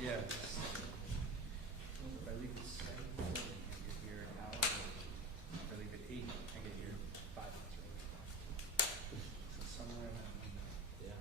Yeah. If I leave at 7:40, I get here an hour early. If I leave at 8, I get here 5 minutes early. So somewhere around midnight. Yeah.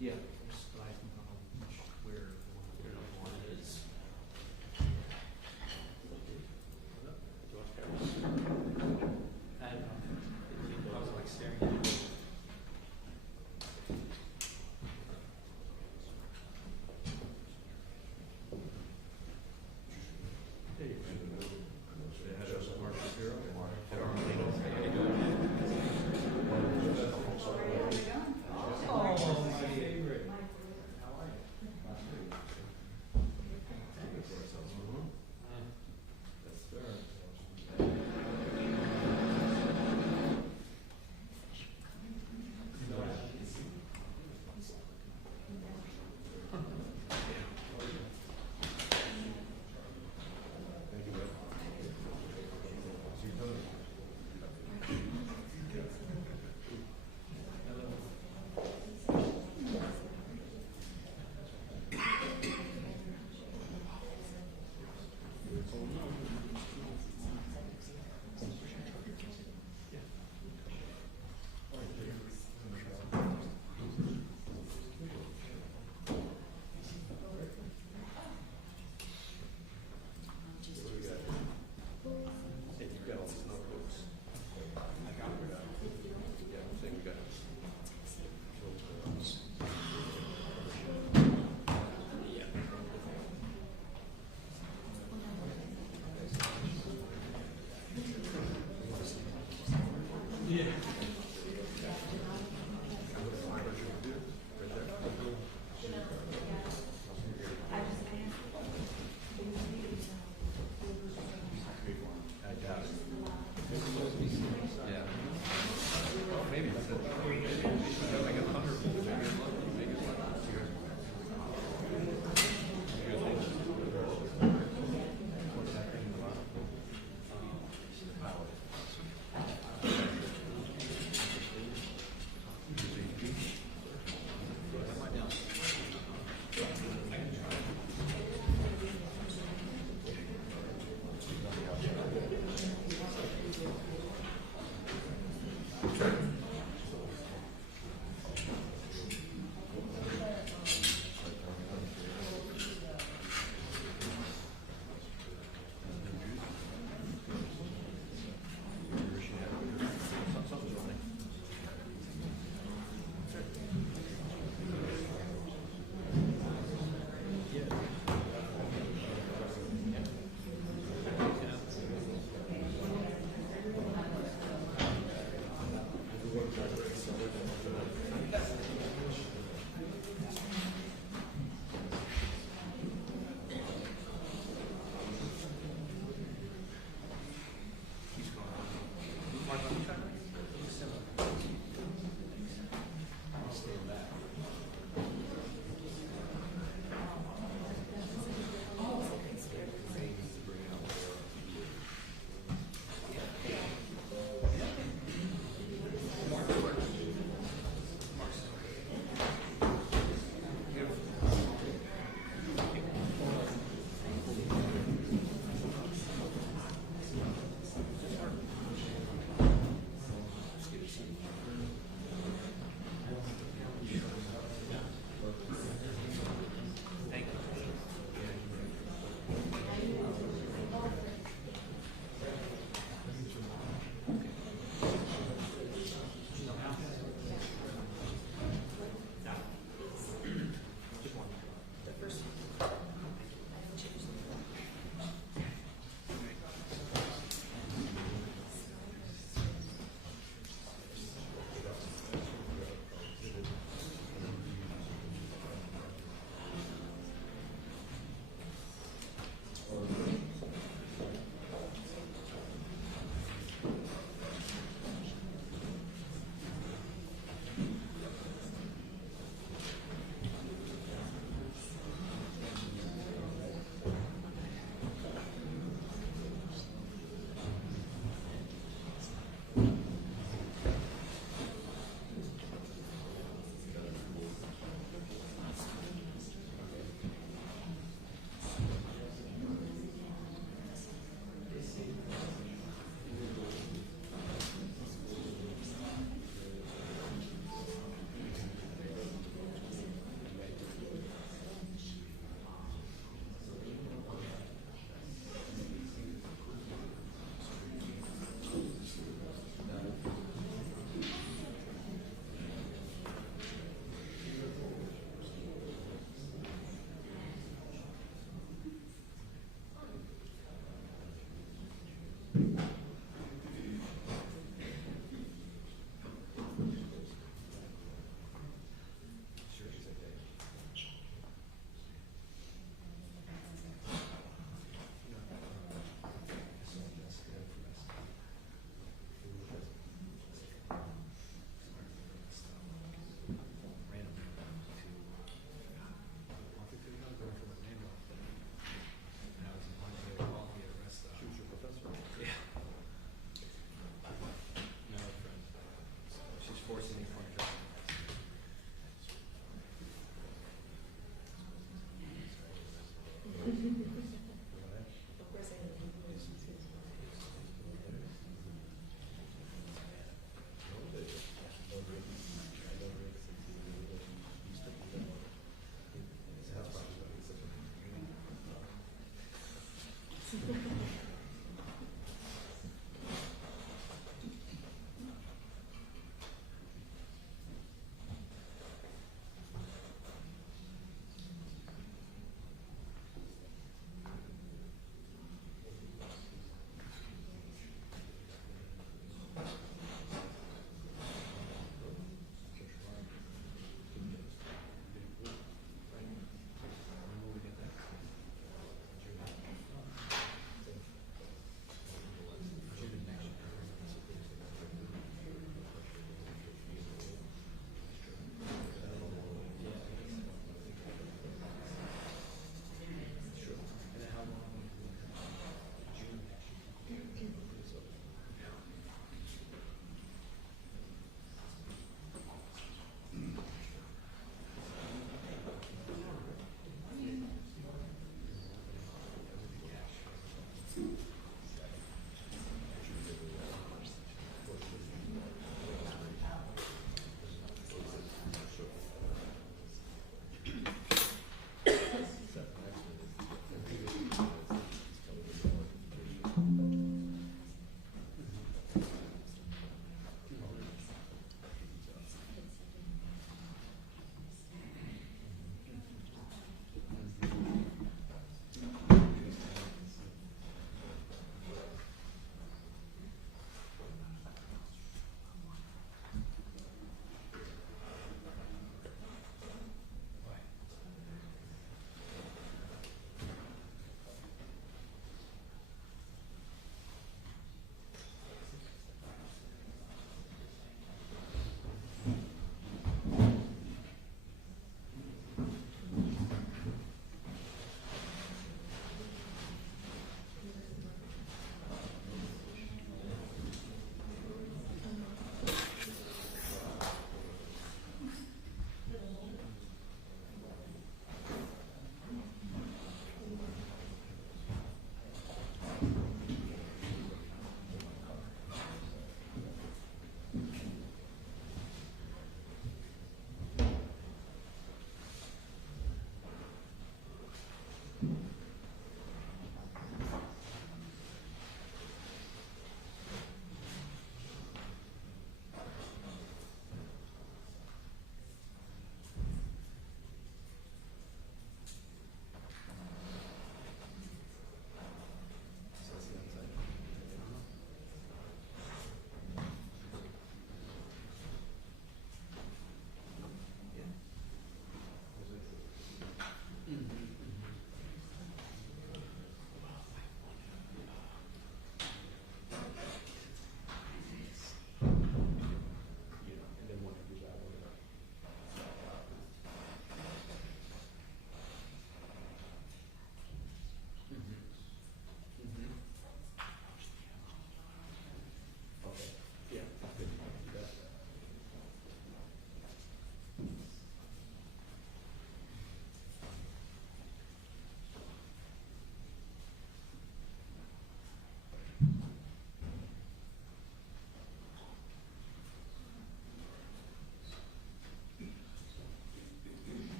Yeah. But I can where the one is. I don't know. I was like staring at it. Oh, my favorite.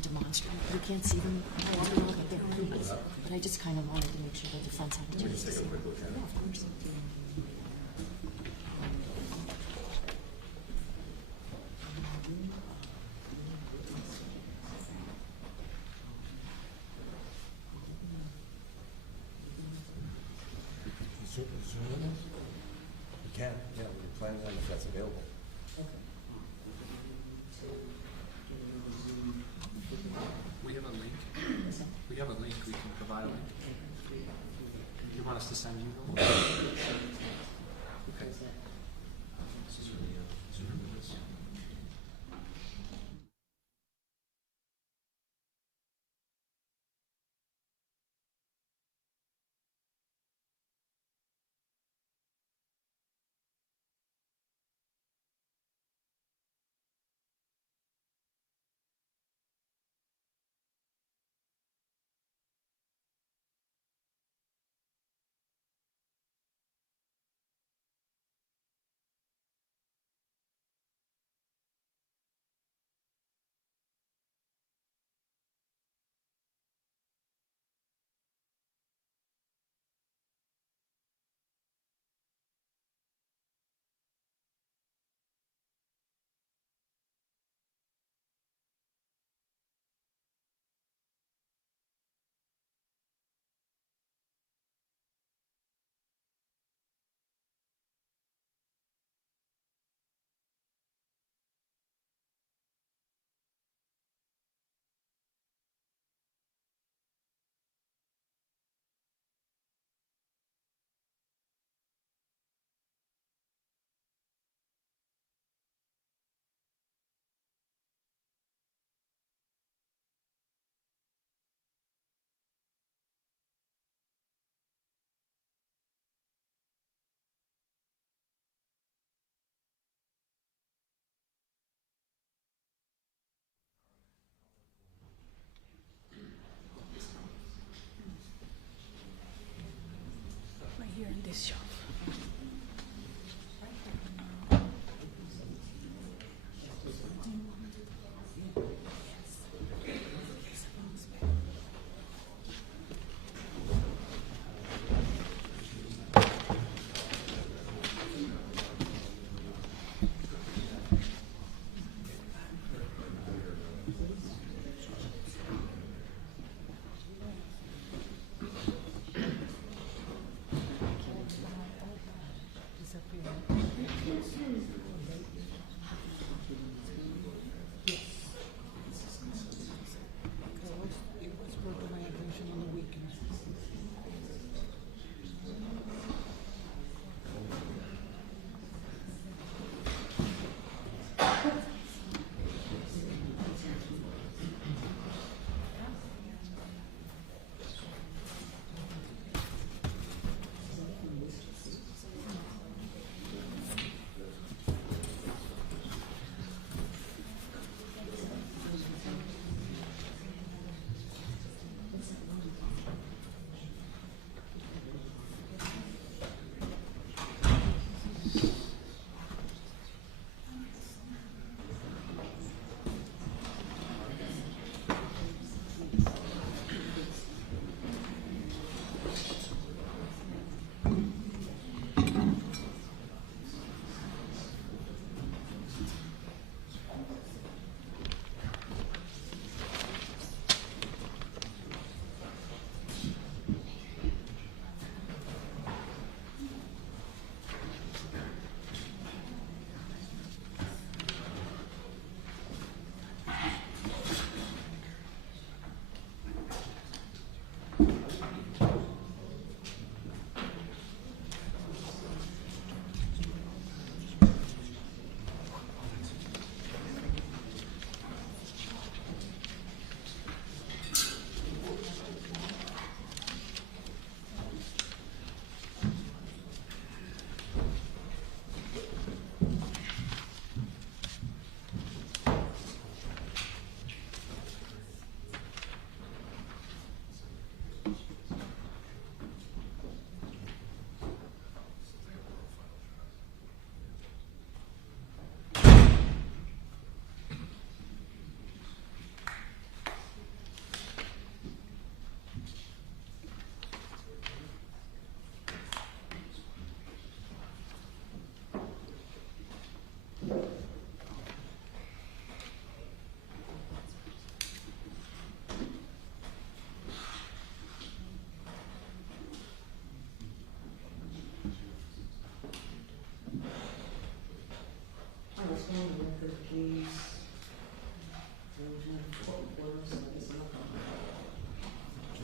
them demonstrate. You can't see them. But I just kind of wanted to make sure the defense had a chance to see them. Yeah, of course. You can, yeah, we're planning on if that's available. We have a link. We have a link. We can provide a link. You want us to send you the link? Okay. This is really Zoom minutes. Right here in this shelf.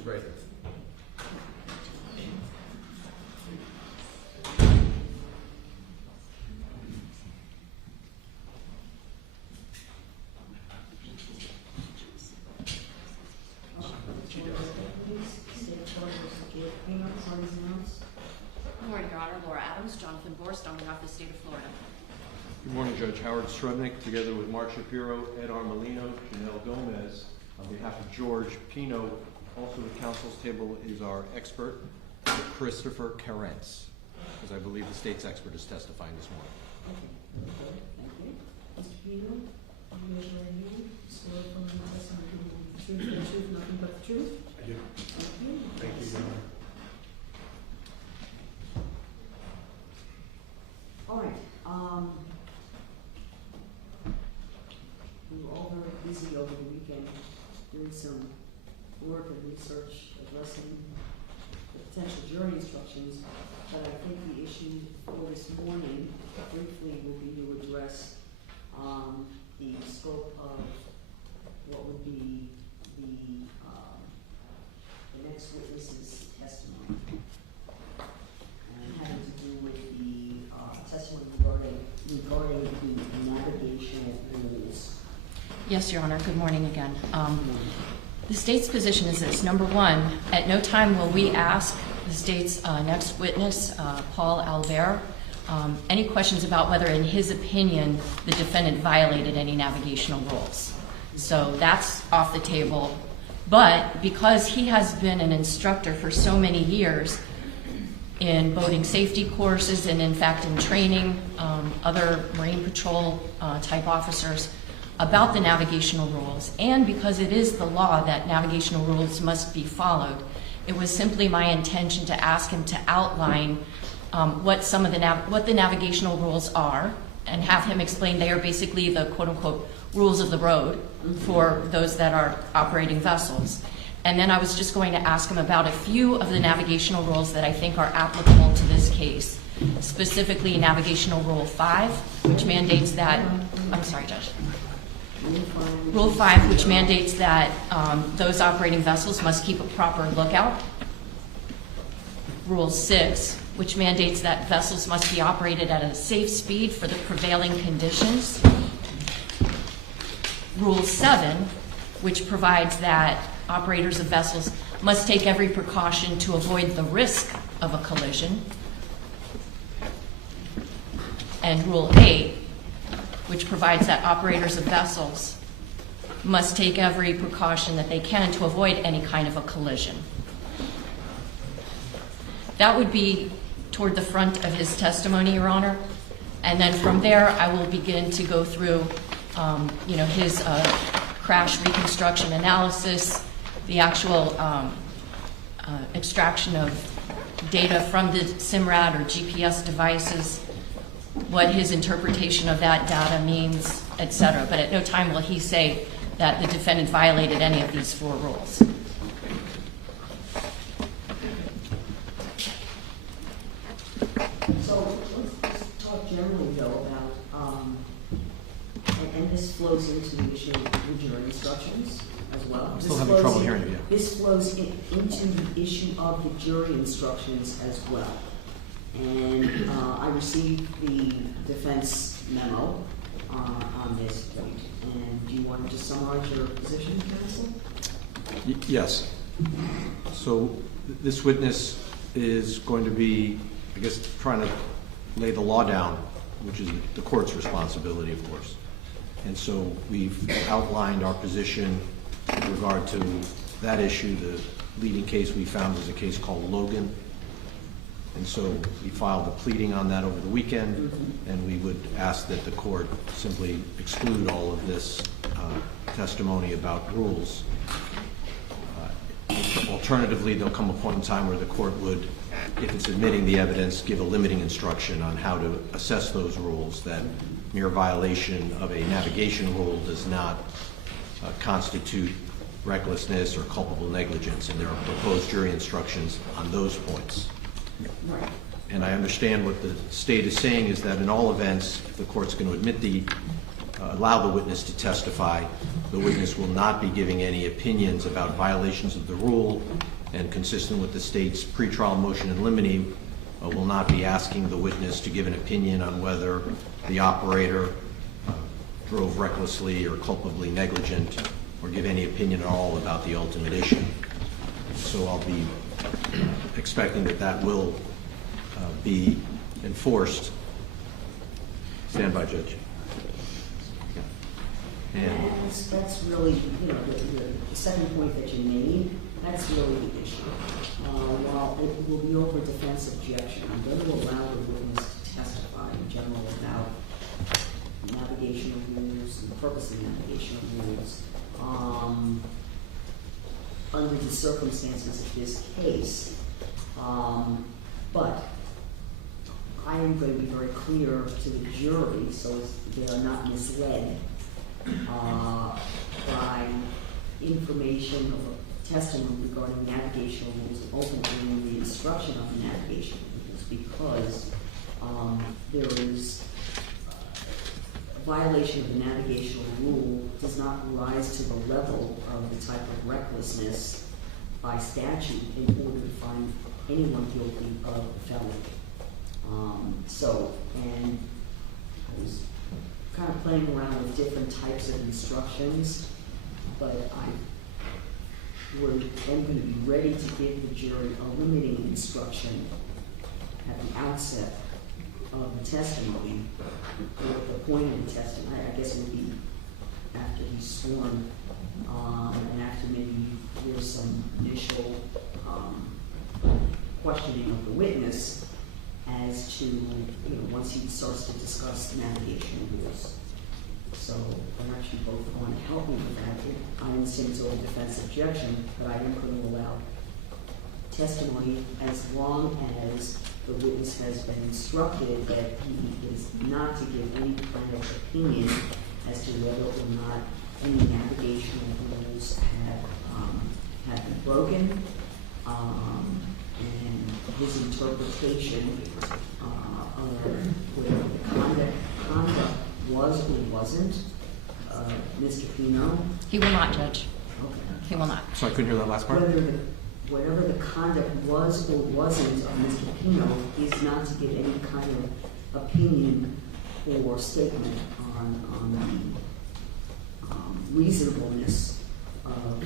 Right. Good morning, Your Honor. Laura Adams, Jonathan Borst, on behalf of the state of Florida. Good morning, Judge Howard Strudnick, together with Mark Shapiro, Ed Armelino, Janelle Gomez. On behalf of George Pino, also at counsel's table is our expert, Christopher Carentz, because I believe the state's expert is testifying this morning. Thank you. Mr. Pino, you raise your right hand. Swear from the testimony to the truth, the truth, nothing but the truth. I do. Thank you. Thank you, Your Honor. All right. We were all very busy over the weekend doing some work and research addressing the potential jury instructions, but I think the issue for this morning briefly will be to address the scope of what would be the next witness's testimony, and having to do with the testimony regarding the navigational rules. Yes, Your Honor. Good morning again. The state's position is this. Number one, at no time will we ask the state's next witness, Paul Albert, any questions about whether, in his opinion, the defendant violated any navigational rules. So that's off the table. But because he has been an instructor for so many years in boating safety courses and, in fact, in training other Marine Patrol type officers about the navigational rules, and because it is the law that navigational rules must be followed, it was simply my intention to ask him to outline what the navigational rules are, and have him explain they are basically the quote-unquote rules of the road for those that are operating vessels. And then I was just going to ask him about a few of the navigational rules that I think are applicable to this case, specifically Navigational Rule 5, which mandates that, I'm sorry, Judge. Rule 5, which mandates that those operating vessels must keep a proper lookout. Rule 6, which mandates that vessels must be operated at a safe speed for the prevailing conditions. Rule 7, which provides that operators of vessels must take every precaution to avoid the risk of a collision. And Rule 8, which provides that operators of vessels must take every precaution that they can to avoid any kind of a collision. That would be toward the front of his testimony, Your Honor. And then from there, I will begin to go through, his crash reconstruction analysis, the actual extraction of data from the SIMRAD or GPS devices, what his interpretation of that data means, etc. But at no time will he say that the defendant violated any of these 4 rules. So let's talk generally, though, about, and this flows into the issue of the jury instructions as well. I'm still having trouble hearing you. This flows into the issue of the jury instructions as well. And I received the defense memo on this point. And do you want to just summarize your position, counsel? Yes. So this witness is going to be, I guess, trying to lay the law down, which is the court's responsibility, of course. And so we've outlined our position with regard to that issue. The leading case we found was a case called Logan. And so we filed a pleading on that over the weekend, and we would ask that the court simply exclude all of this testimony about rules. Alternatively, there'll come a point in time where the court would, if it's admitting the evidence, give a limiting instruction on how to assess those rules, that mere violation of a navigation rule does not constitute recklessness or culpable negligence, and there are proposed jury instructions on those points. Right. And I understand what the state is saying is that in all events, if the court's going to admit allow the witness to testify, the witness will not be giving any opinions about violations of the rule, and consistent with the state's pretrial motion in limine, will not be asking the witness to give an opinion on whether the operator drove recklessly or culpably negligent, or give any opinion at all about the ultimate issue. So I'll be expecting that that will be enforced. Stand by, Judge. And That's really, you know, the second point that you made, that's really the issue. While it will be over defense objection, I'm going to allow the witness to testify in general about navigational rules and the purpose of navigational rules. Under the circumstances of this case, but I am going to be very clear to the jury so they are not misled by information or testimony regarding navigational rules and ultimately the instruction of the navigational rules, because there is a violation of the navigational rule does not rise to the level of the type of recklessness by statute in order to find anyone guilty of a felony. And I was kind of playing around with different types of instructions, but I am going to be ready to give the jury a limiting instruction at the outset of the testimony, or at the point of the testimony. I guess it would be after he's sworn, and after maybe there's some initial questioning of the witness as to, you know, once he starts to discuss navigation rules. So they're actually both going to help me with that. I understand it's over defense objection, but I am going to allow testimony as long as the witness has been instructed that he is not to give any kind of opinion as to whether or not any navigational rules have been broken, and his interpretation of whether the conduct was or wasn't. Mr. Pino? He will not, Judge. Okay. He will not. so I couldn't hear that last part? Whatever the conduct was or wasn't of Mr. Pino is not to give any kind of opinion or statement on the reasonableness of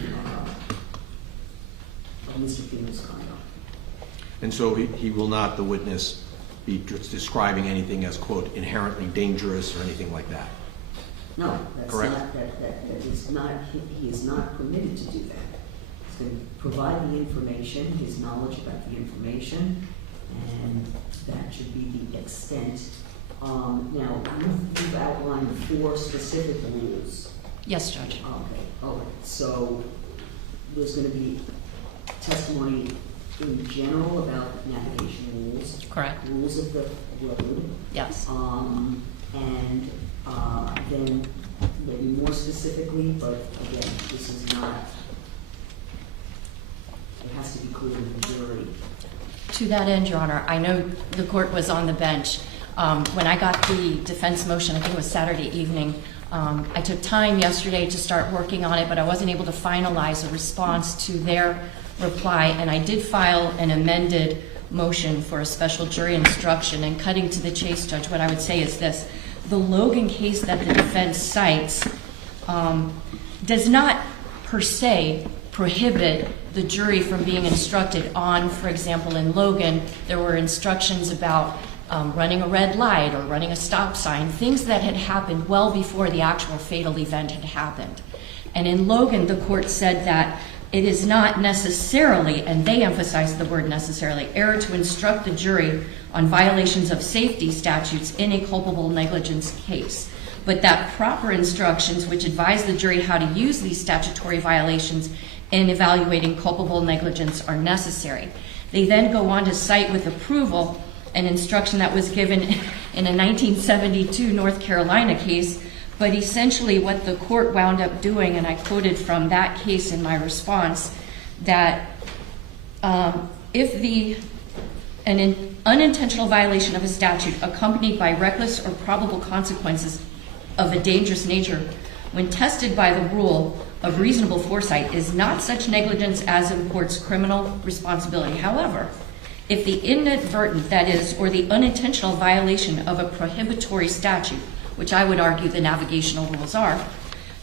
Mr. Pino's conduct. And so he will not, the witness, be describing anything as, quote, inherently dangerous or anything like that? No, that's Correct. not, that is not, he is not permitted to do that. He's going to provide the information, his knowledge about the information, and that should be the extent. Now, you've outlined 4 specific rules. Yes, Judge. Okay, all right. So there's going to be testimony in general about navigation rules. Correct. Rules of the road. Yes. And then maybe more specifically, but again, this is not, it has to be clear to the jury. To that end, Your Honor, I know the court was on the bench. When I got the defense motion, I think it was Saturday evening, I took time yesterday to start working on it, but I wasn't able to finalize a response to their reply, and I did file an amended motion for a special jury instruction. And cutting to the chase, Judge, what I would say is this. The Logan case that the defense cites does not per se prohibit the jury from being instructed on, for example, in Logan, there were instructions about running a red light or running a stop sign, things that had happened well before the actual fatal event had happened. And in Logan, the court said that it is not necessarily, and they emphasized the word necessarily, error to instruct the jury on violations of safety statutes in a culpable negligence case, but that proper instructions which advise the jury how to use these statutory violations in evaluating culpable negligence are necessary. They then go on to cite with approval an instruction that was given in a 1972 North Carolina case, but essentially what the court wound up doing, and I quoted from that case in my response, that if an unintentional violation of a statute accompanied by reckless or probable consequences of a dangerous nature when tested by the rule of reasonable foresight, is not such negligence as imports criminal responsibility. However, if the inadvertent, that is, or the unintentional violation of a prohibitory statute, which I would argue the navigational rules are,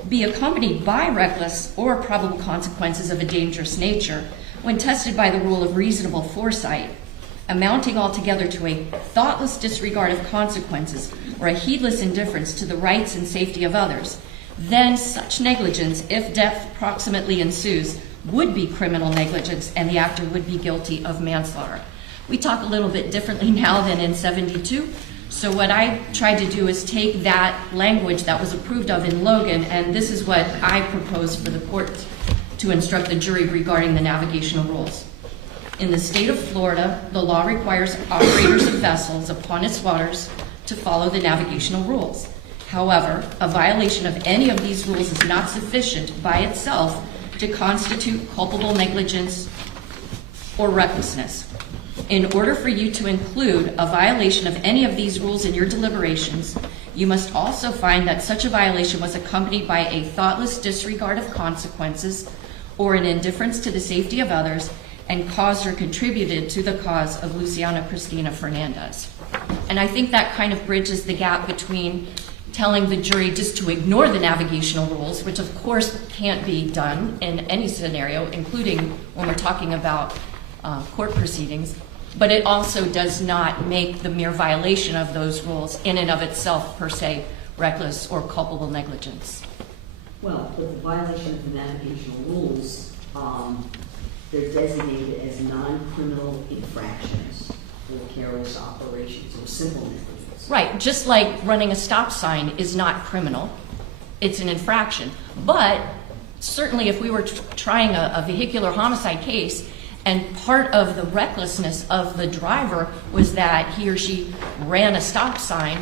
be accompanied by reckless or probable consequences of a dangerous nature, when tested by the rule of reasonable foresight, amounting altogether to a thoughtless disregard of consequences or a heedless indifference to the rights and safety of others, then such negligence, if death proximately ensues, would be criminal negligence and the actor would be guilty of manslaughter. We talk a little bit differently now than in 72. So what I tried to do is take that language that was approved of in Logan, and this is what I propose for the court to instruct the jury regarding the navigational rules. In the state of Florida, the law requires operators of vessels upon its waters to follow the navigational rules. However, a violation of any of these rules is not sufficient by itself to constitute culpable negligence or recklessness. In order for you to include a violation of any of these rules in your deliberations, you must also find that such a violation was accompanied by a thoughtless disregard of consequences or an indifference to the safety of others and caused or contributed to the cause of Luciana Cristina Fernandez. And I think that kind of bridges the gap between telling the jury just to ignore the navigational rules, which of course can't be done in any scenario, including when we're talking about court proceedings, but it also does not make the mere violation of those rules in and of itself per se reckless or culpable negligence. Well, with the violation of the navigational rules, they're designated as non-criminal infractions or careless operations or simple negligence. Right, just like running a stop sign is not criminal, it's an infraction. But certainly if we were trying a vehicular homicide case and part of the recklessness of the driver was that he or she ran a stop sign,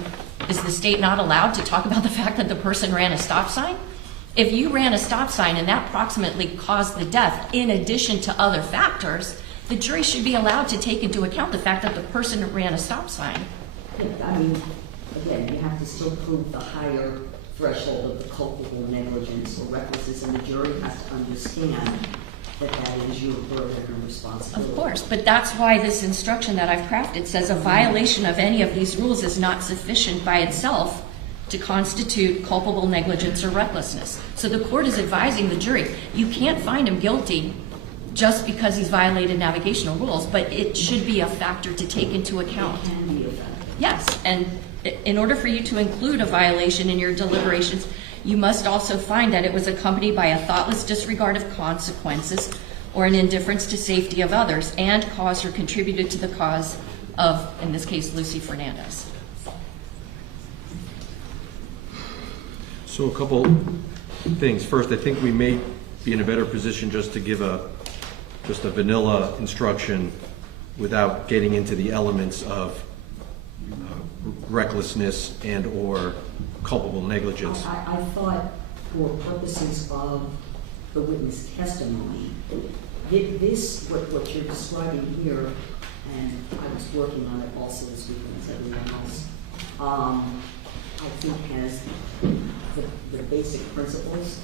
is the state not allowed to talk about the fact that the person ran a stop sign? If you ran a stop sign and that proximately caused the death in addition to other factors, the jury should be allowed to take into account the fact that the person ran a stop sign. Yeah, I mean, again, you have to still prove the higher threshold of the culpable negligence or recklessness, and the jury has to understand that that is your burden and responsibility. Of course, but that's why this instruction that I've crafted says a violation of any of these rules is not sufficient by itself to constitute culpable negligence or recklessness. So the court is advising the jury, you can't find him guilty just because he's violated navigational rules, but it should be a factor to take into account. It can be a factor. Yes, and in order for you to include a violation in your deliberations, you must also find that it was accompanied by a thoughtless disregard of consequences or an indifference to safety of others and caused or contributed to the cause of, in this case, Lucy Fernandez. So a couple things. First, I think we may be in a better position just to give just a vanilla instruction without getting into the elements of recklessness and or culpable negligence. I thought for purposes of the witness testimony, this, what you're describing here, and I was working on it also this week as everyone else, I think has the basic principles.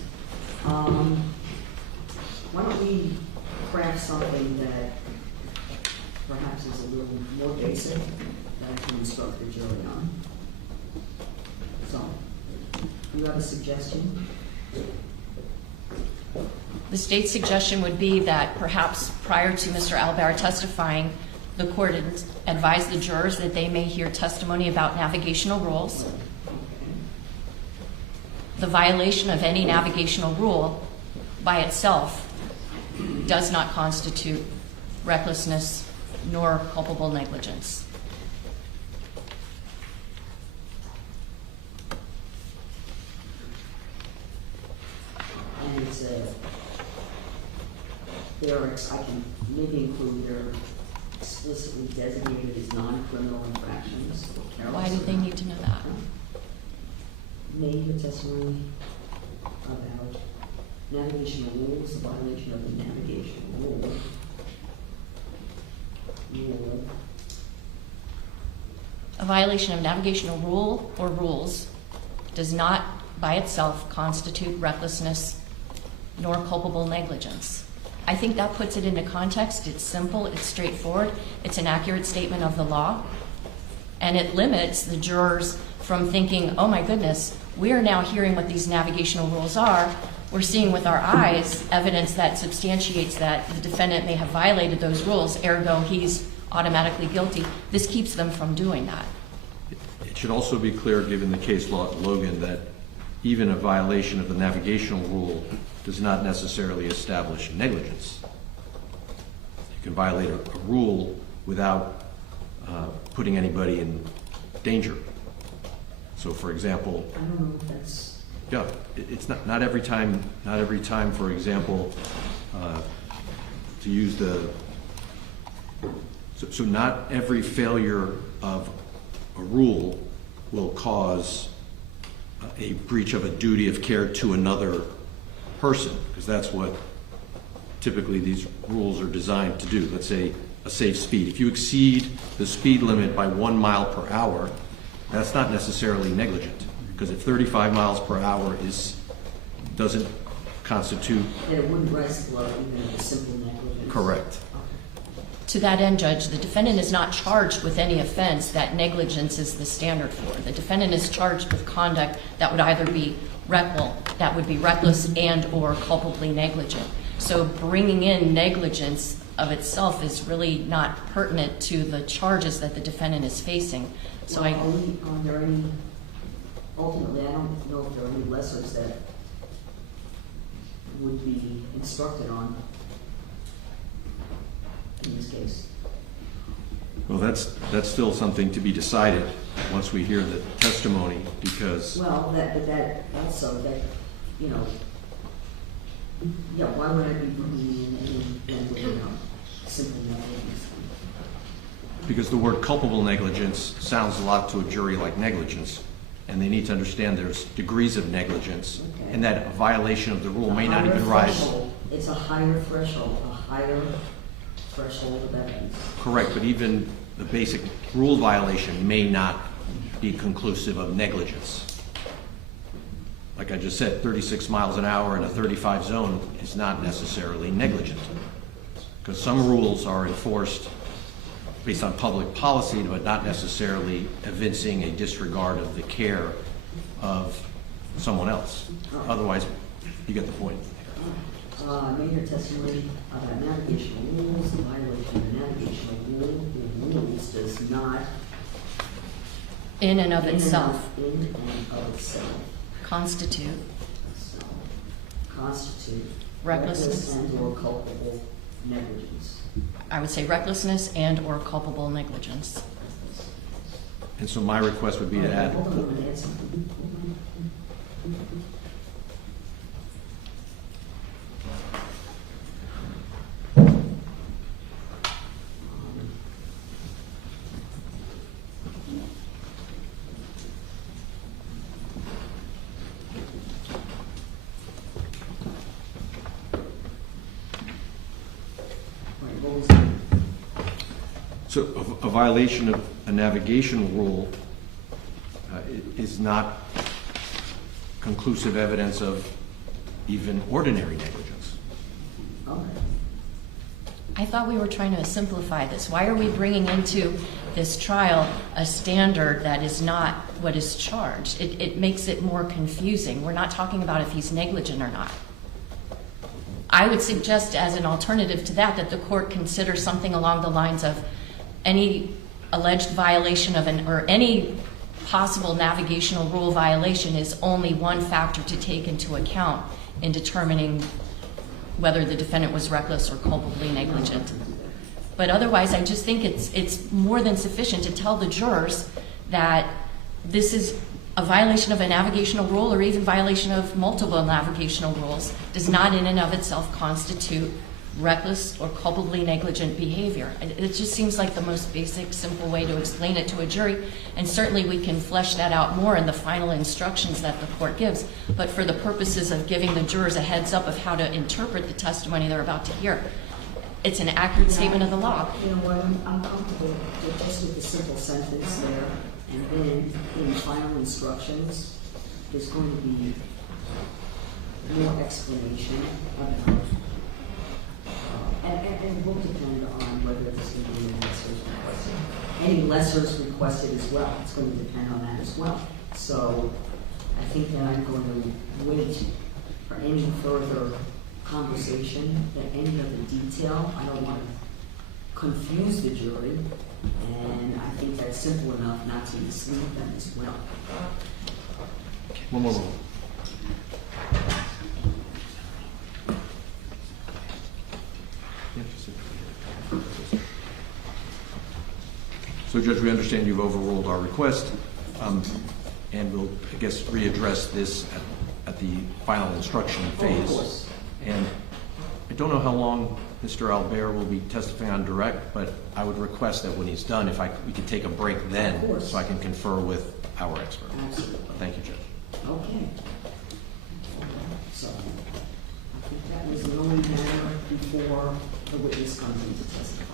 Why don't we craft something that perhaps is a little more basic that I can instruct the jury on? So, you have a suggestion? The state's suggestion would be that perhaps prior to Mr. Albert testifying, the court advised the jurors that they may hear testimony about navigational rules. The violation of any navigational rule by itself does not constitute recklessness nor culpable negligence. And I can maybe include they're explicitly designated as non-criminal infractions. Why do they need to know that? May hear testimony about navigational rules, the violation of the navigational rule. A violation of navigational rule or rules does not by itself constitute recklessness nor culpable negligence. I think that puts it into context. It's simple, it's straightforward, it's an accurate statement of the law, and it limits the jurors from thinking, oh my goodness, we are now hearing what these navigational rules are. We're seeing with our eyes evidence that substantiates that the defendant may have violated those rules, ergo he's automatically guilty. This keeps them from doing that. It should also be clear, given the case law at Logan, that even a violation of the navigational rule does not necessarily establish negligence. You can violate a rule without putting anybody in danger. So, for example, I don't know if that's, yeah, it's not every time. Not every time, for example, to use the. So not every failure of a rule will cause a breach of a duty of care to another person, because that's what typically these rules are designed to do. Let's say a safe speed. If you exceed the speed limit by 1 mile per hour, that's not necessarily negligent, because if 35 miles per hour doesn't constitute. that it wouldn't rise to the level even of a simple negligence. Correct. To that end, Judge, the defendant is not charged with any offense that negligence is the standard for. The defendant is charged with conduct that would either be reckless and or culpably negligent. So bringing in negligence of itself is really not pertinent to the charges that the defendant is facing. So Well, are there any, ultimately, I don't know if there are any lessons that would be instructed on in this case. Well, that's still something to be decided once we hear the testimony, because Well, that also, that, you know, yeah, why would I be bringing in simple negligence? because the word culpable negligence sounds a lot to a jury like negligence, and they need to understand there's degrees of negligence, Okay. and that a violation of the rule may not A higher even rise. threshold. It's a higher threshold of evidence. Correct, but even the basic rule violation may not be conclusive of negligence. Like I just said, 36 miles an hour in a 35 zone is not necessarily negligent, because some rules are enforced based on public policy, but not necessarily evincing a disregard of the care of someone else. Otherwise, you get the point. Made your testimony about navigational rules, the violation of navigational rules does not, in and of itself, constitute reckless and or culpable negligence. I would say recklessness and or culpable negligence. And so my request would be to add, Hold on, I'm going to add something. so a violation of a navigation rule is not conclusive evidence of even ordinary negligence. Okay. I thought we were trying to simplify this. Why are we bringing into this trial a standard that is not what is charged? It makes it more confusing. We're not talking about if he's negligent or not. I would suggest as an alternative to that the court consider something along the lines of any alleged violation of or any possible navigational rule violation is only one factor to take into account in determining whether the defendant was reckless or culpably negligent. But otherwise, I just think it's more than sufficient to tell the jurors that this is a violation of a navigational rule or even violation of multiple navigational rules does not in and of itself constitute reckless or culpably negligent behavior. It just seems like the most basic, simple way to explain it to a jury, and certainly we can flesh that out more in the final instructions that the court gives. But for the purposes of giving the jurors a heads up of how to interpret the testimony they're about to hear, it's an accurate statement of the law. You know what, I'm comfortable just with the simple sentence there, and then in final instructions, there's going to be more explanation about, and it will depend on whether there's going to be any lessers requested. Any lessers requested as well, it's going to depend on that as well. So I think that I'm going to wait for any further conversation, that any of the detail, I don't want to confuse the jury, and I think that's simple enough not to mislead them as well. One more. So, Judge, we understand you've overruled our request, and we'll, I guess, readdress this at the final instruction phase. Of course. And I don't know how long Mr. Albert will be testifying on direct, but I would request that when he's done, if we could take a break then, Of course. so I can confer with our expert. Absolutely. Thank you, Judge. Okay. So, I think that was the only matter before the witness comes in to testify.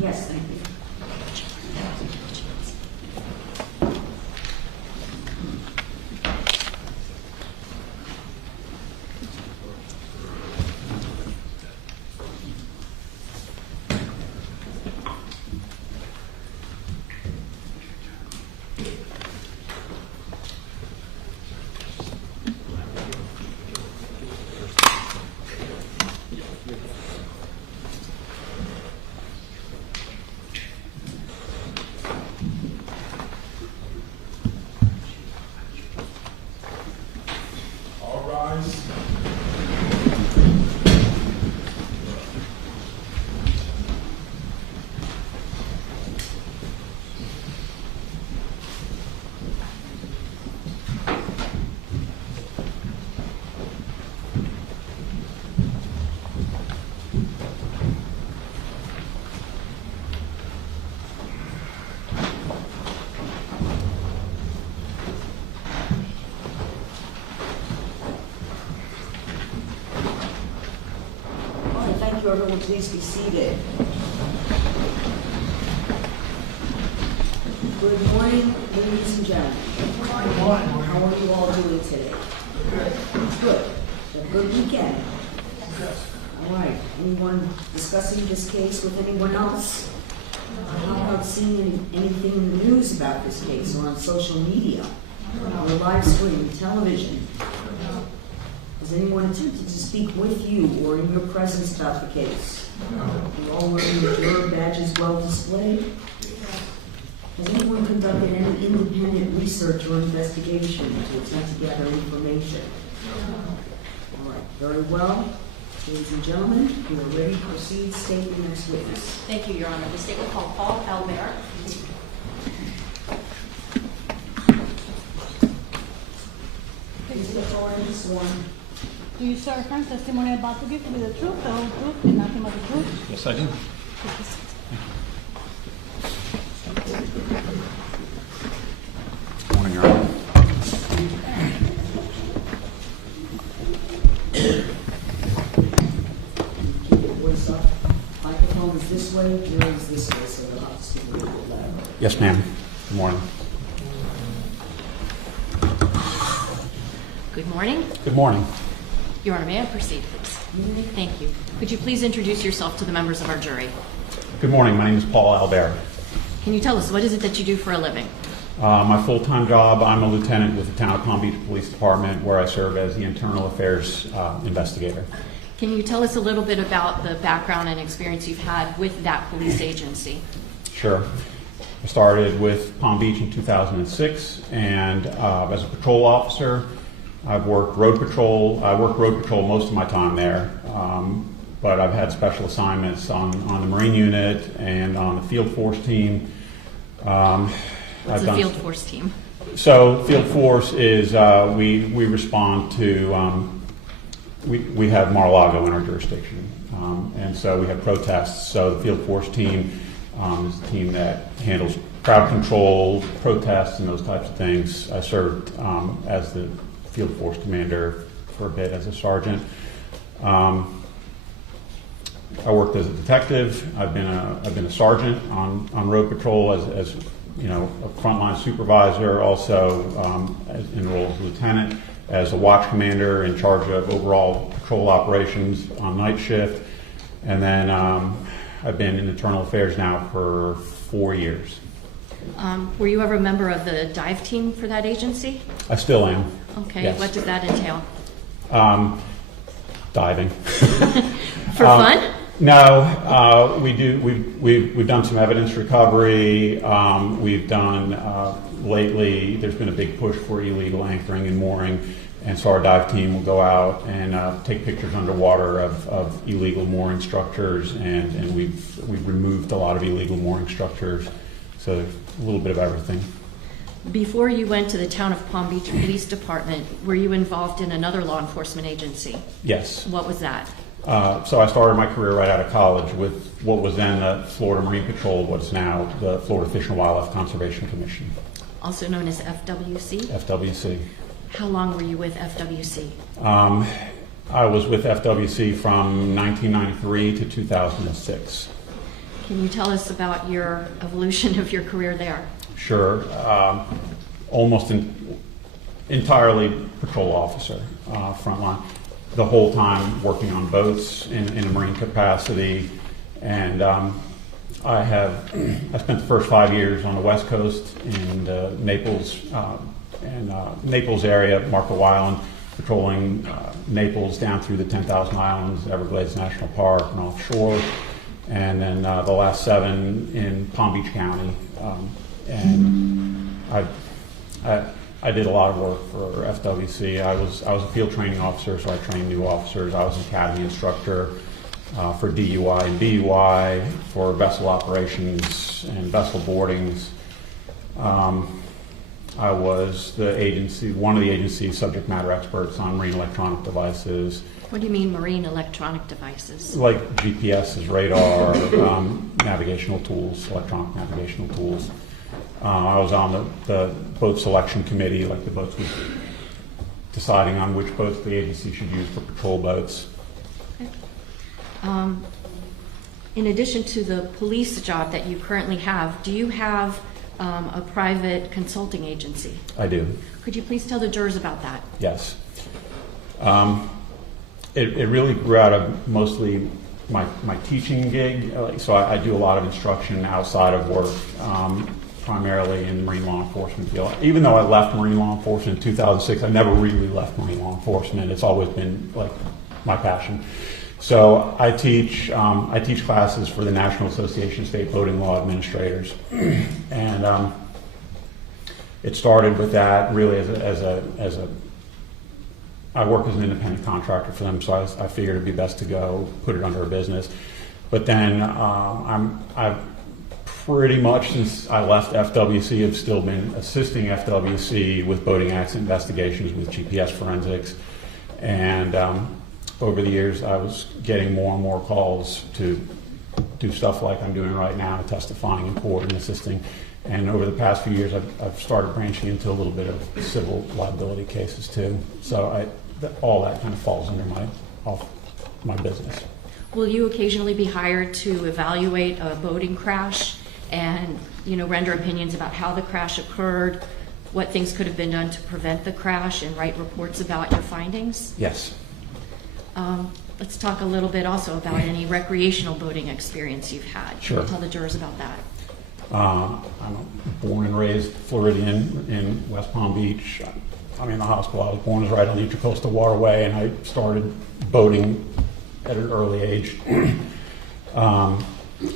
Yes, thank you. Thank you, everyone. Please be seated. Good morning, ladies and gentlemen. Good morning. How are you all doing today? Good. A good weekend. All right. Anyone discussing this case with anyone else? How about seeing anything in the news about this case or on social media or live stream, television? Has anyone attempted to speak with you or in your presence about the case? You're all wearing your juror badges well displayed? Has anyone conducted any independent research or investigation to attempt to gather information? All right, very well. Ladies and gentlemen, we are ready to proceed. State your next witness. Thank you, Your Honor. The state will call Paul Albert. Please get already sworn. Do you swear affirm testimony about to give to be the truth, the whole truth, and nothing but the truth? Yes, I do. Morning, Your Honor. Keep your voice up. Microphone is this way, yours is this way, so you'll have to speak a little bit louder. Yes, ma'am. Good morning. Good morning. Good morning. Your Honor, may I proceed, please? Thank you. Could you please introduce yourself to the members of our jury? Good morning. My name is Paul Albert. Can you tell us, what is it that you do for a living? My full-time job, I'm a lieutenant with the Town of Palm Beach Police Department, where I serve as the internal affairs investigator. Can you tell us a little bit about the background and experience you've had with that police agency? Sure. I started with Palm Beach in 2006, and as a patrol officer, I've worked road patrol. I worked road patrol most of my time there, but I've had special assignments on the Marine unit and on the field force team. What's a field force team? So field force is we respond to we have Mar-a-Lago in our jurisdiction, and so we have protests. So the field force team is the team that handles crowd control, protests, and those types of things. I served as the field force commander for a bit as a sergeant. I worked as a detective. I've been a sergeant on road patrol as you know, a frontline supervisor, also in the role of lieutenant, as a watch commander in charge of overall patrol operations on night shift, and then I've been in internal affairs now for 4 years. Were you ever a member of the dive team for that agency? I still am. Okay, yes. What does that entail? Diving. For fun? No, we do. We've done some evidence recovery. We've done lately. There's been a big push for illegal anchoring and mooring, and so our dive team will go out and take pictures underwater of illegal mooring structures, and we've removed a lot of illegal mooring structures. So there's a little bit of everything. Before you went to the Town of Palm Beach Police Department, were you involved in another law enforcement agency? Yes. What was that? So I started my career right out of college with what was then the Florida Marine Patrol, what's now the Florida Fish and Wildlife Conservation Commission. Also known as FWC? FWC. How long were you with FWC? I was with FWC from 1993 to 2006. Can you tell us about your evolution of your career there? Sure. Almost entirely patrol officer, frontline. The whole time working on boats in a marine capacity, and I spent the first 5 years on the West Coast in the Naples Naples area, Marco Island, patrolling Naples down through the 10,000 Islands, Everglades National Park, and offshore, and then the last 7 in Palm Beach County, and I did a lot of work for FWC. I was a field training officer, so I trained new officers. I was an academy instructor for DUI and DUI, for vessel operations and vessel boardings. I was one of the agency's subject matter experts on marine electronic devices. What do you mean marine electronic devices? Like GPSs, radar, navigational tools, electronic navigational tools. I was on the boat selection committee, like the boats was deciding on which boats the agency should use for patrol boats. Okay. In addition to the police job that you currently have, do you have a private consulting agency? I do. Could you please tell the jurors about that? Yes. It really grew out of mostly my teaching gig. So I do a lot of instruction outside of work. Primarily in the marine law enforcement field. Even though I left marine law enforcement in 2006, I never really left marine law enforcement. It's always been like my passion. So I teach classes for the National Association of State Boating Law Administrators, and it started with that really as a I work as an independent contractor for them, so I figured it'd be best to go put it under a business. But then I've pretty much since I left FWC, have still been assisting FWC with boating accident investigations with GPS forensics. And over the years, I was getting more and more calls to do stuff like I'm doing right now, testifying in court and assisting. And over the past few years, I've started branching into a little bit of civil liability cases too. So all that kind of falls under my business. Will you occasionally be hired to evaluate a boating crash and, render opinions about how the crash occurred, what things could have been done to prevent the crash, and write reports about your findings? Yes. Let's talk a little bit also about any recreational boating experience you've had. Sure. Tell the jurors about that. I'm a born and raised Floridian in West Palm Beach. I'm in the hospital. I was born right on the Intracoastal Waterway, and I started boating at an early age.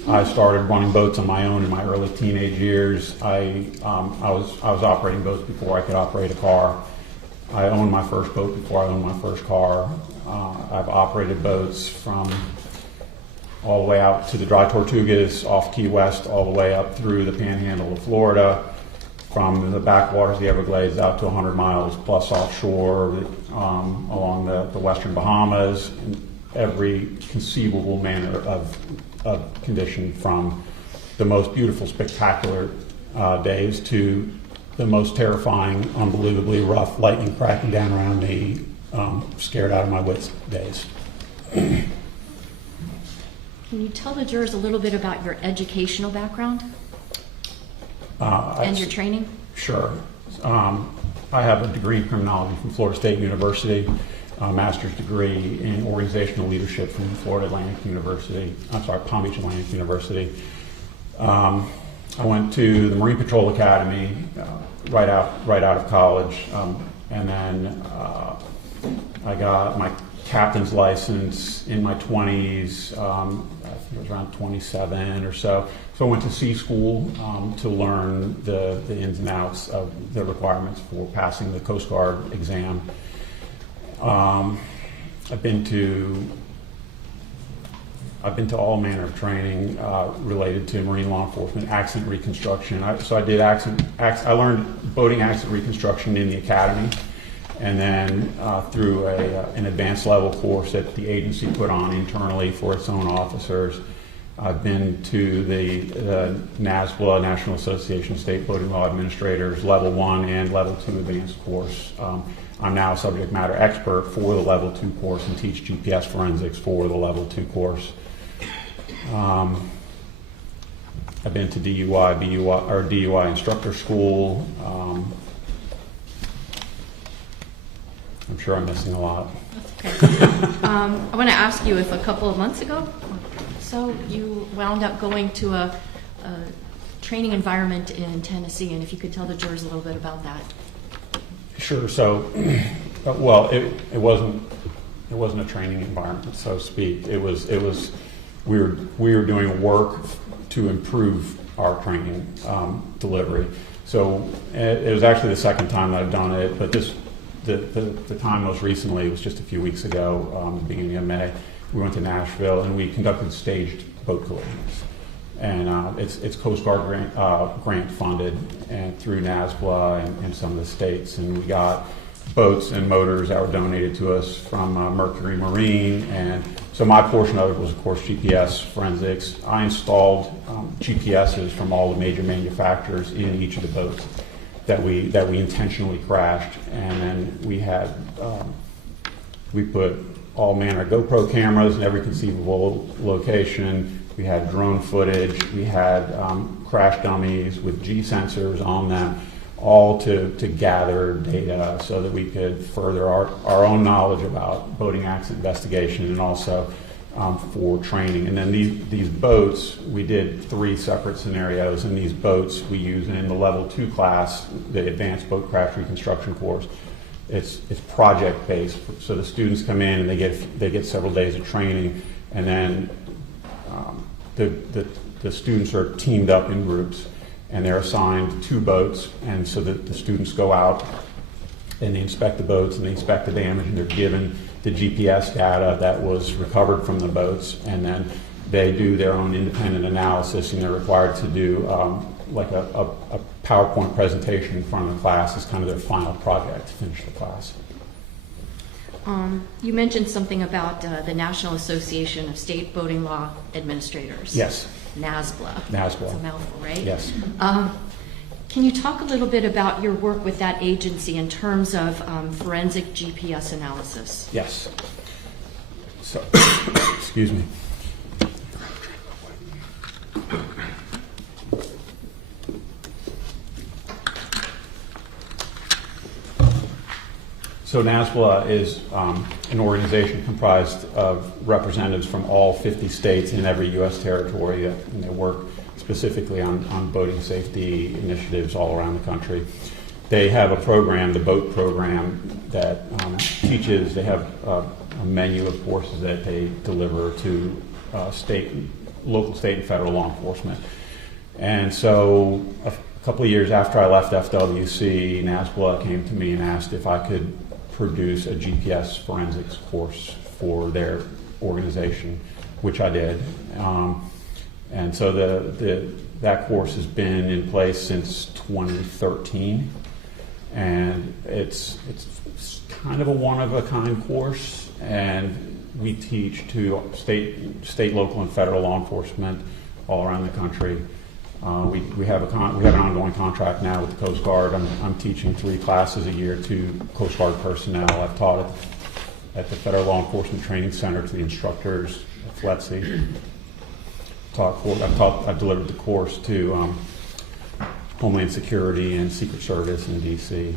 I started running boats on my own in my early teenage years. I was operating boats before I could operate a car. I owned my first boat before I owned my first car. I've operated boats from all the way out to the Dry Tortugas off Key West, all the way up through the Panhandle of Florida, from the backwaters of the Everglades out to 100 miles plus offshore, along the western Bahamas, in every conceivable manner of condition, from the most beautiful, spectacular days to the most terrifying, unbelievably rough, lightning cracking down around me, scared out of my wits days. Can you tell the jurors a little bit about your educational background and your training? Sure. I have a degree in criminology from Florida State University, a master's degree in organizational leadership from Palm Beach Atlantic University. I went to the Marine Patrol Academy right out of college, and then I got my captain's license in my 20s. I think it was around 27 or so. So I went to sea school to learn the ins and outs of the requirements for passing the Coast Guard exam. I've been to all manner of training related to marine law enforcement, accident reconstruction. I learned boating accident reconstruction in the academy, and then through an advanced level course that the agency put on internally for its own officers. I've been to the NASBLA, National Association of State Boating Law Administrators, Level 1 and Level 2 advanced course. I'm now a subject matter expert for the Level 2 course and teach GPS forensics for the Level 2 course. I've been to DUI instructor school. I'm sure I'm missing a lot. That's okay. I want to ask you if a couple of months ago, so you wound up going to a training environment in Tennessee, and if you could tell the jurors a little bit about that. Sure. So, well, it wasn't a training environment, so to speak. It was we were doing work to improve our training delivery. So it was actually the second time that I've done it, but the time most recently was just a few weeks ago, the beginning of May. We went to Nashville and we conducted staged boat collisions. And it's Coast Guard grant funded and through NASBLA and some of the states. And we got boats and motors that were donated to us from Mercury Marine. And so my portion of it was, of course, GPS forensics. I installed GPSs from all the major manufacturers in each of the boats that we intentionally crashed. And then we put all manner of GoPro cameras in every conceivable location. We had drone footage. We had crash dummies with G sensors on them, all to gather data so that we could further our own knowledge about boating accident investigation and also for training. And then these boats, we did 3 separate scenarios. And these boats we use in the Level 2 class, the Advanced Boat Crash Reconstruction course. It's project based, so the students come in and they get several days of training, and then the students are teamed up in groups, and they're assigned 2 boats, and so that the students go out and they inspect the boats and they inspect the damage, and they're given the GPS data that was recovered from the boats, and then they do their own independent analysis, and they're required to do like a PowerPoint presentation in front of the class as kind of their final project to finish the class. You mentioned something about the National Association of State Boating Law Administrators. Yes. NASBLA. NASBLA. It's a mouthful, right? Yes. Can you talk a little bit about your work with that agency in terms of forensic GPS analysis? Yes. So, excuse me. So NASBLA is an organization comprised of representatives from all 50 states and every U.S. territory, and they work specifically on boating safety initiatives all around the country. They have a program, the BOAT program, that teaches, they have a menu of courses that they deliver to state local, state, and federal law enforcement. And so a couple of years after I left FWC, NASBLA came to me and asked if I could produce a GPS forensics course for their organization, which I did. And so that course has been in place since 2013, and it's kind of a one-of-a-kind course, and we teach to state, local, and federal law enforcement all around the country. We have an ongoing contract now with the Coast Guard. I'm teaching 3 classes a year to Coast Guard personnel. I've taught at the Federal Law Enforcement Training Center to the instructors at FLETC. I've delivered the course to Homeland Security and Secret Service in D.C.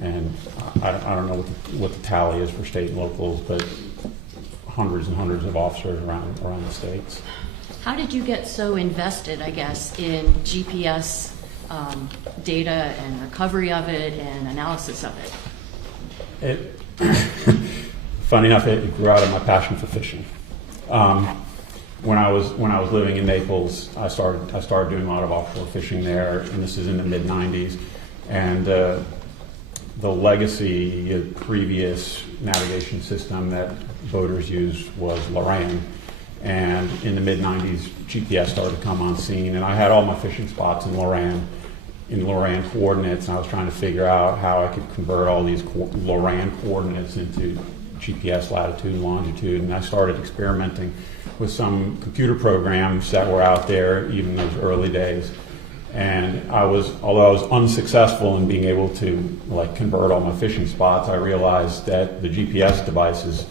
And I don't know what the tally is for state and locals, but hundreds and hundreds of officers around the states. How did you get so invested, I guess, in GPS data and recovery of it and analysis of it? Funny enough, it grew out of my passion for fishing. When I was living in Naples, I started doing a lot of offshore fishing there, and this is in the mid '90s. And the legacy previous navigation system that boaters used was Loran. And in the mid '90s, GPS started to come on scene, and I had all my fishing spots in Loran coordinates, and I was trying to figure out how I could convert all these Loran coordinates into GPS latitude and longitude. And I started experimenting with some computer programs that were out there, even in those early days. And although I was unsuccessful in being able to convert all my fishing spots, I realized that the GPS devices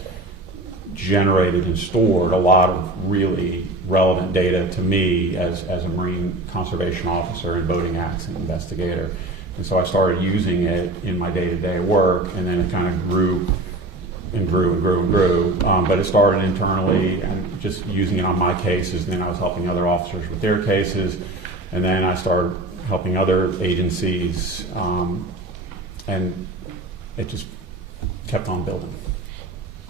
generated and stored a lot of really relevant data to me as a marine conservation officer and boating accident investigator. And so I started using it in my day-to-day work, and then it kind of grew and grew and grew and grew. But it started internally and just using it on my cases, and then I was helping other officers with their cases, and then I started helping other agencies, and it just kept on building.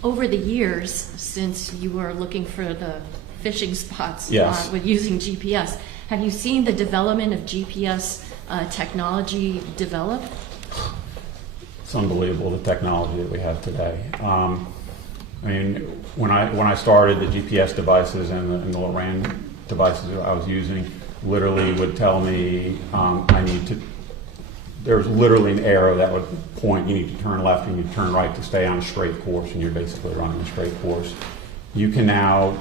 Over the years, since you were looking for the fishing spots Yes. with using GPS, have you seen the development of GPS technology develop? It's unbelievable, the technology that we have today. I mean, when I started, the GPS devices and the Loran devices that I was using literally would tell me there was literally an arrow that would point, you need to turn left and you need to turn right to stay on a straight course, and you're basically running a straight course. You can now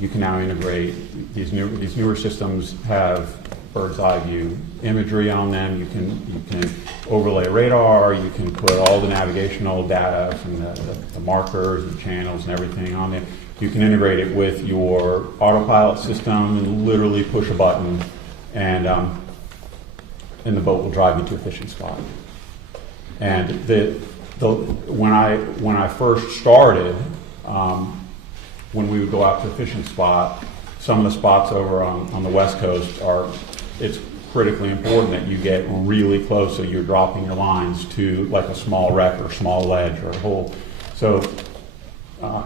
integrate these newer systems have bird's eye view imagery on them. You can overlay radar. You can put all the navigational data from the markers and channels and everything on there. You can integrate it with your autopilot system and literally push a button, and the boat will drive you to a fishing spot. And when I first started, when we would go out to a fishing spot, some of the spots over on the West Coast it's critically important that you get really close so you're dropping your lines to like a small wreck or small ledge or a hole. So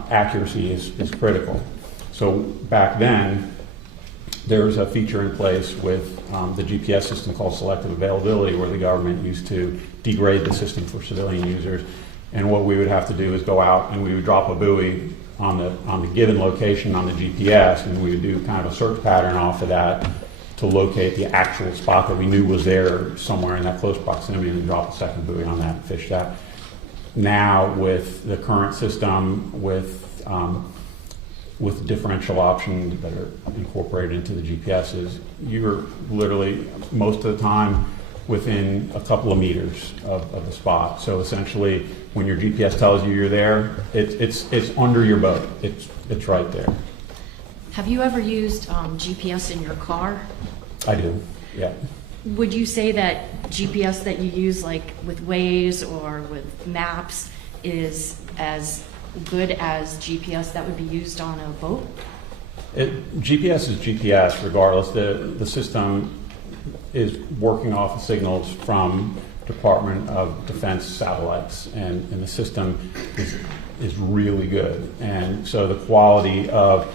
accuracy is critical. So back then, there's a feature in place with the GPS system called selective availability, where the government used to degrade the system for civilian users. And what we would have to do is go out and we would drop a buoy on the given location on the GPS, and we would do kind of a search pattern off of that to locate the actual spot that we knew was there somewhere in that close proximity, and then drop a second buoy on that and fish that. Now, with the current system, with differential options that are incorporated into the GPSs, you're literally most of the time within a couple of meters of the spot. So essentially, when your GPS tells you you're there, it's under your boat. It's right there. Have you ever used GPS in your car? I do, yeah. Would you say that GPS that you use, like with Waze or with maps, is as good as GPS that would be used on a boat? GPS is GPS regardless. The system is working off of signals from Department of Defense satellites, and the system is really good. And so the quality of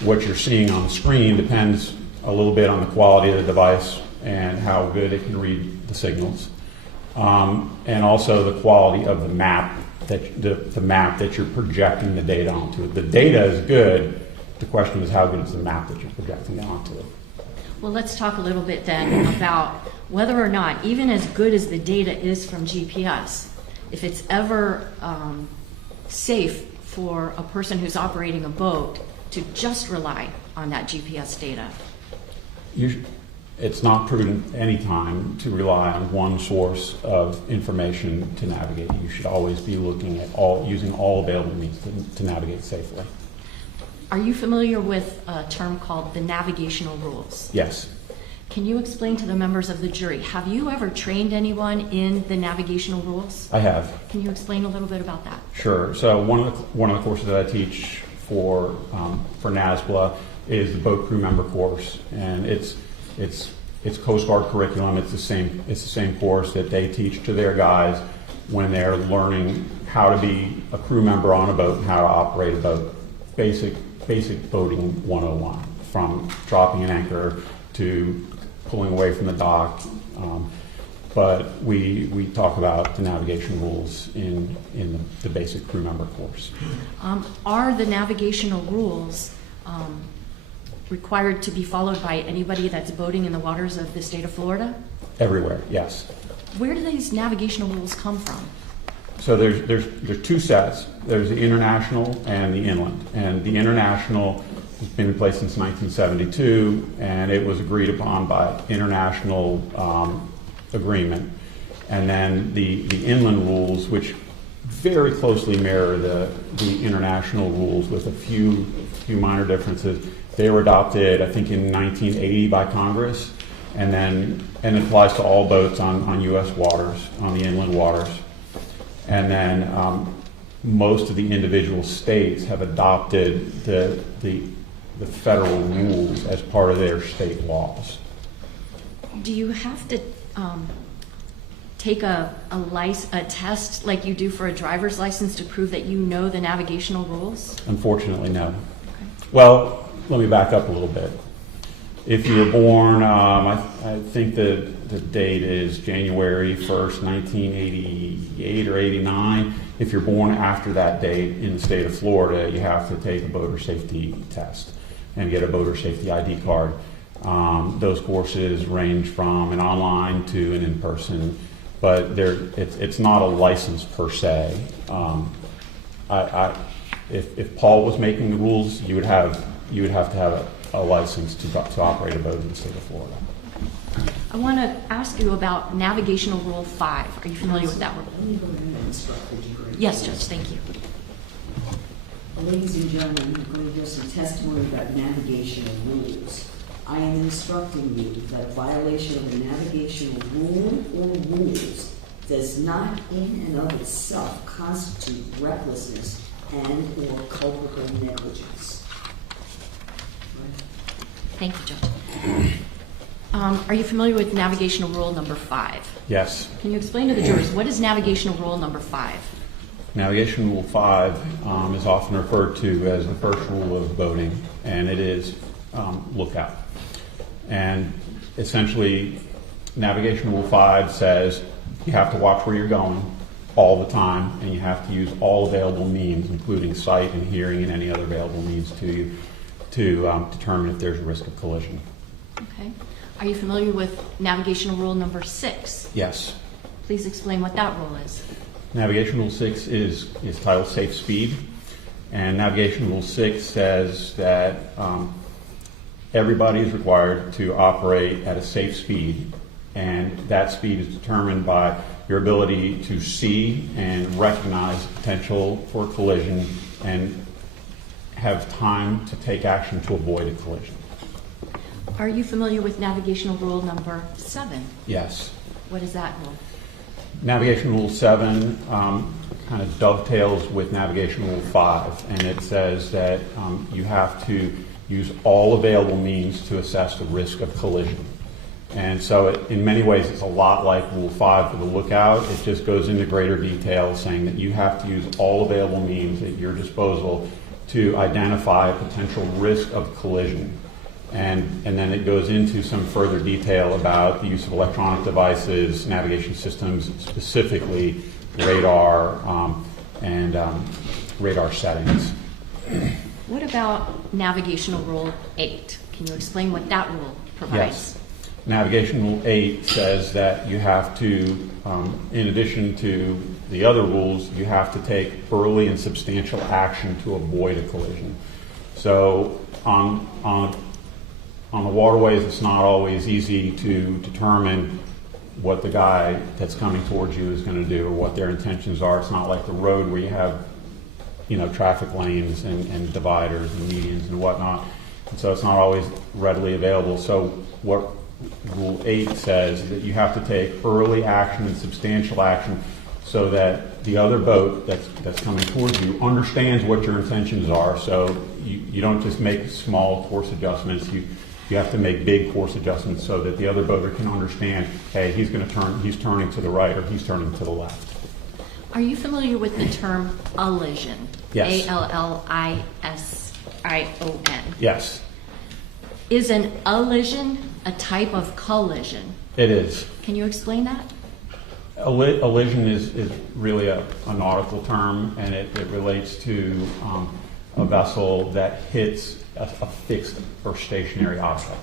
what you're seeing on the screen depends a little bit on the quality of the device and how good it can read the signals, and also the quality of the map the map that you're projecting the data onto. If the data is good, the question is how good is the map that you're projecting it onto. Well, let's talk a little bit then about whether or not, even as good as the data is from GPS, if it's ever safe for a person who's operating a boat to just rely on that GPS data. It's not prudent any time to rely on one source of information to navigate. You should always be looking at using all available means to navigate safely. Are you familiar with a term called the navigational rules? Yes. Can you explain to the members of the jury, have you ever trained anyone in the navigational rules? I have. Can you explain a little bit about that? Sure. So one of the courses that I teach for NASBLA is the boat crew member course, and it's Coast Guard curriculum. It's the same course that they teach to their guys when they're learning how to be a crew member on a boat and how to operate a boat. Basic boating 101, from dropping an anchor to pulling away from the dock. But we talk about the navigation rules in the basic crew member course. Are the navigational rules required to be followed by anybody that's boating in the waters of the state of Florida? Everywhere, yes. Where do these navigational rules come from? So there's two sets. There's the international and the inland. And the international has been in place since 1972, and it was agreed upon by international agreement. And then the inland rules, which very closely mirror the international rules with a few minor differences. They were adopted, I think, in 1980 by Congress, and it applies to all boats on U.S. waters, on the inland waters. And then most of the individual states have adopted the federal rules as part of their state laws. Do you have to take a test like you do for a driver's license to prove that you know the navigational rules? Unfortunately, no. Okay. Well, let me back up a little bit. If you were born, I think the date is January 1st, 1988 or 89. If you're born after that date in the state of Florida, you have to take a boater safety test and get a boater safety ID card. Those courses range from an online to an in-person, but it's not a license per se. If Paul was making the rules, you would have to have a license to operate a boat in the state of Florida. I want to ask you about Navigational Rule 5. Are you familiar with that rule? Let me go ahead and instruct the jury. Yes, Judge, thank you. Ladies and gentlemen, you're going to hear some testimony about navigational rules. I am instructing you that a violation of a navigational rule or rules does not in and of itself constitute recklessness and or culpable negligence. Right? Thank you, Judge. Are you familiar with Navigational Rule number 5? Yes. Can you explain to the jurors what is Navigational Rule number 5? Navigation Rule 5 is often referred to as the first rule of boating, and it is lookout. And essentially, Navigation Rule 5 says you have to watch where you're going all the time, and you have to use all available means, including sight and hearing and any other available means to you, to determine if there's a risk of collision. Okay. Are you familiar with Navigational Rule number 6? Yes. Please explain what that rule is. Navigation Rule 6 is titled Safe Speed, and Navigation Rule 6 says that everybody is required to operate at a safe speed, and that speed is determined by your ability to see and recognize potential for collision and have time to take action to avoid a collision. Are you familiar with Navigational Rule number 7? Yes. What is that rule? Navigation Rule 7 kind of dovetails with Navigation Rule 5, and it says that you have to use all available means to assess the risk of collision. And so in many ways, it's a lot like Rule 5 for the lookout. It just goes into greater detail, saying that you have to use all available means at your disposal to identify a potential risk of collision. And then it goes into some further detail about the use of electronic devices, navigation systems, specifically radar and radar settings. What about Navigational Rule 8? Can you explain what that rule provides? Yes. Navigation Rule 8 says that you have to, in addition to the other rules, you have to take early and substantial action to avoid a collision. So on the waterways, it's not always easy to determine what the guy that's coming towards you is going to do or what their intentions are. It's not like the road where you have, traffic lanes and dividers and medians and whatnot. And so it's not always readily available. So what Rule 8 says is that you have to take early action and substantial action so that the other boat that's coming towards you understands what your intentions are. So you don't just make small course adjustments. You have to make big course adjustments so that the other boater can understand, hey, he's turning to the right or he's turning to the left. Are you familiar with the term allision? Yes. Allision. Yes, Is an allision a type of collision? it is. Can you explain that? Allision is really a nautical term, and it relates to a vessel that hits a fixed or stationary object.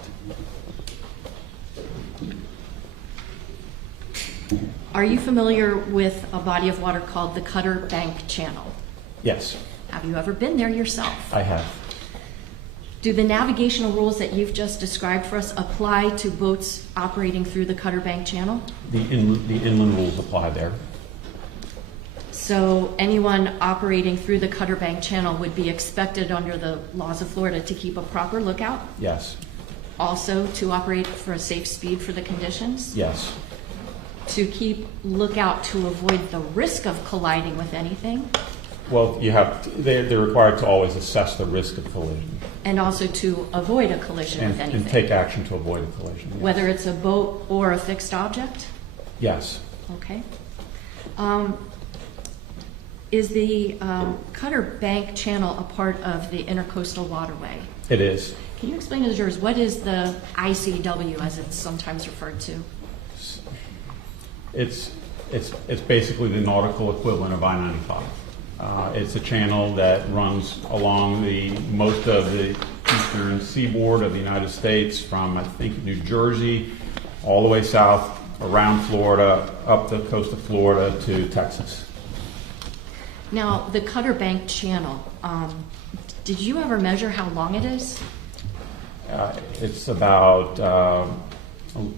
Are you familiar with a body of water called the Cutter Bank Channel? Yes, Have you ever been there yourself? I have. Do the navigational rules that you've just described for us apply to boats operating through the Cutter Bank Channel? The inland rules apply there. So anyone operating through the Cutter Bank Channel would be expected under the laws of Florida to keep a proper lookout? Yes, Also to operate for a safe speed for the conditions? yes, To keep lookout to avoid the risk of colliding with anything? well, they're required to always assess the risk of collision And also to avoid a collision with anything? and take action to avoid a collision. Yes. Whether it's a boat or a fixed object? Yes, Okay. Is the Cutter Bank Channel a part of the Intercoastal Waterway? it is. Can you explain to the jurors, what is the ICW as it's sometimes referred to? It's basically the nautical equivalent of I-95. It's a channel that runs along most of the eastern seaboard of the United States from, I think, New Jersey, all the way south, around Florida, up the coast of Florida to Texas. Now, the Cutter Bank Channel, did you ever measure how long it is? It's about,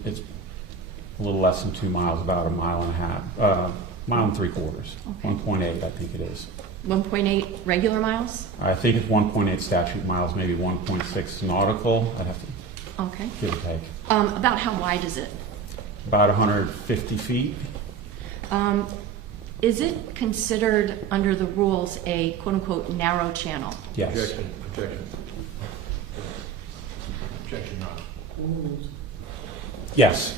it's a little less than 2 miles, about 1.5 miles, mile and 3/4, Okay. 1.8, I think it is. 1.8 regular miles? I think it's 1.8 statute miles, maybe 1.6 nautical. I'd have to Okay. give or take. About how wide is it? About 150 feet. Is it considered under the rules a quote-unquote narrow channel? Yes. Objection. Old. Yes.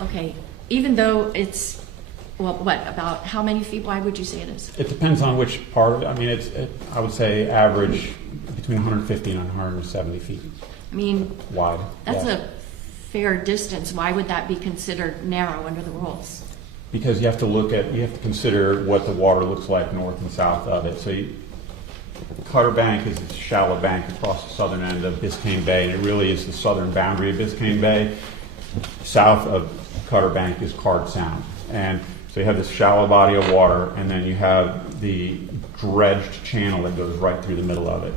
Okay, even though it's, well, what, about how many feet wide would you say it is? It depends on which part of it. I mean, I would say average between 150 and 170 feet I mean, wide. that's yes. a fair distance. Why would that be considered narrow under the rules? Because you have to consider what the water looks like north and south of it. So Cutter Bank is a shallow bank across the southern end of Biscayne Bay, and it really is the southern boundary of Biscayne Bay. South of Cutter Bank is Card Sound. And so you have this shallow body of water, and then you have the dredged channel that goes right through the middle of it.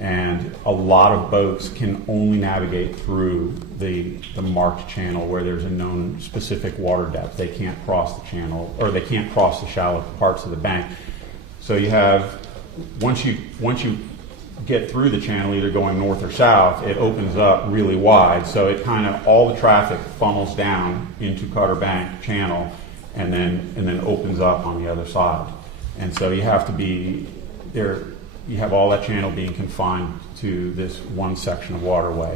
And a lot of boats can only navigate through the marked channel where there's a known specific water depth. They can't cross the channel, or they can't cross the shallow parts of the bank. So you have, once you get through the channel, either going north or south, it opens up really wide. So it kind of, all the traffic funnels down into Cutter Bank Channel and then opens up on the other side. And so you have to be there. You have all that channel being confined to this one section of waterway,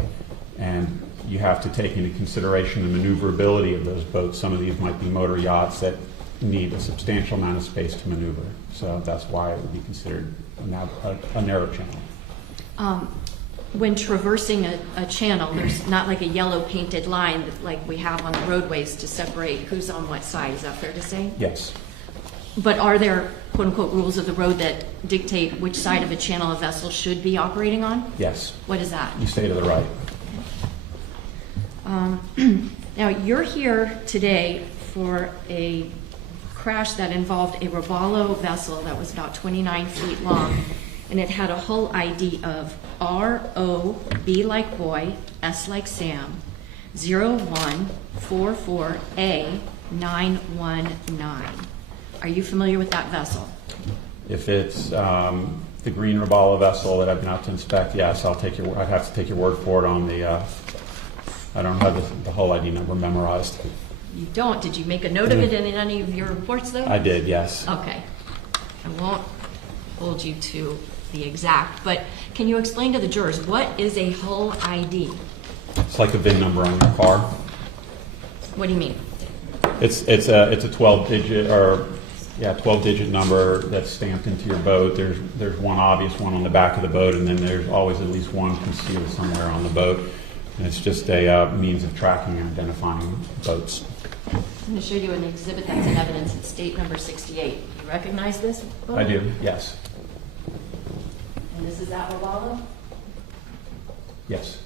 and you have to take into consideration the maneuverability of those boats. Some of these might be motor yachts that need a substantial amount of space to maneuver. So that's why it would be considered a narrow channel. When traversing a channel, there's not like a yellow painted line that, like we have on the roadways to separate who's on what side. Is that fair to say? Yes. But are there quote-unquote rules of the road that dictate which side of a channel a vessel should be operating on? Yes. What is that? You stay to the right. Now, you're here today for a crash that involved a Robalo vessel that was about 29 feet long, and it had a hull ID of RO, B like boy, S like Sam, 0144A919. Are you familiar with that vessel? If it's the green Robalo vessel that I've been out to inspect, yes, I'd have to take your word for it on the, I don't have the whole ID number memorized. You don't? Did you make a note of it in any of your reports, though? I did, yes. Okay. I won't hold you to the exact, but can you explain to the jurors, what is a hull ID? It's like the VIN number on your car. What do you mean? It's a 12-digit number that's stamped into your boat. There's one obvious one on the back of the boat, and then there's always at least one concealed somewhere on the boat. And it's just a means of tracking and identifying boats. I'm going to show you an exhibit that's in evidence. It's state number 68. You recognize this boat? I do, yes. And this is at Robalo? Yes.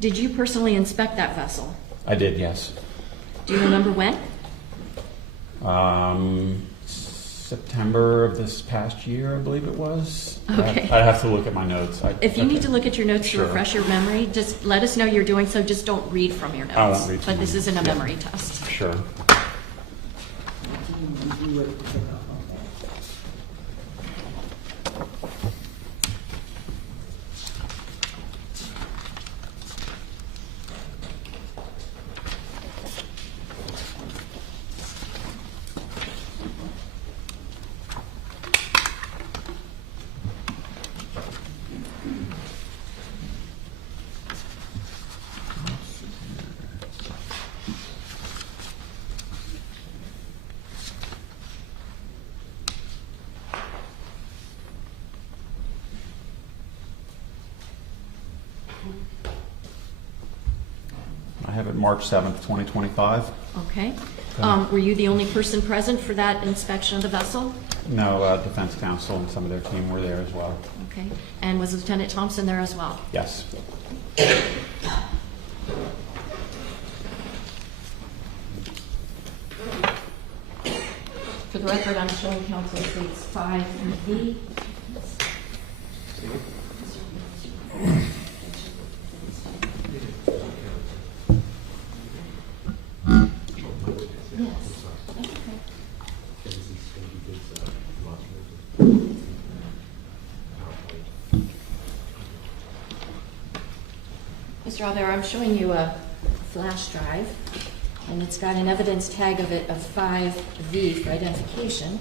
Did you personally inspect that vessel? I did, yes. Do you remember when? September of this past year, I believe it was. Okay. I'd have to look at my notes. If you need to look at your notes to Sure. refresh your memory, just let us know you're doing so. Just don't read from your notes. I won't read from But this them. isn't a Yeah. memory test. Sure. I have it March 7th, 2025. Okay. Were you the only person present for that inspection of the vessel? No, defense counsel and some of their team were there as well. Okay. And was Lieutenant Thompson there as well? Yes. For the record, I'm showing counsel states 5B. Mr. Albert, I'm showing you a flash drive, and it's got an evidence tag of it of 5V for identification.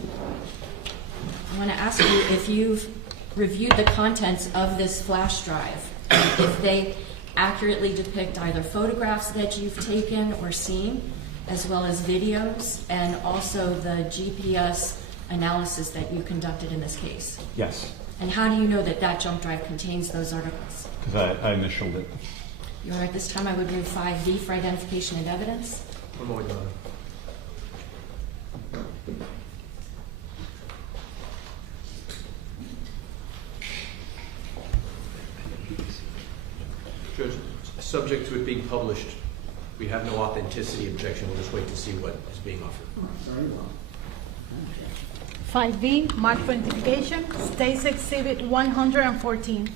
I want to ask you if you've reviewed the contents of this flash drive, if they accurately depict either photographs that you've taken or seen, as well as videos, and also the GPS analysis that you conducted in this case. Yes, And how do you know that that jump drive contains those articles? because I initialed it. Your Honor, at this time I would move 5V for identification and evidence. One more, Your Honor. Judge, subject to it being published, we have no authenticity objection. We'll just wait to see what is being offered. Very well. 5B, marked for identification, State's Exhibit 114.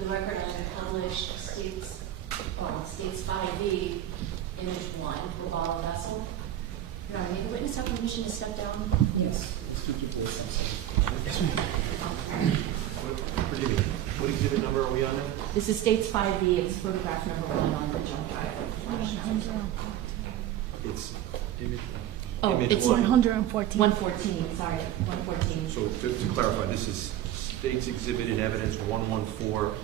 the record on the published states 5B, image 1, revolve vessel. Your Honor, may the witness have permission to step down? Yes. What exhibit number are we on now? This is states 5B. It's photograph number 1 on the jump drive. It's image. Oh, image it's 114. 114. Sorry, 114. So to clarify, this is State's Exhibit in Evidence 114,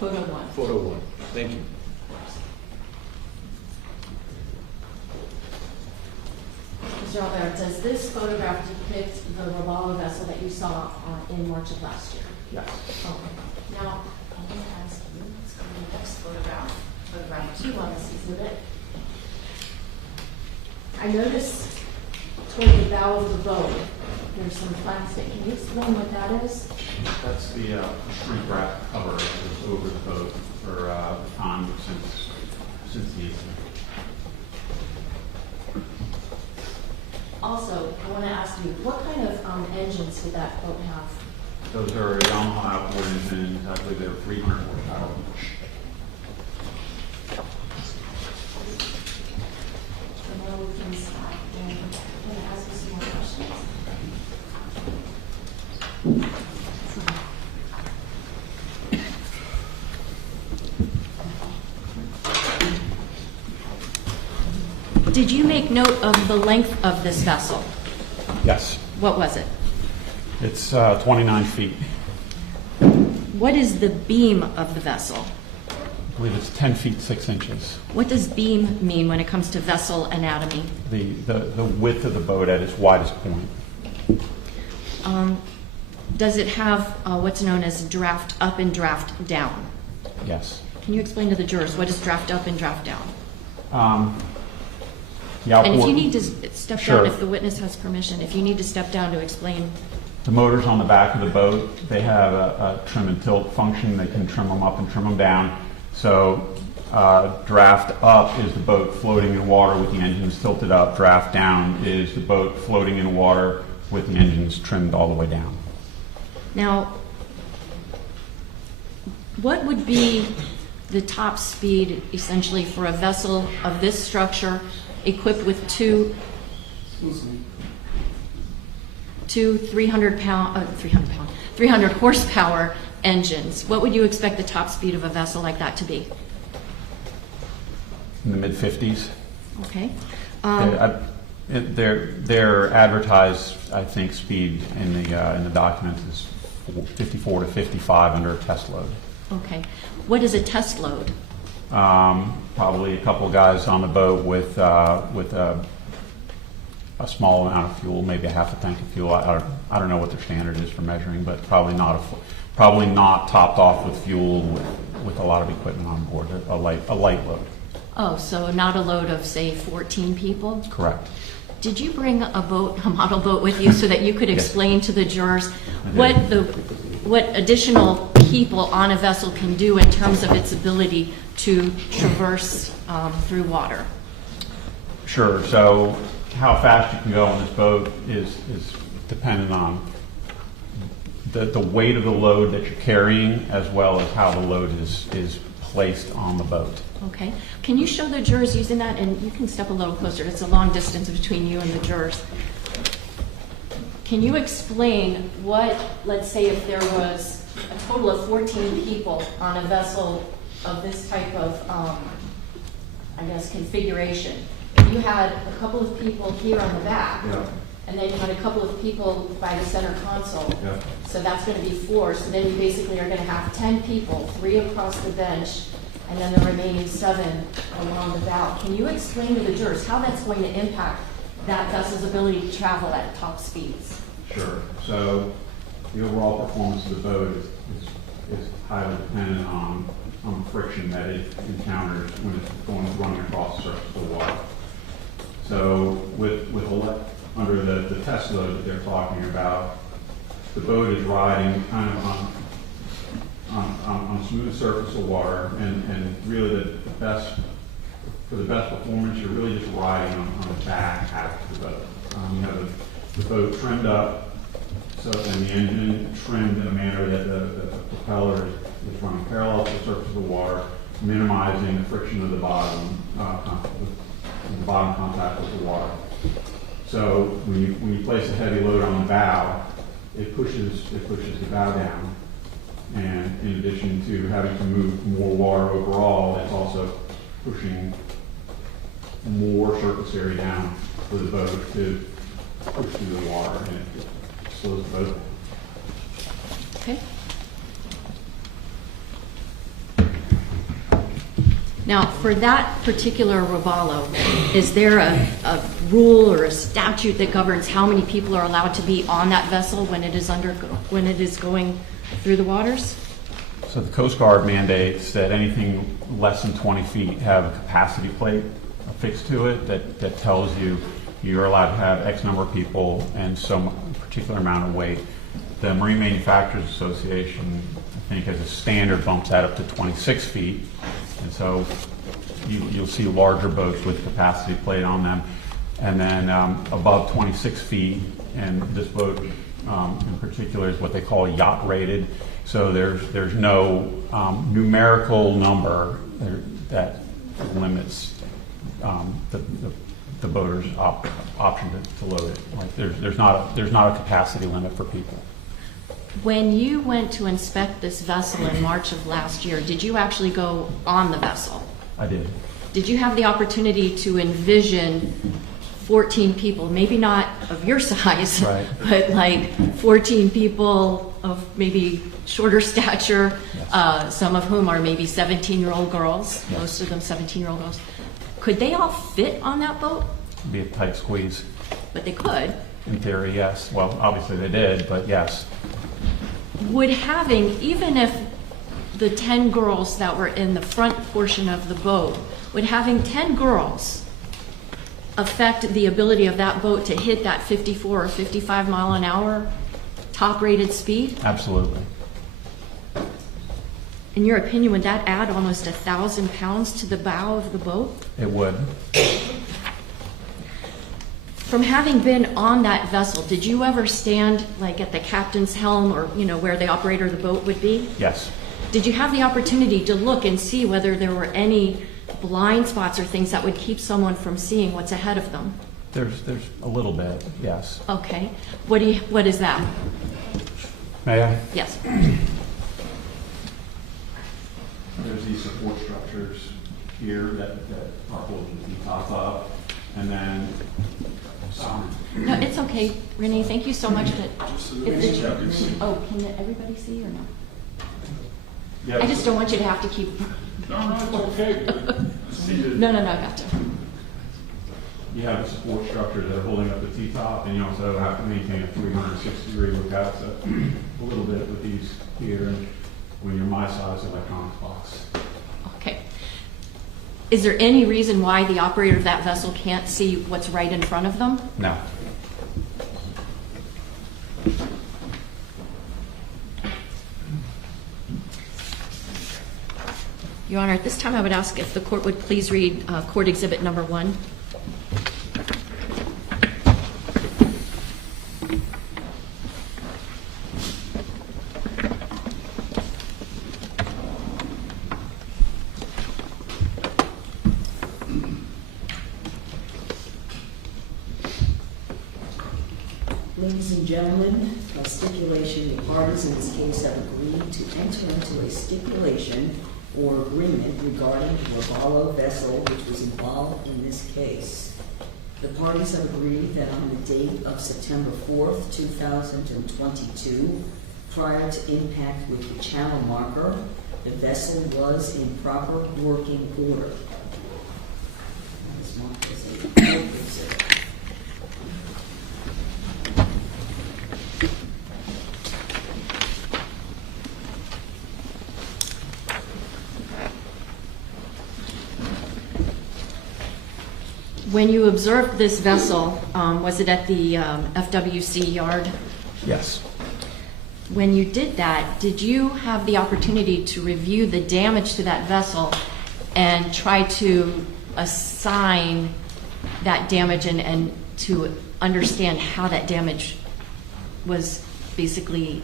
Photo 1. Photo 1. Thank you. Mr. Albert, does this photograph depict the revolver vessel that you saw in March of last year? Yes. Okay. Now, I'm going to ask you, let's go to the next photograph, photograph 2 on this exhibit. I noticed toward the bow of the boat, there's some plastic. Can you explain what that is? That's the shrink wrap cover that was over the boat for the time since the incident. Also, I want to ask you, what kind of engines did that boat have? Those are Yamaha outboard engines. I believe they were 300 horsepower each. And then we can stop and I'm going to ask you some more questions. Did you make note of the length of this vessel? Yes. What was it? It's 29 feet. What is the beam of the vessel? I believe it's 10 feet 6 inches. What does beam mean when it comes to vessel anatomy? The width of the boat at its widest point. Does it have what's known as draft up and draft down? Yes. Can you explain to the jurors what is draft up and draft down? The outboard, And if you need to step Sure. down, if the witness has permission, if you need to step down to explain. the motors on the back of the boat, they have a trim and tilt function. They can trim them up and trim them down. So draft up is the boat floating in water with the engines tilted up. Draft down is the boat floating in water with the engines trimmed all the way down. Now, what would be the top speed essentially for a vessel of this structure equipped with two 300 horsepower engines? What would you expect the top speed of a vessel like that to be? In the mid 50s. Okay. Their advertised, I think, speed in the documents is 54 to 55 under a test load. Okay. What is a test load? Probably a couple of guys on the boat with a small amount of fuel, maybe a half a tank of fuel. I don't know what their standard is for measuring, but probably not topped off with fuel with a lot of equipment on board. A light load. Oh, so not a load of, say, 14 people? Correct. Did you bring a model boat with you so that you could Yes. explain to the jurors I did. what additional people on a vessel can do in terms of its ability to traverse through water? Sure. So how fast you can go on this boat is dependent on the weight of the load that you're carrying, as well as how the load is placed on the boat. Okay. Can you show the jurors using that? And you can step a little closer. It's a long distance between you and the jurors. Can you explain what, let's say if there was a total of 14 people on a vessel of this type of, configuration. You had a couple of people here on the back, Yeah. and then you had a couple of people by the center console. Yeah. So that's going to be 4. So then you basically are going to have 10 people, 3 across the bench, and then the remaining 7 along the bow. Can you explain to the jurors how that's going to impact that vessel's ability to travel at top speeds? Sure. So the overall performance of the boat is highly dependent on the friction that it encounters when it's running across the surface of the water. So under the test load that they're talking about, the boat is riding kind of on a smooth surface of water, and really for the best performance, you're really just riding on the back half of the boat. You have the boat trimmed up So, and the engine trimmed in a manner that the propeller is running parallel to the surface of the water, minimizing the friction of the bottom, the bottom contact with the water. So when you place a heavy load on the bow, it pushes the bow down. And in addition to having to move more water overall, it's also pushing more surface area down for the boat to push through the water, and it slows the boat. Okay. Now, for that particular robalo, is there a rule or a statute that governs how many people are allowed to be on that vessel when it is going through the waters? So the Coast Guard mandates that anything less than 20 feet have a capacity plate affixed to it that tells you you're allowed to have X number of people and some particular amount of weight. The Marine Manufacturers Association, I think, as a standard, bumps that up to 26 feet. And so you'll see larger boats with capacity plate on them. And then above 26 feet, and this boat in particular is what they call yacht rated. So there's no numerical number that limits the boater's option to load it. Like there's not a capacity limit for people. When you went to inspect this vessel in March of last year, did you actually go on the vessel? I did. Did you have the opportunity to envision 14 people, maybe not of your size, Right. but like 14 people of maybe shorter stature, Yes. some of whom are maybe 17-year-old girls, Yes. most of them 17-year-old girls. Could they all fit on that boat? It'd be a tight squeeze. But they could. In theory, yes. Well, obviously they did, but yes. Would having, even if the 10 girls that were in the front portion of the boat, would having 10 girls affect the ability of that boat to hit that 54 or 55 mile an hour top rated speed? Absolutely. In your opinion, would that add almost 1,000 pounds to the bow of the boat? It would. From having been on that vessel, did you ever stand like at the captain's helm or, where the operator of the boat would be? Yes. Did you have the opportunity to look and see whether there were any blind spots or things that would keep someone from seeing what's ahead of them? There's a little bit, yes. Okay. What is that? May I? Yes. There's these support structures here that are holding the top up, and then No, it's okay, Renee. Thank you so much. Can everybody see or no? yeah, I just don't want you to have to keep. No, it's okay. No, I got to. You have the support structures that are holding up the T-top, and you also have to maintain a 360-degree lookout. So a little bit with these here, and when you're my size electronics box. Okay. Is there any reason why the operator of that vessel can't see what's right in front of them? No. Your Honor, at this time I would ask if the court would please read Court Exhibit Number 1. Ladies and gentlemen, by stipulation, the parties in this case have agreed to enter into a stipulation or agreement regarding the Robalo vessel which was involved in this case. The parties have agreed that on the date of September 4th, 2022, prior to impact with the channel marker, the vessel was in proper working order. That is marked as a court exhibit. When you observed this vessel, was it at the FWC yard? Yes. When you did that, did you have the opportunity to review the damage to that vessel and try to assign that damage and to understand how that damage was basically,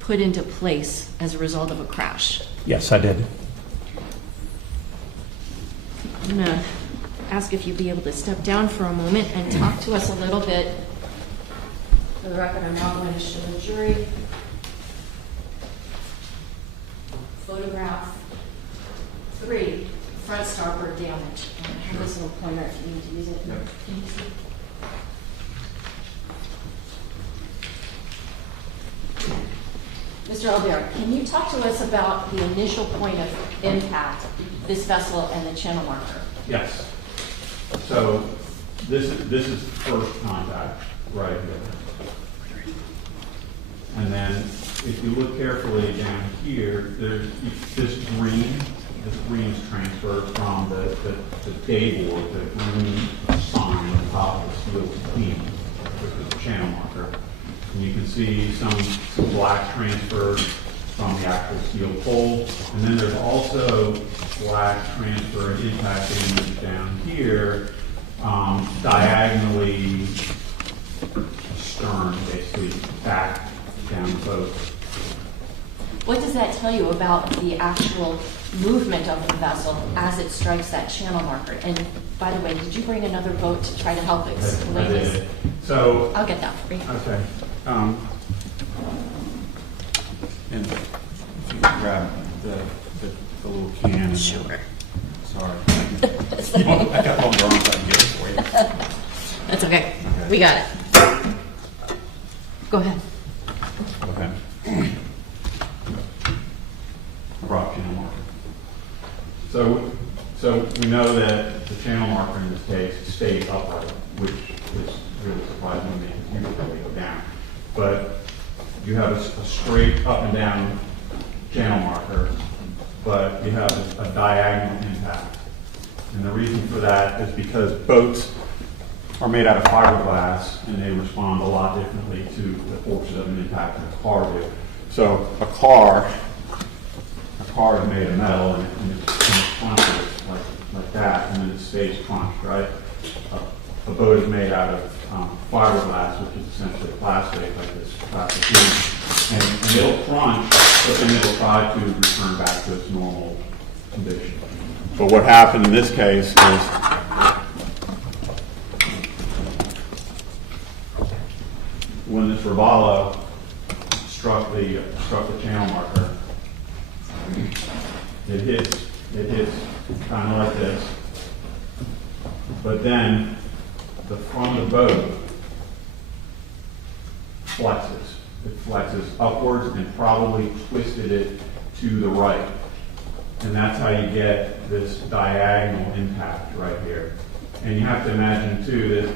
put into place as a result of a crash. Yes, I did. I'm gonna ask if you'd be able to step down for a moment and talk to us a little bit. For the record, I'm now going to show the jury photograph 3, front starboard damage. I have this little pointer if you need to use it. Yep. Can you see? Mr. Albert, can you talk to us about the initial point of impact, this vessel and the channel marker? Yes. So this is first contact right here. And then if you look carefully down here, there's this green is transferred from the dayboard, the green sign on top of the steel beam, which is the channel marker. And you can see some black transfer from the actual steel pole. And then there's also black transfer and impact damage down here, diagonally stern, basically back down the boat. What does that tell you about the actual movement of the vessel as it strikes that channel marker? And by the way, did you bring another boat to try to help explain I this? did. So I'll get that for you. okay. And if you can grab the little can. And Sure. Sorry. I got longer arms. I can get it for you. That's okay. Okay. We got it. Go ahead. Go ahead. Rock channel marker. So we know that the channel marker in this case stays upright, which is really surprising to me because usually they go down. But you have a straight up and down channel marker, but you have a diagonal impact. And the reason for that is because boats are made out of fiberglass and they respond a lot differently to the forces of an impact than a car do. So a car is made of metal and it's crunched like that, and then it stays crunched, right? A boat is made out of fiberglass, which is essentially plastic, like this plastic tube, and it'll crunch, but then it'll try to return back to its normal condition. But what happened in this case is when this Robalo struck the channel marker, it hits kind of like this, but then the front of the boat flexes. It flexes upwards and probably twisted it to the right. And that's how you get this diagonal impact right here. And you have to imagine too that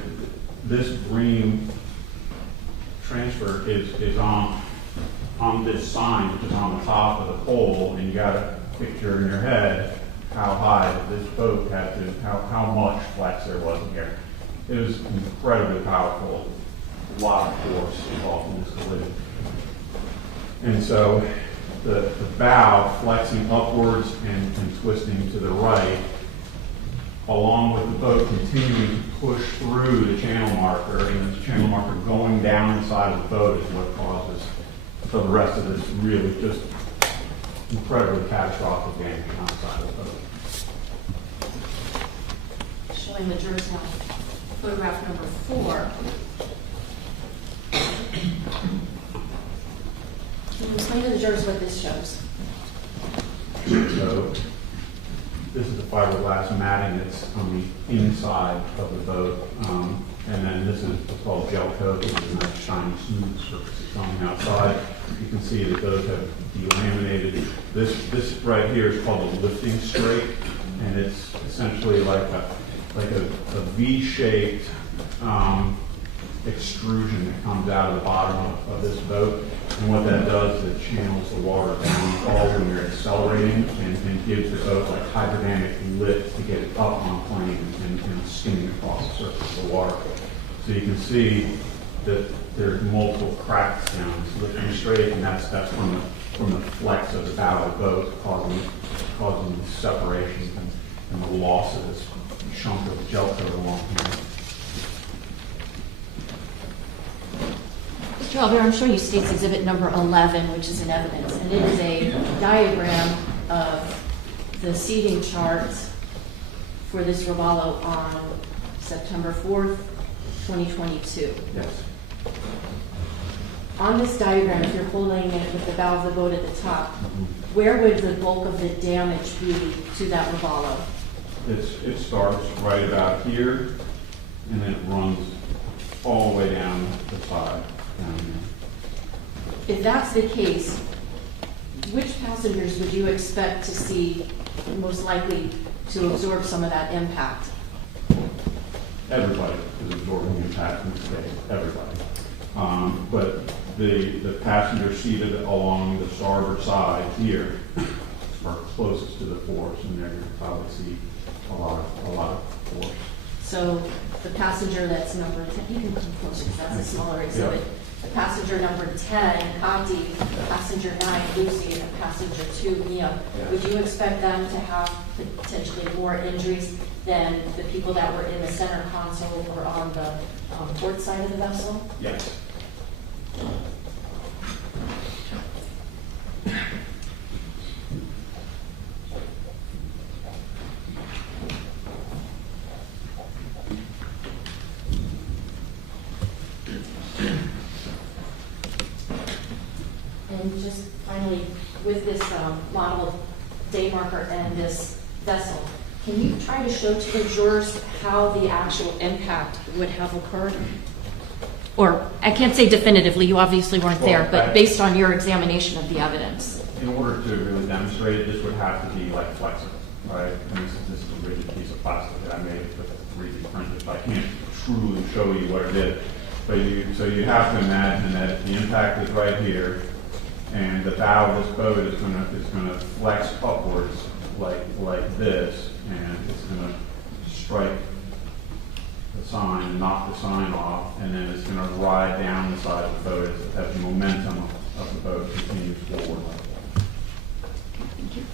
this green transfer is on this sign, which is on the top of the pole, and you got to picture in your head how high this boat had to, how much flex there was in here. It was incredibly powerful, a lot of force involved in this collision. And so the bow flexing upwards and twisting to the right, along with the boat continuing to push through the channel marker, and the channel marker going down inside of the boat is what causes the rest of this really just incredibly catastrophic damage outside of the boat. Showing the jurors now photograph number 4. Can you explain to the jurors what this shows? So this is the fiberglass matting that's on the inside of the boat. And then this is what's called gel coat, which is a nice shiny smooth surface on the outside. You can see that those have delaminated. This right here is called a lifting straight, and it's essentially like a V-shaped extrusion that comes out of the bottom of this boat. And what that does is it channels the water down all when you're accelerating and gives the boat like hydrodynamic lift to get it up on a plane and skimming across the surface of the water. So you can see that there's multiple cracks down this lifting straight, and that's from the flex of the bow of the boat causing the separation and the loss of this chunk of gel coat along here. Mr. Albert, I'm showing you State's Exhibit number 11, which is in evidence, and it is a diagram of the seating charts for this Robalo on September 4th, 2022. Yes. On this diagram, if you're holding it with the bow of the boat at the top, where would the bulk of the damage be to that Robalo? It starts right about here, and then it runs all the way down the side. Down here. If that's the case, which passengers would you expect to see most likely to absorb some of that impact? Everybody is absorbing impact in the state, everybody. But the passengers seated along the starboard side here are closest to the force, and they're going to probably see a lot of force. So the passenger that's number 10, you can come closer because that's a smaller exhibit. The passenger number 10, Conti, passenger 9, Lucy, and passenger 2, Mia, would you expect them to have potentially more injuries than the people that were in the center console or on the port side of the vessel? Yes. And just finally, with this model day marker and this vessel, can you try to show to the jurors how the actual impact would have occurred? Or, I can't say definitively, you obviously weren't there, but based on your examination of the evidence. In order to really demonstrate it, this would have to be like flexible, right? And this is a rigid piece of plastic that I made with a 3D printer, so I can't truly show you what it did. But so you have to imagine that the impact is right here, and the bow of this boat is going to flex upwards like this, and it's going to strike the sign and knock the sign off, and then it's going to ride down the side of the boat as the momentum of the boat continues forward. Thank you.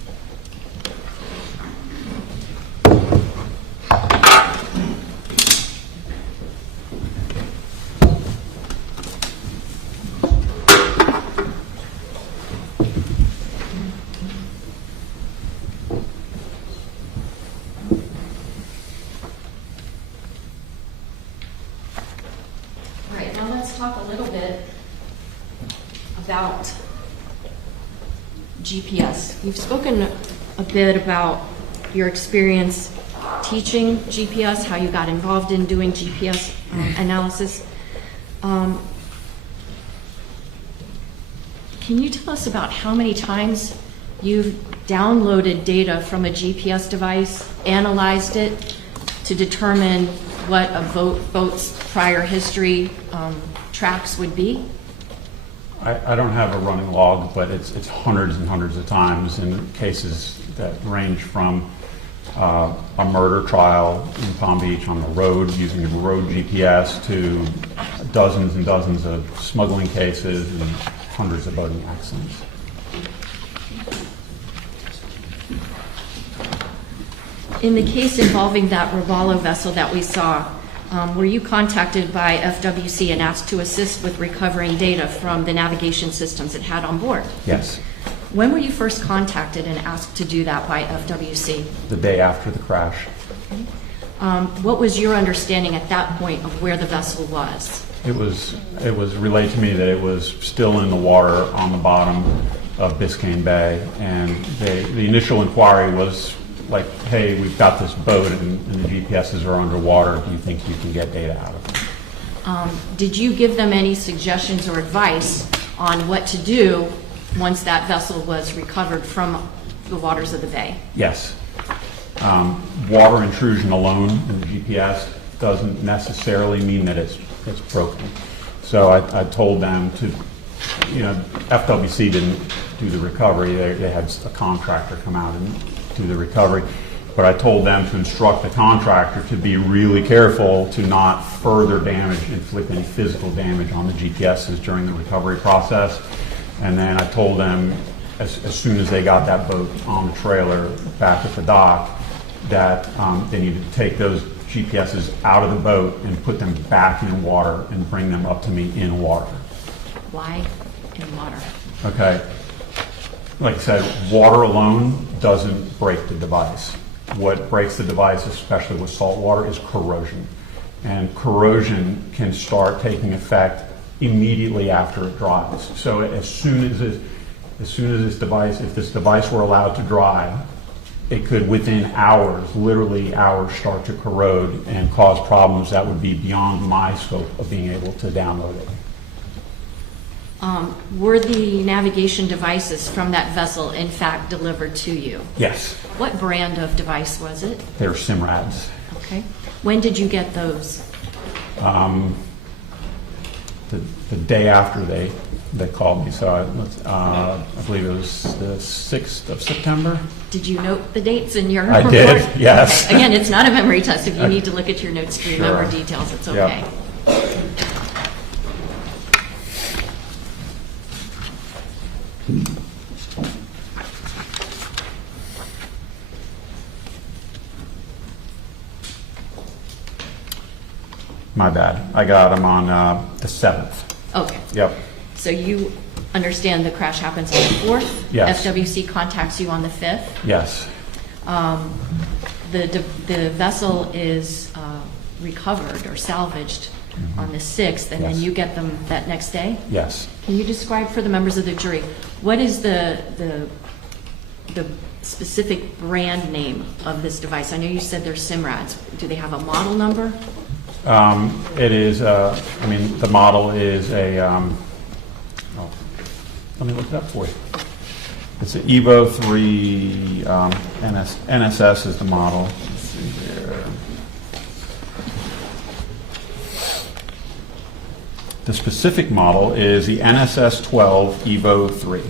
All right, now let's talk a little bit about GPS. You've spoken a bit about your experience teaching GPS, how you got involved in doing GPS analysis. Can you tell us about how many times you've downloaded data from a GPS device, analyzed it to determine what a boat's prior history tracks would be? I don't have a running log, but it's hundreds and hundreds of times in cases that range from a murder trial in Palm Beach on the road using a road GPS to dozens and dozens of smuggling cases and hundreds of boating accidents. In the case involving that Robalo vessel that we saw, were you contacted by FWC and asked to assist with recovering data from the navigation systems it had on board? Yes. When were you first contacted and asked to do that by FWC? The day after the crash. What was your understanding at that point of where the vessel was? It was relayed to me that it was still in the water on the bottom of Biscayne Bay, and the initial inquiry was like, hey, we've got this boat and the GPSs are underwater. Do you think you can get data out of it? Did you give them any suggestions or advice on what to do once that vessel was recovered from the waters of the bay? Yes. Water intrusion alone in the GPS doesn't necessarily mean that it's broken. So I told them to, FWC didn't do the recovery. They had a contractor come out and do the recovery. But I told them to instruct the contractor to be really careful to not further inflict any physical damage on the GPSs during the recovery process. And then I told them as soon as they got that boat on the trailer back at the dock that they needed to take those GPSs out of the boat and put them back in water and bring them up to me in water. Why in water? Okay. Like I said, water alone doesn't break the device. What breaks the device, especially with salt water, is corrosion. And corrosion can start taking effect immediately after it dries. So as soon as this device, if this device were allowed to dry, it could within hours, literally hours, start to corrode and cause problems that would be beyond my scope of being able to download it. Were the navigation devices from that vessel in fact delivered to you? Yes, What brand of device was it? they're SIMRADs. Okay. When did you get those? The day after they called me, so I believe it was the 6th of September. Did you note the dates in your I report? did, yes. Okay. Again, it's not a memory test. If you need to look at your notes to remember Sure. details, it's Yep. okay. My bad. I got them on the 7th. Okay. Yep. So you understand the crash happens on the 4th? Yes. FWC contacts you on the 5th? Yes. The vessel is recovered or salvaged on the 6th, and Yes. then you get them that next day? Yes. Can you describe for the members of the jury, what is the specific brand name of this device? I know you said they're SIMRADs. Do they have a model number? It is, the model is a, let me look it up for you. It's an Evo 3, NSS is the model. Let's see here. The specific model is the NSS 12 Evo 3.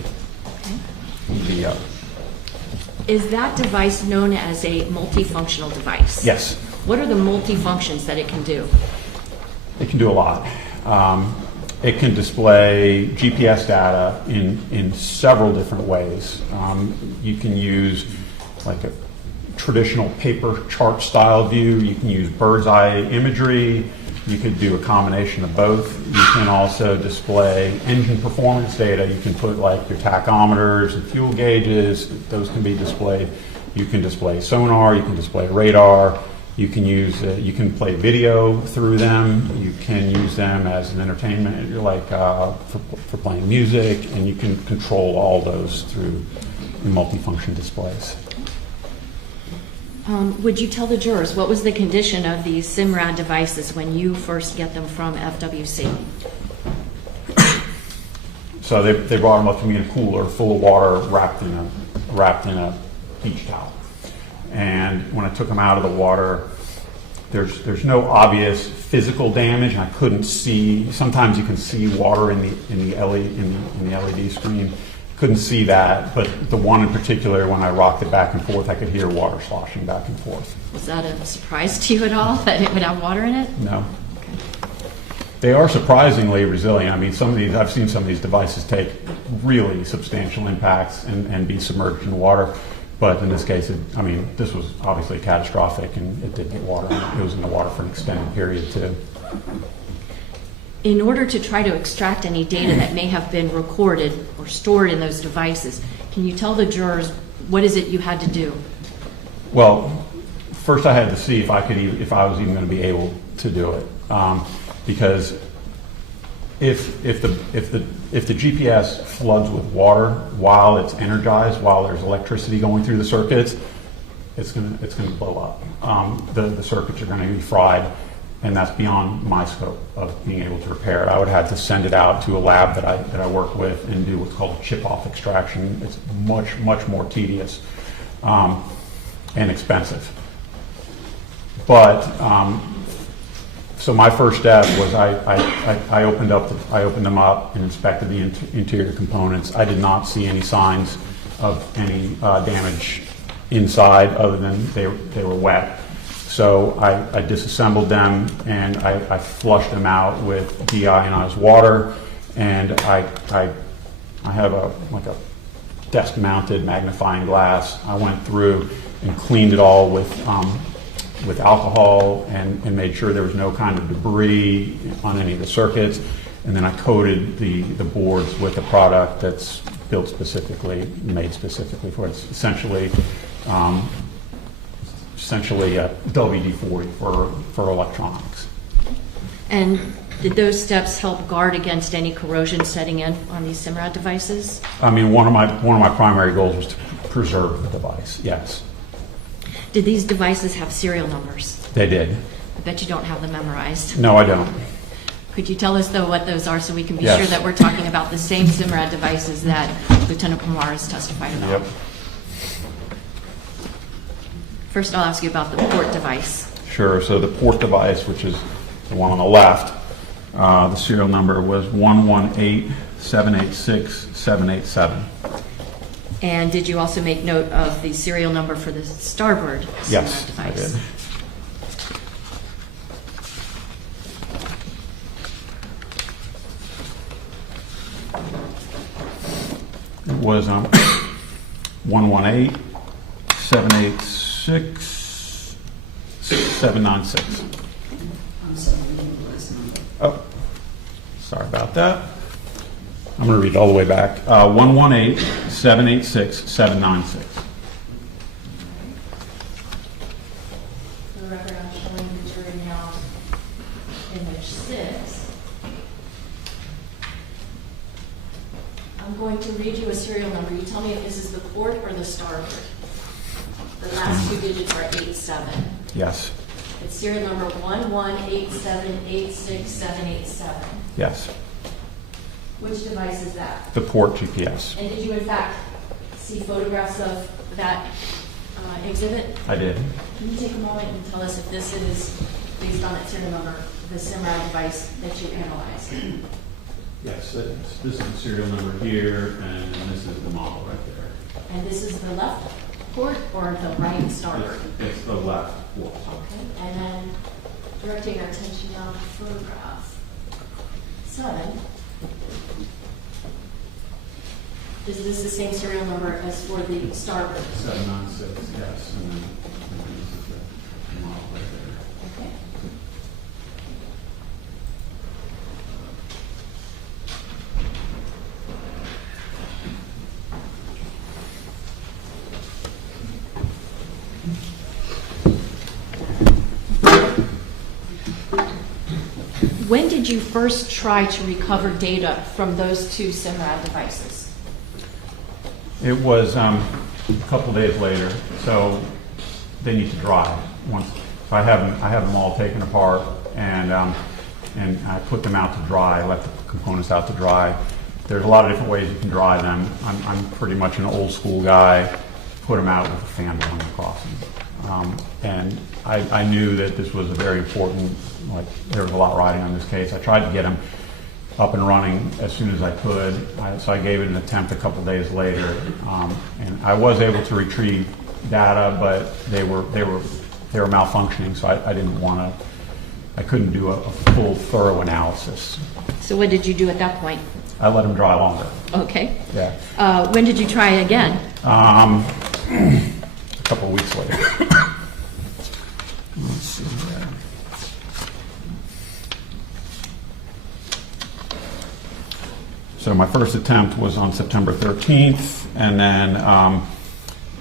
Okay. Is that device known as a multifunctional device? Yes. What are the multifunctions that it can do? It can do a lot. It can display GPS data in several different ways. You can use like a traditional paper chart style view. You can use bird's eye imagery. You could do a combination of both. You can also display engine performance data. You can put like your tachometers and fuel gauges. Those can be displayed. You can display sonar. You can display radar. You can use, you can play video through them. You can use them as an entertainment, like for playing music, and you can control all those through multifunction displays. Would you tell the jurors what was the condition of these SIMRAD devices when you first get them from FWC? So they brought them up to me in a cooler full of water wrapped in a beach towel. And when I took them out of the water, there's no obvious physical damage, and I couldn't see. Sometimes you can see water in the LED screen. Couldn't see that, but the one in particular, when I rocked it back and forth, I could hear water sloshing back and forth. Was that a surprise to you at all that it would have water in it? No. Okay. They are surprisingly resilient. I mean, I've seen some of these devices take really substantial impacts and be submerged in water. But in this case, this was obviously catastrophic, and it did get water. It was in the water for an extended period, too. In order to try to extract any data that may have been recorded or stored in those devices, can you tell the jurors what is it you had to do? Well, first I had to see if I was even going to be able to do it, because if the GPS floods with water while it's energized, while there's electricity going through the circuits, it's going to blow up. The circuits are going to be fried, and that's beyond my scope of being able to repair it. I would have to send it out to a lab that I work with and do what's called chip-off extraction. It's much more tedious and expensive. But so my first step was I opened them up and inspected the interior components. I did not see any signs of any damage inside, other than they were wet. So I disassembled them, and I flushed them out with deionized water, and I have a desk-mounted magnifying glass. I went through and cleaned it all with alcohol and made sure there was no kind of debris on any of the circuits. and then I coated the boards with a product that's built specifically, made specifically for it. It's essentially a WD-40 for electronics. And did those steps help guard against any corrosion setting in on these SIMRAD devices? I mean, one of my primary goals was to preserve the device. Yes, Did these devices have serial numbers? they did. I bet you don't have them memorized. No, I don't. Could you tell us, though, what those are so we can be Yes. sure that we're talking about the same SIMRAD devices that Lieutenant Pomar has testified about? Yep. First, I'll ask you about the port device. Sure. So the port device, which is the one on the left, the serial number was 118786787. And did you also make note of the serial number for the starboard SIMRAD Yes, I device? did. It was 118786796. I'm sorry, I didn't realize the number. Oh, sorry about that. I'm going to read all the way back. 118786796. For the record, I'm showing the jury now image 6. I'm going to read you a serial number. You tell me if this is the port or the starboard. The last 2 digits are 87. Yes, It's serial number 118786787. yes. Which device is that? The port GPS. And did you in fact see photographs of that exhibit? I did. Can you take a moment and tell us if this is, based on that serial number, the SIMRAD device that you analyzed? Yes, this is the serial number here, and this is the model right there. And this is the left port or the right starboard? It's the left port. Okay, and then directing our attention now to photograph 7. Is this the same serial number as for the starboard? 796, yes, and then this is the model right there. Okay. When did you first try to recover data from those 2 SIMRAD devices? It was a couple days later, so they need to dry. So I have them all taken apart, and I put them out to dry. I let the components out to dry. There's a lot of different ways you can dry them. I'm pretty much an old school guy. Put them out with a fan blowing across them. And I knew that this was a very important, like there was a lot riding on this case. I tried to get them up and running as soon as I could. So I gave it an attempt a couple days later, and I was able to retrieve data, but they were malfunctioning. So I didn't want to. I couldn't do a full, thorough analysis. So what did you do at that point? I let them dry longer. Okay. Yeah. When did you try again? A couple of weeks later. Let's see here. So my first attempt was on September 13th, and then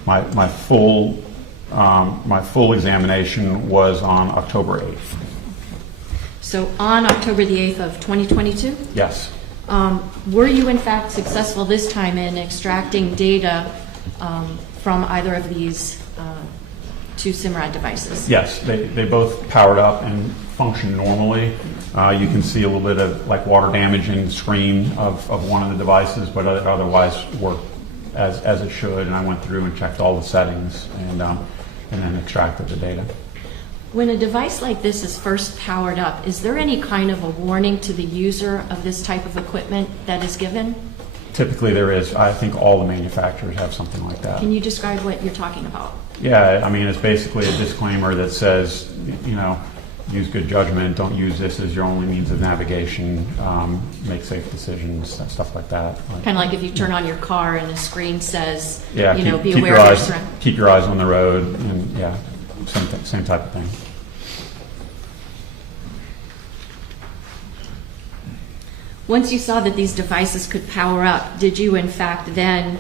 my full examination was on October 8th. So on October the 8th of 2022? Yes. Were you in fact successful this time in extracting data from either of these 2 SIMRAD devices? Yes, they both powered up and function normally. You can see a little bit of like water damage in the screen of one of the devices, but otherwise worked as it should. And I went through and checked all the settings and then extracted the data. When a device like this is first powered up, is there any kind of a warning to the user of this type of equipment that is given? Typically there is. I think all the manufacturers have something like that. Can you describe what you're talking about? Yeah, I mean, it's basically a disclaimer that says, use good judgment, don't use this as your only means of navigation, make safe decisions, stuff like that. Kind of like if you turn on your car and a screen says, Yeah, be keep aware your of your eyes, surroundings. keep your eyes on the road, and yeah, same type of thing. Once you saw that these devices could power up, did you in fact then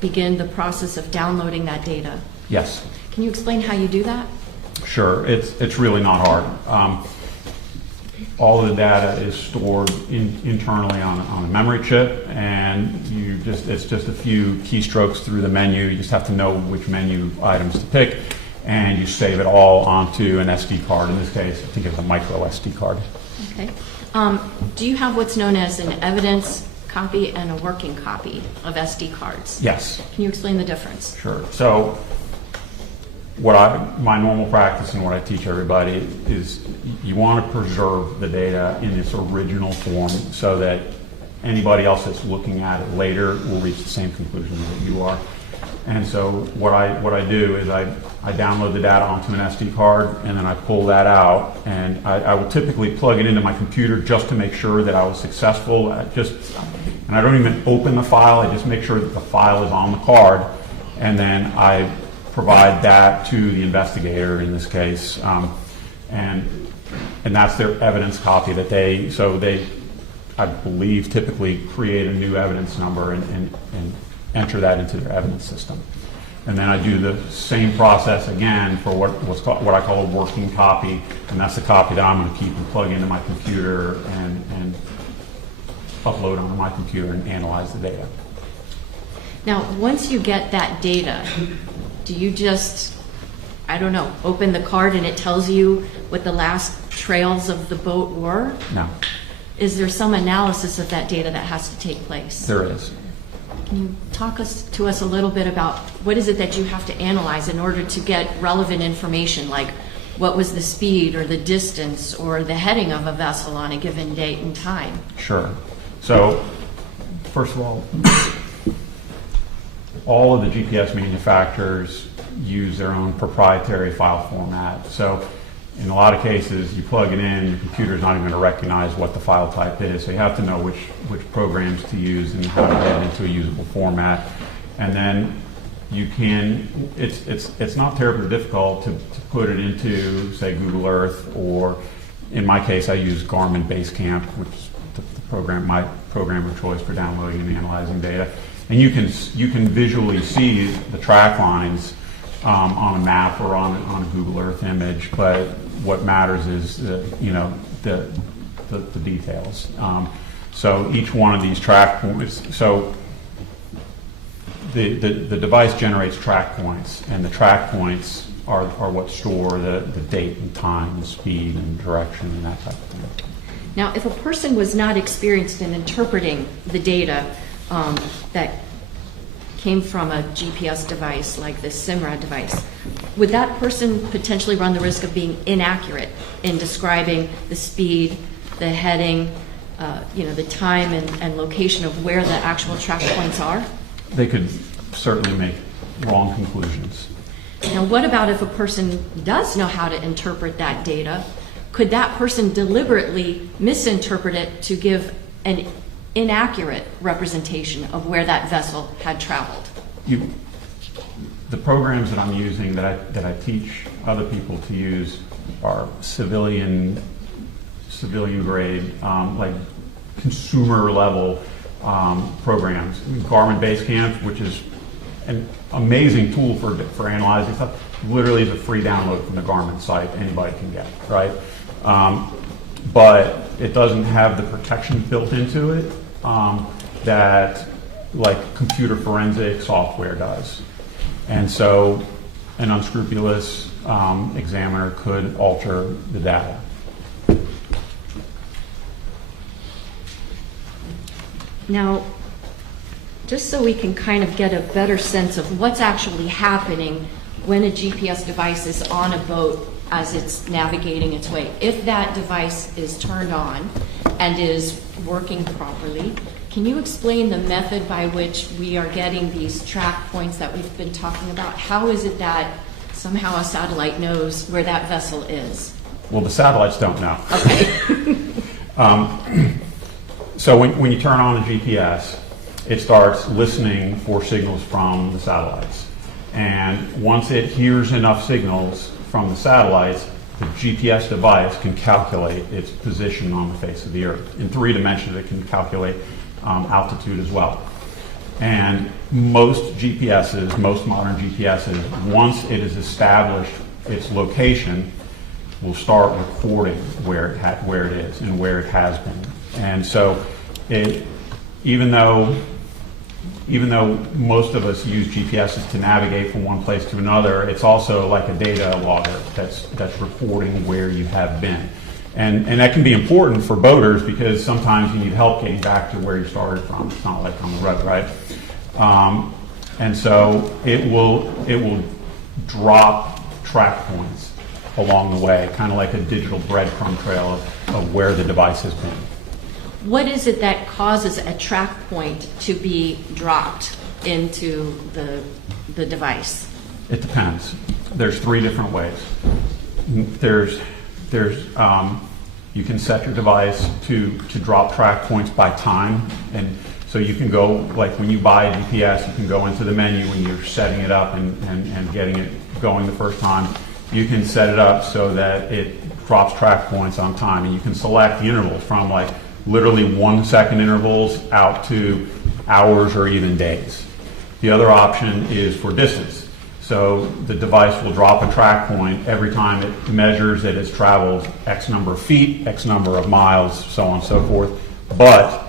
begin the process of downloading that data? Yes. Can you explain how you do that? Sure, it's really not hard. All of the data is stored internally on a memory chip, and it's just a few keystrokes through the menu. You just have to know which menu items to pick, and you save it all onto an SD card. In this case, I think it's a micro SD card. Okay. Do you have what's known as an evidence copy and a working copy of SD cards? Yes. Can you explain the difference? Sure. So my normal practice and what I teach everybody is you want to preserve the data in its original form so that anybody else that's looking at it later will reach the same conclusion that you are. And so what I do is I download the data onto an SD card, and then I pull that out, and I will typically plug it into my computer just to make sure that I was successful. And I don't even open the file, I just make sure that the file is on the card, and then I provide that to the investigator in this case, and that's their evidence copy that they, I believe, typically create a new evidence number and enter that into their evidence system. And then I do the same process again for what I call a working copy, and that's the copy that I'm going to keep and plug into my computer and upload onto my computer and analyze the data. Now, once you get that data, do you just, I don't know, open the card and it tells you what the last trails of the boat were? No. Is there some analysis of that data that has to take place? There is. Can you talk to us a little bit about what is it that you have to analyze in order to get relevant information, like what was the speed or the distance or the heading of a vessel on a given date and time? Sure. So, first of all of the GPS manufacturers use their own proprietary file format. So in a lot of cases, you plug it in, your computer's not even going to recognize what the file type is. So you have to know which programs to use and how to get it into a usable format. And then you can, it's not terribly difficult to put it into, say, Google Earth, or in my case, I use Garmin Basecamp, which is my program of choice for downloading and analyzing data. And you can visually see the track lines on a map or on a Google Earth image, but what matters is the details. So each one of these track points, so the device generates track points, and the track points are what store the date and time and speed and direction and that type of thing. Now, if a person was not experienced in interpreting the data that came from a GPS device like this SIMRAD device, would that person potentially run the risk of being inaccurate in describing the speed, the heading, the time and location of where the actual track points are? They could certainly make wrong conclusions. Now, what about if a person does know how to interpret that data? Could that person deliberately misinterpret it to give an inaccurate representation of where that vessel had traveled? The programs that I'm using that I teach other people to use are civilian grade, like consumer level programs. Garmin Basecamp, which is an amazing tool for analyzing stuff, literally is a free download from the Garmin site. Anybody can get, right? But it doesn't have the protection built into it that like computer forensic software does. And so an unscrupulous examiner could alter the data. Now, just so we can kind of get a better sense of what's actually happening when a GPS device is on a boat as it's navigating its way, if that device is turned on and is working properly, can you explain the method by which we are getting these track points that we've been talking about? How is it that somehow a satellite knows where that vessel is? Well, the satellites don't know. Okay. So when you turn on the GPS, it starts listening for signals from the satellites. And once it hears enough signals from the satellites, the GPS device can calculate its position on the face of the earth. In 3 dimensions, it can calculate altitude as well. And most GPSs, most modern GPSs, once it is established its location, will start recording where it is and where it has been. And so, even though most of us use GPSs to navigate from one place to another, it's also like a data logger that's recording where you have been. And that can be important for boaters because sometimes you need help getting back to where you started from. It's not like on the road, right? And so it will drop track points along the way, kind of like a digital breadcrumb trail of where the device has been. What is it that causes a track point to be dropped into the device? It depends. There's 3 different ways. There's you can set your device to drop track points by time, and so you can go, like when you buy a GPS, you can go into the menu when you're setting it up and getting it going the first time. You can set it up so that it drops track points on time, and you can select the intervals from like literally 1 second intervals out to hours or even days. The other option is for distance. So the device will drop a track point every time it measures that it's traveled X number of feet, X number of miles, so on and so forth. But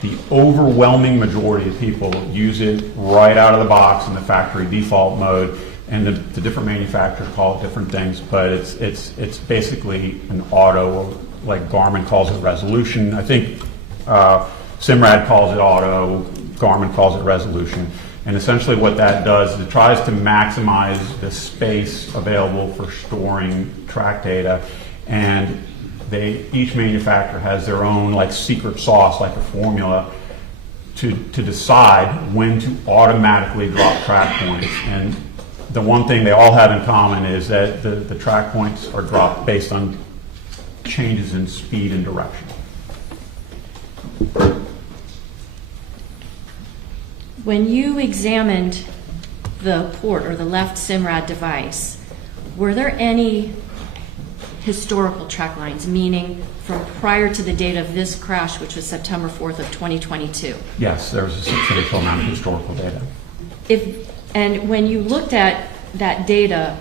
the overwhelming majority of people use it right out of the box in the factory default mode, and the different manufacturers call it different things, but it's basically an auto, or like Garmin calls it resolution. I think Simrad calls it auto, Garmin calls it resolution. And essentially what that does is it tries to maximize the space available for storing track data, and each manufacturer has their own like secret sauce, like a formula to decide when to automatically drop track points. And the one thing they all have in common is that the track points are dropped based on changes in speed and direction. When you examined the port or the left Simrad device, were there any historical track lines, meaning from prior to the date of this crash, which was September 4th of 2022? Yes, there was a substantial amount of historical data. And when you looked at that data,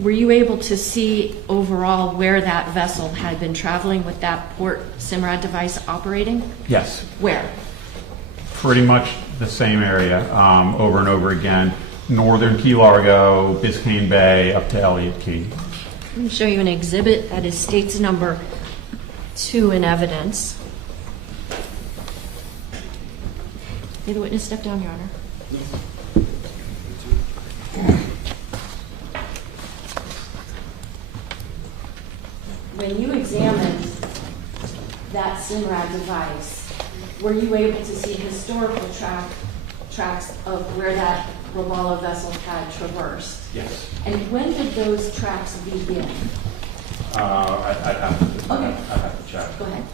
were you able to see overall where that vessel had been traveling with that port Simrad device operating? Yes. Where? Pretty much the same area over and over again. Northern Key Largo, Biscayne Bay, up to Elliott Key. Let me show you an exhibit that is states number 2 in evidence. May the witness step down, Your Honor. When you examined that Simrad device, were you able to see historical tracks of where that Robalo vessel had traversed? Yes. And when did those tracks begin? I'd have to check. Go ahead.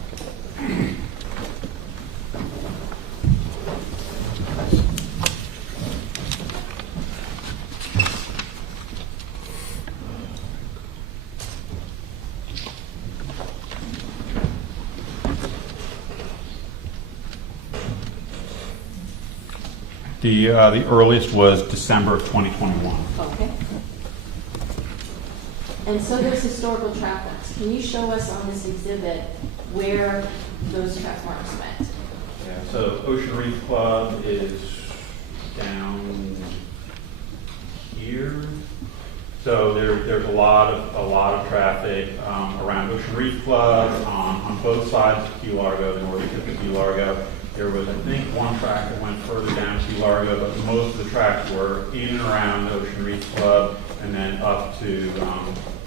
The earliest was December of 2021. Okay. And so those historical track marks, can you show us on this exhibit where those track marks went? Yeah, so Ocean Reef Club is down here. So there's a lot of traffic around Ocean Reef Club on both sides of Key Largo, the northern tip of Key Largo. There was, I think, one track that went further down Key Largo, but most of the tracks were in and around Ocean Reef Club, and then up to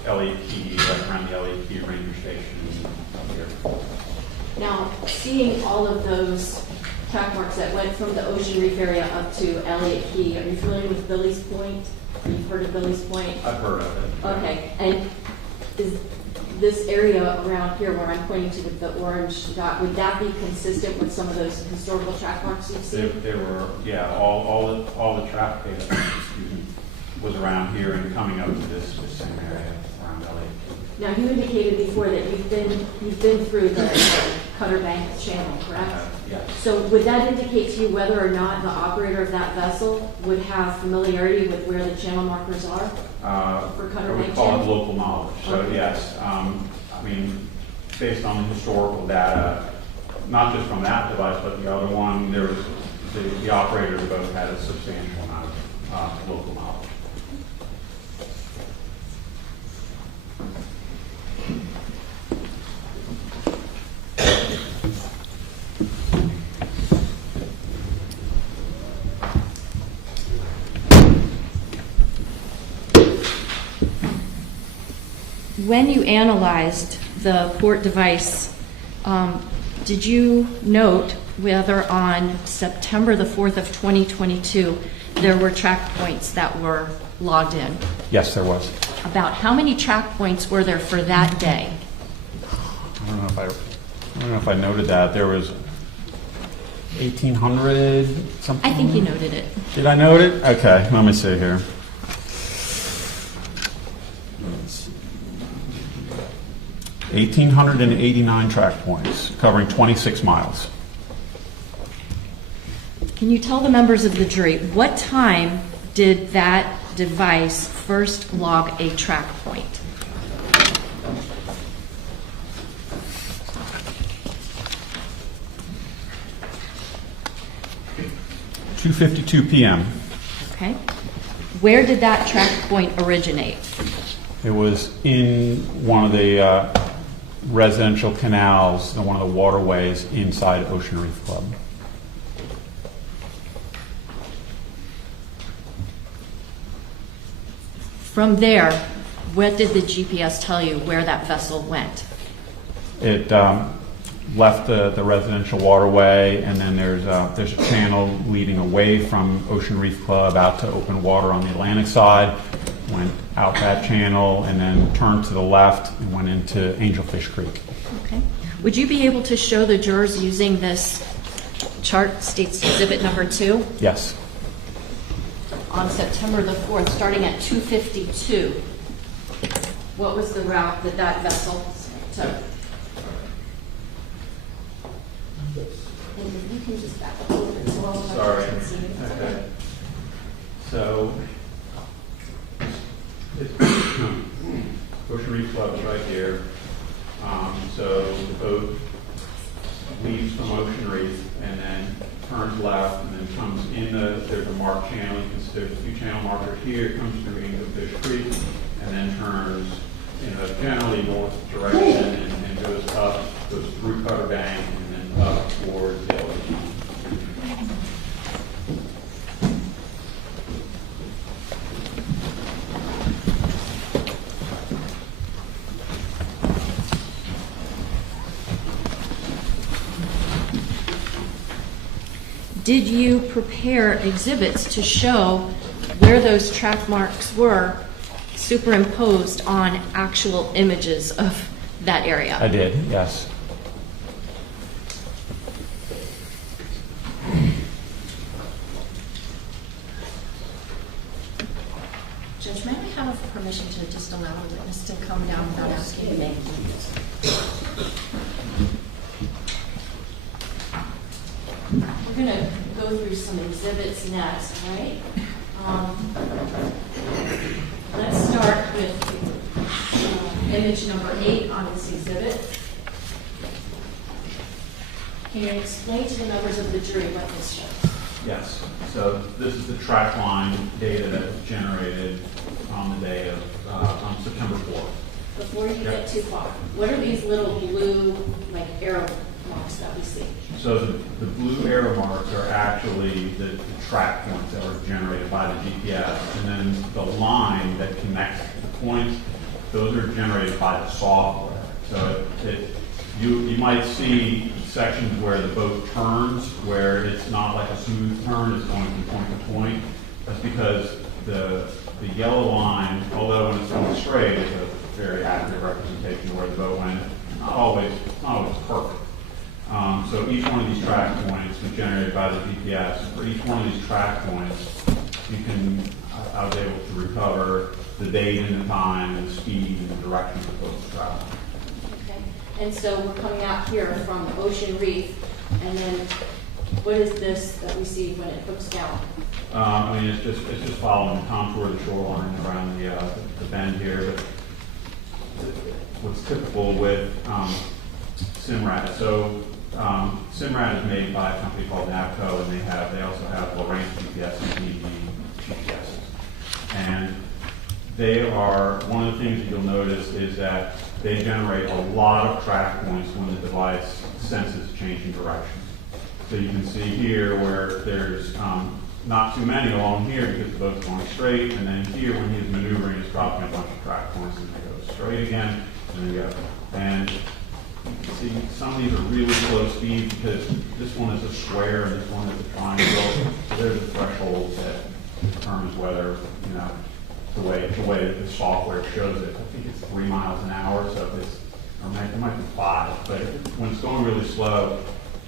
Elliott Key, right around the Elliott Key Ranger Station up here. Now, seeing all of those track marks that went from the Ocean Reef area up to Elliott Key, are you familiar with Billy's Point? You've heard of Billy's Point? I've heard of it. Okay, and is this area around here where I'm pointing to with the orange dot, would that be consistent with some of those historical track marks you've seen? There were, yeah, all the traffic data was around here and coming up to this same area around around Elliott Key. Now, you indicated before that you've been through the Cutter Bank channel, correct? Yes. So would that indicate to you whether or not the operator of that vessel would have familiarity with where the channel markers are? For Cutter I Bank would call it channel? local knowledge. So Okay. yes, I mean, based on historical data, not just from that device, but the other one, there was the operators both had a substantial amount of local knowledge. When you analyzed the port device, did you note whether on September the 4th of 2022, there were track points that were logged in? Yes, there was. About how many track points were there for that day? I don't know if I noted that. There was 1,800 something. I think you noted it. Did I note it? Okay, let me see here. 1,889 track points, covering 26 miles. Can you tell the members of the jury, what time did that device first log a track point? (2:52 p.m.). Okay. Where did that track point originate? It was in one of the residential canals, one of the waterways inside Ocean Reef Club. From there, what did the GPS tell you where that vessel went? It left the residential waterway, and then there's a channel leading away from Ocean Reef Club out to open water on the Atlantic side, went out that channel, and then turned to the left and went into Angelfish Creek. Okay. Would you be able to show the jurors using this chart, states exhibit number 2? Yes. On September the 4th, starting at 2:52, what was the route that that vessel took? And if you can just back up a little bit so all of Sorry. us can see it. Okay. So, Ocean Reef Club is right here. So the boat leaves from Ocean Reef and then turns left and then comes in there's a marked channel. You can see there's a few channel markers here. It comes through Angelfish Creek and then turns in a generally north direction and goes through Cutter Bank and then up towards the LA. Did you prepare exhibits to show where those track marks were superimposed on actual images of that area? I did, yes. Judge, may I have permission to just allow the witness to come down without asking the name? We're going to go through some exhibits next, all right? Let's start with image number 8 on this exhibit. Can you explain to the members of the jury what this shows? Yes. So this is the track line data that was generated on the day of on September 4th. Before you get too far, what are these little blue, like, arrow marks that we see? So the blue arrow marks are actually the track points that were generated by the GPS, and then the line that connects the points, those are generated by the software. So you might see sections where the boat turns, where it's not like a smooth turn, it's going from point to point. That's because the yellow line, although when it's going straight, is a very accurate representation of where the boat went. Not always perfect. So each one of these track points was generated by the GPS. For each one of these track points, you can I was able to recover the date and the time and the speed and the direction of the boat's travel. Okay. And so we're coming out here from Ocean Reef, and then what is this that we see when it hooks down? I mean, it's just following the contour of the shoreline around the bend here. But what's typical with Simrad, so Simrad is made by a company called Navco, and they also have Lorraine GPS and DD GPSs. And they are, one of the things that you'll notice is that they generate a lot of track points when the device senses changing direction. So you can see here where there's not too many along here because the boat's going straight, and then here when he's maneuvering, it's dropping a bunch of track points, and they go straight again, and they go. And you can see some of these are really slow speed because this one is a square and this one is a triangle. So there's a threshold that determines whether, you know, the way that the software shows it. I think it's 3 miles an hour, so if it's, or it might be 5, but when it's going really slow,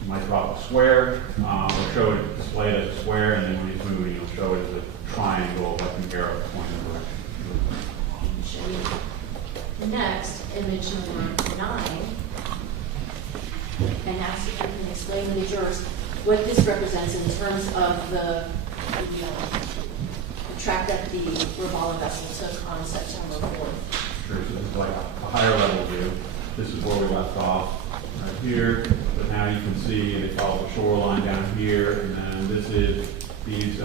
you might drop a square, or show it, display it as a square, and then when he's moving, you'll show it as a triangle, like an arrow pointing in direction. Show you. Next, image number 9, and ask if you can explain to the jurors what this represents in terms of the track that the Robalo vessel took on September 4th. Sure, so this is like a higher level view. This is where we left off, right here. But now you can see they follow the shoreline down here, and then this is these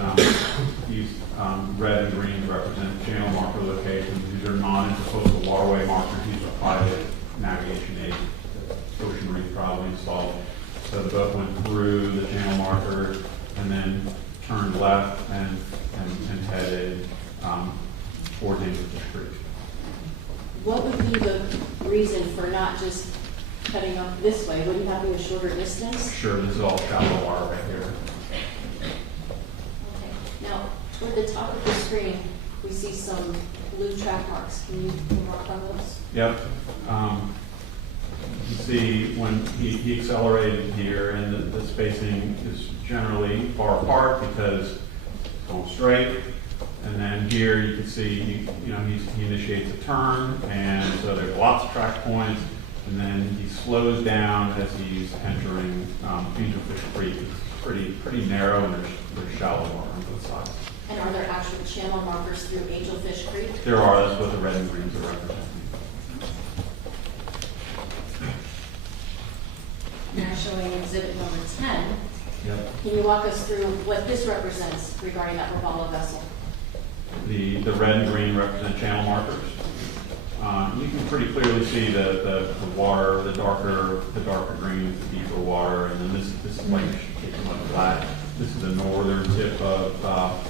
red and green represent channel marker locations. These are non-intercoastal waterway markers. These are private navigation aid that Ocean Reef probably installed. So the boat went through the channel marker and then turned left and headed towards Insufficient Creek. What would be the reason for not just cutting up this way? Would you have to be a shorter distance? Sure, this is all shallow water right here. Okay. Now, toward the top of the screen, we see some blue track marks. Can you mark on those? Yep. You can see when he accelerated here, and the spacing is generally far apart because it's going straight. And then here you can see he initiates a turn, and so there's lots of track points. And then he slows down as he's entering Insufficient Creek. It's pretty narrow, and there's shallow water on both sides. And are there actual channel markers through Angelfish Creek? There are. That's what the red and greens are representing. Now showing exhibit number 10. Yep. Can you walk us through what this represents regarding that Robalo vessel? The red and green represent channel markers. You can pretty clearly see the water, the darker green is the deeper water, and then this is like black. This is the northern tip of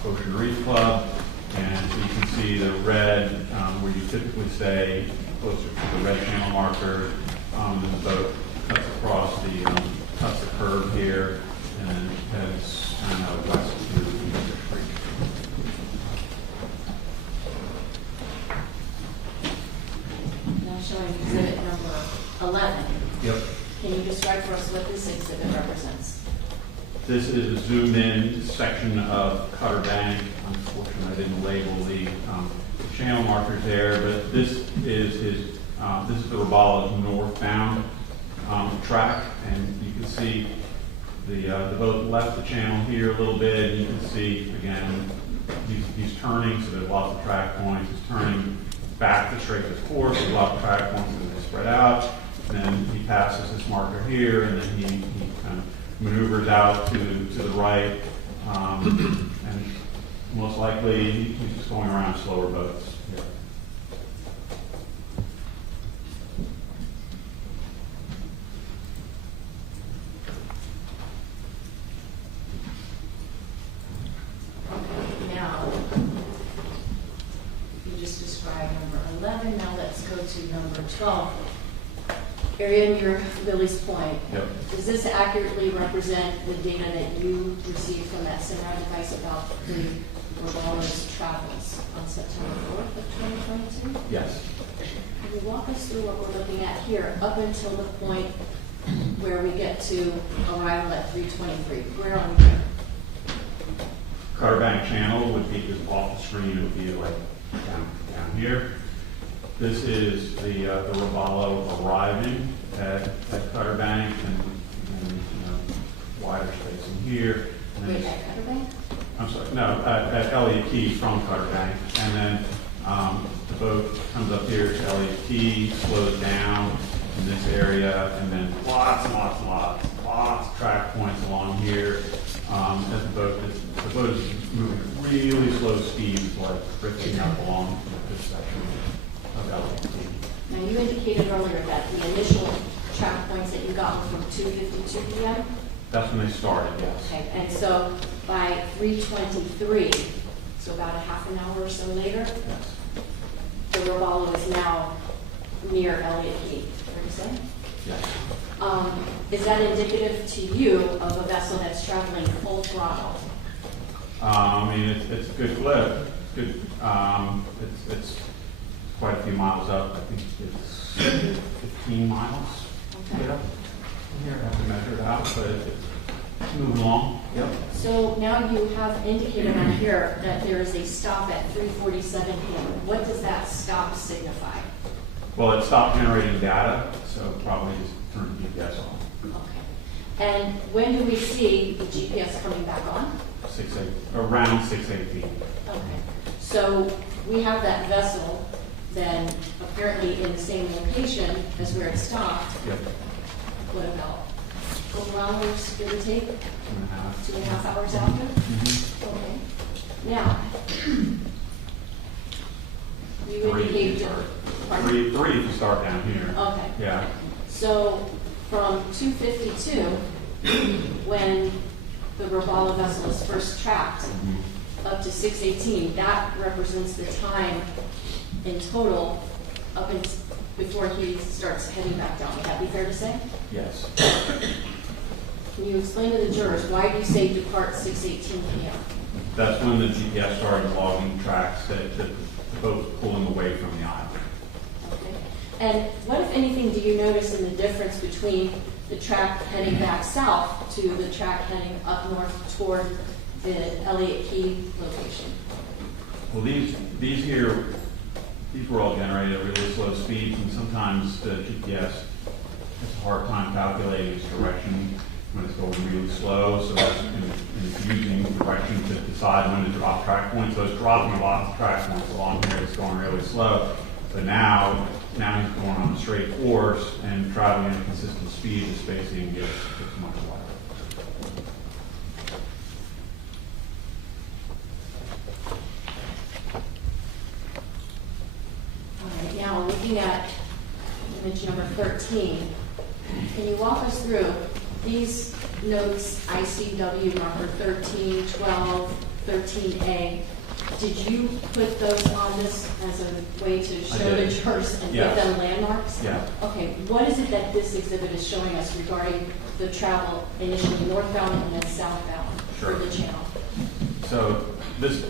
Ocean Reef Club, and so you can see the red where you typically stay closer to the red channel marker. And the boat cuts across cuts the curve here, and then heads kind of west through the creek. Now showing exhibit number 11. Yep. Can you describe for us what this exhibit represents? This is a zoomed in section of Cutter Bank. Unfortunately, I didn't label the channel markers there, but this is the Robalo's northbound track, and you can see the boat left the channel here a little bit, and you can see again he's turning, so there's lots of track points. He's turning back to straight his course, there's a lot of track points, and they spread out. And then he passes this marker here, and then he kind of maneuvers out to the right, and most likely he's just going around slower boats. Yeah. Now, you just described number 11. Now let's go to number 12. Area near Lily's Point. Yep. Does this accurately represent the data that you received from that Simrad device about the Robalo's travels on September 4th of 2022? Yes. Can you walk us through what we're looking at here up until the point where we get to arrival at 323? Where are we here? Cutter Bank channel would be just off the screen. It would be like down here. This is the Robalo arriving at Cutter Bank, and wider spacing here. And then Wait, at Cutter Bank? I'm sorry, no, at Elliott Key from Cutter Bank, and then the boat comes up here to Elliott Key, slows down in this area, and then lots of track points along here. As the boat is moving at really slow speeds, like drifting up along this section of Elliott Key. Now, you indicated earlier that the initial track points that you got were from 2:52 p.m.? That's when they started, yes. Okay, and so by 3:23, so about a half an hour or so later, Yes. the Robalo is now near Elliott Key, fair to say? Yes. Is that indicative to you of a vessel that's traveling full throttle? I mean, it's a good clip. It's good. It's quite a few miles up. I think it's 15 miles. Okay. Get up here. I have to measure it out, but it's moving along. Yep. So now you have indicated on here that there is a stop at 3:47 p.m. What does that stop signify? Well, it stopped generating data, so probably just turned the GPS off. Okay. And when do we see the GPS coming back on? Around 6:18. Okay. So we have that vessel then apparently in the same location as where it stopped. Yep. What about a couple hours, give or take? 2.5. 2.5 hours after? Mm-hmm. Okay. Now, you Three. indicated. Pardon? Three if you start down here. Okay. Yeah. So from 2:52, when the Robalo vessel is first tracked, up to 6:18, that represents the time in total up in, before he starts heading back down. Would that be fair to say? Yes. Can you explain to the jurors, why do you say depart 6:18 p.m.? That's when the GPS started logging tracks that the boat was pulling away from the island. Okay. And what, if anything, do you notice in the difference between the track heading back south to the track heading up north toward the Elliott Key location? Well, these here, these were all generated at really slow speeds, and sometimes the GPS has a hard time calculating its direction when it's going really slow, so it's using direction to decide when to drop track points. So it's dropping lots of track points along here. It's going really slow, but now he's going on a straight course and traveling at a consistent speed. The spacing gets much wider. All right, now looking at image number 13, can you walk us through these notes, ICW marker 13, 12, 13A? Did you put those on this as a way to show the did. jurors and Yes. give them landmarks? Yeah. Okay, what is it that this exhibit is showing us regarding the travel initially northbound and then southbound Sure. for the channel? So this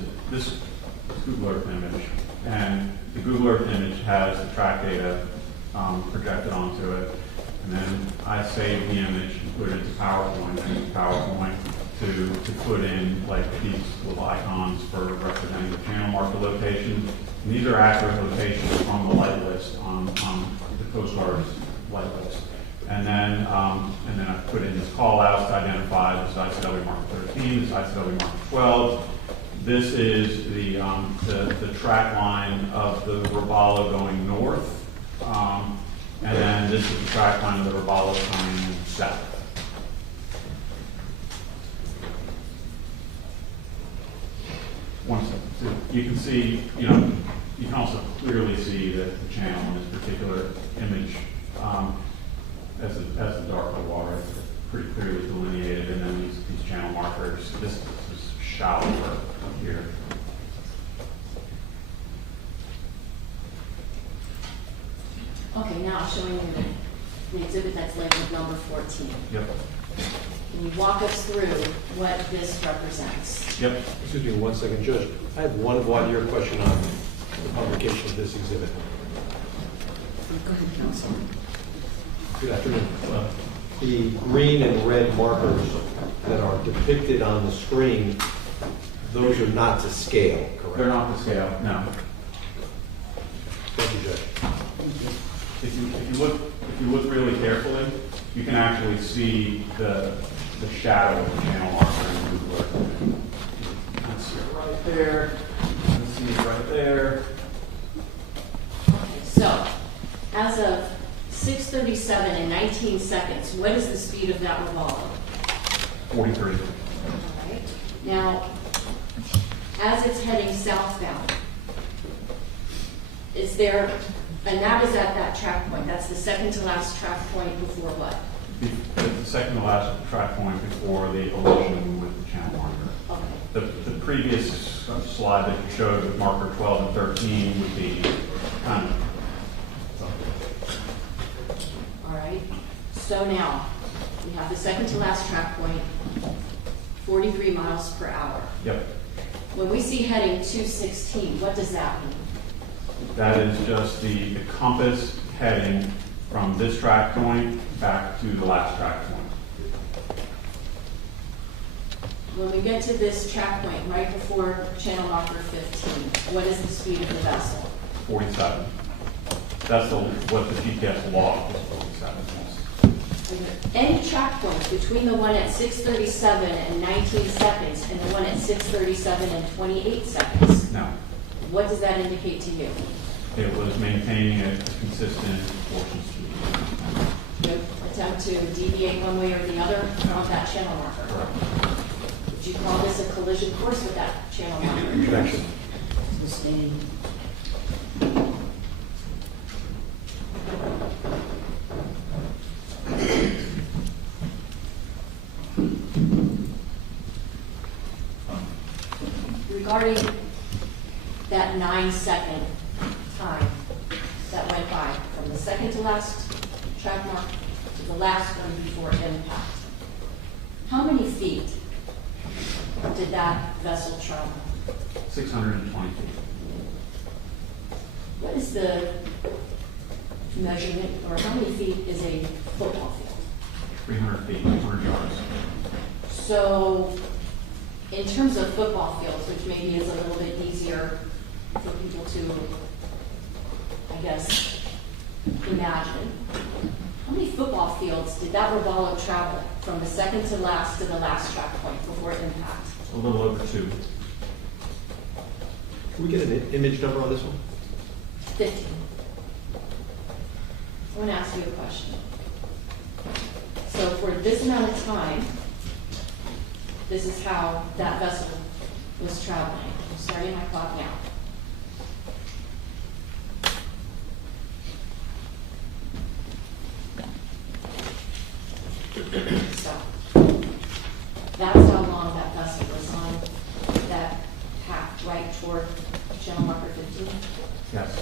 Google Earth image, and the Google Earth image has the track data projected onto it, and then I saved the image and put it into PowerPoint, to put in like these little icons for representing the channel marker location. And these are accurate locations from the light list on the Coast Guard's light list. And then I put in this call out to identify this ICW marker 13, this ICW marker 12. This is the track line of the Robalo going north, and then this is the track line of the Robalo coming south. One second. So you can see, you can also clearly see the channel in this particular image as the dark blue water. It's pretty clearly delineated, and then these channel markers. This is shallower up here. Okay, now I'm showing you the exhibit that's labeled number 14. Yep. Can you walk us through what this represents? Yep. Excuse me 1 second, Judge. I have one voir dire question on the publication of this exhibit. Go ahead, counsel. Good afternoon. The green and red markers that are depicted on the screen, Those are not to scale, correct? They're not to scale, no. Thank you, Judge. If you look really carefully, you can actually see the shadow of the channel marker in the blue. You can see it right there. You can see it right there. So, as of 6:37 and 19 seconds, what is the speed of that revolver? 43. All right. Now, as it's heading southbound, is there, and that is at that track point, that's the second to last track point before what? The second to last track point before the collision with the channel marker. Okay. The previous slide that you showed with marker 12 and 13 would be kind of. All right. So now, we have the second to last track point, 43 miles per hour. Yep. When we see heading 216, what does that mean? That is just the compass heading from this track point back to the last track point. When we get to this track point right before channel marker 15, what is the speed of the vessel? 47. That's what the GPS log is 47. Are there any track points between the one at 6:37 and 19 seconds and the one at 6:37 and 28 seconds? No, What does that indicate to you? it was maintaining a consistent portion speed. No attempt to deviate one way or the other from that channel marker? Correct. Would you call this a collision course with that channel marker? Objection. Sustained. Regarding that 9-second time that went by from the second to last track mark to the last one before impact, how many feet did that vessel travel? 620 feet. What is the measurement, or how many feet is a football field? 300 feet, 100 yards. So, in terms of football fields, which maybe is a little bit easier for people to, I guess, imagine, how many football fields did that Robalo travel from the second to the last track point before impact? A little over 2. Can we get an image number on this one? 15. I want to ask you a question. So for this amount of time, this is how that vessel was traveling. I'm starting my clock now. So that's how long that vessel was on that path right toward channel marker 15. Yes.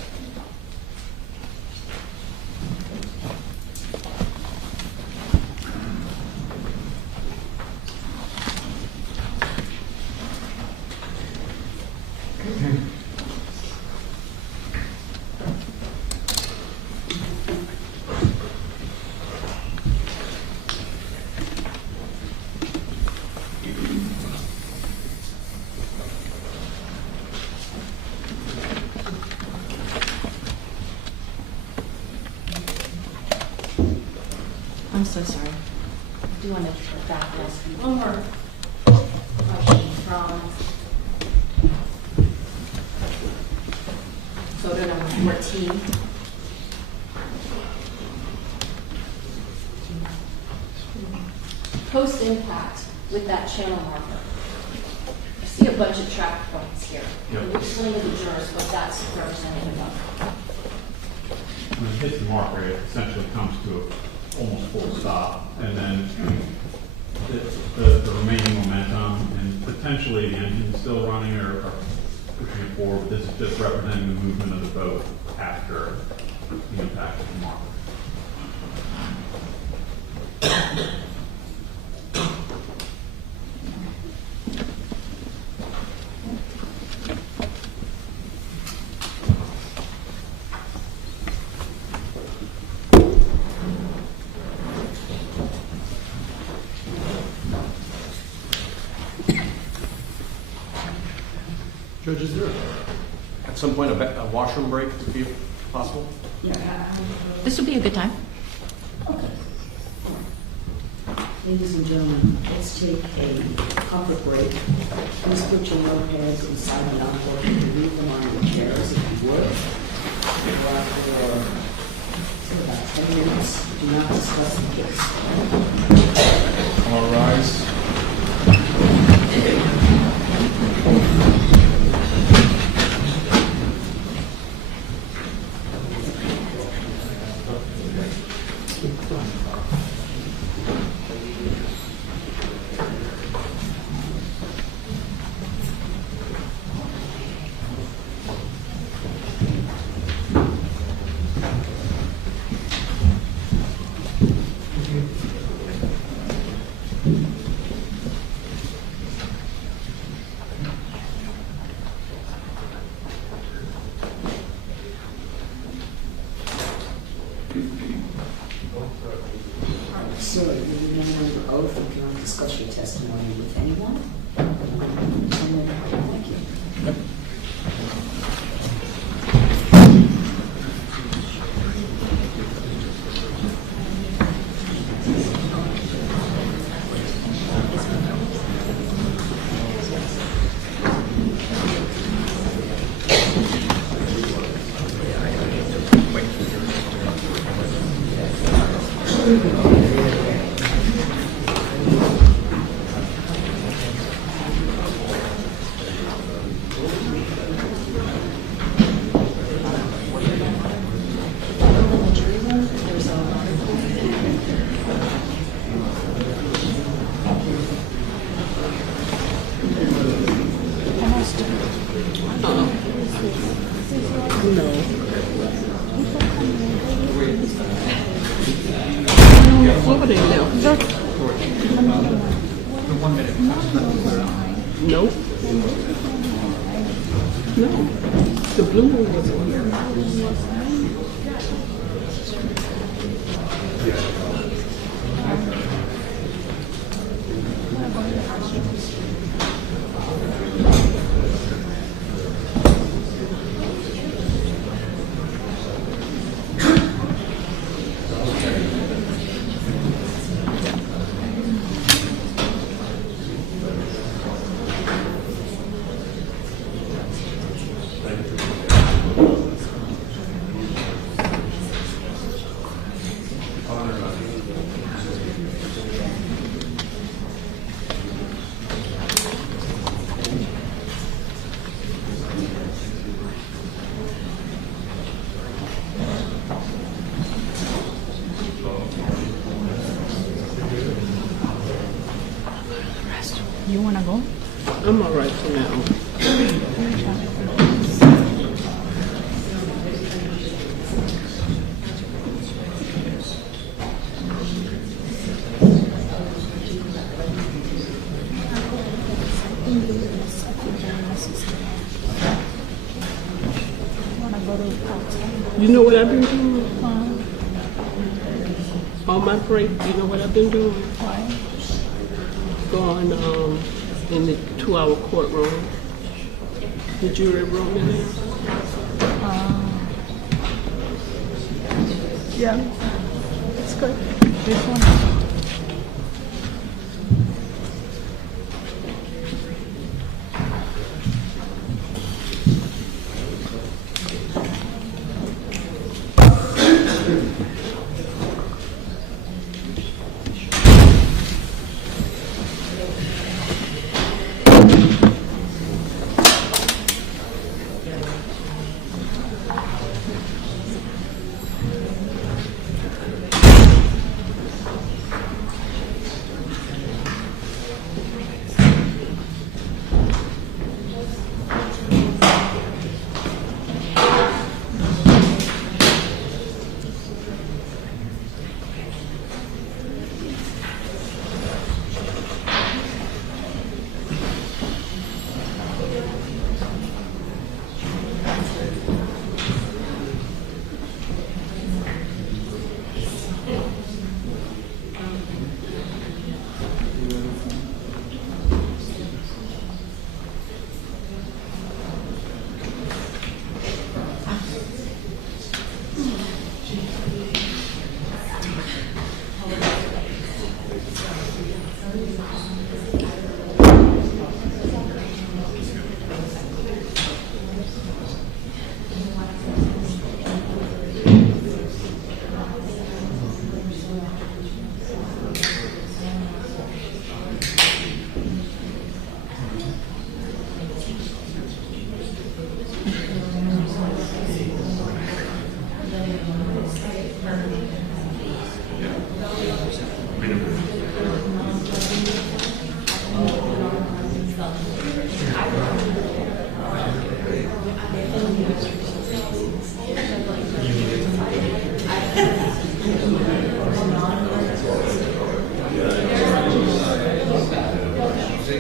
I'm so sorry. I do want to back and ask you one more question from photo number 14. Post-impact with that channel marker, I see a bunch of track points here. Yep. Can you explain to the jurors what that's representative of? When it hits the marker, it essentially comes to a almost full stop, and then the remaining momentum and potentially the engine still running or pushing it forward. This is just representing the movement of the boat after the impact of the marker. Judge, is there at some point a washroom break would be possible? Yeah, This would be a good time. okay. Ladies and gentlemen, let's take a comfort break. Please put your notepads in silent envelope and leave them on your chairs if you would. Go out for about 10 minutes. Do not discuss the case. All rise. Sir, you remain under oath and cannot discuss your testimony with anyone. Thank you. Over there now. Nope. No. The blue one was on here. You wanna go? I'm all right for now. You know what I've been doing? On my break, you know what I've been doing? Going in the 2-hour courtroom, the jury room in there. Yeah, it's good. This one. So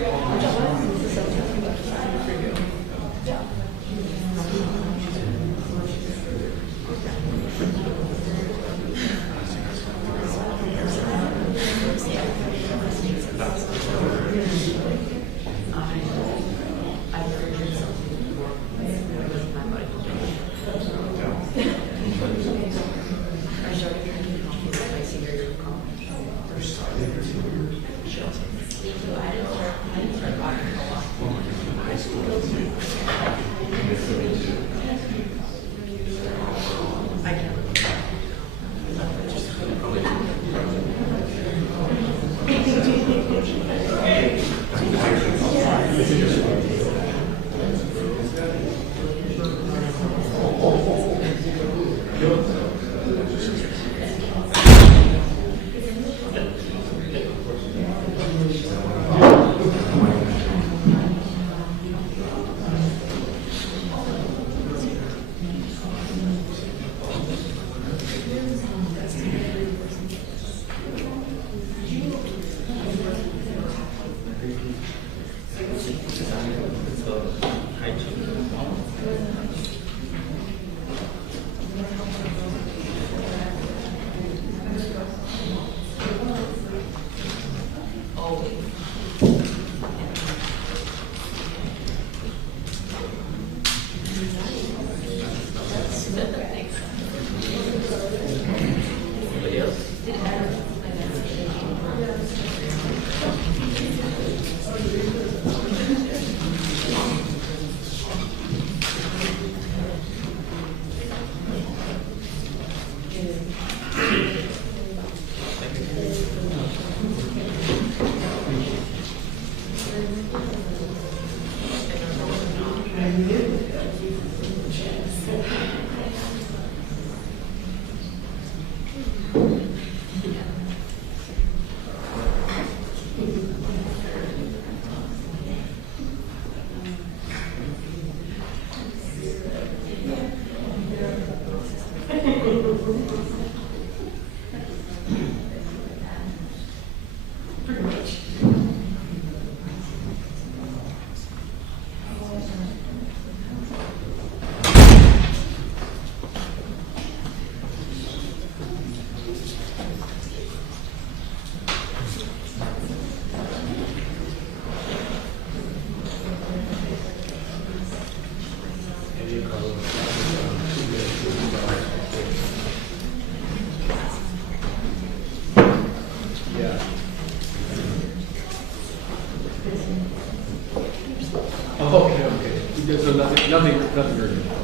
nothing urgent.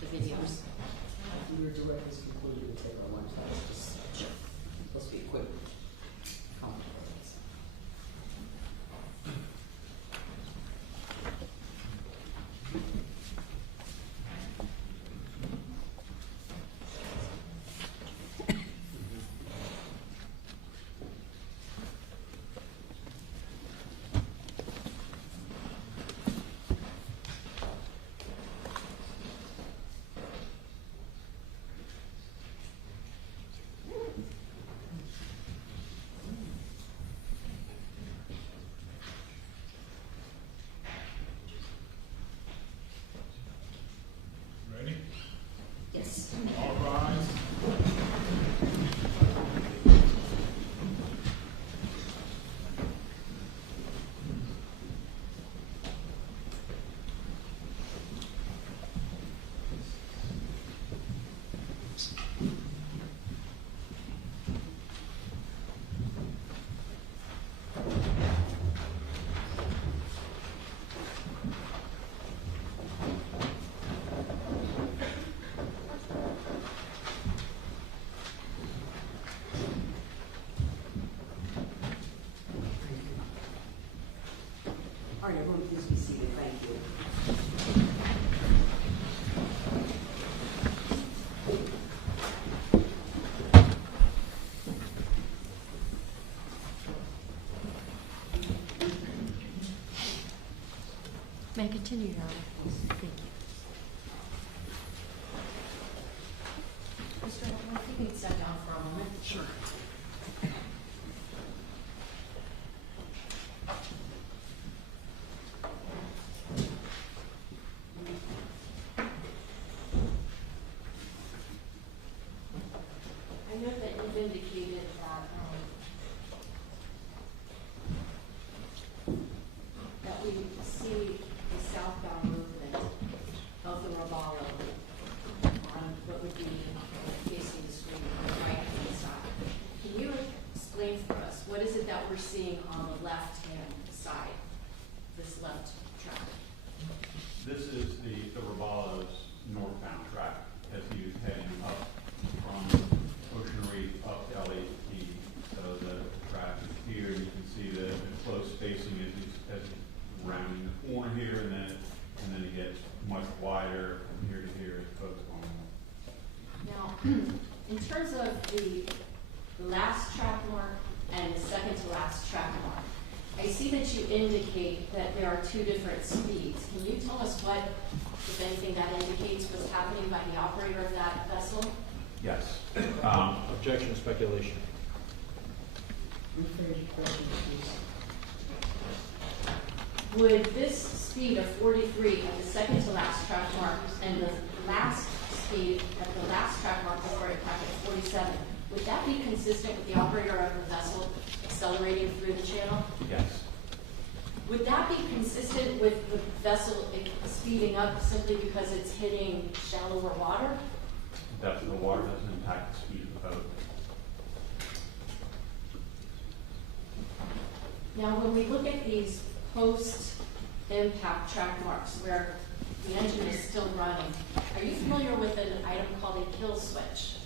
the videos. We were directly concluded to take our lunch, that's just supposed to be a quick comment. Ready? Yes. All rise. All right, everyone, please be seated. Thank you. May I continue, Your Honor? Thank you. Mr. Holman, if you could step down for a moment. Sure. I know that you've indicated that we see the southbound movement of the Robalo on what would be facing the street on the right-hand side. Can you explain for us, what is it that we're seeing on the left-hand side, this left track? This is the Robalo's northbound track as he was heading up from Ocean Reef up to LAP. So the track is here. You can see the close spacing as he's rounding the corner here, and then it gets much wider from here to here as folks going on. Now, in terms of the last track mark and the second to last track mark, I see that you indicate that there are two different speeds. Can you tell us what, if anything, that indicates was happening by the operator of that vessel? Yes. Objection, speculation. Rephrase your question, please. Would this speed of 43 at the second to last track mark and the last speed at the last track mark before it cracked at 47, would that be consistent with the operator of the vessel accelerating through the channel? Yes. Would that be consistent with the vessel speeding up simply because it's hitting shallower water? Depth of the water doesn't impact the speed of the boat. Now, when we look at these post-impact track marks where the engine is still running, are you familiar with an item called a kill switch?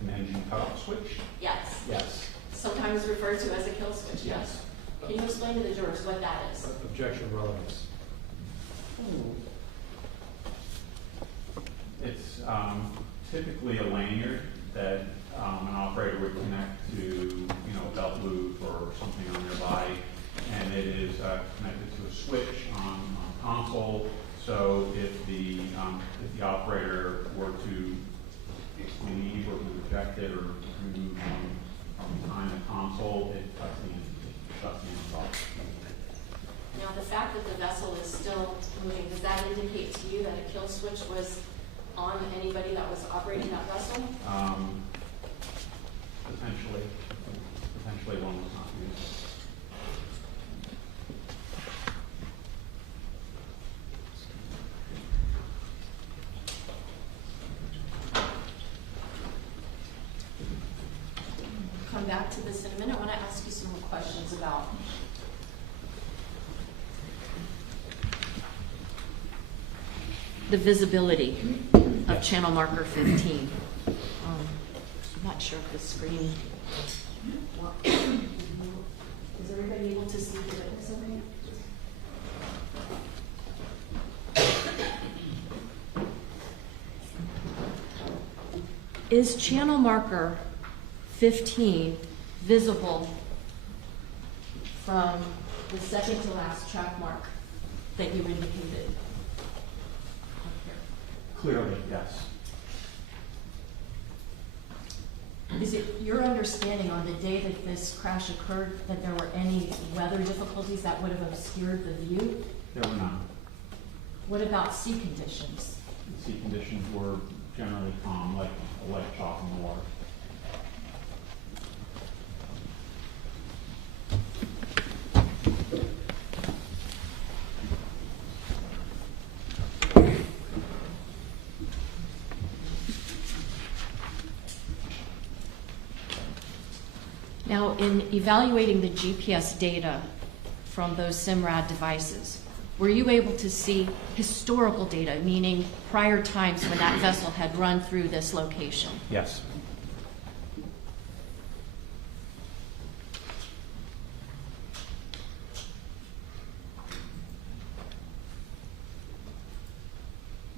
An engine cutoff switch? Yes. Yes. Sometimes referred to as a kill switch. Yes. Can you explain to the jurors what that is? Objection, relevance. It's typically a lanyard that an operator would connect to, a belt loop or something on their body, and it is connected to a switch on console. So if the operator were to leave or reject it or remove from behind the console, it shuts the engine off. Now, the fact that the vessel is still moving, does that indicate to you that a kill switch was on anybody that was operating that vessel? Potentially one was not used. Come back to this in a minute. I want to ask you some more questions about the visibility of channel marker 15. I'm not sure if the screen. Is everybody able to see the witness over here? Is channel marker 15 visible from the second to last track mark that you indicated? Clearly, yes. Is it your understanding on the day that this crash occurred that there were any weather difficulties that would have obscured the view? There were none. What about sea conditions? The sea conditions were generally calm, like a light chalk in the water. Now, in evaluating the GPS data from those SIMRAD devices, were you able to see historical data, meaning prior times when that vessel had run through this location? Yes.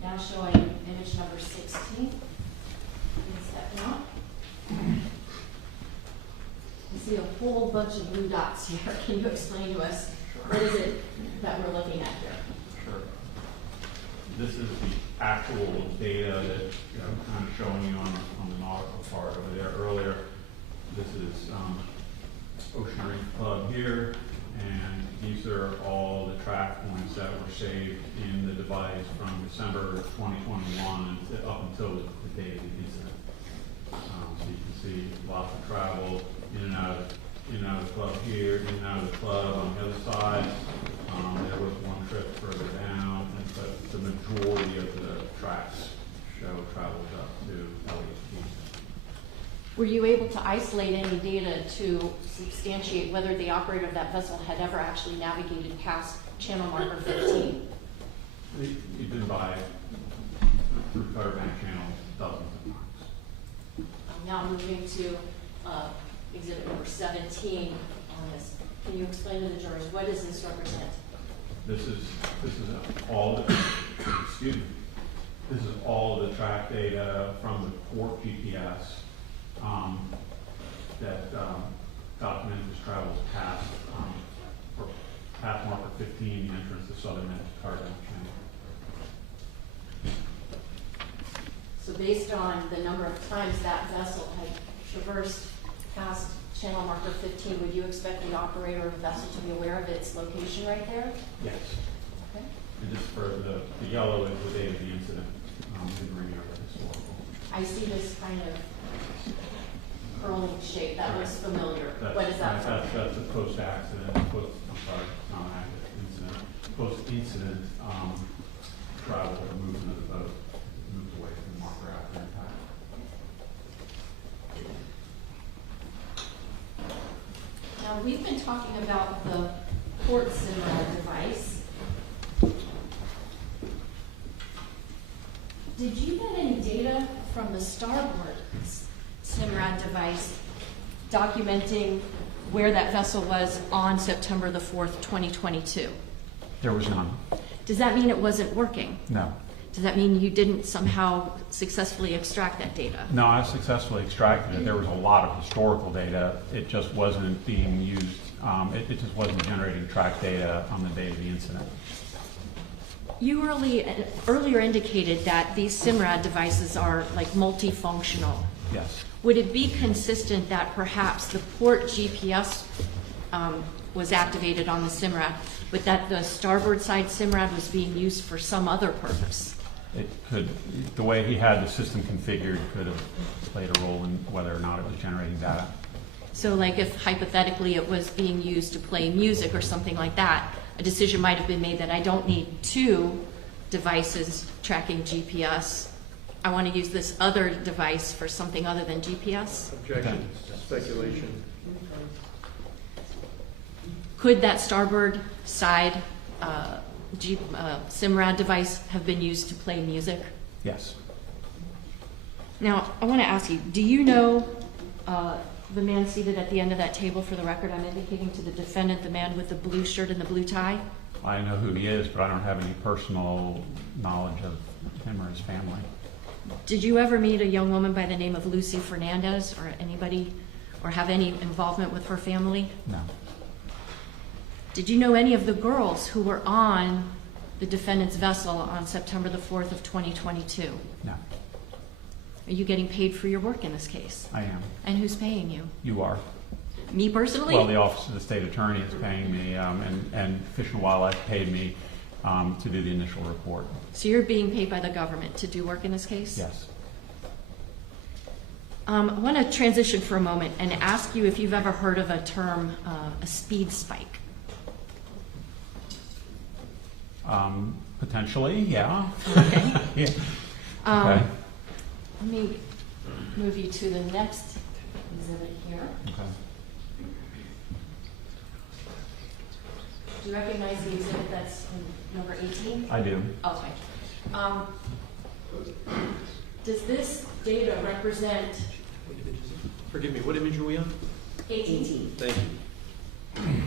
Now showing image number 16. Is that not? I see a whole bunch of blue dots here. Can you explain to us what is it that we're looking at here? Sure. This is the actual data that I'm kind of showing you on the nautical part over there earlier. This is Ocean Marine Club here, and these are all the track points that were saved in the device from December 2021 up until the day of the incident. So you can see lots of travel in and out of the club here, in and out of the club on the other side. There was one trip further down, but the majority of the tracks show travels up to Elliott Key. Were you able to isolate any data to substantiate whether the operator of that vessel had ever actually navigated past channel marker 15? You've been by through Cutter Bank Channel dozens of times. I'm now moving to exhibit number 17 on this. Can you explain to the jurors, what does this represent? This is all the excuse me. This is all the track data from the port GPS that documented his travels past marker 15, the entrance to southern end of Cutter Bank Channel. So based on the number of times that vessel had traversed past channel marker 15, would you expect the operator of the vessel to be aware of its location right there? Yes. Okay. And just for the yellow is the date of the incident, the green are historical. I see this kind of curling shape. That looks familiar. What is that? That's a post-accident, not an accident, post-incident travel or movement of the boat. Moved away from the marker after impact. Now, we've been talking about the port SIMRAD device. Did you get any data from the starboard SIMRAD device documenting where that vessel was on September the 4th, 2022? There was none. Does that mean it wasn't working? No. Does that mean you didn't somehow successfully extract that data? No, I successfully extracted it. There was a lot of historical data. It just wasn't being used. It just wasn't generating track data on the day of the incident. You earlier indicated that these SIMRAD devices are like multifunctional. Yes. Would it be consistent that perhaps the port GPS was activated on the SIMRAD, but that the starboard side SIMRAD was being used for some other purpose? It could, the way he had the system configured could have played a role in whether or not it was generating data. So like if hypothetically it was being used to play music or something like that, a decision might have been made that I don't need two devices tracking GPS. I want to use this other device for something other than GPS. Objection, speculation. Could that starboard side Simrad device have been used to play music? Yes. Now, I want to ask you, do you know the man seated at the end of that table? For the record, I'm indicating to the defendant the man with the blue shirt and the blue tie. I know who he is, but I don't have any personal knowledge of him or his family. Did you ever meet a young woman by the name of Lucy Fernandez, or anybody, or have any involvement with her family? No. Did you know any of the girls who were on the defendant's vessel on September the 4th of 2022? No. Are you getting paid for your work in this case? I am. And who's paying you? You are. Me personally? Well, the Office of the State Attorney is paying me, and Fish and Wildlife paid me to do the initial report. So you're being paid by the government to do work in this case? Yes. I want to transition for a moment and ask you if you've ever heard of a term, a speed spike. Potentially, yeah. Okay. Yeah. Okay. Let me move you to the next exhibit here. Okay. Do you recognize the exhibit that's in number 18? I do. Okay. Does this data represent What image is it? Forgive me, what image are we on? 18? Thank you. Come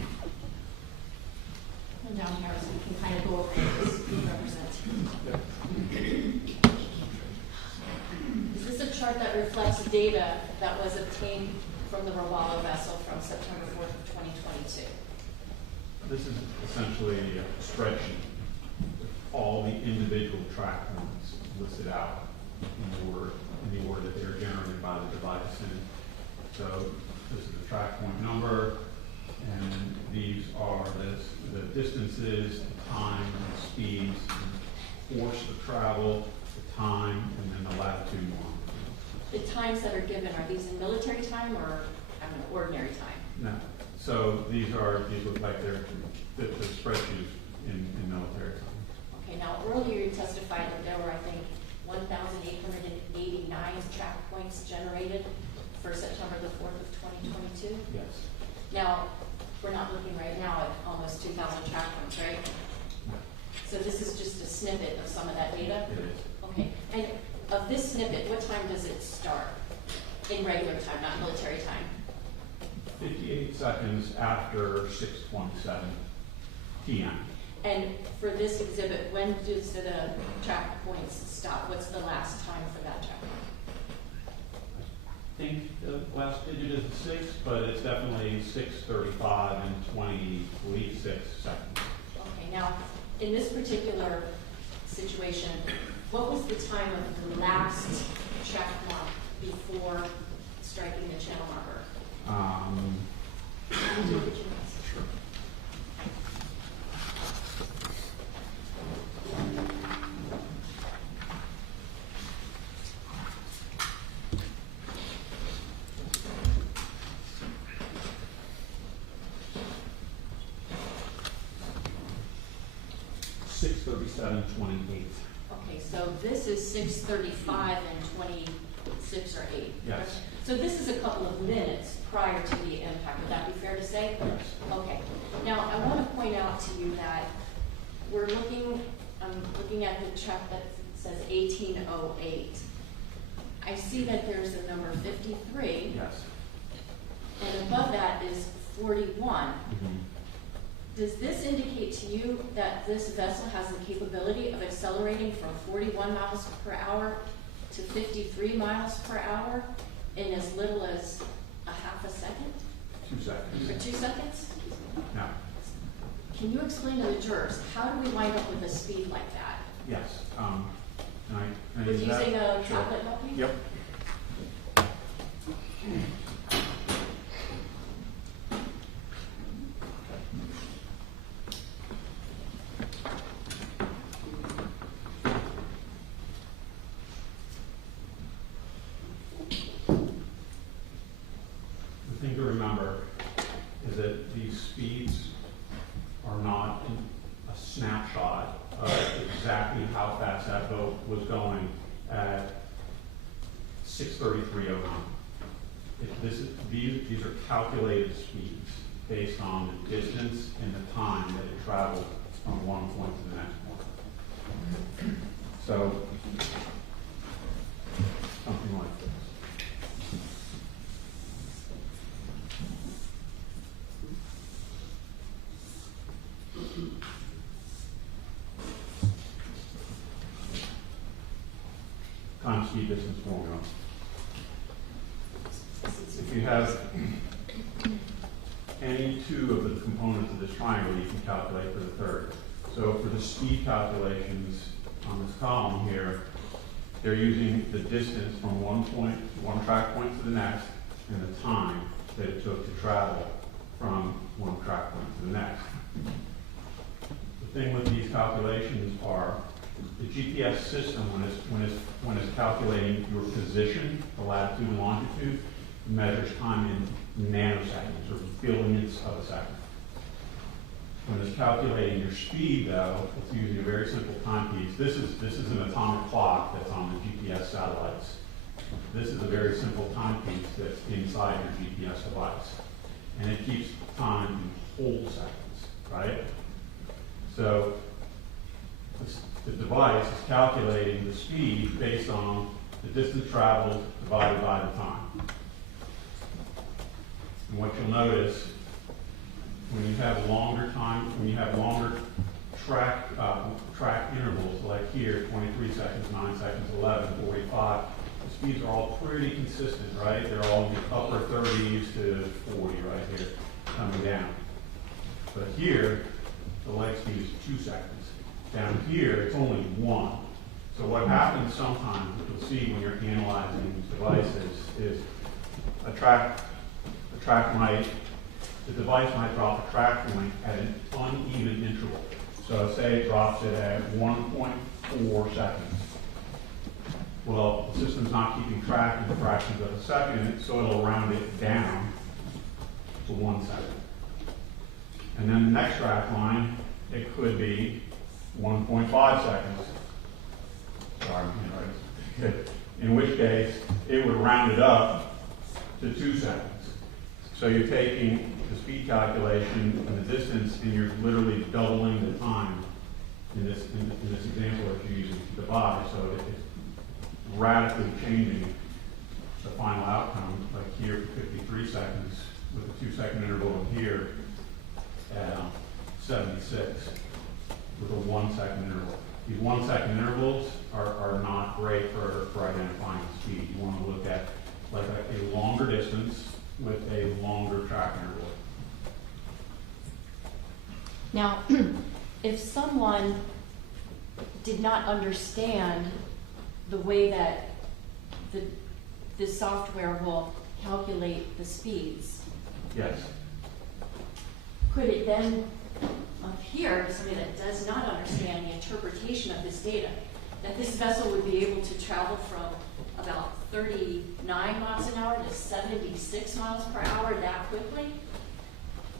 down here so we can kind of go over what this represents. Is this a chart that reflects data that was obtained from the Robalo vessel from September 4th of 2022? This is essentially a spreadsheet with all the individual track points listed out in the order that they are generated by the device. And so this is the track point number, and these are the distances, the time, the speeds, the force of travel, the time, and then the latitude and longitude. The times that are given, are these in military time or ordinary time? No. So these look like they're the spreadsheets in military time. Okay, now earlier you testified that there were, I think, 1,889 track points generated for September the 4th of 2022. Yes. Now, we're not looking right now at almost 2,000 track points, right? So this is just a snippet of some of that data? It is. Okay, and of this snippet, what time does it start? In regular time, not military time? 58 seconds after 6:27 p.m. And for this exhibit, when does the track points stop? What's the last time for that track point? I think the last digit is 6, but it's definitely 6:35 and 26 seconds. Okay, now, in this particular situation, what was the time of the last track mark before striking the channel marker? Sure. 6:37:28. Okay, so this is 6:35 and 26 or 8. Yes. So this is a couple of minutes prior to the impact. Would that be fair to say? Yes. Okay. Now, I want to point out to you that I'm looking at the track that says 1808. I see that there's a number 53, Yes. and above that is 41. Mm-hmm. Does this indicate to you that this vessel has the capability of accelerating from 41 miles per hour to 53 miles per hour in as little as a half a second? 2 seconds. Or 2 seconds? No. Can you explain to the jurors, how do we wind up with a speed like that? Yes. Can I With use that? using a Sure. tablet help you? Yep. The thing to remember is that these speeds are not a snapshot of exactly how fast that boat was going at 6:33:09. These are calculated speeds based on the distance and the time that it traveled from one point to the next point. So, something like this. Time, speed, distance formula. If you have any two of the components of this triangle, you can calculate for the third. So for the speed calculations on this column here, they're using the distance from one track point to the next, and the time that it took to travel from one track point to the next. The thing with these calculations are the GPS system, when it's calculating your position, the latitude and longitude, measures time in nanoseconds or billionths of a second. When it's calculating your speed, though, it's using a very simple timepiece. This is an atomic clock that's on the GPS satellites. This is a very simple timepiece that's inside your GPS device, and it keeps time in whole seconds, right? So the device is calculating the speed based on the distance traveled divided by the time. And what you'll notice, when you have longer track intervals, like here, 23 seconds, 9 seconds, 11, 45, the speeds are all pretty consistent, right? They're all in the upper 30s to 40 right here, coming down. But here, the leg speed is 2 seconds. Down here, it's only 1. So what happens sometimes, what you'll see when you're analyzing these devices, is the device might drop a track point at an uneven interval. So say it drops it at 1.4 seconds. Well, the system's not keeping track in fractions of a second, so it'll round it down to 1 second. And then the next track line, it could be 1.5 seconds. Sorry, right. In which case, it would round it up to 2 seconds. So you're taking the speed calculation and the distance, and you're literally doubling the time in this example that you're using to divide. So it's radically changing the final outcome. Like here, 53 seconds with a 2 second interval, and here at 76 with a 1 second interval. These 1 second intervals are not great for identifying speed. You want to look at like a longer distance with a longer track interval. Now, if someone did not understand the way that the software will calculate the speeds, Yes. could it then appear to somebody that does not understand the interpretation of this data, that this vessel would be able to travel from about 39 miles an hour to 76 miles per hour that quickly?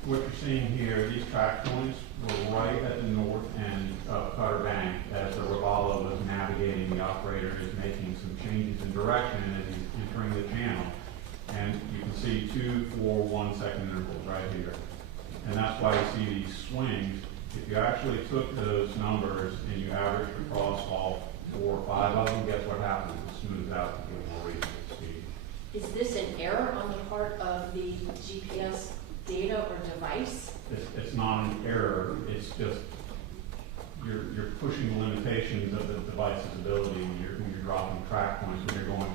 What you're seeing here, these track points were right at the north end of Cutter Bank as the Ravala was navigating. The operator is making some changes in direction as he's entering the channel. And you can see 2, 4, 1 second intervals right here. And that's why you see these swings. If you actually took those numbers and you averaged across all 4 or 5 of them, guess what happens? It smooths out to give more reasonable speed. Is this an error on the part of the GPS data or device? It's not an error. It's just you're pushing the limitations of the device's ability when you're dropping track points, when you're going.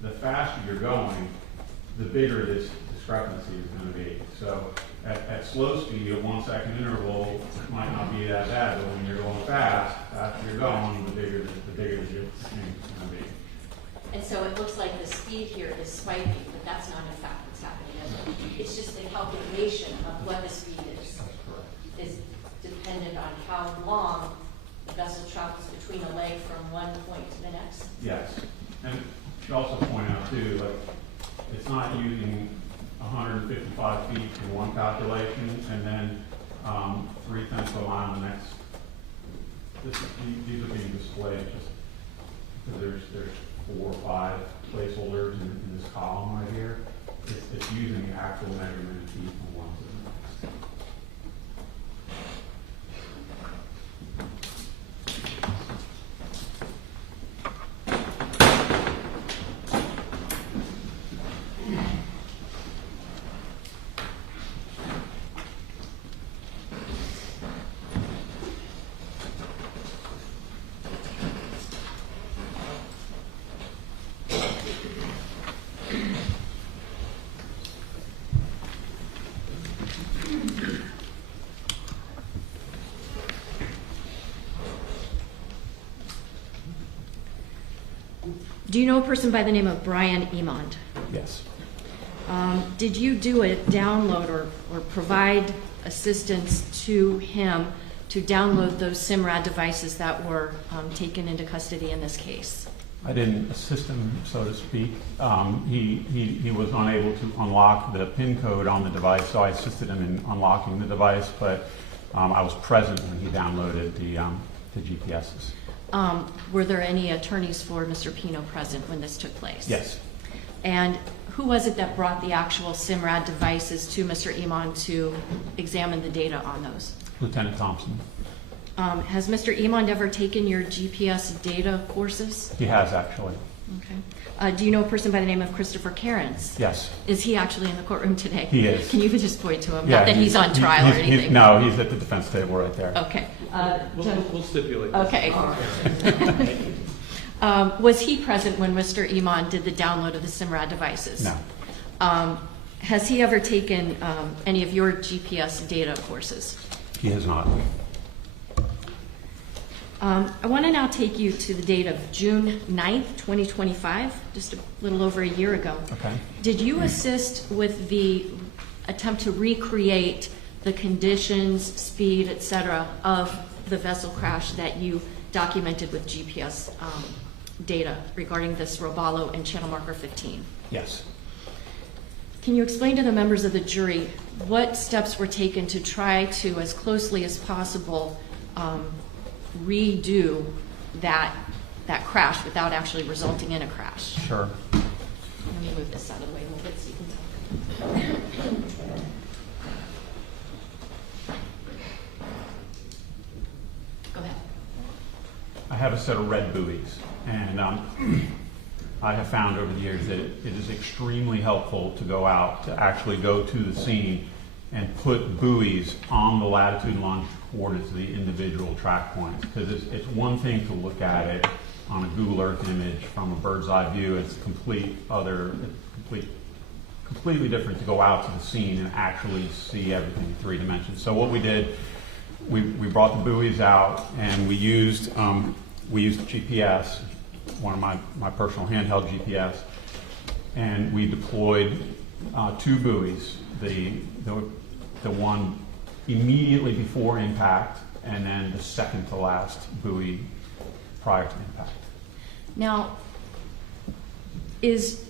The faster you're going, the bigger this discrepancy is going to be. So at slow speed, a 1 second interval might not be that bad, but when you're going fast, after you're going, the bigger the change is going to be. And so it looks like the speed here is spiking, but that's not in fact what's happening, is it? It's just the calculation of what the speed is dependent on how long the vessel travels between a leg from one point to the next. Yes, and I should also point out too, like it's not using 155 feet in one calculation and then 0.3 of a mile in the next. These are being displayed just because there's 4 or 5 placeholders in this column right here. It's using the actual measurement of feet from one to the next. Do you know a person by the name of Brian Emond? Yes. Did you do a download or provide assistance to him to download those SIMRAD devices that were taken into custody in this case? I didn't assist him, so to speak. He was unable to unlock the PIN code on the device, so I assisted him in unlocking the device, but I was present when he downloaded the GPSs. Were there any attorneys for Mr. Pino present when this took place? Yes. And who was it that brought the actual SIMRAD devices to Mr. Emond to examine the data on those? Lieutenant Thompson. Has Mr. Emond ever taken your GPS data courses? He has, actually. Okay. Do you know a person by the name of Christopher Cairns? Yes. Is he actually in the courtroom today? He is. Can you just point to him? Yeah, Not that he's on trial or anything. No, he's at the defense table right there. Okay. We'll stipulate. Okay. Was he present when Mr. Emond did the download of the SIMRAD devices? No. Has he ever taken any of your GPS data courses? He has not. I want to now take you to the date of June 9th, 2025, just a little over a year ago. Okay. Did you assist with the attempt to recreate the conditions, speed, et cetera, of the vessel crash that you documented with GPS data regarding this Robalo and channel marker 15? Yes. Can you explain to the members of the jury what steps were taken to try to, as closely as possible, redo that crash without actually resulting in a crash? Sure. Let me move this out of the way a little bit so you can talk. Go ahead. I have a set of red buoys, and I have found over the years that it is extremely helpful to go out, to actually go to the scene and put buoys on the latitude and longitude coordinates of the individual track points. Because it's one thing to look at it on a Google Earth image from a bird's eye view. It's completely different to go out to the scene and actually see everything in 3 dimensions. So what we did, we brought the buoys out and we used GPS, one of my personal handheld GPS, and we deployed 2 buoys. The one immediately before impact, and then the second to last buoy prior to impact. Now, is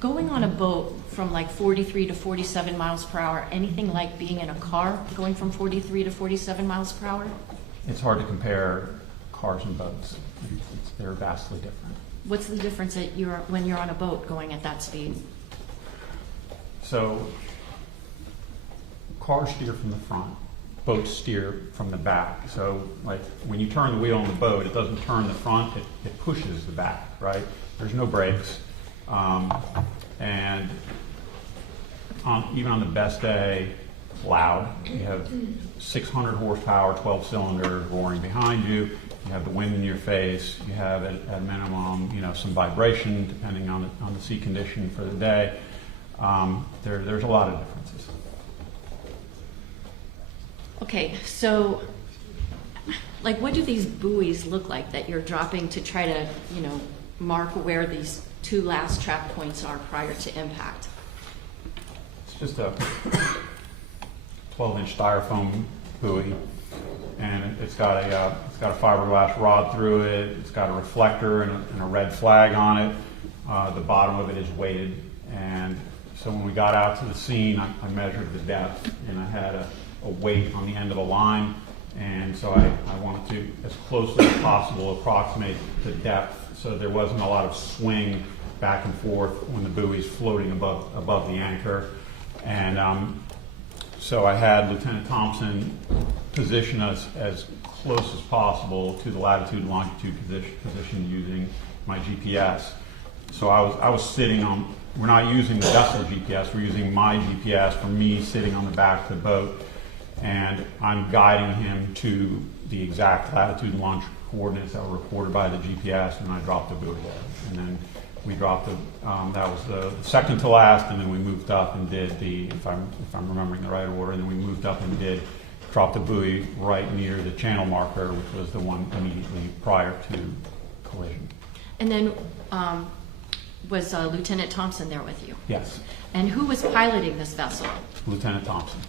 going on a boat from like 43 to 47 miles per hour anything like being in a car going from 43 to 47 miles per hour? It's hard to compare cars and boats. They're vastly different. What's the difference when you're on a boat going at that speed? So cars steer from the front, boats steer from the back. So like when you turn the wheel on the boat, it doesn't turn the front, it pushes the back, right? There's no brakes. And even on the best day, loud. You have 600 horsepower, 12 cylinders roaring behind you. You have the wind in your face. You have at minimum, some vibration depending on the sea condition for the day. There's a lot of differences. Okay, so like what do these buoys look like that you're dropping to try to, mark where these 2 last track points are prior to impact? It's just a 12-inch styrofoam buoy, and it's got a fiberglass rod through it. It's got a reflector and a red flag on it. The bottom of it is weighted, and so when we got out to the scene, I measured the depth, and I had a weight on the end of a line, and so I wanted to, as closely as possible, approximate the depth so there wasn't a lot of swing back and forth when the buoy's floating above the anchor. And so I had Lieutenant Thompson position us as close as possible to the latitude and longitude position using my GPS. So I was sitting on, we're not using the vessel GPS, we're using my GPS for me sitting on the back of the boat, and I'm guiding him to the exact latitude and longitude coordinates that were recorded by the GPS, and I dropped the buoy there. And then we dropped that was the second to last, and then we moved up and did if I'm remembering the right order, and then we moved up and dropped the buoy right near the channel marker, which was the one immediately prior to collision. And then was Lieutenant Thompson there with you? Yes, And who was piloting this vessel? Lieutenant Thompson.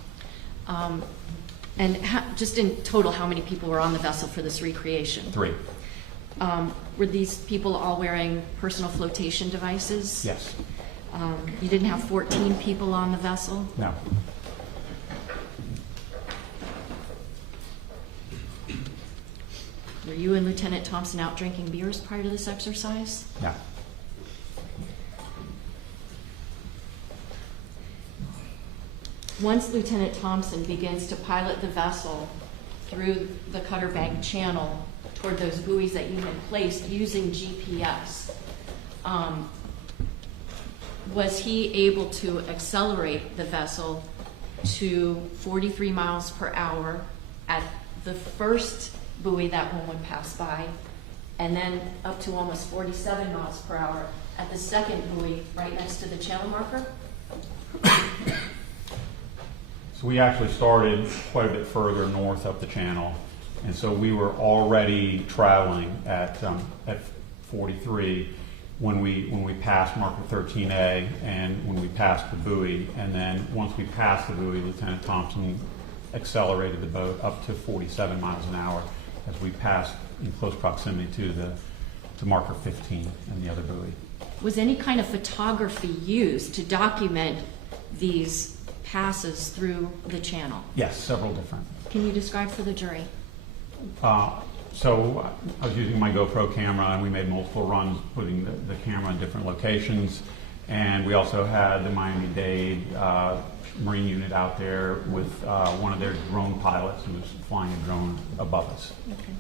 And just in total, how many people were on the vessel for this recreation? 3. Were these people all wearing personal flotation devices? Yes. You didn't have 14 people on the vessel? No. Were you and Lieutenant Thompson out drinking beers prior to this exercise? No. Once Lieutenant Thompson begins to pilot the vessel through the Cutter Bank channel toward those buoys that you had placed using GPS, was he able to accelerate the vessel to 43 miles per hour at the first buoy that one would pass by, and then up to almost 47 miles per hour at the second buoy right next to the channel marker? So we actually started quite a bit further north up the channel, and so we were already traveling at 43 when we passed marker 13A and when we passed the buoy. And then once we passed the buoy, Lieutenant Thompson accelerated the boat up to 47 miles an hour as we passed in close proximity to marker 15 and the other buoy. Was any kind of photography used to document these passes through the channel? Yes, several different. Can you describe for the jury? So I was using my GoPro camera, and we made multiple runs putting the camera in different locations. And we also had the Miami-Dade Marine unit out there with one of their drone pilots who was flying a drone above us. Okay.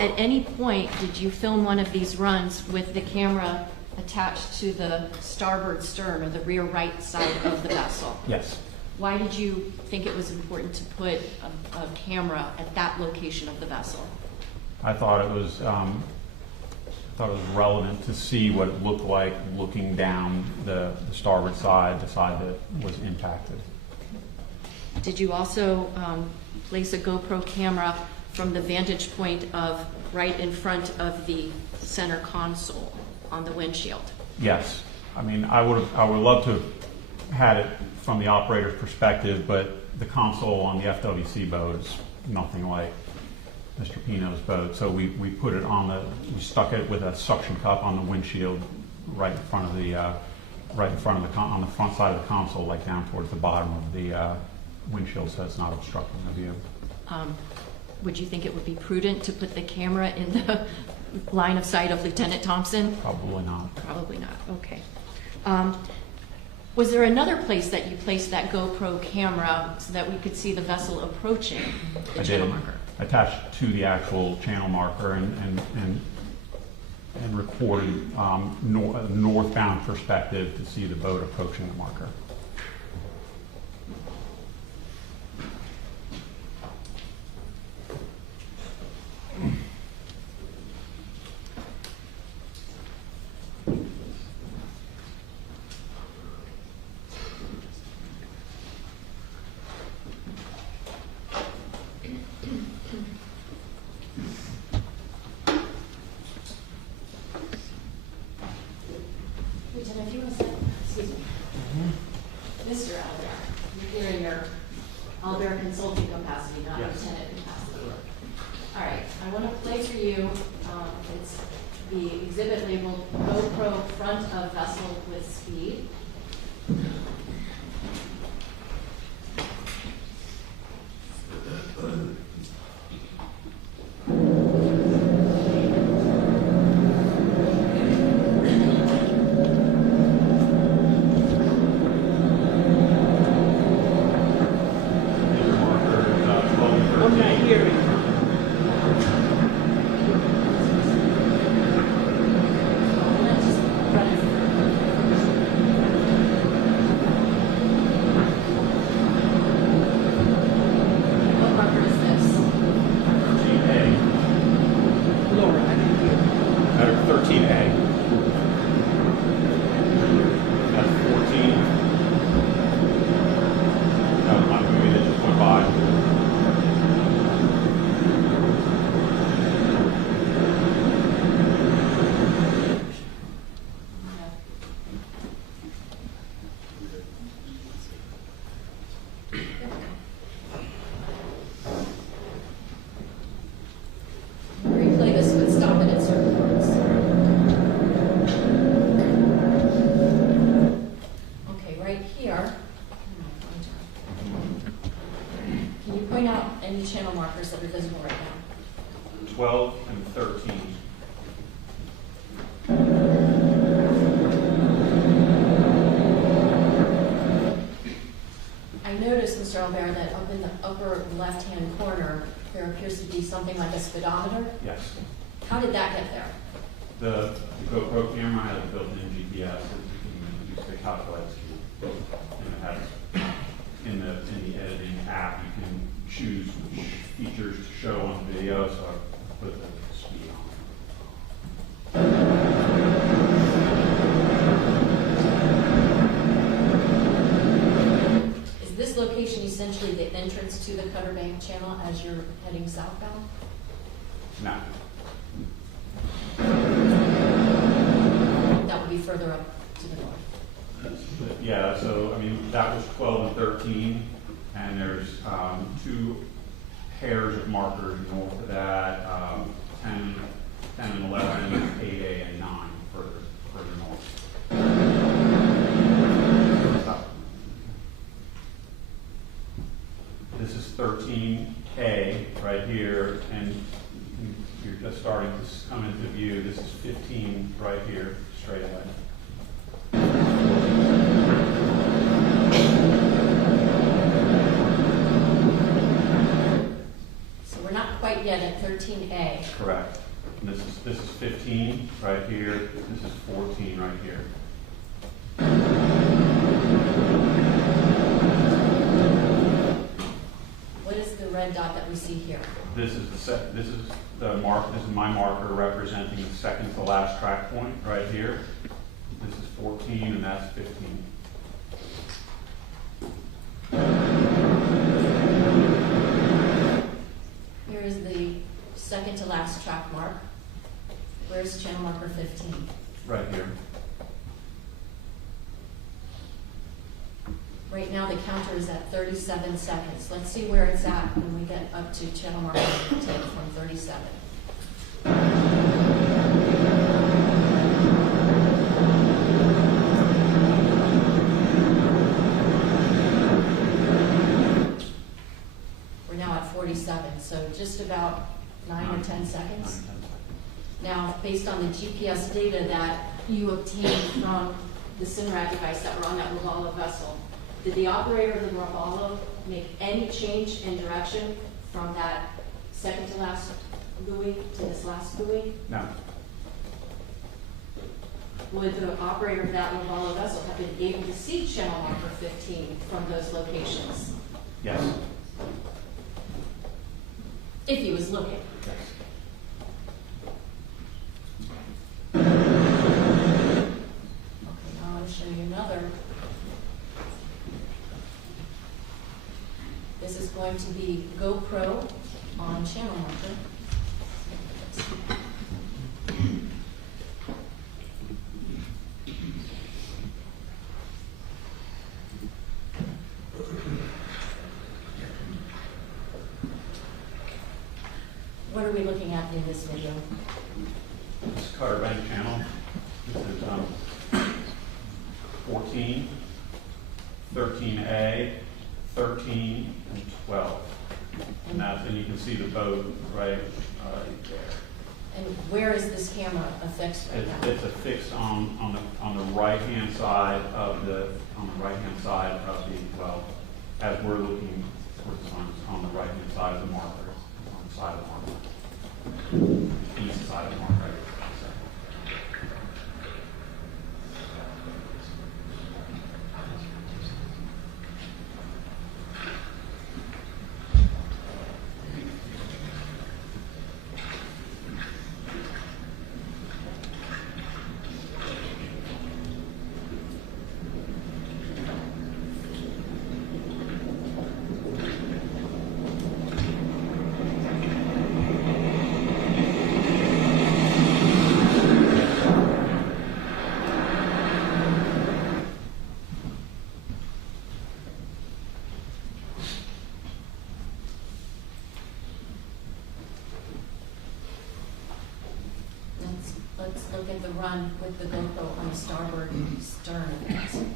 At any point, did you film one of these runs with the camera attached to the starboard stern or the rear right side of the vessel? Yes. Why did you think it was important to put a camera at that location of the vessel? I thought it was relevant to see what it looked like looking down the starboard side, the side that was impacted. Did you also place a GoPro camera from the vantage point of right in front of the center console on the windshield? Yes. I mean, I would love to have had it from the operator's perspective, but the console on the FWC boat is nothing like Mr. Pino's boat. So we put it we stuck it with a suction cup on the windshield right in front of on the front side of the console, like down towards the bottom of the windshield, so it's not obstructing the view. Would you think it would be prudent to put the camera in the line of sight of Lieutenant Thompson? Probably not. Probably not, okay. Was there another place that you placed that GoPro camera so that we could see the vessel approaching the channel marker? Attached to the actual channel marker and recorded a northbound perspective to see the boat approaching the marker. Lieutenant, if you want to excuse me. Mr. Albert, you're here in your Albert consulting capacity, not lieutenant capacity. All right, I want to play for you, it's the exhibit labeled GoPro front of vessel with speed. I'm not hearing. What marker is this? 13A. Laura, I didn't hear. 13A. That's 14. That was my movie that just went by. Albert, that up in the upper left-hand corner, there appears to be something like a speedometer. Yes. How did that get there? The GoPro camera has a built-in GPS that you can use to calculate speed. And it has, in the editing app, you can choose which features to show on the video, so I put the speed on. Is this location essentially the entrance to the Cutter Bank Channel as you're heading southbound? No. That would be further up to the north. Yeah, so, I mean, that was 12 and 13, and there's 2 pairs of markers north of that, 10 and 11, 8A and 9 further north. This is 13A right here, and you're just starting to come into view. This is 15 right here, straight ahead. So we're not quite yet at 13A. Correct. And this is 15 right here. This is 14 right here. What is the red dot that we see here? This is my marker representing the second to last track point right here. This is 14 and that's 15. Here is the second to last track mark. Where's channel marker 15? Right here. Right now the counter is at 37 seconds. Let's see where it's at when we get up to channel marker 10 from 37. We're now at 47, so just about 9 or 10 seconds. Now, based on the GPS data that you obtained from the SINRAD device that were on that Robalo vessel, did the operator of the Robalo make any change in direction from that second to last buoy to this last buoy? No. Would the operator of that Robalo vessel have been able to see channel marker 15 from those locations? Yes. If he was looking. Yes. Okay, now I'll show you another. This is going to be GoPro on channel marker. What are we looking at in this video? This is Cutter Bank channel. This is 14, 13A, 13, and 12. And you can see the boat right there. And where is this camera affixed right now? It's affixed on the right hand side of the well, as we're looking towards the sun, on the right hand side of the marker, on the side of the marker, east side of the marker. Let's look at the run with the GoPro on the starboard stern of the vessel.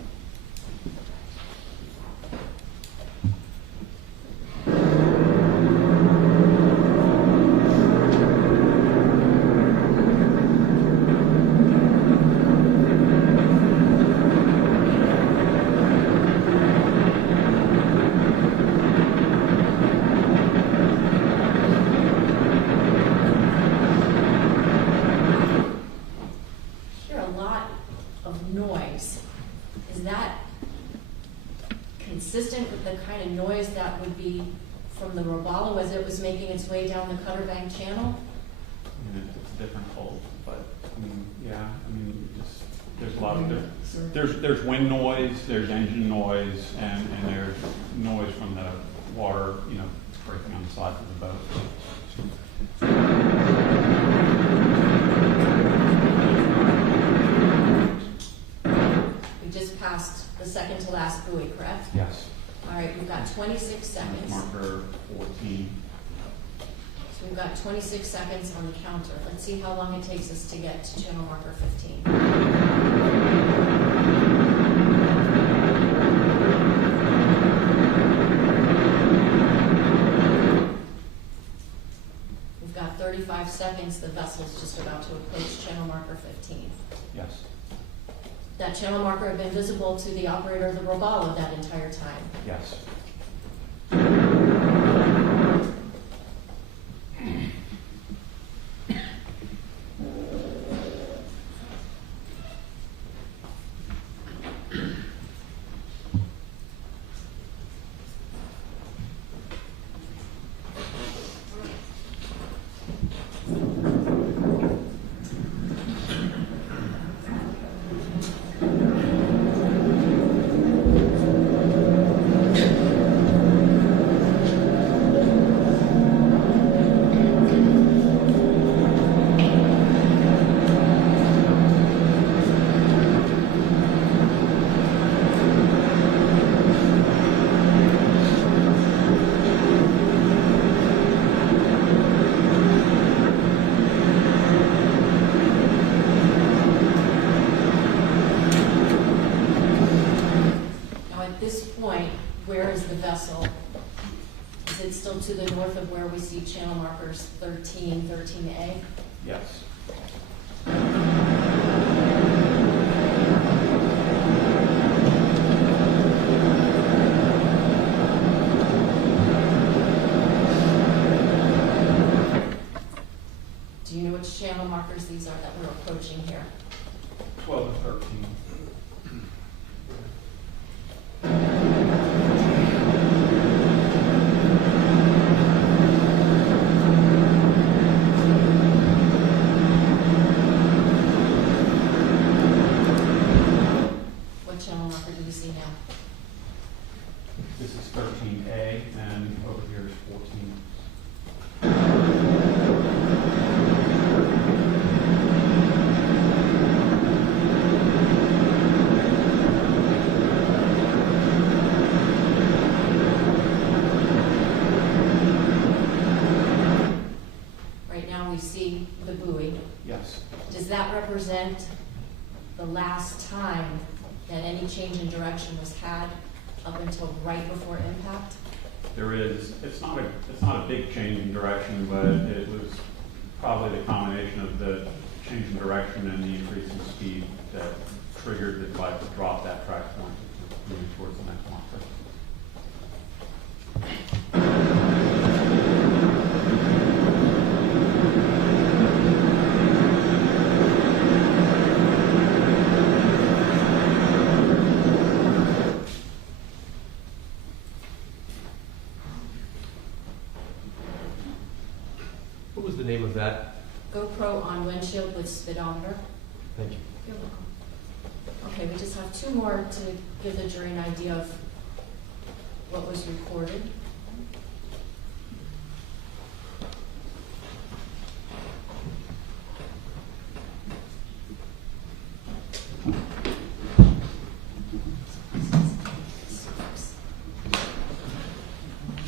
of noise that would be from the robalo as it was making its way down the Cutter Bank Channel? I mean, it's a different hold, but, I mean, yeah, I mean, just, there's a lot of, there's wind noise, there's engine noise, and there's noise from the water, you know, breaking on the sides of the boat. We just passed the second to last buoy, correct? Yes. All right, we've got 26 seconds. Marker 14. So we've got 26 seconds on the counter. Let's see how long it takes us to get to channel marker 15. We've got 35 seconds. The vessel's just about to approach channel marker 15. Yes. That channel marker had been visible to the operator of the robalo that entire time. Yes. Where is the vessel? Is it still to the north of where we see channel markers 13, 13A? Yes. Do you know which channel markers these are that we're approaching here? 12 and 13. What channel marker do we see now? This is 13A, and over here is 14. Right now we see the buoy. Yes. Does that represent the last time that any change in direction was had up until right before impact? There is, it's not a big change in direction, but it was probably the combination of the change in direction and the increase in speed that triggered the device to drop that track point, moving towards the next marker. What was the name of that? GoPro on windshield with speedometer. Thank you. You're welcome. Okay, we just have two more to give the jury an idea of what was recorded.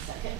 Second.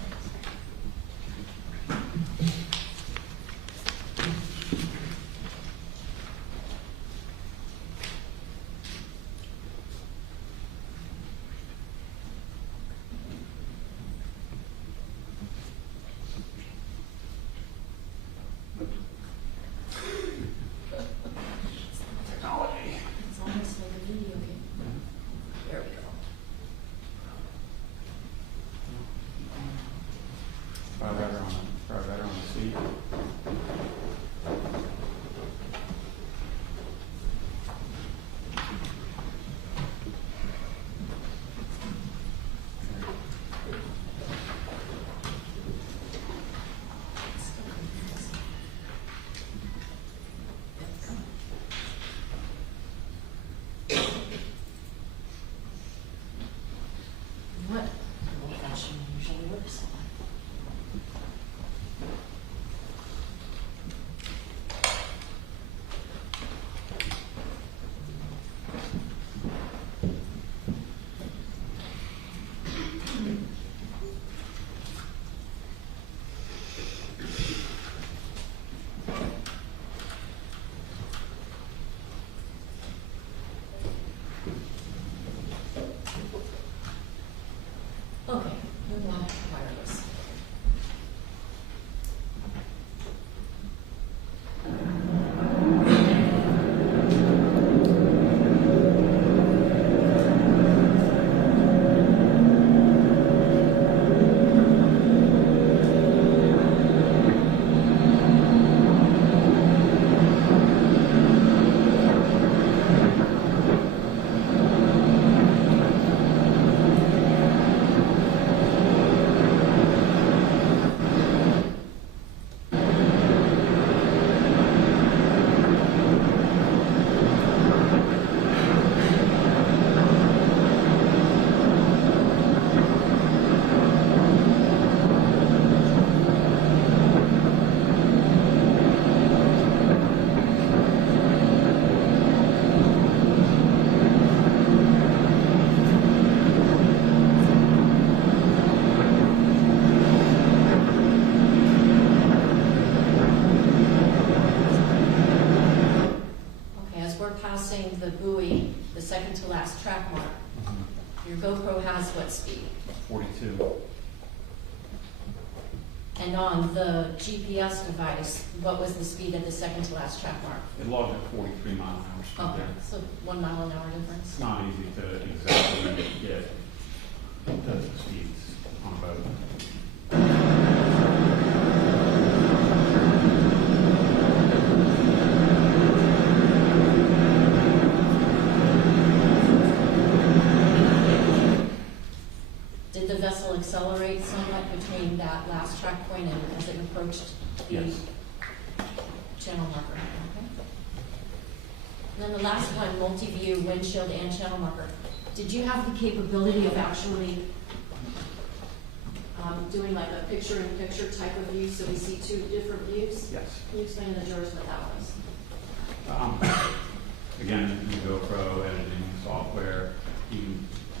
passing the buoy, the second to last track mark, your GoPro has what speed? 42. And on the GPS device, what was the speed at the second to last track mark? It logged at 43 mile an hour speed Okay, there. so 1 mile an hour difference. It's not easy to exactly get the speeds on a boat. Did the vessel accelerate somewhat between that last track point and as it approached the Yes. channel marker? Okay. And then the last one, multi-view, windshield and channel marker. Did you have the capability of actually doing like a picture-in-picture type of view so we see two different views? Yes. Can you explain to the jurors what that was? Again, in GoPro editing software, you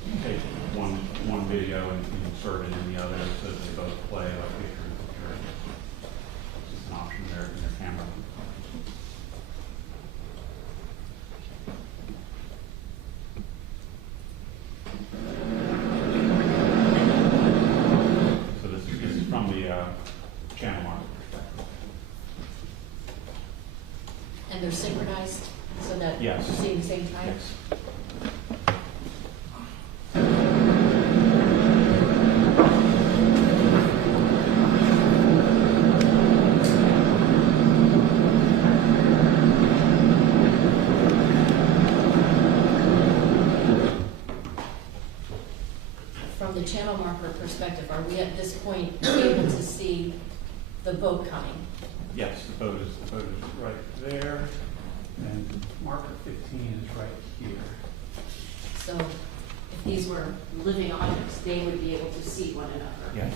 can take one video and insert it in the other so that they both play like picture in picture. It's just an option there in your camera. So this is from the channel marker perspective. And they're synchronized so that Yes. you see the same time? Yes. From the channel marker perspective, are we at this point able to see the boat coming? Yes, the boat is right there, and marker 15 is right here. So if these were living objects, they would be able to see one another? Yes.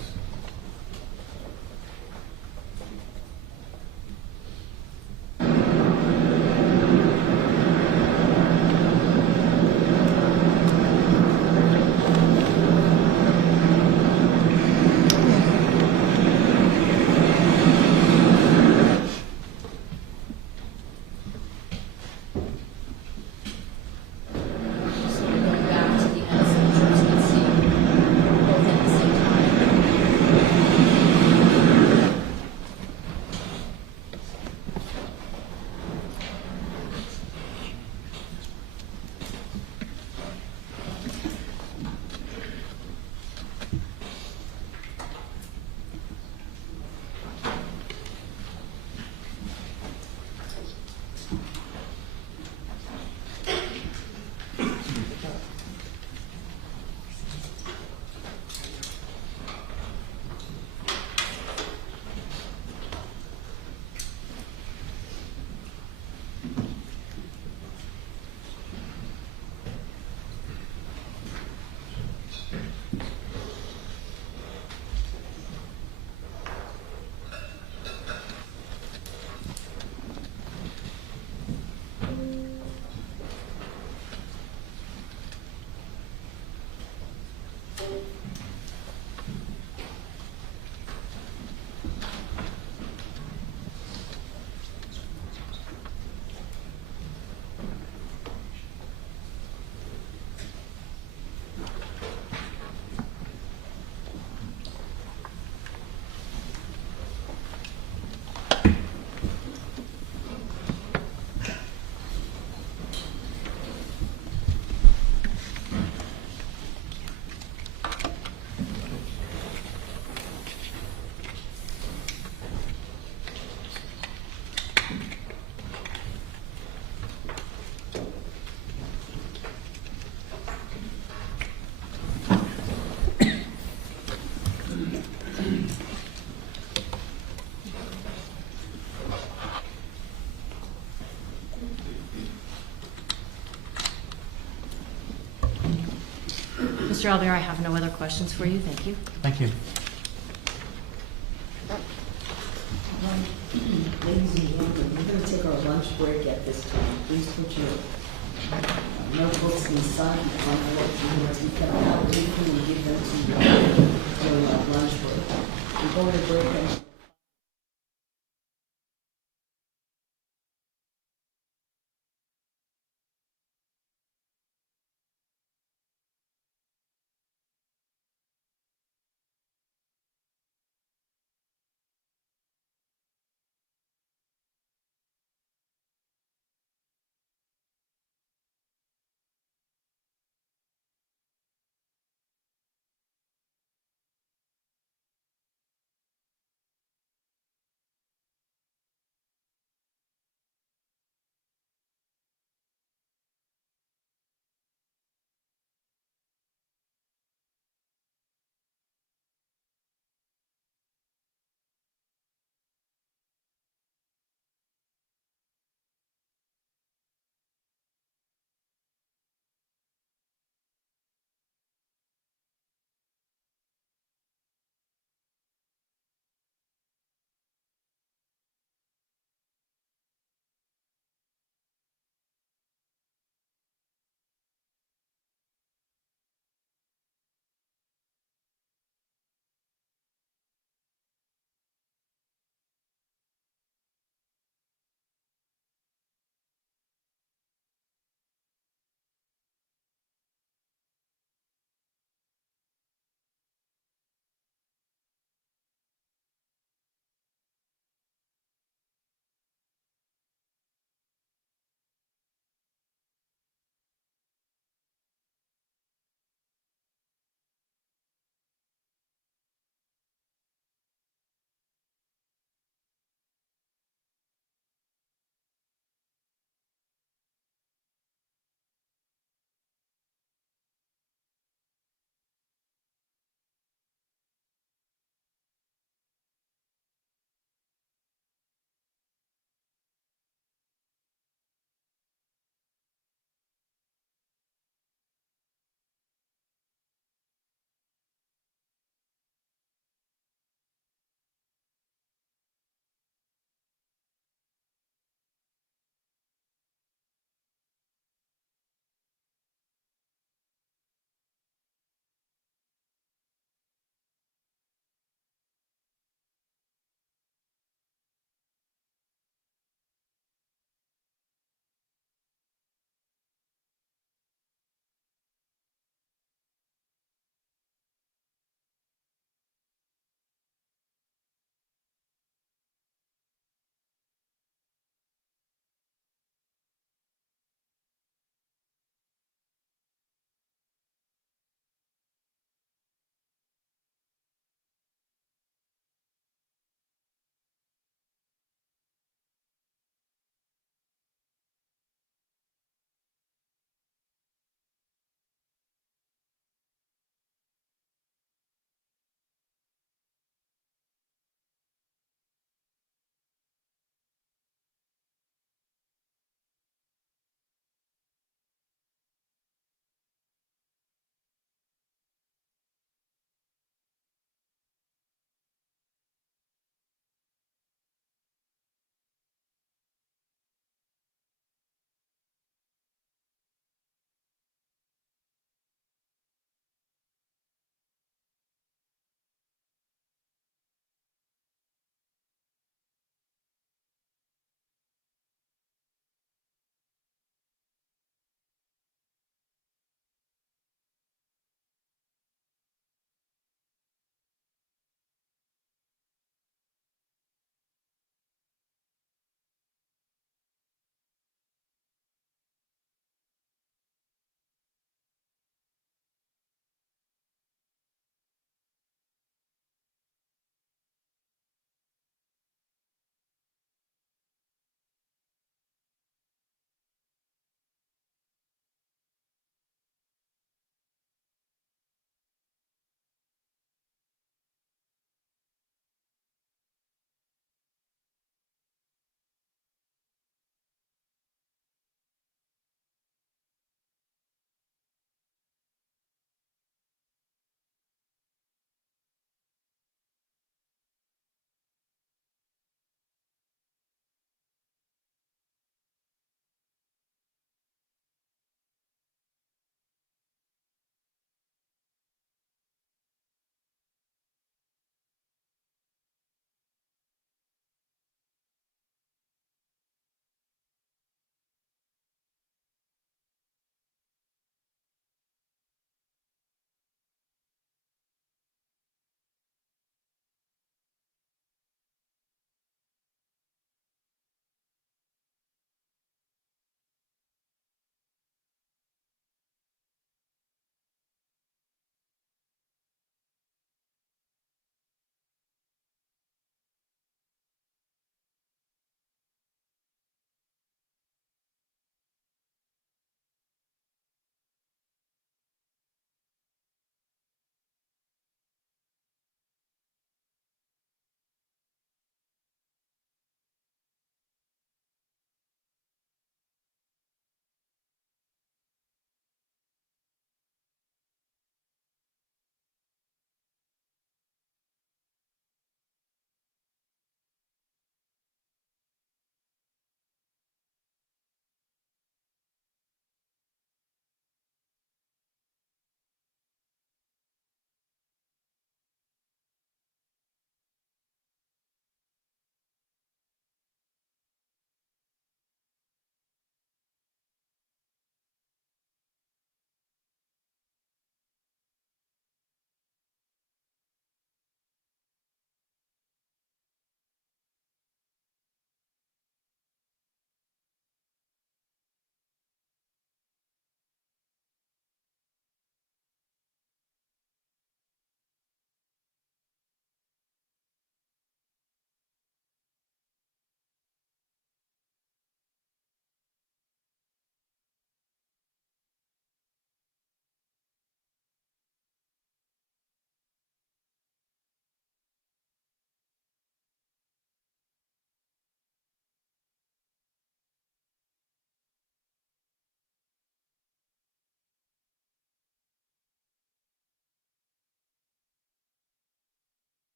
So we're going back to the end so the jurors can see both at the same time. Mr. Alvear, I have no other questions for you. Thank you. Thank you. Ladies and gentlemen, we're going to take our lunch break at this time. Please put your notebooks inside the envelopes and we can allocate them and give them to you during our lunch break. We're going to break and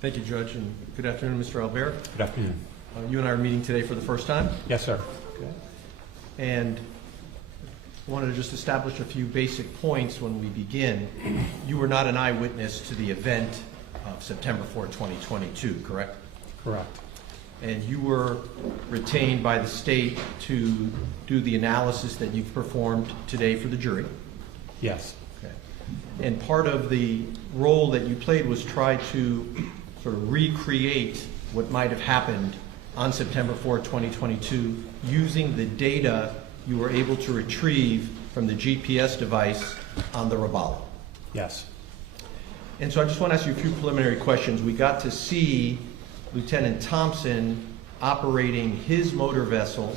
Thank you, Judge, and good afternoon, Mr. Albert. Good afternoon. You and I are meeting today for the first time. Yes, sir. Okay. And I wanted to just establish a few basic points when we begin. You were not an eyewitness to the event of September 4, 2022, correct? Correct. And you were retained by the state to do the analysis that you've performed today for the jury. Yes. Okay. And part of the role that you played was try to sort of recreate what might have happened on September 4, 2022, using the data you were able to retrieve from the GPS device on the Robalo. Yes. And so I just want to ask you a few preliminary questions. We got to see Lieutenant Thompson operating his motor vessel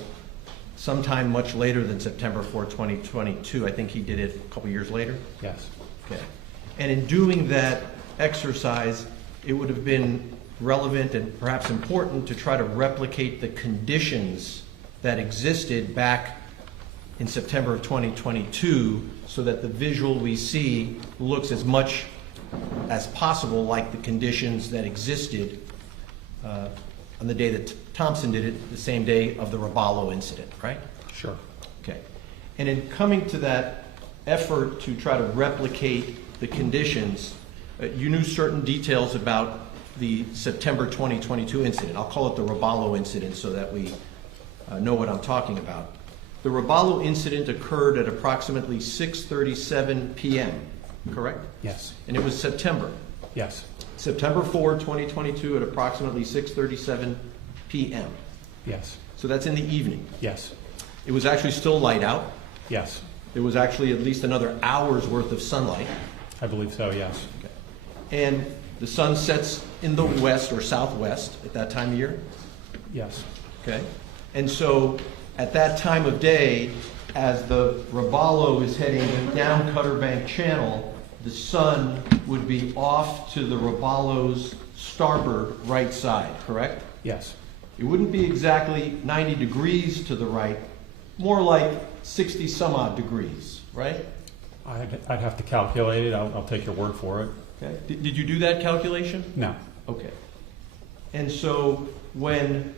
sometime much later than September 4, 2022. I think he did it a couple years later. Yes. Okay. And in doing that exercise, it would have been relevant and perhaps important to try to replicate the conditions that existed back in September of 2022 so that the visual we see looks as much as possible like the conditions that existed on the day that Thompson did it, the same day of the Robalo incident, right? Sure. Okay. And in coming to that effort to try to replicate the conditions, you knew certain details about the September 2022 incident. I'll call it the Robalo incident so that we know what I'm talking about. The Robalo incident occurred at approximately 6:37 p.m., correct? Yes. And it was September. Yes. September 4, 2022 at approximately 6:37 p.m. Yes. So that's in the evening. Yes. It was actually still light out. Yes. There was actually at least another hour's worth of sunlight. I believe so, yes. Okay. And the sun sets in the west or southwest at that time of year. Yes. Okay. And so at that time of day, as the Robalo is heading down Cutter Bank Channel, the sun would be off to the Robalo's starboard right side, correct? Yes. It wouldn't be exactly 90 degrees to the right, more like 60 some odd degrees, right? I'd have to calculate it. I'll take your word for it. Okay. Did you do that calculation? No. Okay. And so when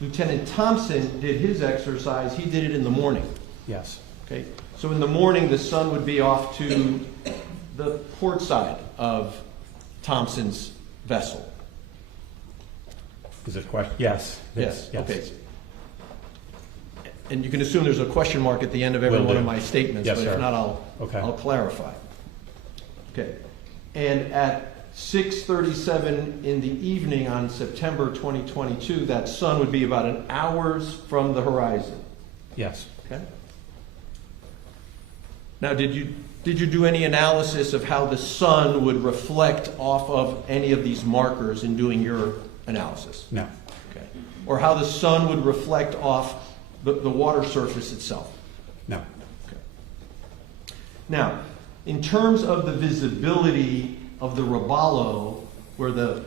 Lieutenant Thompson did his exercise, he did it in the morning. Yes. Okay. So in the morning, the sun would be off to the port side of Thompson's vessel. Is it a question? Yes. Yes. Yes. Okay. And you can assume there's a question mark at the end of every Will one do. of my statements, Yes, but sir. if not, Okay. I'll clarify. Okay. And at 6:37 in the evening on September 2022, that sun would be about an hour's from the horizon. Yes. Okay. Now, did you do any analysis of how the sun would reflect off of any of these markers in doing your analysis? No. Okay. Or how the sun would reflect off the water surface itself? No. Okay. Now, in terms of the visibility of the Robalo, where the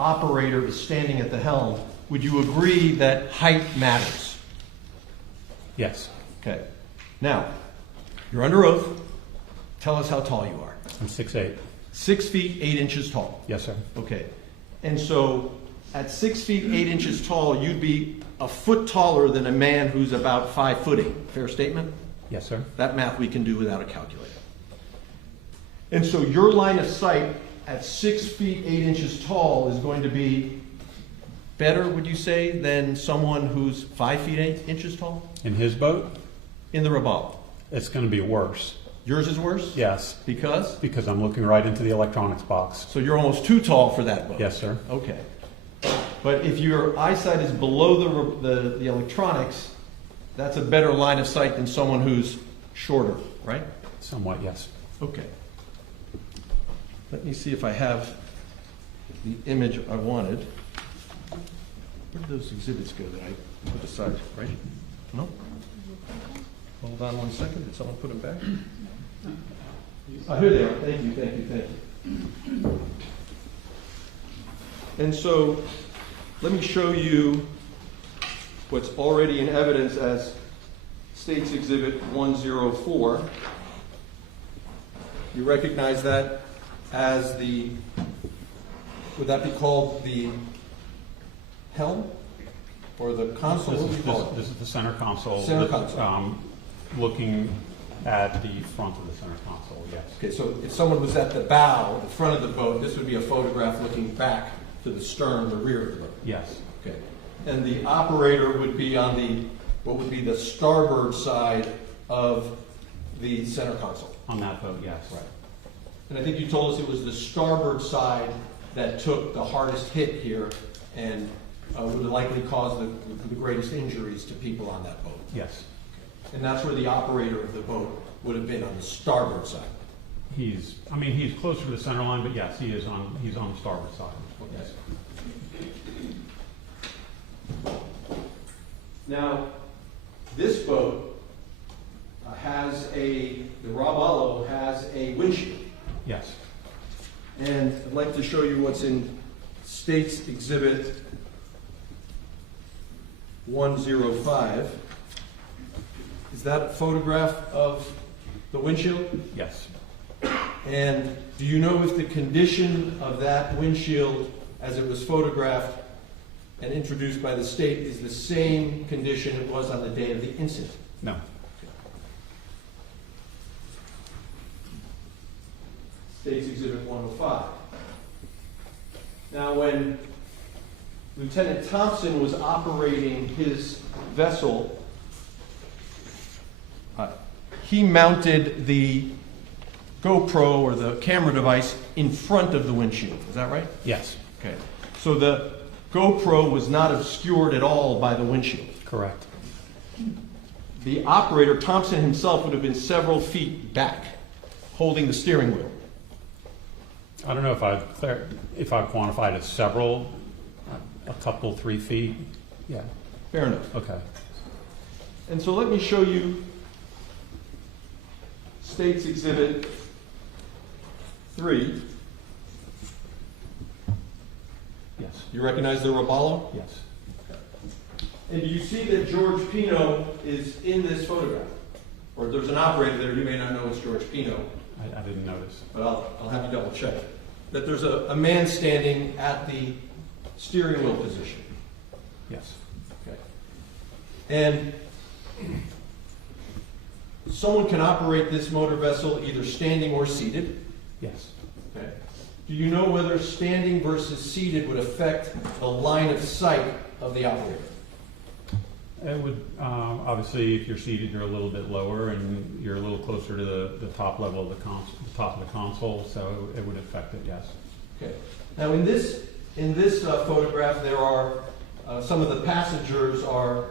operator is standing at the helm, would you agree that height matters? Yes. Okay. Now, you're under oath. Tell us how tall you are. I'm 6'8". 6 feet 8 inches tall. Yes, sir. Okay. And so at 6 feet 8 inches tall, you'd be a foot taller than a man who's about 5'8". Fair statement? Yes, sir. That math we can do without a calculator. And so your line of sight at 6 feet 8 inches tall is going to be better, would you say, than someone who's 5 feet 8 inches tall? In his boat, In the Robalo. it's going to be worse. Yours is worse? Yes. Because? Because I'm looking right into the electronics box. So you're almost too tall for that boat? Yes, sir. Okay. But if your eyesight is below the electronics, that's a better line of sight than someone who's shorter, right? Somewhat, yes. Okay. Let me see if I have the image I wanted. Where did those exhibits go that I put aside, right? No? Hold on one second. Did someone put them back? Here they are. Thank you, thank you, thank you. And so, let me show you what's already in evidence as State's Exhibit 104. You recognize that as the would that be called the helm or the console? What would you call it? This is the center console. Center console. Looking at the front of the center console, yes. Okay, so if someone was at the bow, the front of the boat, this would be a photograph looking back to the stern, the rear of the boat. Yes. Okay. And the operator would be on the, what would be the starboard side of the center console. On that boat, yes. Right. And I think you told us it was the starboard side that took the hardest hit here and would likely cause the greatest injuries to people on that boat. Yes. And that's where the operator of the boat would have been, on the starboard side. He's closer to the center line, but yes, he's on the starboard side. Yes. Now, this boat the Robalo has a windshield. Yes. And I'd like to show you what's in State's Exhibit 105. Is that a photograph of the windshield? Yes. And do you know if the condition of that windshield as it was photographed and introduced by the state is the same condition it was on the day of the incident? No. State's Exhibit 105. Now, when Lieutenant Thompson was operating his vessel, he mounted the GoPro or the camera device in front of the windshield. Is that right? Yes. Okay. So the GoPro was not obscured at all by the windshield. Correct. The operator, Thompson himself, would have been several feet back, holding the steering wheel. I don't know if I've quantified it several, a couple, 3 feet. Yeah. Fair enough. Okay. And so let me show you State's Exhibit 3. Yes. You recognize the Robalo? Yes. And do you see that George Pino is in this photograph? Or there's an operator there, you may not know it's George Pino, I didn't notice. but I'll have you double check. That there's a man standing at the steering wheel position. Yes. Okay. And someone can operate this motor vessel either standing or seated. Yes. Okay. Do you know whether standing versus seated would affect the line of sight of the operator? It would, obviously, if you're seated, you're a little bit lower and you're a little closer to the top level of the top of the console, so it would affect it, yes. Okay. Now, in this photograph, there are some of the passengers are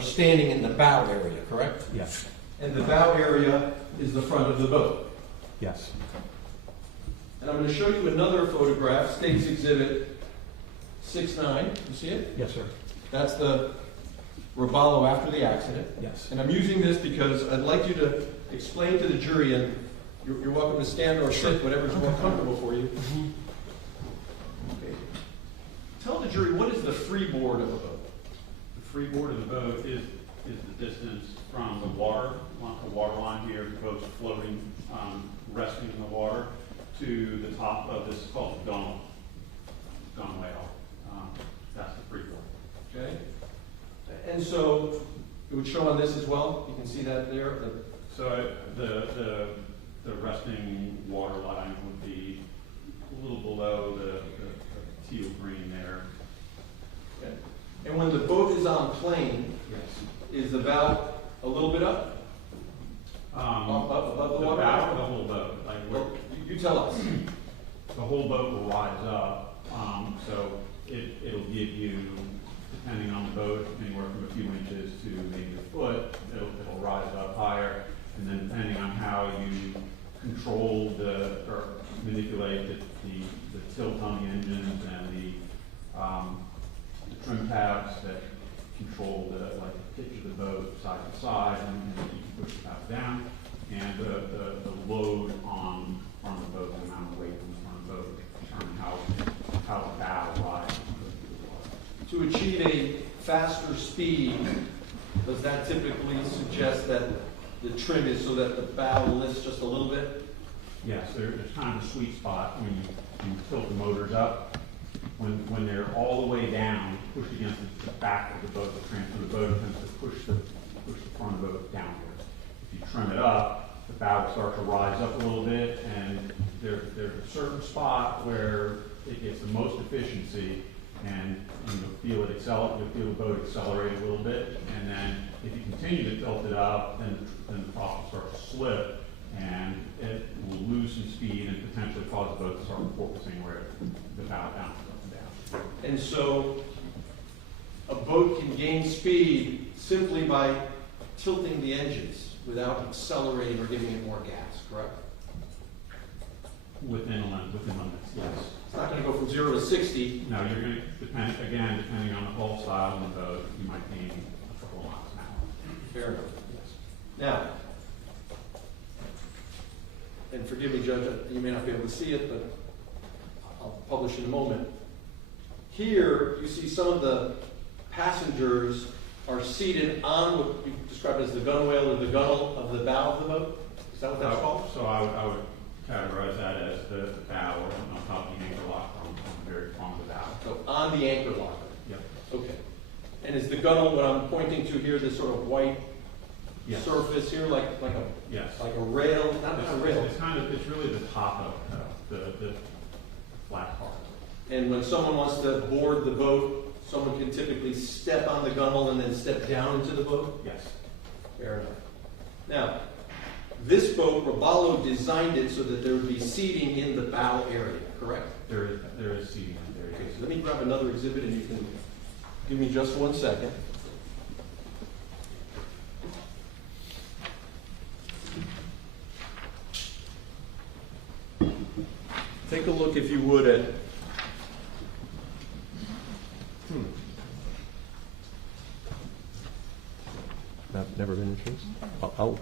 standing in the bow area, correct? Yes. And the bow area is the front of the boat. Yes. And I'm going to show you another photograph, State's Exhibit 6-9. You see it? Yes, sir. That's the Robalo after the accident. Yes. And I'm using this because I'd like you to explain to the jury, and you're welcome to stand or sit, whatever's more comfortable for you. Okay. Tell the jury, what is the freeboard of a boat? The freeboard of the boat is the distance from the water line here, the boat's floating, resting in the water, to the top of this called the gunwale. That's the freeboard. Okay. And so it would show on this as well. You can see that there. So the resting water line would be a little below the teal green there. Okay. And when the boat is on plane, Yes. is the bow a little bit up? Above the water? bow of the whole boat. Like Well, you tell us. the whole boat will rise up, so it'll give you, depending on the boat, anywhere from a few inches to maybe a foot. It'll rise up higher, and then depending on how you control or manipulate the tilt on the engines and the trim tabs that control the pitch of the boat side to side, and you can push the tabs down, and the load on the boat, the amount of weight on the boat, determine how the bow rises. To achieve a faster speed, does that typically suggest that the trim is so that the bow lifts just a little bit? Yes, there's kind of a sweet spot when you you tilt the motors up. When they're all the way down, pushed against the back of the boat, the boat tends to push the front of the boat downward. If you trim it up, the bow will start to rise up a little bit, and there's a certain spot where it gets the most efficiency, and you'll feel the boat accelerate a little bit, and then if you continue to tilt it up, then the prop will start to slip, and it will lose some speed and potentially cause the boat to start focusing where the bow bounces up and down. And so a boat can gain speed simply by tilting the engines without accelerating or giving it more gas, correct? Within limits, yes. It's not going to go from 0 to 60. No, you're going to, depending on the hull style of the boat, you might gain a couple of miles an hour. Fair enough. Now, and forgive me, Judge, you may not be able to see it, but I'll publish in a moment. Here, you see some of the passengers are seated on what you described as the gunwale or the gunnel of the bow of the boat. Is that what that's called? So I would categorize that as the bow, or on top of the anchor lock on the very front of the bow. So on the anchor locker. Yep. Okay. And is the gunnel what I'm pointing to here, this sort of white Yes. surface here, like a Yes. like a rail? Not a rail. It's really the top of the flat part. And when someone wants to board the boat, someone can typically step on the gunnel and then step down into the boat? Yes. Fair enough. Now, this boat, Roballo designed it so that there would be seating in the bow area, correct? There is seating in there. Okay, so let me grab another exhibit and you can give me just 1 second. Take a look, if you would, at Never been introduced? I'll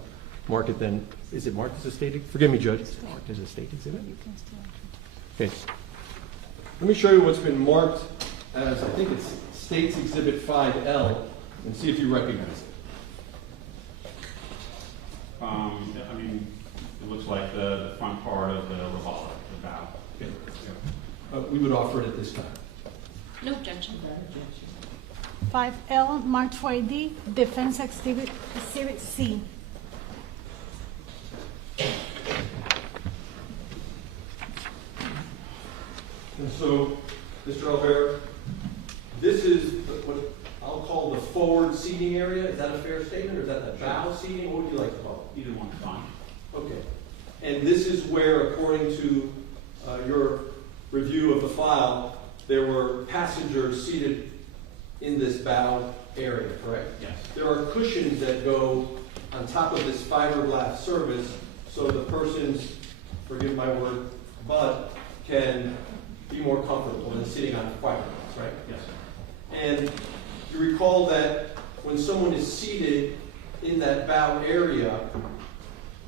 mark it then. Is it marked as a state? Forgive me, Judge. It's marked as a state exhibit? Okay. Let me show you what's been marked as, I think it's States Exhibit 5L, and see if you recognize it. I mean, it looks like the front part of the Roballo, the bow. Okay. We would offer it at this time. No objection. 5L, marked for ID, Defense Exhibit C. And so, Mr. Albert, this is what I'll call the forward seating area. Is that a fair statement, or is that the bow seating? What would you like to call it? Either one's fine. Okay. And this is where, according to your review of the file, there were passengers seated in this bow area, correct? Yes. There are cushions that go on top of this fiberglass surface so the person's, forgive my word, butt can be more comfortable than sitting on fiberglass, right? Yes. And you recall that when someone is seated in that bow area,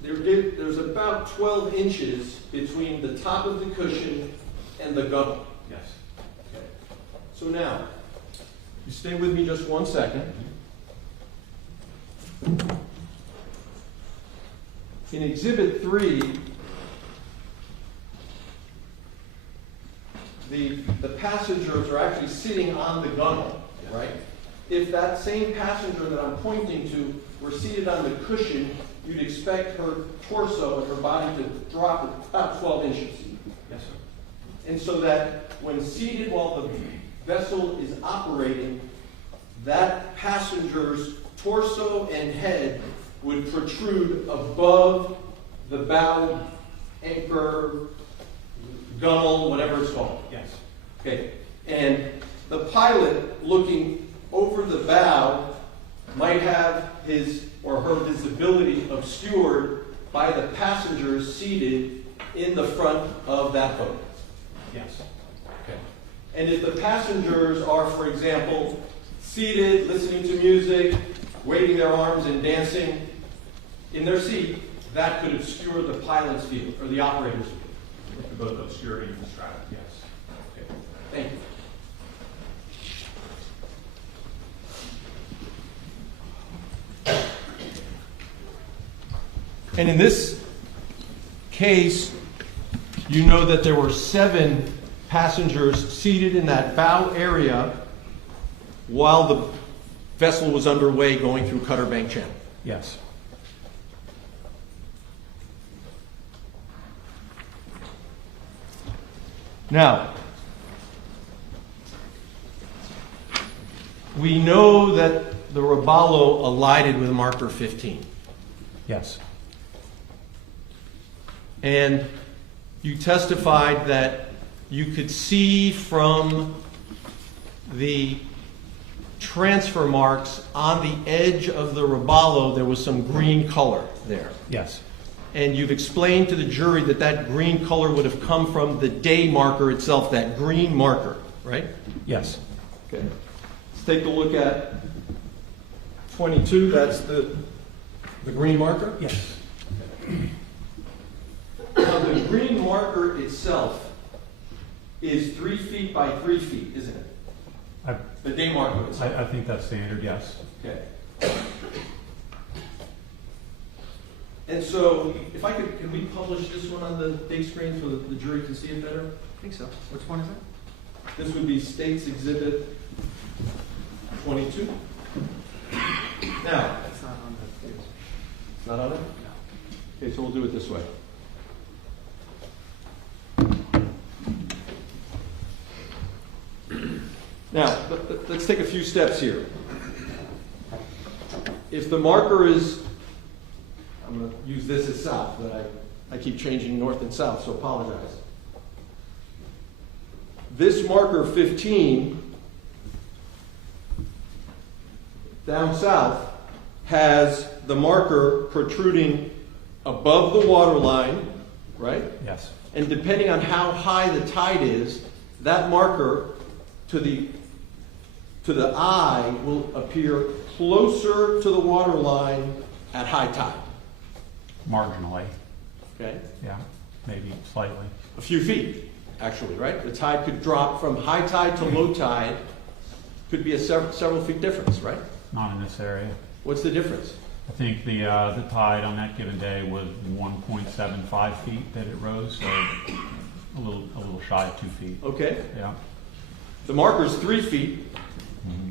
there's about 12 inches between the top of the cushion and the gunnel. Yes. Okay. So now, you stay with me just 1 second. In Exhibit 3, the passengers are actually sitting on the gunnel, right? If that same passenger that I'm pointing to were seated on the cushion, you'd expect her torso and her body to drop about 12 inches. Yes, sir. And so that when seated while the vessel is operating, that passenger's torso and head would protrude above the bow, anchor, gunnel, whatever it's called. Yes. Okay. And the pilot looking over the bow might have his or her visibility obscured by the passengers seated in the front of that boat. Yes. Okay. And if the passengers are, for example, seated, listening to music, waving their arms and dancing in their seat, that could obscure the pilot's view or the operator's view. Both obscurity and distract, yes. Okay. Thank you. And in this case, You know that there were 7 passengers seated in that bow area while the vessel was underway going through Cutter Bank Channel. Yes. Now, we know that the Robalo alighted with marker 15. Yes. And you testified that you could see from the transfer marks on the edge of the Robalo there was some green color there. Yes. And you've explained to the jury that that green color would have come from the day marker itself, that green marker, right? Yes. Okay. Let's take a look at 22. That's the green marker? Yes. Now, the green marker itself is 3 feet by 3 feet, isn't it? The day marker itself. I think that's standard, yes. Okay. And so, if I could, can we publish this one on the big screen so that the jury can see it better? I think so. Which one is it? This would be State's Exhibit 22. Now, It's not on the videos. it's not on it? No. Okay, so we'll do it this way. Now, let's take a few steps here. If the marker is, I'm going to use this as south, but I keep changing north and south, so apologize. This marker 15 down south has the marker protruding above the water line, right? Yes. And depending on how high the tide is, that marker to the eye will appear closer to the water line at high tide. Marginally. Okay? Yeah. Maybe slightly. A few feet, actually, right? The tide could drop from high tide to low tide. Could be a several feet difference, right? Not in this area. What's the difference? I think the tide on that given day was 1.75 feet that it rose, so a little shy of 2 feet. Okay. Yeah. The marker is 3 feet.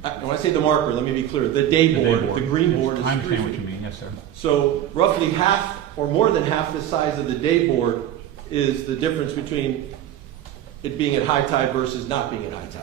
When I say the marker, let me be clear. The day board, the green board is 3 I understand feet. what you mean, yes, sir. So roughly half or more than half the size of the day board is the difference between it being at high tide versus not being at high tide.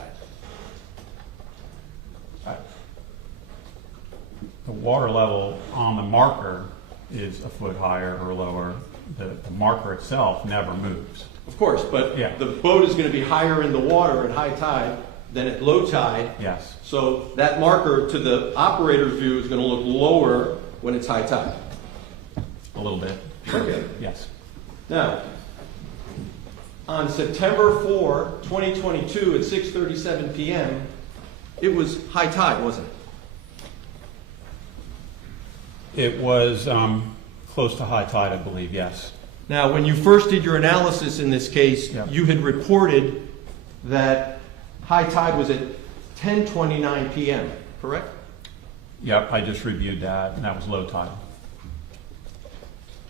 The water level on the marker is a foot higher or lower. The marker itself never moves. Of course, but Yeah. the boat is going to be higher in the water at high tide than at low tide. Yes. So that marker to the operator's view is going to look lower when it's high tide. A little bit. Okay. Yes. Now, on September 4, 2022 at 6:37 p.m., it was high tide, wasn't it? It was close to high tide, I believe, yes. Now, when you first did your analysis in this case, Yeah. you had reported that high tide was at 10:29 p.m., correct? Yep, I just reviewed that, and that was low tide.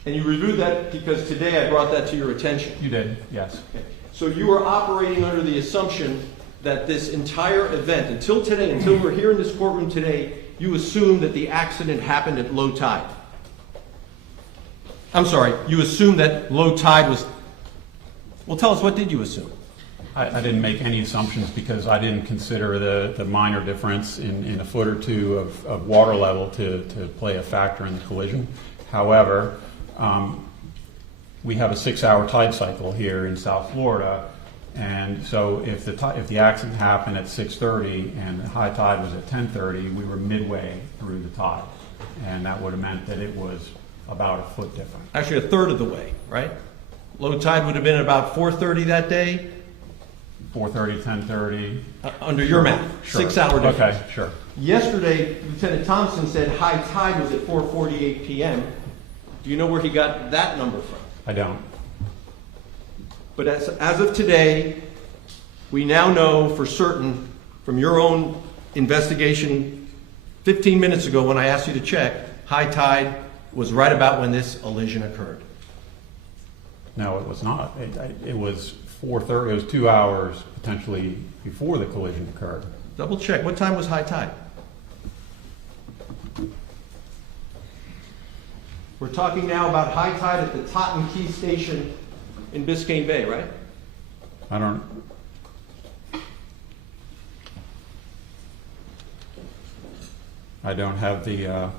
And you reviewed that because today I brought that to your attention. You did, yes. Okay. So you were operating under the assumption that this entire event, until today, until we're here in this courtroom today, you assumed that the accident happened at low tide. I'm sorry, you assumed that low tide was... Well, tell us, what did you assume? I didn't make any assumptions because I didn't consider the minor difference in a foot or two of water level to play a factor in the collision. However, we have a 6-hour tide cycle here in South Florida, and so if the accident happened at 6:30 and the high tide was at 10:30, we were midway through the tide, and that would have meant that it was about a foot different. Actually, a third of the way, right? Low tide would have been about 4:30 that day. 4:30, 10:30. Under your math, Sure. 6-hour difference. Okay, sure. Yesterday, Lieutenant Thompson said high tide was at 4:48 p.m. Do you know where he got that number from? I don't. But as of today, we now know for certain from your own investigation 15 minutes ago when I asked you to check, high tide was right about when this elision occurred. No, it was not. It was 4:30. It was 2 hours potentially before the collision occurred. Double check. What time was high tide? We're talking now about high tide at the Totten Key station in Biscayne Bay, right? I don't. I don't have the.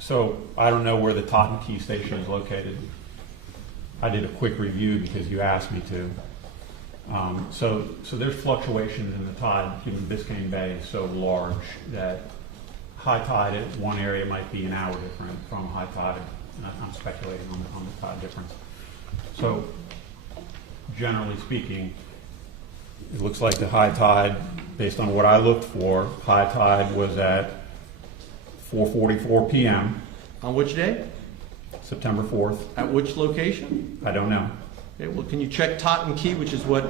So I don't know where the Totten Key station is located. I did a quick review because you asked me to. So there's fluctuations in the tide, given Biscayne Bay is so large that high tide at one area might be an hour different from high tide. I'm speculating on the tide difference. So generally speaking, it looks like the high tide, based on what I looked for, high tide was at 4:44 p.m. On which day? September 4th. At which location? I don't know. Okay, well, can you check Totten Key, which is what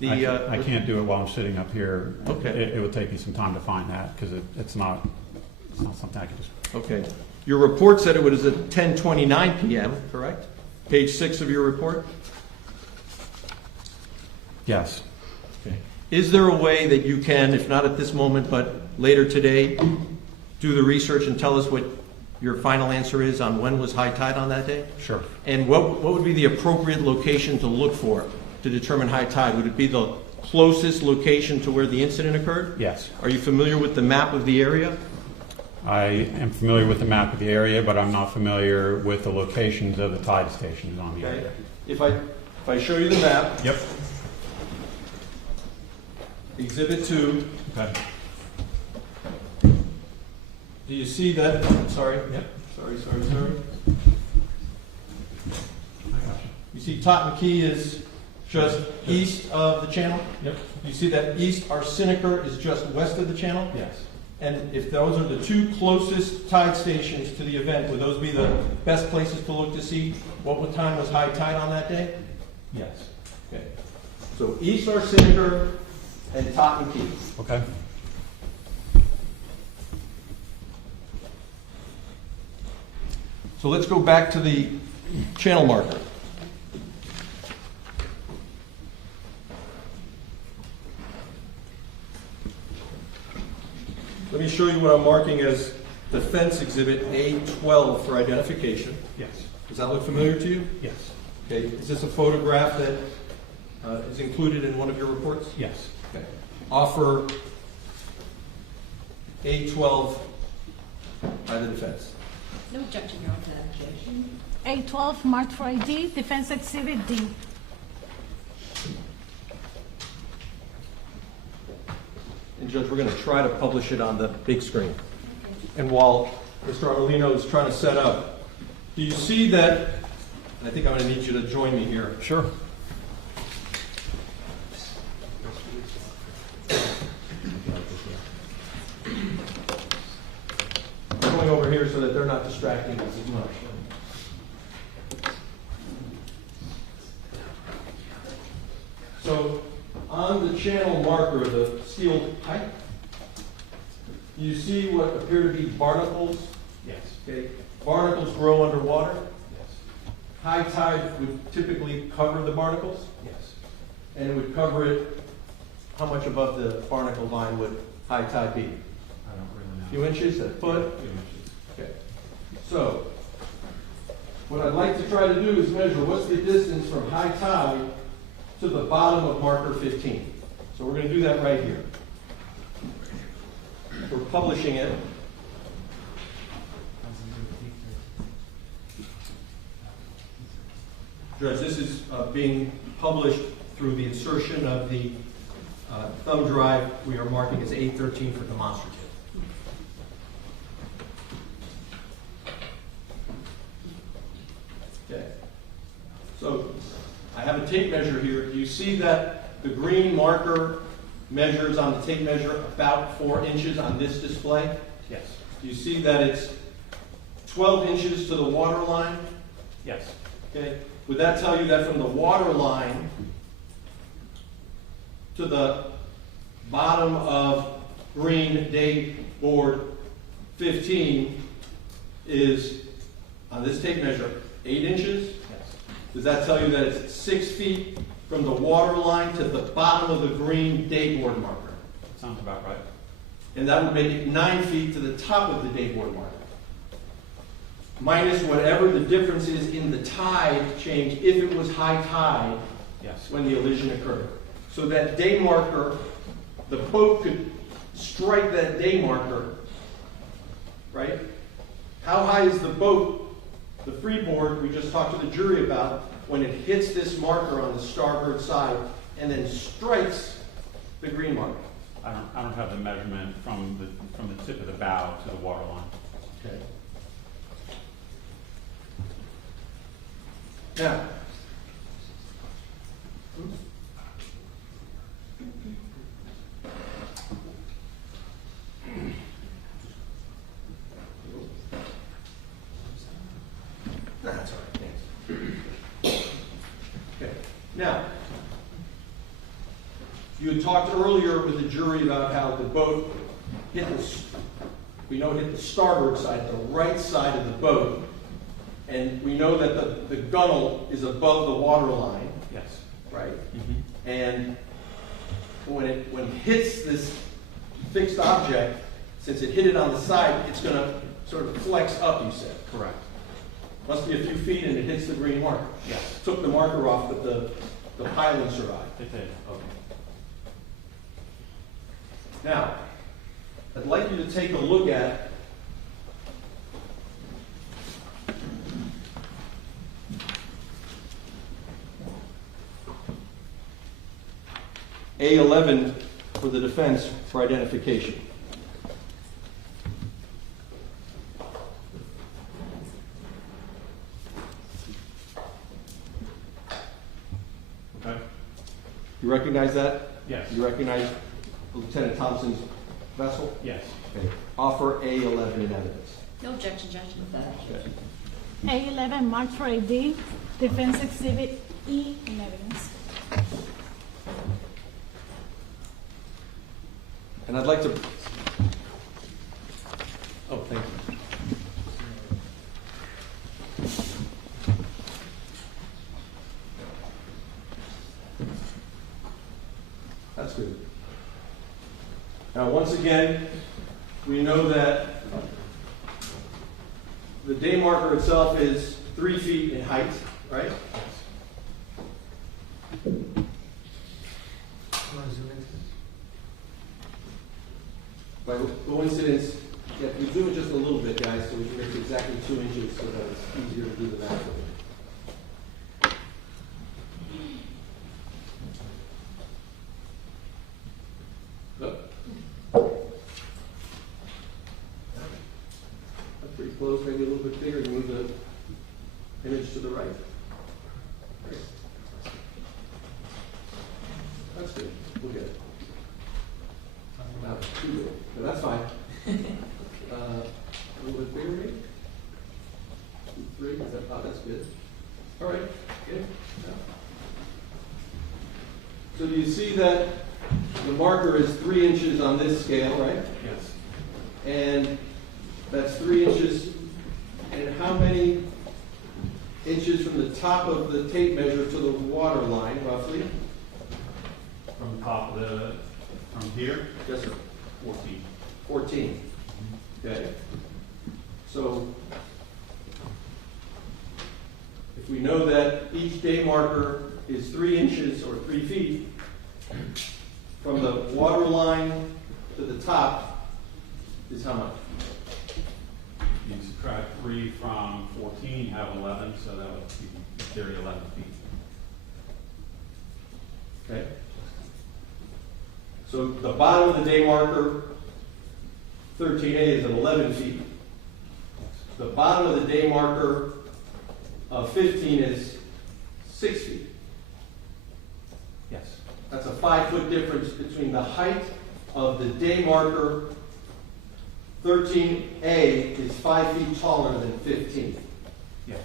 the... I can't do it while I'm sitting up here. Okay. It would take me some time to find that because it's not something I can just... Okay. Your report said it was at 10:29 p.m., correct? Page 6 of your report? Yes. Okay. Is there a way that you can, if not at this moment, but later today, do the research and tell us what your final answer is on when was high tide on that day? Sure. And what would be the appropriate location to look for to determine high tide? Would it be the closest location to where the incident occurred? Yes. Are you familiar with the map of the area? I am familiar with the map of the area, but I'm not familiar with the locations of the tide stations on the area. If I show you the map, Yep. Exhibit 2, Okay. do you see that? Sorry. Yep. Sorry. I got you. You see Totten Key is just east of the channel? Yep. You see that East Arsenicer is just west of the channel? Yes. And if those are the two closest tide stations to the event, would those be the best places to look to see what time was high tide on that day? Yes. Okay. So East Arsenicer and Totten Key. Okay. So let's go back to the channel marker. Let me show you what I'm marking as Defense Exhibit A12 for identification. Yes. Does that look familiar to you? Yes. Okay. Is this a photograph that is included in one of your reports? Yes. Okay. Offer A12 by the defense. No objection, Your Honor, to that objection. A12 marked for ID, Defense Exhibit D. And Judge, we're going to try to publish it on the big screen. And while Mr. Armelino is trying to set up, do you see that, and I think I'm going to need you to join me here. Sure. I'm going over here so that they're not distracting us as much. So on the channel marker, the steel pipe, you see what appear to be barnacles. Yes. Okay. Barnacles grow underwater. Yes. High tide would typically cover the barnacles, Yes. and it would cover it. How much above the barnacle line would high tide be? I don't really know. A few inches, a foot? Few inches. Okay. So, what I'd like to try to do is measure what's the distance from high tide to the bottom of marker 15. So we're going to do that right here. We're publishing it. Judge, this is being published through the insertion of the thumb drive we are marking as A13 for demonstrative. Okay. So I have a tape measure here. Do you see that the green marker measures on the tape measure about 4 inches on this display? Yes. Do you see that it's 12 inches to the water line? Yes. Okay. Would that tell you that from the water line to the bottom of green date board 15 is, on this tape measure, 8 inches? Yes. Does that tell you that it's 6 feet from the water line to the bottom of the green dayboard marker? Sounds about right. And that would make it 9 feet to the top of the dayboard marker. Minus whatever the difference is in the tide change if it was high tide Yes. when the elision occurred. So that day marker, the boat could strike that day marker, right? How high is the boat, the freeboard we just talked to the jury about, when it hits this marker on the starboard side and then strikes the green marker? I don't have the measurement from the tip of the bow to the water line. Okay. Now, that's all right, thanks. Okay, now, you had talked earlier with the jury about how the boat hit we know it hit the starboard side, the right side of the boat, and we know that the gunnel is above the water line, Yes. right? Mm-hmm. And when it hits this fixed object, since it hit it on the side, it's going to sort of flex up, you said. Correct. Must be a few feet and it hits the green marker. Yes. Took the marker off, but the piling survived. It did. Okay. Now, I'd like you to take a look at A11 for the defense for identification. Okay. You recognize that? Yes. You recognize Lieutenant Thompson's vessel? Yes. Okay. Offer A11 in evidence. No objection, Judge. Okay. A11 marked for AD, defense exhibit E in evidence. And I'd like to. Oh, thank you. That's good. Now, once again, we know that the day marker itself is 3 feet in height, right? By coincidence, yeah, we zoom it just a little bit, guys, so we can make it exactly 2 inches so that it's easier to do the math. Look. That's pretty close, maybe a little bit bigger. Move the image to the right. Great. That's good. We'll get it. Not too big, but that's fine. A little bit bigger, maybe? 2, 3, is that, oh, that's good. All right, good. Yeah. So do you see that the marker is 3 inches on this scale, right? Yes. And that's 3 inches. And how many inches from the top of the tape measure to the water line, roughly? From the top of from here, Yes, sir. 14. 14. Okay. So if we know that each day marker is 3 inches or 3 feet from the water line to the top, is how much? You subtract 3 from 14, you have 11, so that would be in theory 11 feet. Okay. So the bottom of the day marker, 13A, is at 11 feet. The bottom of the day marker of 15 is 6 feet. Yes. That's a 5-foot difference between the height of the day marker. 13A is 5 feet taller than 15. Yes.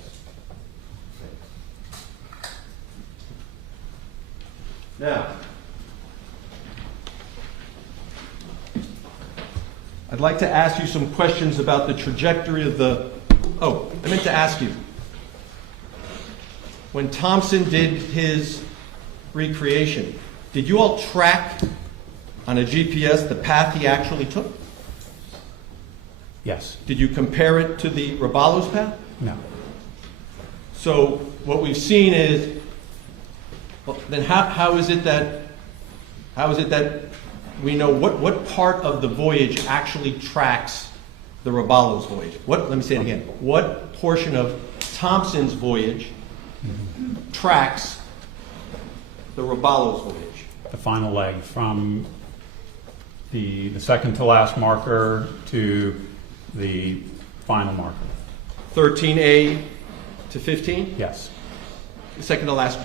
Now, I'd like to ask you some questions about the trajectory of the. Oh, I meant to ask you. when Thompson did his recreation, did you all track on a GPS the path he actually took? Yes. Did you compare it to the Roballo's path? No. So what we've seen is, well, then how is it that we know what part of the voyage actually tracks the Roballo's voyage? Let me say it again. What portion of Thompson's voyage tracks the Roballo's voyage? The final leg from the second to last marker to the final marker. 13A to 15? Yes. The second to last,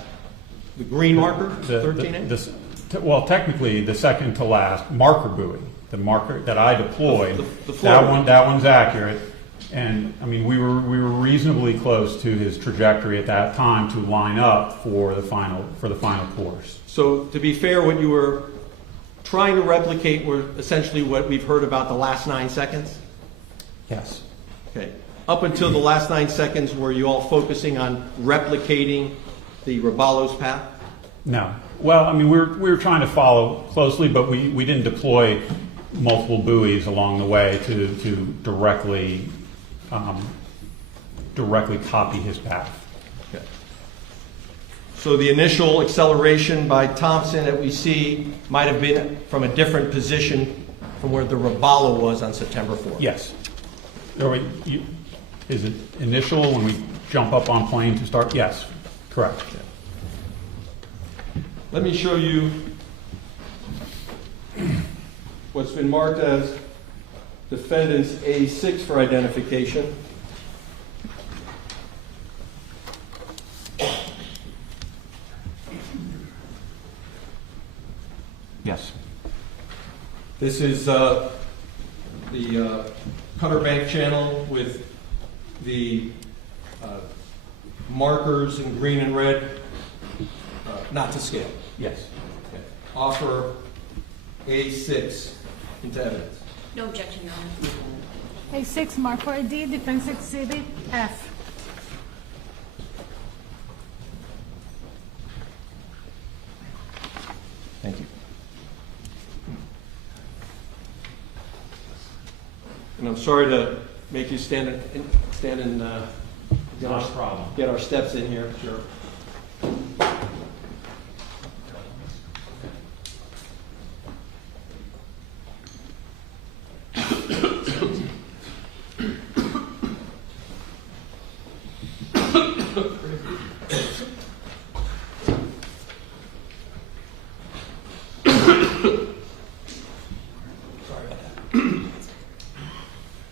the green marker, 13A? Well, technically, the second to last marker buoy, the marker that I deployed, The that one's accurate. And I mean, we were reasonably close to his trajectory at that time to line up for the final course. So to be fair, what you were trying to replicate were essentially what we've heard about the last 9 seconds? Yes. Okay. Up until the last 9 seconds, were you all focusing on replicating the Roballo's path? No. Well, I mean, we were trying to follow closely, but we didn't deploy multiple buoys along the way to directly copy his path. Okay. So the initial acceleration by Thompson that we see might have been from a different position from where the Roballo was on September 4th. Yes. Is it initial when we jump up on plane to start? Yes. Correct. Okay. Let me show you what's been marked as defendant's A6 for identification. Yes. This is the Cutter Bank channel with the markers in green and red, not to scale. Yes. Okay. Offer A6 into evidence. No objection, Your Honor. A6 mark for ID, defense exhibit F. Thank you. And I'm sorry to make you stand and Not a problem. get our steps in here. Sure.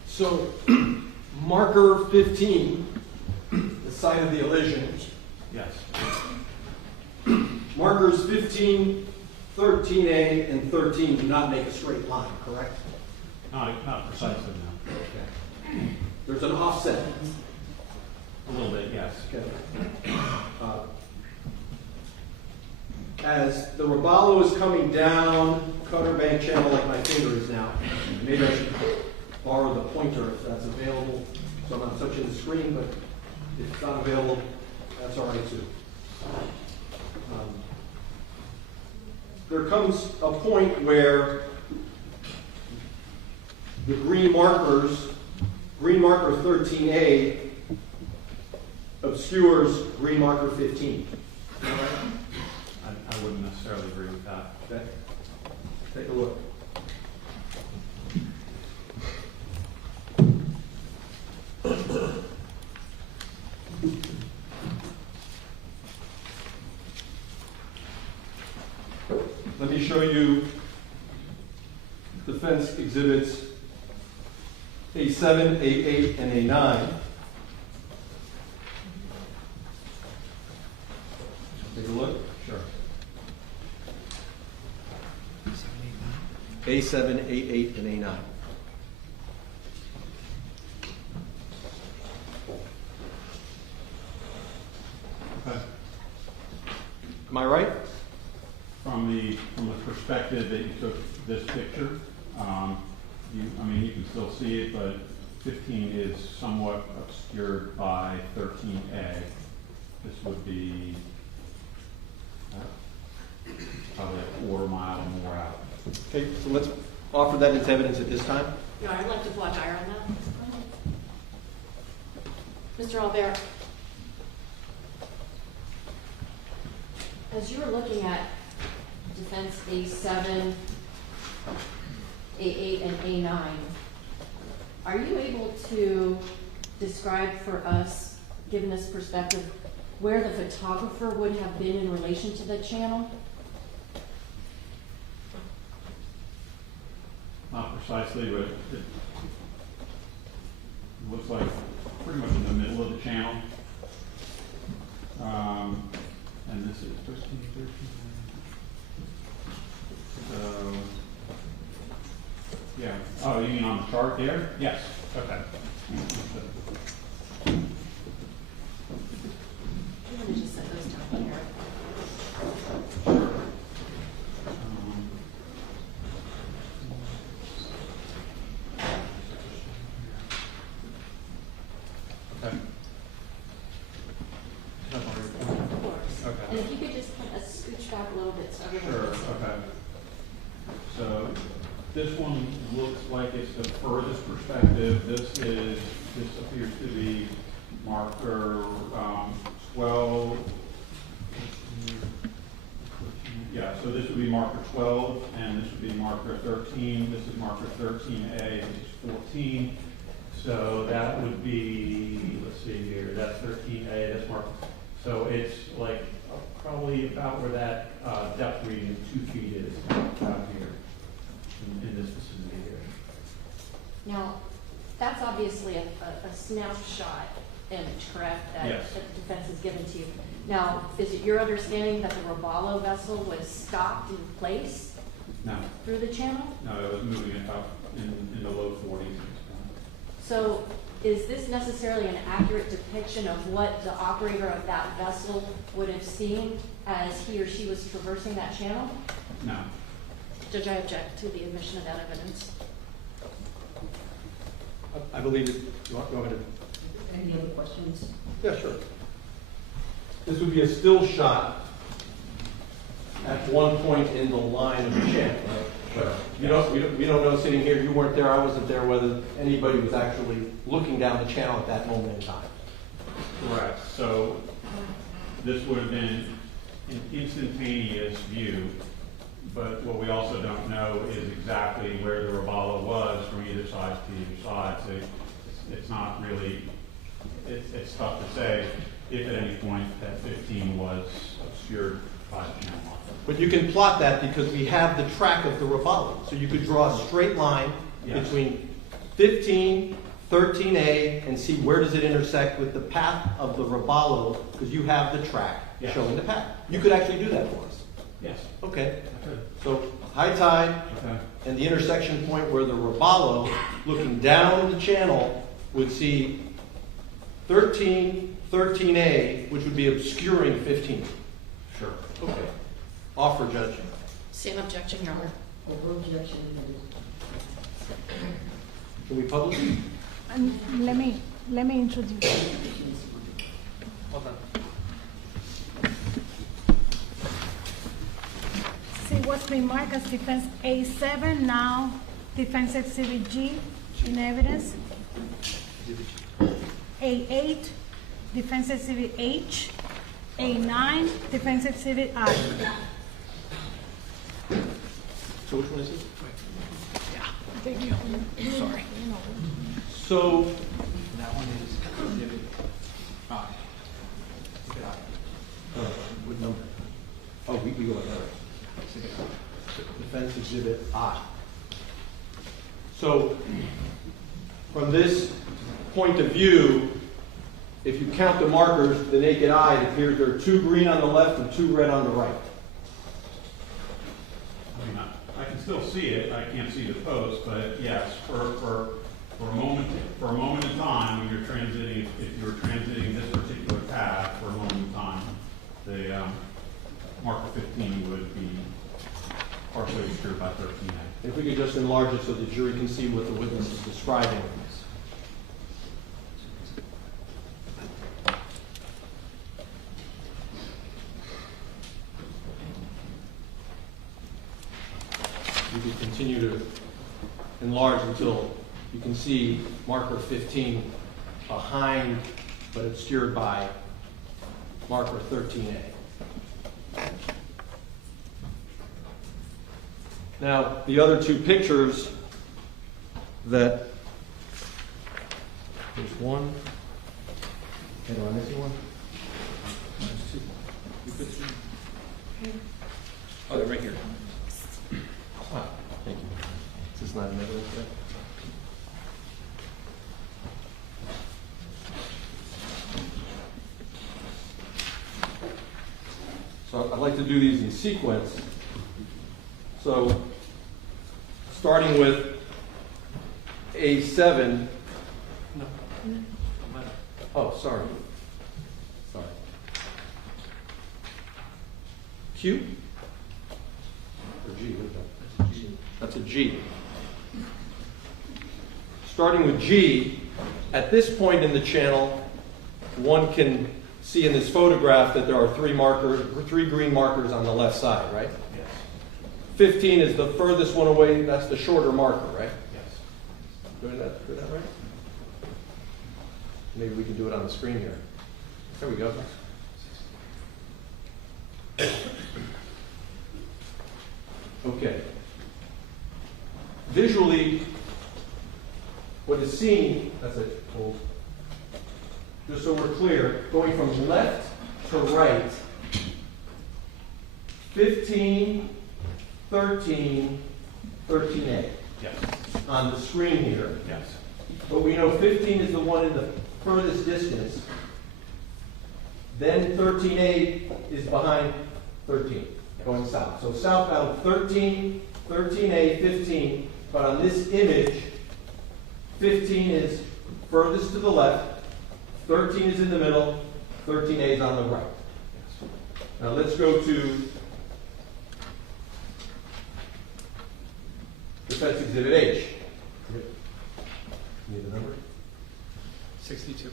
So, marker 15, the site of the elision. Yes. Markers 15, 13A, and 13 do not make a straight line, correct? Not precisely, no. Okay. There's an offset. A little bit, yes. Okay. As the Roballo is coming down Cutter Bank channel like my finger is now, maybe I should borrow the pointer if that's available, so I'm not touching the screen, but if it's not available, that's all right too. There comes a point where the green marker 13A obscures green marker 15. I wouldn't necessarily agree with that. Okay. Take a look. Let me show you defense exhibits A7, A8, and A9. Take a look. Sure. A7, A8, and A9. Okay. Am I right? From the perspective that you took this picture, you can still see it, but 15 is somewhat obscured by 13A. This would be probably a quarter mile or more out. Okay, so let's offer that as evidence at this time. No, I'd like to watch eye on that. Mr. Albert, as you were looking at defense A7, A8, and A9, are you able to describe for us, given this perspective, where the photographer would have been in relation to the channel? Not precisely, but it looks like pretty much in the middle of the channel. And this is 13, 13. So, yeah. Oh, you mean on the chart there? Yes. Okay. Let me just set those down here. Okay. Of course. Okay. And if you could just kind of scooch back a little bit so everyone Sure, can see. okay. So this one looks like it's the furthest perspective. This appears to be marker 12. Yeah, so this would be marker 12, and this would be marker 13. This is marker 13A, this is 14. So that would be, let's see here, that's 13A, that's marker. So it's like probably about where that depth reading of 2 feet is out here in this vicinity here. Now, that's obviously a snapshot image, correct? Yes. That the defense has given to you. Now, is it your understanding that the Robalo vessel was stopped in place No, through the channel? no, it was moving it up in the low 40s. So is this necessarily an accurate depiction of what the operator of that vessel would have seen as he or she was traversing that channel? No. Judge, I object to the admission of that evidence. I believe it. You want me to? Any other questions? Yeah, sure. This would be a still shot at one point in the line of the channel, right? Sure. We don't know sitting here, you weren't there, I wasn't there, whether anybody was actually looking down the channel at that moment in time. Correct. So this would have been an instantaneous view, but what we also don't know is exactly where the Robalo was from either side to either side. So it's not really, it's tough to say if at any point that 15 was obscured by the channel marker. But you can plot that because we have the track of the Robalo. So you could draw a straight line Yes. between 15, 13A, and see where does it intersect with the path of the Robalo, because you have the track Yes. showing the path. You could actually do that for us. Yes. Okay. I could. So high tide Okay. and the intersection point where the Robalo, looking down the channel, would see 13, 13A, which would be obscuring 15. Sure. Okay. Offer, Judge. Same objection, Your Honor. Over objection. Can we publish it? And let me introduce. Hold on. See what's been marked as defense A7, now defense exhibit G in evidence. A8, defense exhibit H. A9, defense exhibit I. So which one is it? Sorry. So That one is exhibit I. Exhibit I. what number? Oh, we go with that. Exhibit I. Defense exhibit I. So from this point of view, if you count the markers, the naked eye, it appears there are 2 green on the left and 2 red on the right. I mean, I can still see it. I can't see the post, but yes, for a moment in time, when you're transiting, if you're transiting this particular path for a moment in time, the marker 15 would be partially obscured by 13A. If we could just enlarge it so the jury can see what the witness is describing. enlarged until you can see marker 15 behind, but obscured by marker 13A. Now, the other two pictures that, there's one, and am I missing one? Oh, they're right here. Ah, thank you. Is this not in evidence yet? So I'd like to do these in sequence. So, starting with A7. No. Oh, sorry. Sorry. Q? Or G? What is that? That's a G. Starting with G, at this point in the channel, one can see in this photograph that there are three green markers on the left side, right? Yes. 15 is the furthest one away. That's the shorter marker, right? Yes. Doing that right? Maybe we can do it on the screen here. There we go. Okay. Visually, what is seen, that's it, hold. Just so we're clear, going from left to right, 15, 13, 13A. Yes. On the screen here. Yes. But we know 15 is the one in the furthest distance. Then 13A is behind 13, going south. So southbound 13, 13A, 15. But on this image, 15 is furthest to the left, 13 is in the middle, 13A is on the right. Now let's go to Defense Exhibit H. Need the number? 62.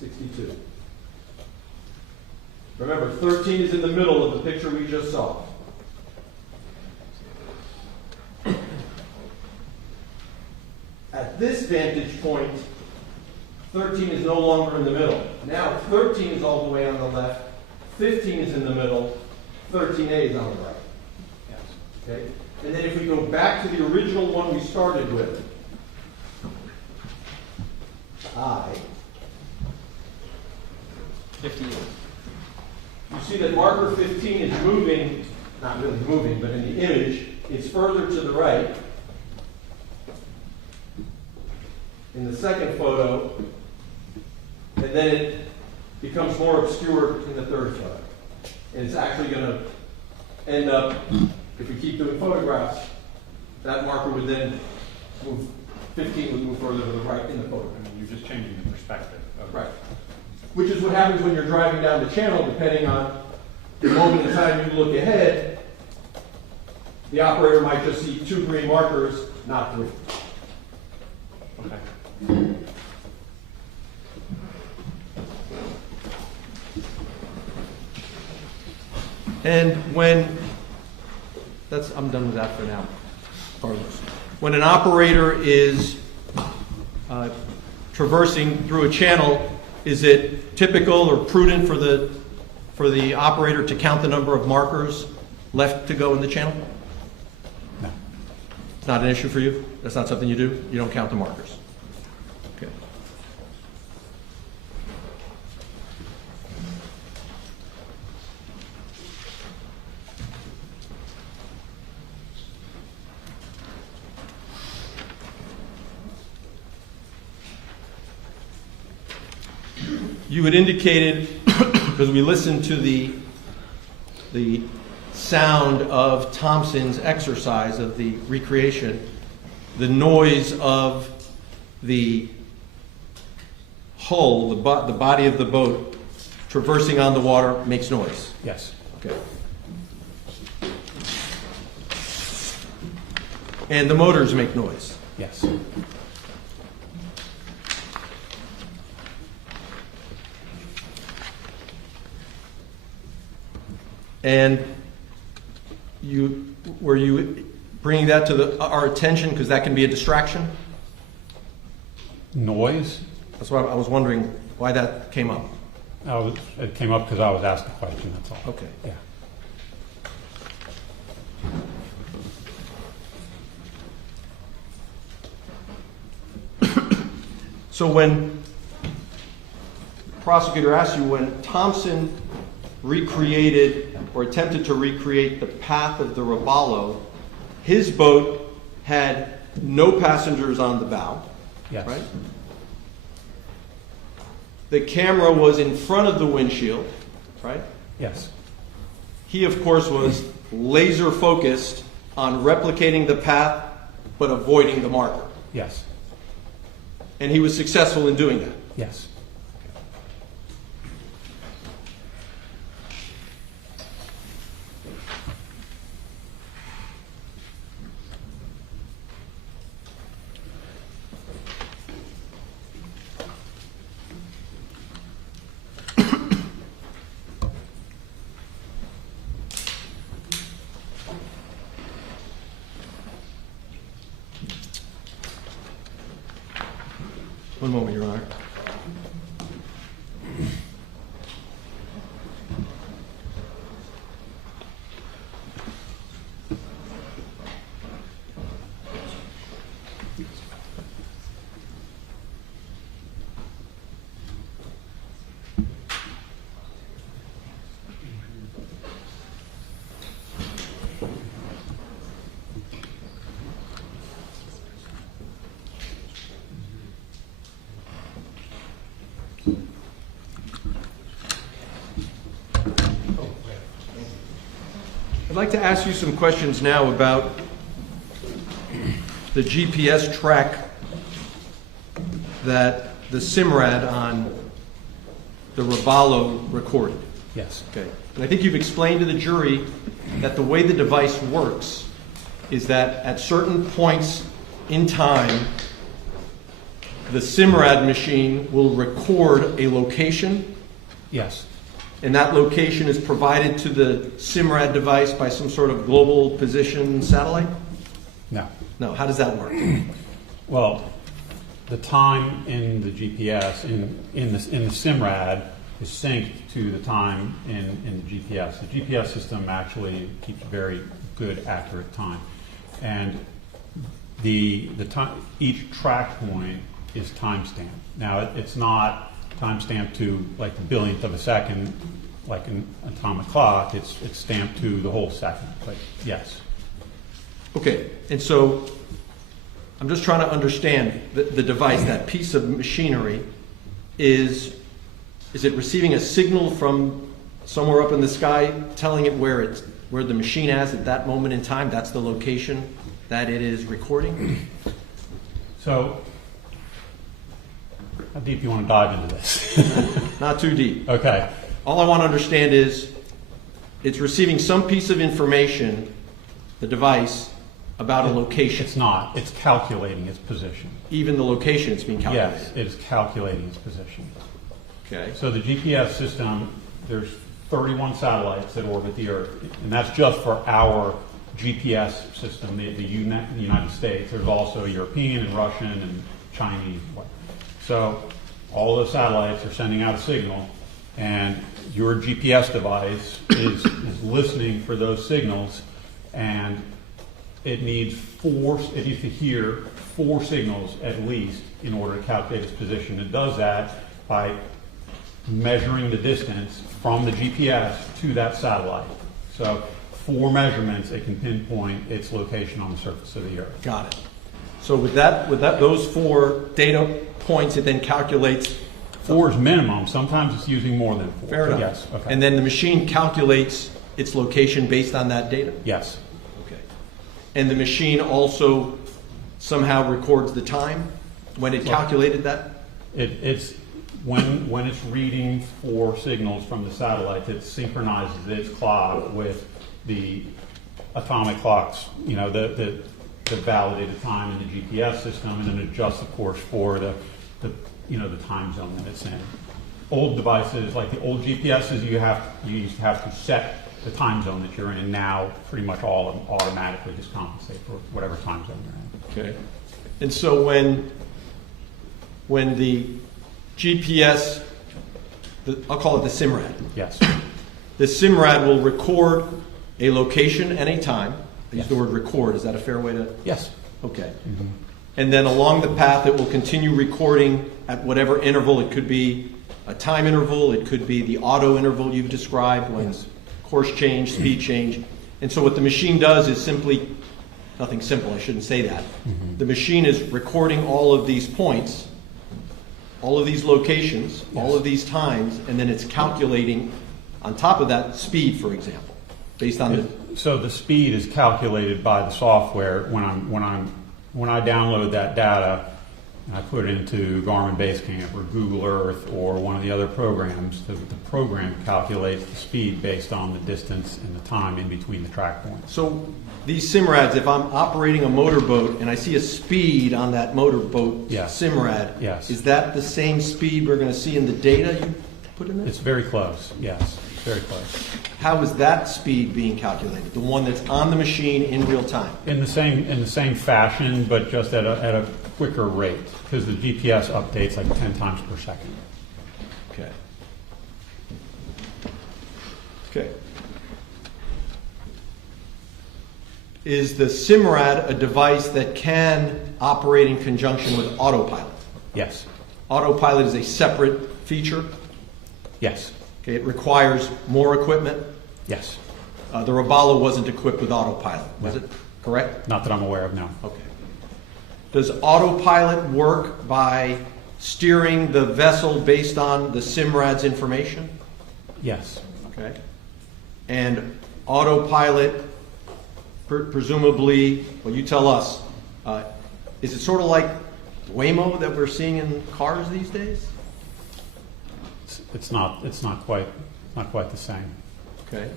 62. Remember, 13 is in the middle of the picture we just saw. At this vantage point, 13 is no longer in the middle. Now 13 is all the way on the left, 15 is in the middle, 13A is on the right. Yes. Okay? And then if we go back to the original one we started with, I, 58. you see that marker 15 is moving, not really moving, but in the image, it's further to the right. In the second photo, and then it becomes more obscured in the third photo. And it's actually going to end up, if we keep doing photographs, that marker would then move, 15 would move further to the right in the photograph. I mean, you're just changing the perspective. Right. Which is what happens when you're driving down the channel, depending on the moment in time you look ahead. The operator might just see 2 green markers, not 3. Okay. And when, I'm done with that for now. When an operator is traversing through a channel, is it typical or prudent for the operator to count the number of markers left to go in the channel? No. It's not an issue for you? That's not something you do? You don't count the markers? Okay. You had indicated, because we listened to the sound of Thompson's exercise of the recreation, the noise of the hull, the body of the boat traversing on the water makes noise. Yes. Okay. And the motors make noise. Yes. And were you bringing that to our attention because that can be a distraction? Noise? That's why I was wondering why that came up. It came up because I was asked a question, that's all. Okay. Yeah. So when the prosecutor asked you, when Thompson recreated or attempted to recreate the path of the Robalo, his boat had no passengers on the bow, Yes. right? The camera was in front of the windshield, right? Yes. He, of course, was laser focused on replicating the path but avoiding the marker. Yes. And he was successful in doing that. Yes. One moment, Your Honor. I'd like to ask you some questions now about the GPS track that the SIMRAD on the Robalo recorded. Yes. Okay. And I think you've explained to the jury that the way the device works is that at certain points in time, the SIMRAD machine will record a location, Yes. and that location is provided to the SIMRAD device by some sort of global position satellite? No. No, how does that work? Well, the time in the GPS, in the SIMRAD, is synced to the time in the GPS. The GPS system actually keeps very good, accurate time. And the time, each track point is timestamped. Now, it's not timestamped to like the billionth of a second, like an atomic clock. It's stamped to the whole second, but yes. Okay, and so I'm just trying to understand the device, that piece of machinery. Is it receiving a signal from somewhere up in the sky telling it where the machine is at that moment in time? That's the location that it is recording? So, how deep do you want to dive into this? Not too deep. Okay. All I want to understand is it's receiving some piece of information, the device, about a location. It's not. It's calculating its position. Even the location it's being calculated. Yes, it is calculating its position. Okay. So the GPS system, there's 31 satellites that orbit the Earth, and that's just for our GPS system, the United States. There's also European and Russian and Chinese. So all those satellites are sending out a signal, and your GPS device is listening for those signals, and it needs to hear 4 signals at least in order to calculate its position. It does that by measuring the distance from the GPS to that satellite. So 4 measurements, it can pinpoint its location on the surface of the Earth. Got it. So with those 4 data points, it then calculates. 4 is minimum. Sometimes it's using more than 4. Fair enough. Yes. Okay. And then the machine calculates its location based on that data? Yes. Okay. And the machine also somehow records the time when it calculated that? It's when it's reading 4 signals from the satellites, it synchronizes its clock with the atomic clocks, the validated time in the GPS system, and then adjusts, of course, for the time zone that it's in. Old devices, like the old GPSs, you used to have to set the time zone that you're in. Now, pretty much all of them automatically just compensate for whatever time zone you're in. Okay. And so when the GPS, I'll call it the SIMRAD. Yes. The SIMRAD will record a location and a time. I use Yes. the word record. Is that a fair way to? Yes. Okay. And then along the path, it will continue recording at whatever interval. It could be a time interval. It could be the auto interval you've described when Yes. course change, speed change. And so what the machine does is simply, nothing simple, I shouldn't say that. The machine is recording all of these points, all of these locations, all of these times, and then it's calculating on top of that speed, for example, based on the. So the speed is calculated by the software when I download that data and I put it into Garmin Basecamp or Google Earth or one of the other programs. The program calculates the speed based on the distance and the time in between the track points. So these SIMRADs, if I'm operating a motorboat and I see a speed on that motorboat Yes. SIMRAD, Yes. is that the same speed we're going to see in the data you put in there? It's very close. Yes, very close. How is that speed being calculated? The one that's on the machine in real time? In the same fashion, but just at a quicker rate, because the GPS updates like 10 times per second. Okay. Okay. Is the SIMRAD a device that can operate in conjunction with autopilot? Yes. Autopilot is a separate feature. Yes. Okay, it requires more equipment. Yes. The Robalo wasn't equipped with autopilot, was it? Correct? Not that I'm aware of, no. Okay. Does autopilot work by steering the vessel based on the SIMRAD's information? Yes. Okay. And autopilot, presumably, well, you tell us, is it sort of like Waymo that we're seeing in cars these days? It's not quite the same. Okay.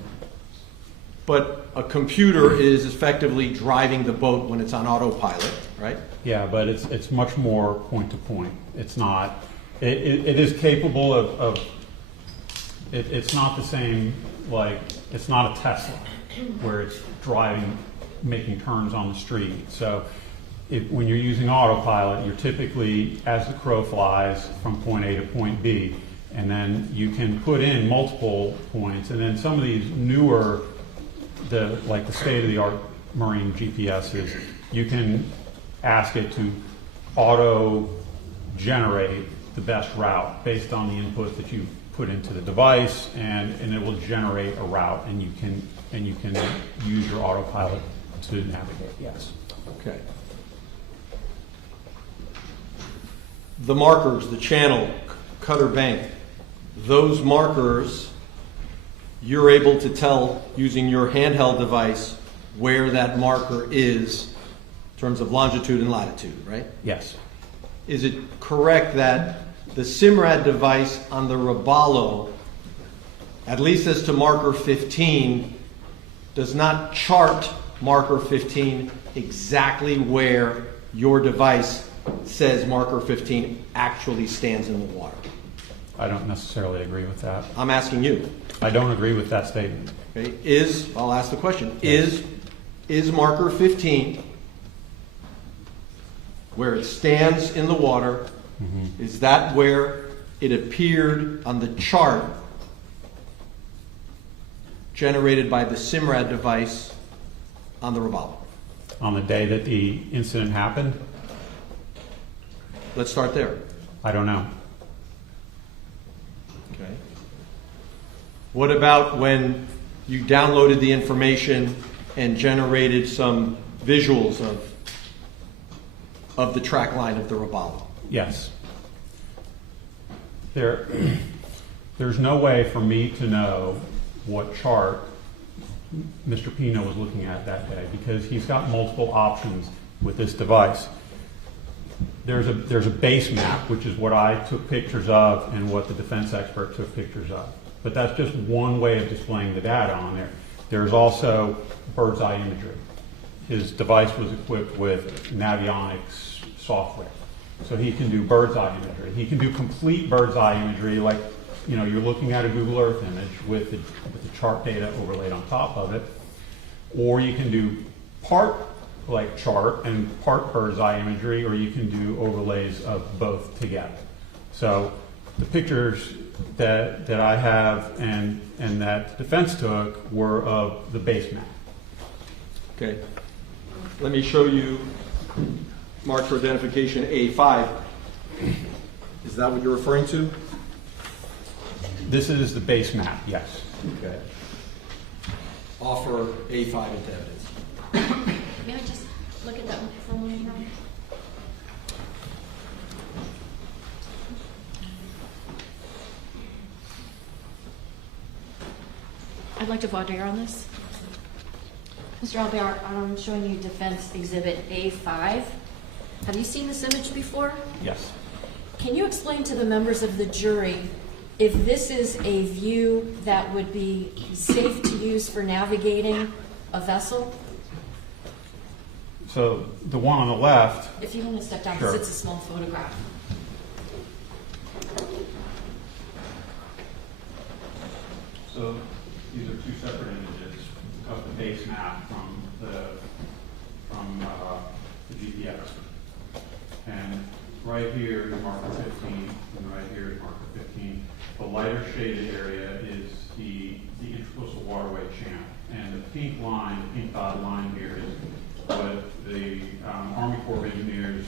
But a computer is effectively driving the boat when it's on autopilot, right? Yeah, but it's much more point to point. It's not. It is capable of. It's not the same. Like it's not a Tesla, where it's driving, making turns on the street. So, when you're using autopilot, you're typically, as the crow flies, from point A to point B. And then you can put in multiple points, and then some of these newer, like the state-of-the-art marine GPSs, you can ask it to auto-generate the best route based on the input that you put into the device, and it will generate a route, and you can use your autopilot to navigate. Yes. Okay. The markers, the channel, cutter bank, those markers, you're able to tell using your handheld device where that marker is in terms of longitude and latitude, right? Yes. Is it correct that the SIMRAD device on the Robalo, at least as to marker 15, does not chart marker 15 exactly where your device says marker 15 actually stands in the water? I don't necessarily agree with that. I'm asking you. I don't agree with that statement. Okay. I'll ask the question. Yes. Is marker 15 where it stands in the water, is that where it appeared on the chart generated by the SIMRAD device on the Robalo? On the day that the incident happened? Let's start there. I don't know. Okay. What about when you downloaded the information and generated some visuals of the track line of the Robalo? Yes. There's no way for me to know what chart Mr. Pino was looking at that day because he's got multiple options with this device. There's a base map, which is what I took pictures of and what the defense expert took pictures of. But that's just one way of displaying the data on there. There's also bird's eye imagery. His device was equipped with navionics software. So he can do bird's eye imagery. He can do complete bird's eye imagery, like you're looking at a Google Earth image with the chart data overlaid on top of it, or you can do part like chart and part bird's eye imagery, or you can do overlays of both together. So the pictures that I have and that defense took were of the base map. Okay. Let me show you marked for identification A5. Is that what you're referring to? This is the base map, yes. Okay. Offer A5 into evidence. May I just look at that one for a moment, Your Honor? I'd like to voir dire on this. Mr. Albert, I'm showing you Defense Exhibit A5. Have you seen this image before? Yes. Can you explain to the members of the jury if this is a view that would be safe to use for navigating a vessel? So the one on the left, If you want to step down, Sure. because it's a small photograph. so these are two separate images of the base map from the GPS. And right here is marker 15, and right here is marker 15. The lighter shaded area is the intercoastal waterway channel. And the pink line, the pink dotted line here is what the Army Corps of Engineers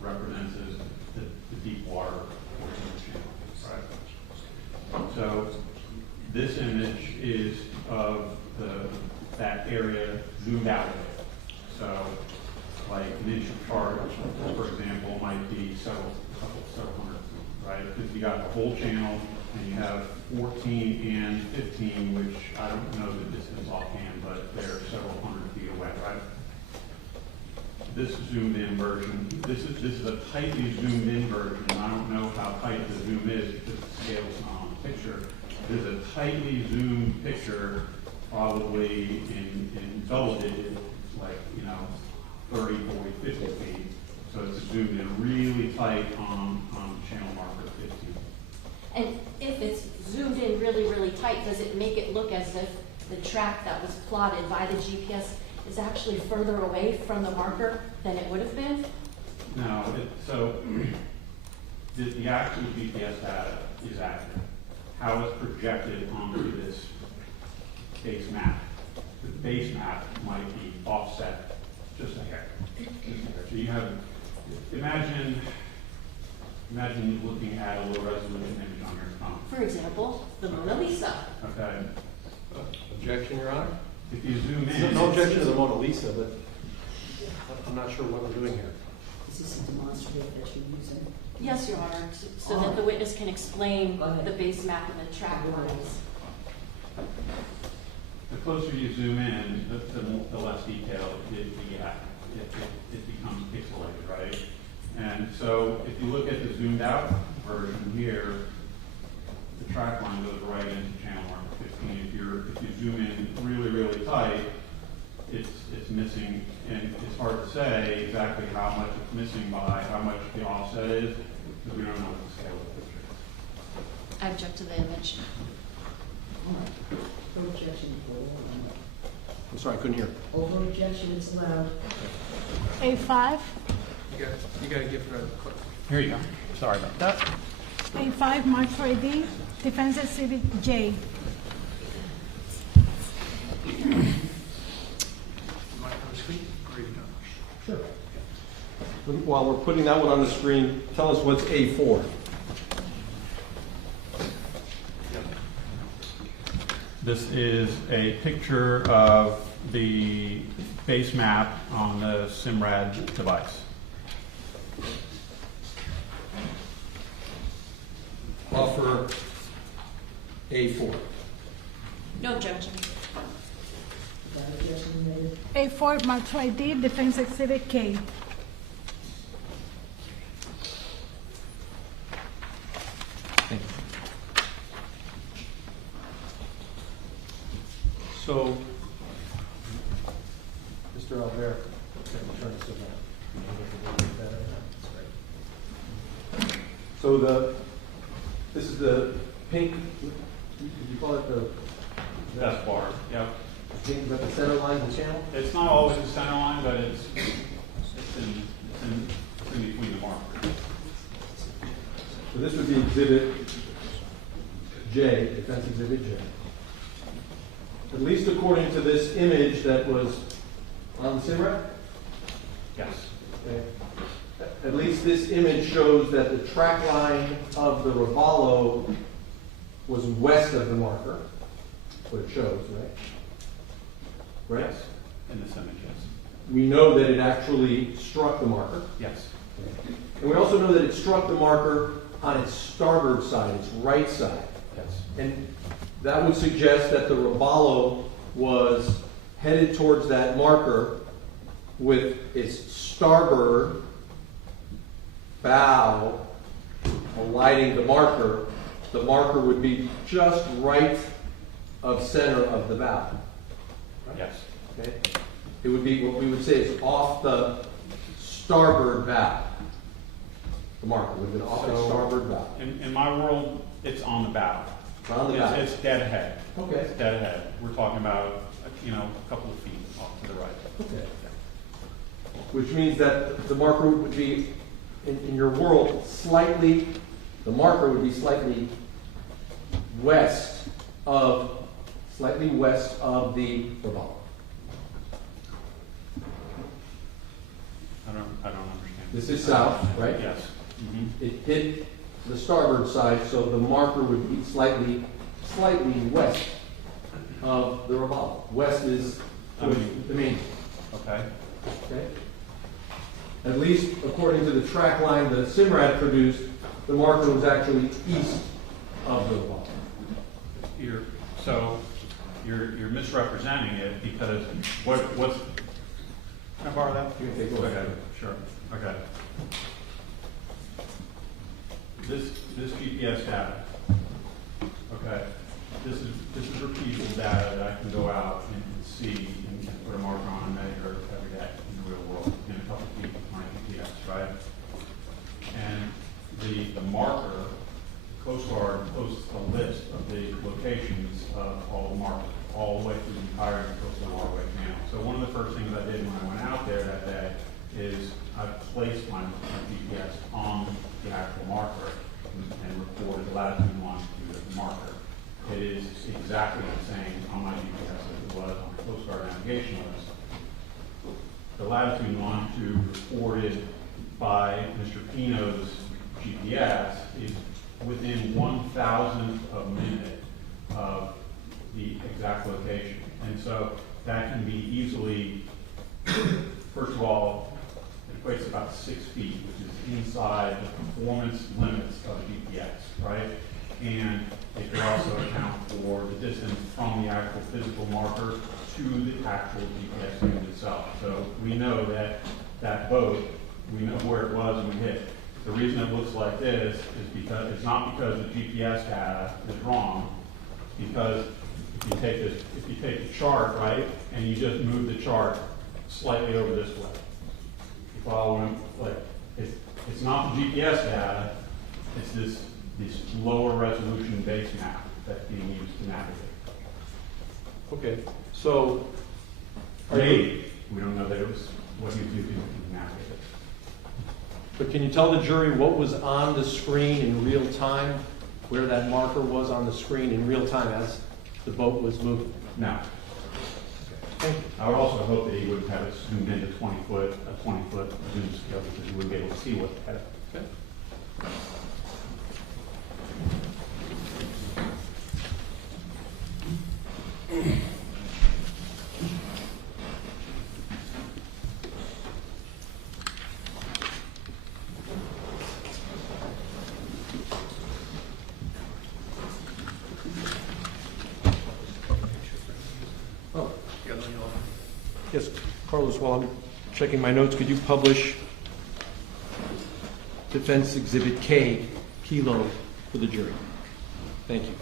represents as the deep water portion of the channel. Right? So this image is of that area zoomed out. So like an inch of chart, for example, might be several hundred feet, right? Because you got the whole channel, and you have 14 and 15, which I don't know the distance offhand, but they're several hundred feet away, right? This zoomed in version, this is a tightly zoomed in version. I don't know how tight the zoom is because the scale is not on the picture. This is a tightly zoomed picture, probably in double digits, like, 30, 40, 50 feet. So it's zoomed in really tight on channel marker 15. And if it's zoomed in really, really tight, does it make it look as if the track that was plotted by the GPS is actually further away from the marker than it would have been? No, so the actual GPS data is accurate. How it's projected onto this base map. The base map might be offset just a hair. So you have, imagine looking at a low resolution image on your phone. For example, the Mona Lisa. Okay. Objection, Your Honor? If you zoom in. No objection to the Mona Lisa, but I'm not sure what we're doing here. Is this a demonstrative that you're using? Yes, Your Honor, so that the witness can explain Go ahead. the base map and the track lines. The closer you zoom in, the less detail you get. It becomes pixelated, right? And so if you look at the zoomed out version here, the track line goes right into channel marker 15. If you zoom in really, really tight, it's missing, and it's hard to say exactly how much it's missing by how much the offset is, because we don't know what the scale of the picture is. I object to the image. No objection. I'm sorry, I couldn't hear. Over objection is allowed. A5, You gotta give her a quick. Here you go. Sorry about that. A5 marked for ID, Defense Exhibit J. You want it on the screen, or you don't? Sure. While we're putting that one on the screen, tell us what's A4. This is a picture of the base map on the SIMRAD device. Offer A4. No objection. That objection made. A4 marked for ID, Defense Exhibit K. So, Mr. Albert, turn this around. So this is the pink, could you call it the? That's bar, yep. Pink, is that the center line of the channel? It's not always the center line, but it's in between the markers. So this would be exhibit J, defense exhibit J. At least according to this image that was on the SIMRAC? Yes. Okay. At least this image shows that the track line of the Ravallo was west of the marker. That's what it shows, right? Right? Yes. In this image, yes. We know that it actually struck the marker. Yes. And we also know that it struck the marker on its starboard side, its right side. Yes. And that would suggest that the Ravallo was headed towards that marker with its starboard bow alighting the marker. The marker would be just right of center of the bow. Yes. Okay? It would be what we would say is off the starboard bow. The marker would have been off the starboard bow. In my world, it's on the bow. On the bow. It's dead ahead. Okay. It's dead ahead. We're talking about, a couple of feet off to the right. Okay. Which means that the marker would be, in your world, the marker would be slightly west of the Ravallo. I don't understand. This is south, right? Yes. Mm-hmm. It hit the starboard side, so the marker would be slightly west of the Ravallo. West is the main. Okay. Okay? At least according to the track line that SIMRAD produced, the marker was actually east of the Ravallo. You're misrepresenting it because what's can I borrow that? You can take a look at Okay, it. sure. Okay. This GPS data. Okay. This is repeatable data that I can go out and see and put a marker on and measure every day in the real world in a couple of feet with my GPS, right? And the marker, the Coast Guard posts a list of the locations of all the markers, all the way through the entire coastal waterway channel. So one of the first things I did when I went out there that day is I placed my GPS on the actual marker and recorded the latitude and longitude of the marker. It is exactly the same on my GPS as it was on the Coast Guard navigation list. The latitude and longitude reported by Mr. Pino's GPS is within 1,000th of a minute of the exact location. And so that can be easily, first of all, it equates to about 6 feet, which is inside the performance limits of GPS, right? And it can also account for the distance from the actual physical marker to the actual GPS unit itself. So we know that that boat, we know where it was when we hit it. The reason it looks like this is because it's not because the GPS data is wrong, because if you take the chart, right, and you just move the chart slightly over this way, you follow what like it's not the GPS data, it's this lower resolution base map that's being used to navigate. Okay, so Maybe we don't know that it was what he was using to navigate it. but can you tell the jury what was on the screen in real time, where that marker was on the screen in real time as the boat was moving? No. Thank you. I would also hope that he wouldn't have it zoomed into a 20-foot zoom scale because you wouldn't be able to see what had it. Okay. Oh. Yes, Carlos, while I'm checking my notes, could you publish Defense Exhibit K, Kilo, for the jury? Thank you.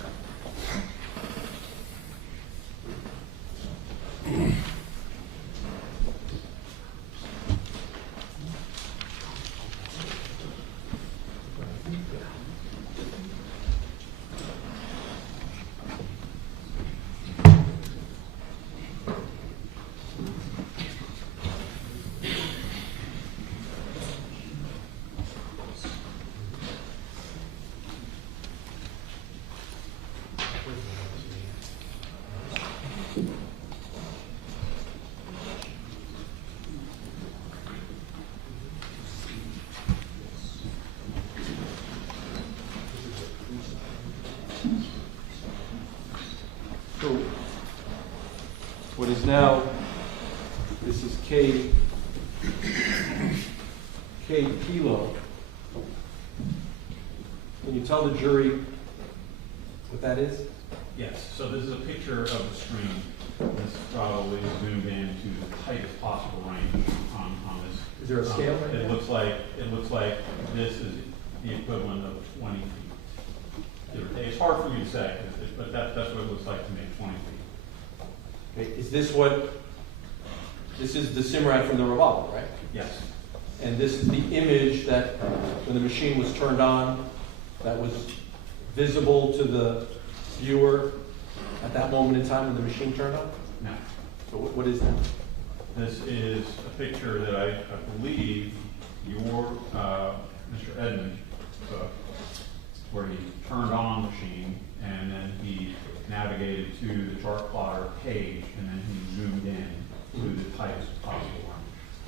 So, what is now, this is K kilo. Can you tell the jury what that is? Yes, so this is a picture of the screen. This probably zoomed in to the tightest possible range on this. Is there a scale right It now? looks like this is the equivalent of 20 feet. Give or take. It's hard for me to say, but that's what it looks like to me, 20 feet. Okay, is this what, this is the Simrad from the revolver, right? Yes, And this is the image that, when the machine was turned on, that was visible to the viewer at that moment in time when the machine turned on? now, So what is that? this is a picture that I believe your, Mr. Edmund took, where he turned on the machine, and then he navigated to the chart plotter page, and then he zoomed in to the tightest possible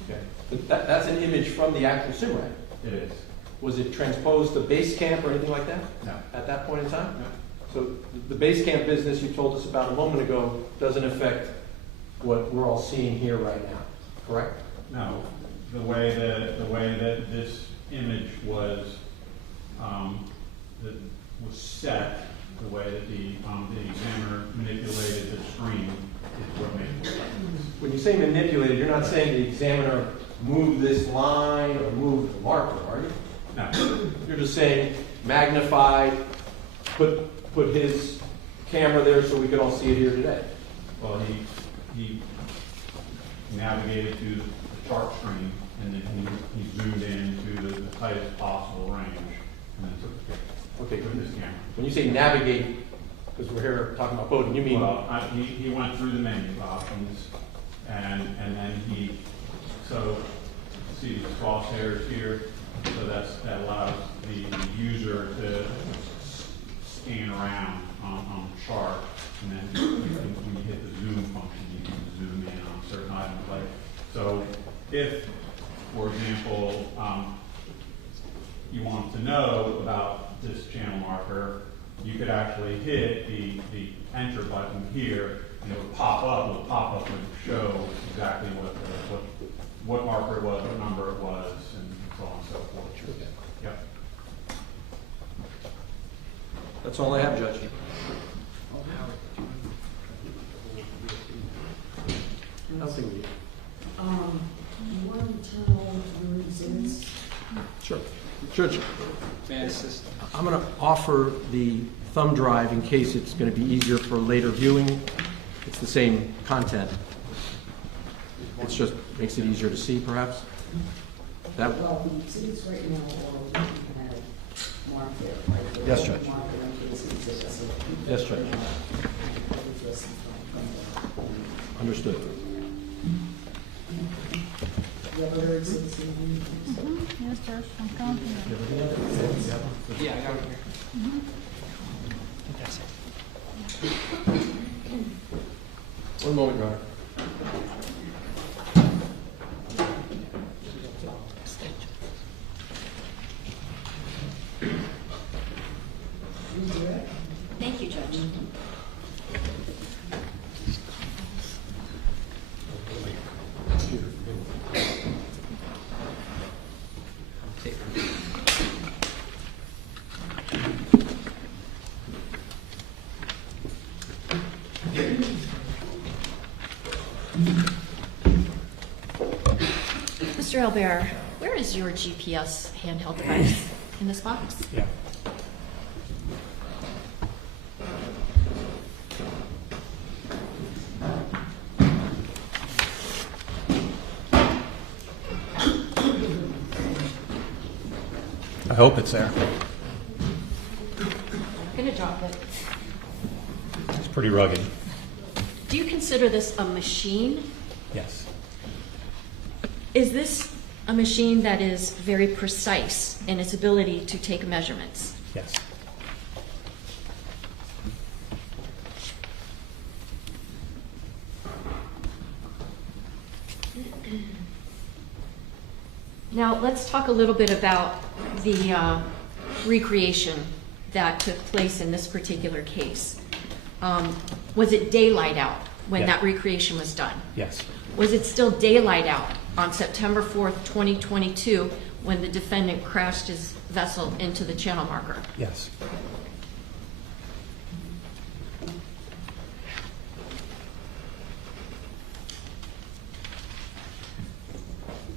range. Okay. But that's an image from the actual Simrad. It is. Was it transposed to base camp or anything like that No. at that point in time? No. So the base camp business you told us about a moment ago doesn't affect what we're all seeing here right now, correct? No. The way that this image was set, the way that the examiner manipulated the screen is what makes it. When you say manipulated, you're not saying the examiner moved this line or moved the marker, are you? No. You're just saying magnify, put his camera there so we could all see it here today. Well, he navigated to the chart screen, and then he zoomed in to the tightest possible range, and then took the picture. Okay, With his camera. when you say navigate, because we're here talking about coding, you mean? Well, he went through the menu options, and then so see the crosshairs here, so that allows the user to scan around on the chart, and then when you hit the zoom function, you can zoom in on certain items. Like, so if, for example, you want to know about this channel marker, you could actually hit the enter button here, and it would pop up. The pop-up would show exactly what marker it was, what number it was, and so on and so forth. Yep. That's all I have, Judge. I don't think we. You want to turn on your exhibits? Sure. Judge, May I assist? I'm going to offer the thumb drive in case it's going to be easier for later viewing. It's the same content. It's just makes it easier to see, perhaps. That. Well, the exhibits right now, or you can have it marked there, right? They're Yes, all Judge. marked on these exhibits, so people Yes, can, Judge. address them from there. Understood. The other exhibits in here, Yes, Judge, I'm counting it. Yeah, I got it here. That's it. One moment, Your Honor. Thank you, Judge. Mr. Albert, where is your GPS handheld device? In this box? Yeah. I hope it's there. I'm gonna drop it. It's pretty rugged. Do you consider this a machine? Yes. Is this a machine that is very precise in its ability to take measurements? Yes. Now, let's talk a little bit about the recreation that took place in this particular case. Was it daylight out when Yeah. that recreation was done? Yes. Was it still daylight out on September 4th, 2022, when the defendant crashed his vessel into the channel marker? Yes.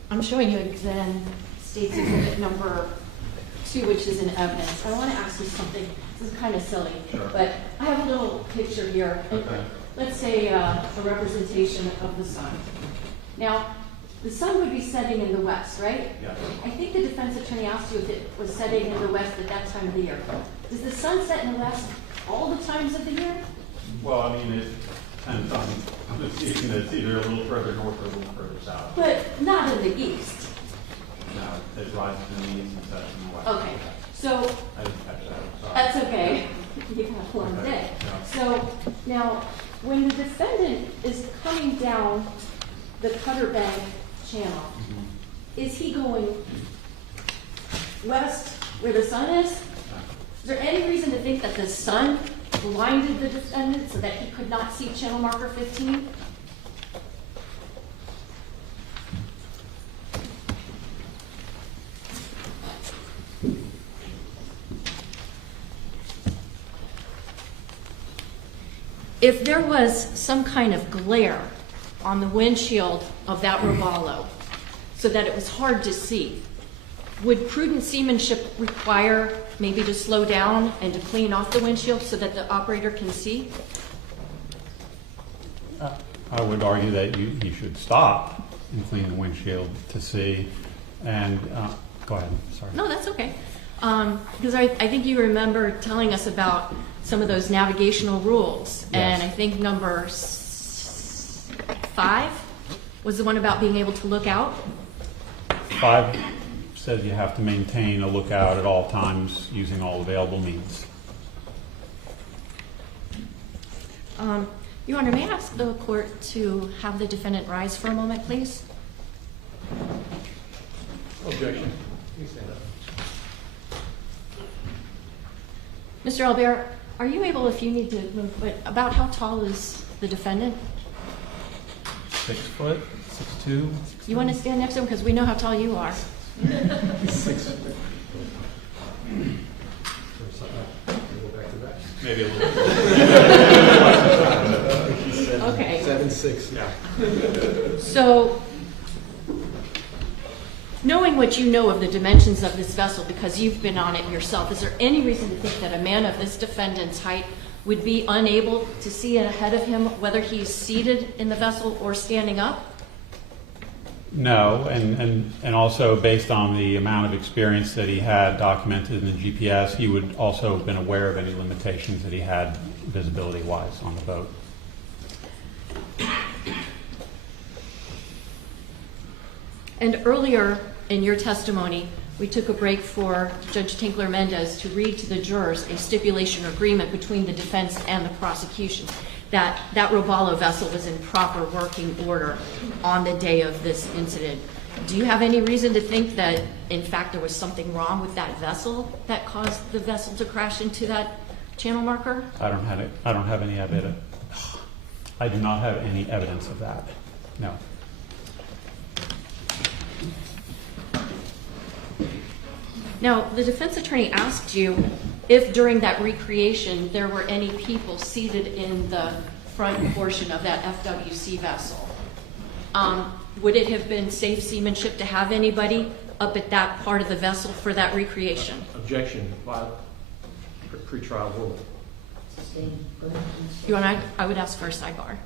I'm showing you then State's Exhibit number 2, which is in evidence. I want to ask you something. This is kind of silly, but I have a little picture here. Okay. Let's say a representation of the sun. Now, the sun would be setting in the west, right? Yeah. I think the defense attorney asked you if it was setting in the west at that time of the year. Does the sun set in the west all the times of the year? Well, I mean, it depends on the season. It's either a little further north or a little further south. But not in the east. No, it rises in the east and sets in the west. Okay, so I didn't catch that, I'm sorry. that's okay. You got one Okay, day. yeah. So now, when the defendant is coming down the Cutter Bank channel, is he going west where the sun is? Is there any reason to think that the sun blinded the defendant so that he could not see channel marker 15? If there was some kind of glare on the windshield of that Robalo so that it was hard to see, would prudent seamanship require maybe to slow down and to clean off the windshield so that the operator can see? I would argue that he should stop and clean the windshield to see. And go ahead. Sorry. No, that's okay. Because I think you remember telling us about some of those navigational rules. Yes. And I think number 5 was the one about being able to look out. 5 says you have to maintain a lookout at all times using all available means. Your Honor, may I ask the court to have the defendant rise for a moment, please? Objection. Please stand up. Mr. Albert, are you able, if you need to move, but about how tall is the defendant? 6 foot, 6'2". You want to stand next to him because we know how tall you are. 6. Maybe a little. Okay. 7'6". Yeah. So, knowing what you know of the dimensions of this vessel, because you've been on it yourself, is there any reason to think that a man of this defendant's height would be unable to see ahead of him whether he's seated in the vessel or standing up? No, and also based on the amount of experience that he had documented in the GPS, he would also have been aware of any limitations that he had visibility-wise on the boat. And earlier in your testimony, we took a break for Judge Tinkler Mendez to read to the jurors a stipulation or agreement between the defense and the prosecution that that Robalo vessel was in proper working order on the day of this incident. Do you have any reason to think that, in fact, there was something wrong with that vessel that caused the vessel to crash into that channel marker? I don't have any evidence. I do not have any evidence of that. No. Now, the defense attorney asked you if during that recreation there were any people seated in the front portion of that FWC vessel. Would it have been safe seamanship to have anybody up at that part of the vessel for that recreation? Objection. Pre-trial rule. Sustained. Go ahead. You want I would ask for a sidebar.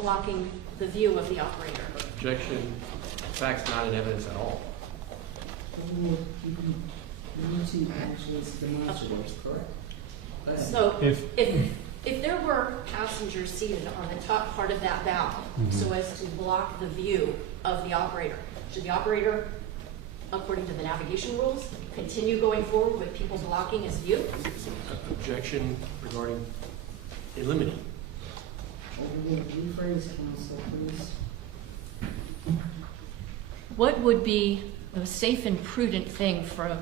blocking the view of the operator. Objection, facts not in evidence at all. You need to actually demonstrate, correct? Go ahead. So If- if there were passengers seated on the top part of that bow so as to block the view of the operator, should the operator, according to the navigation rules, continue going forward with people blocking his view? Objection regarding eliminating. Rephrase, counsel, please. What would be the safe and prudent thing for an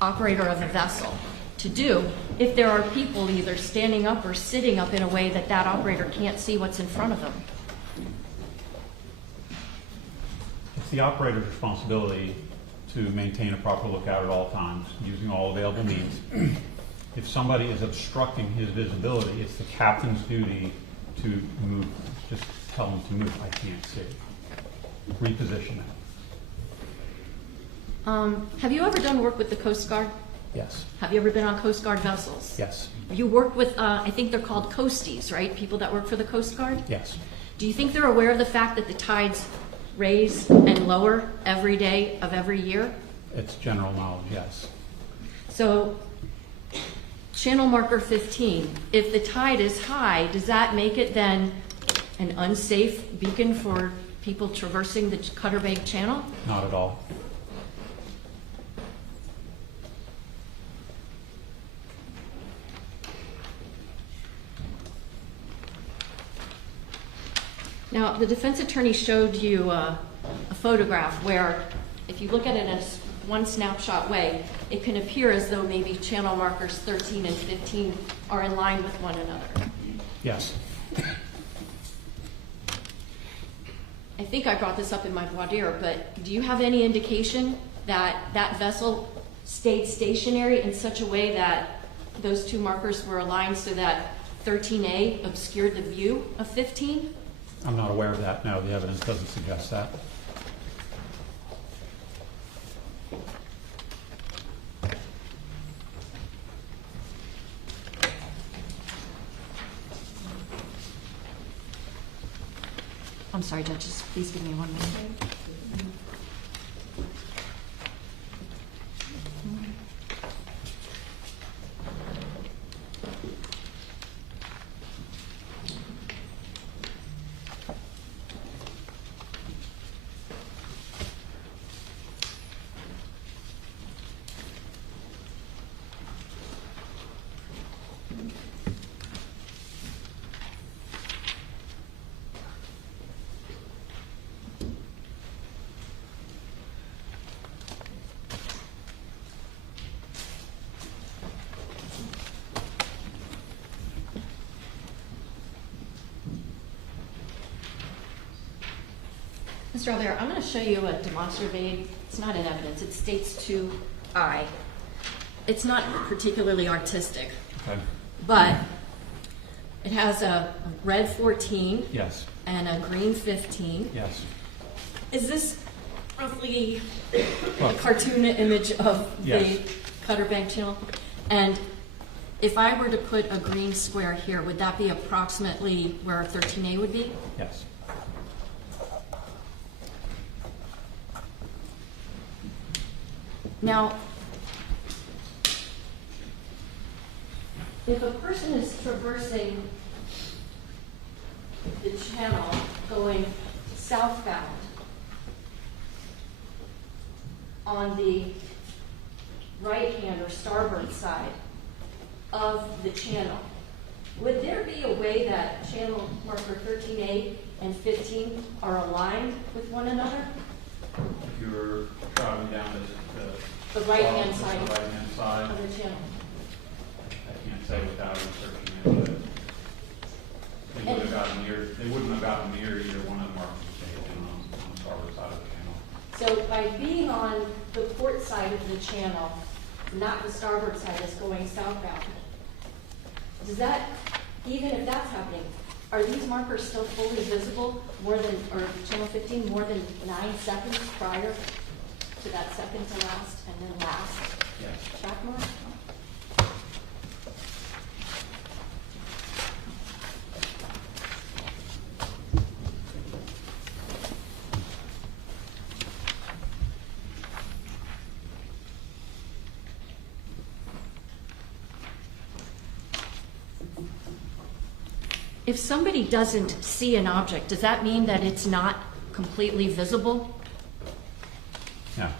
operator of a vessel to do if there are people either standing up or sitting up in a way that that operator can't see what's in front of them? It's the operator's responsibility to maintain a proper lookout at all times, using all available means. If somebody is obstructing his visibility, it's the captain's duty to move, just tell him to move, I can't see. Reposition it. Have you ever done work with the Coast Guard? Yes. Have you ever been on Coast Guard vessels? Yes. You work with, I think they're called coasties, right? People that work for the Coast Guard? Yes. Do you think they're aware of the fact that the tides raise and lower every day of every year? It's general knowledge, yes. So, channel marker 15, if the tide is high, does that make it then an unsafe beacon for people traversing the Cutter Bank Channel? Not at all. Now, the defense attorney showed you a photograph where, if you look at it in one snapshot way, it can appear as though maybe channel markers 13 and 15 are in line with one another. Yes. I think I brought this up in my voir dire, but do you have any indication that that vessel stayed stationary in such a way that those two markers were aligned so that 13A obscured the view of 15? I'm not aware of that. No, the evidence doesn't suggest that. I'm sorry, judges, please give me 1 minute. Mr. Alvear, I'm going to show you a demonstrative aid. It's not in evidence. It states 2I. It's not particularly artistic, Okay. but it has a red 14 Yes. and a green 15. Yes. Is this roughly Well, a cartoon image of Yes. the Cutter Bank Channel? And if I were to put a green square here, would that be approximately where 13A would be? yes. Now, if a person is traversing the channel going southbound on the right-hand or starboard side of the channel, would there be a way that channel marker 13A and 15 are aligned with one another? If you're traveling down The right-hand side the right-hand side, of the channel. I can't say without researching it, but they would have gotten near, they wouldn't have gotten near either one of the markers taken on the starboard side of the channel. So by being on the port side of the channel, not the starboard side that's going southbound, does that, even if that's happening, are these markers still fully visible more than, or channel 15, more than 9 seconds prior to that second to last and then last Yes. track mark? If somebody doesn't see an object, does that mean that it's not completely visible? Yeah.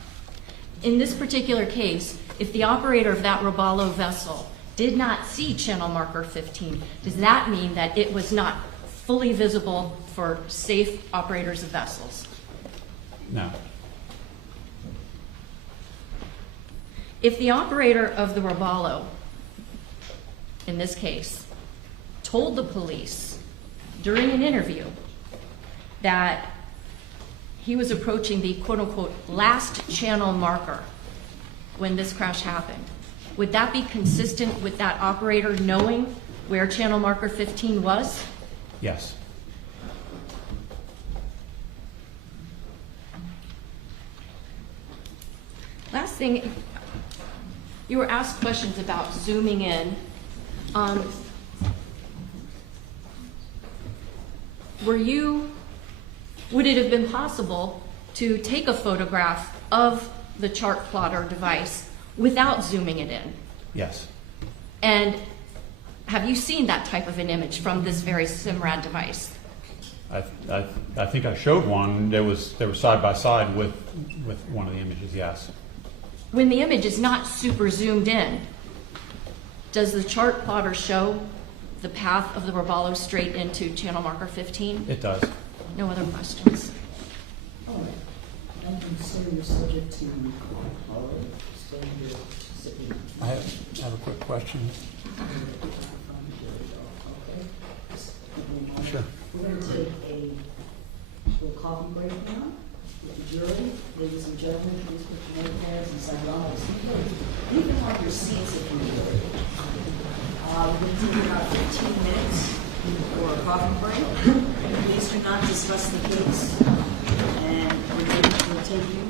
In this particular case, if the operator of that Robalo vessel did not see channel marker 15, does that mean that it was not fully visible for safe operators of vessels? No. If the operator of the Robalo, in this case, told the police during an interview that he was approaching the quote-unquote last channel marker when this crash happened, would that be consistent with that operator knowing where channel marker 15 was? Yes. Last thing, you were asked questions about zooming in. Would it have been possible to take a photograph of the chart plotter device without zooming it in? Yes. And have you seen that type of an image from this very SIMRAD device? I think I showed one. They were side by side with one of the images. Yes. When the image is not super zoomed in, does the chart plotter show the path of the Robalo straight into channel marker 15? It does. No other questions? All right. I'm considering you're subject to recall. Stay here, sitting. I have a quick question. Okay. Sure. We're going to take a little coffee break now with the jury. Ladies and gentlemen, please put your notepads and sign on. You can have your seats if you would. We're going to take about 15 minutes for a coffee break. Please do not discuss the case, and we'll take you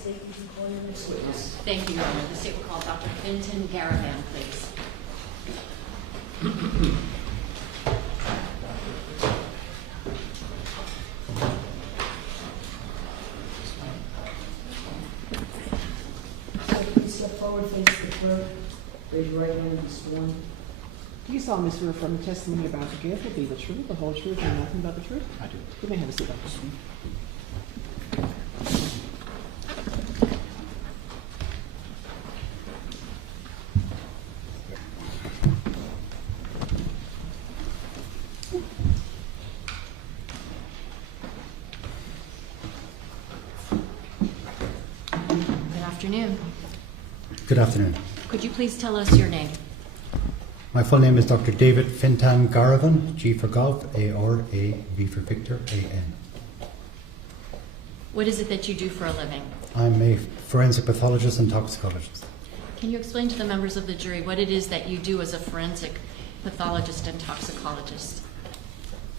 state you can call your next witness. Thank you, Your Honor. The state will call Dr. Fintan Garavan, please. Please step forward, face the clerk, raise your right hand and be sworn. Do you solemnly swear from the testimony about to give will be the truth, the whole truth, and nothing but the truth? I do. You may have a seat, Dr. Smith. Good afternoon. Good afternoon. Could you please tell us your name? My full name is Dr. David Fintan Garavan, G for golf, A-R-A, V for Victor, A-N. What is it that you do for a living? I'm a forensic pathologist and toxicologist. Can you explain to the members of the jury what it is that you do as a forensic pathologist and toxicologist?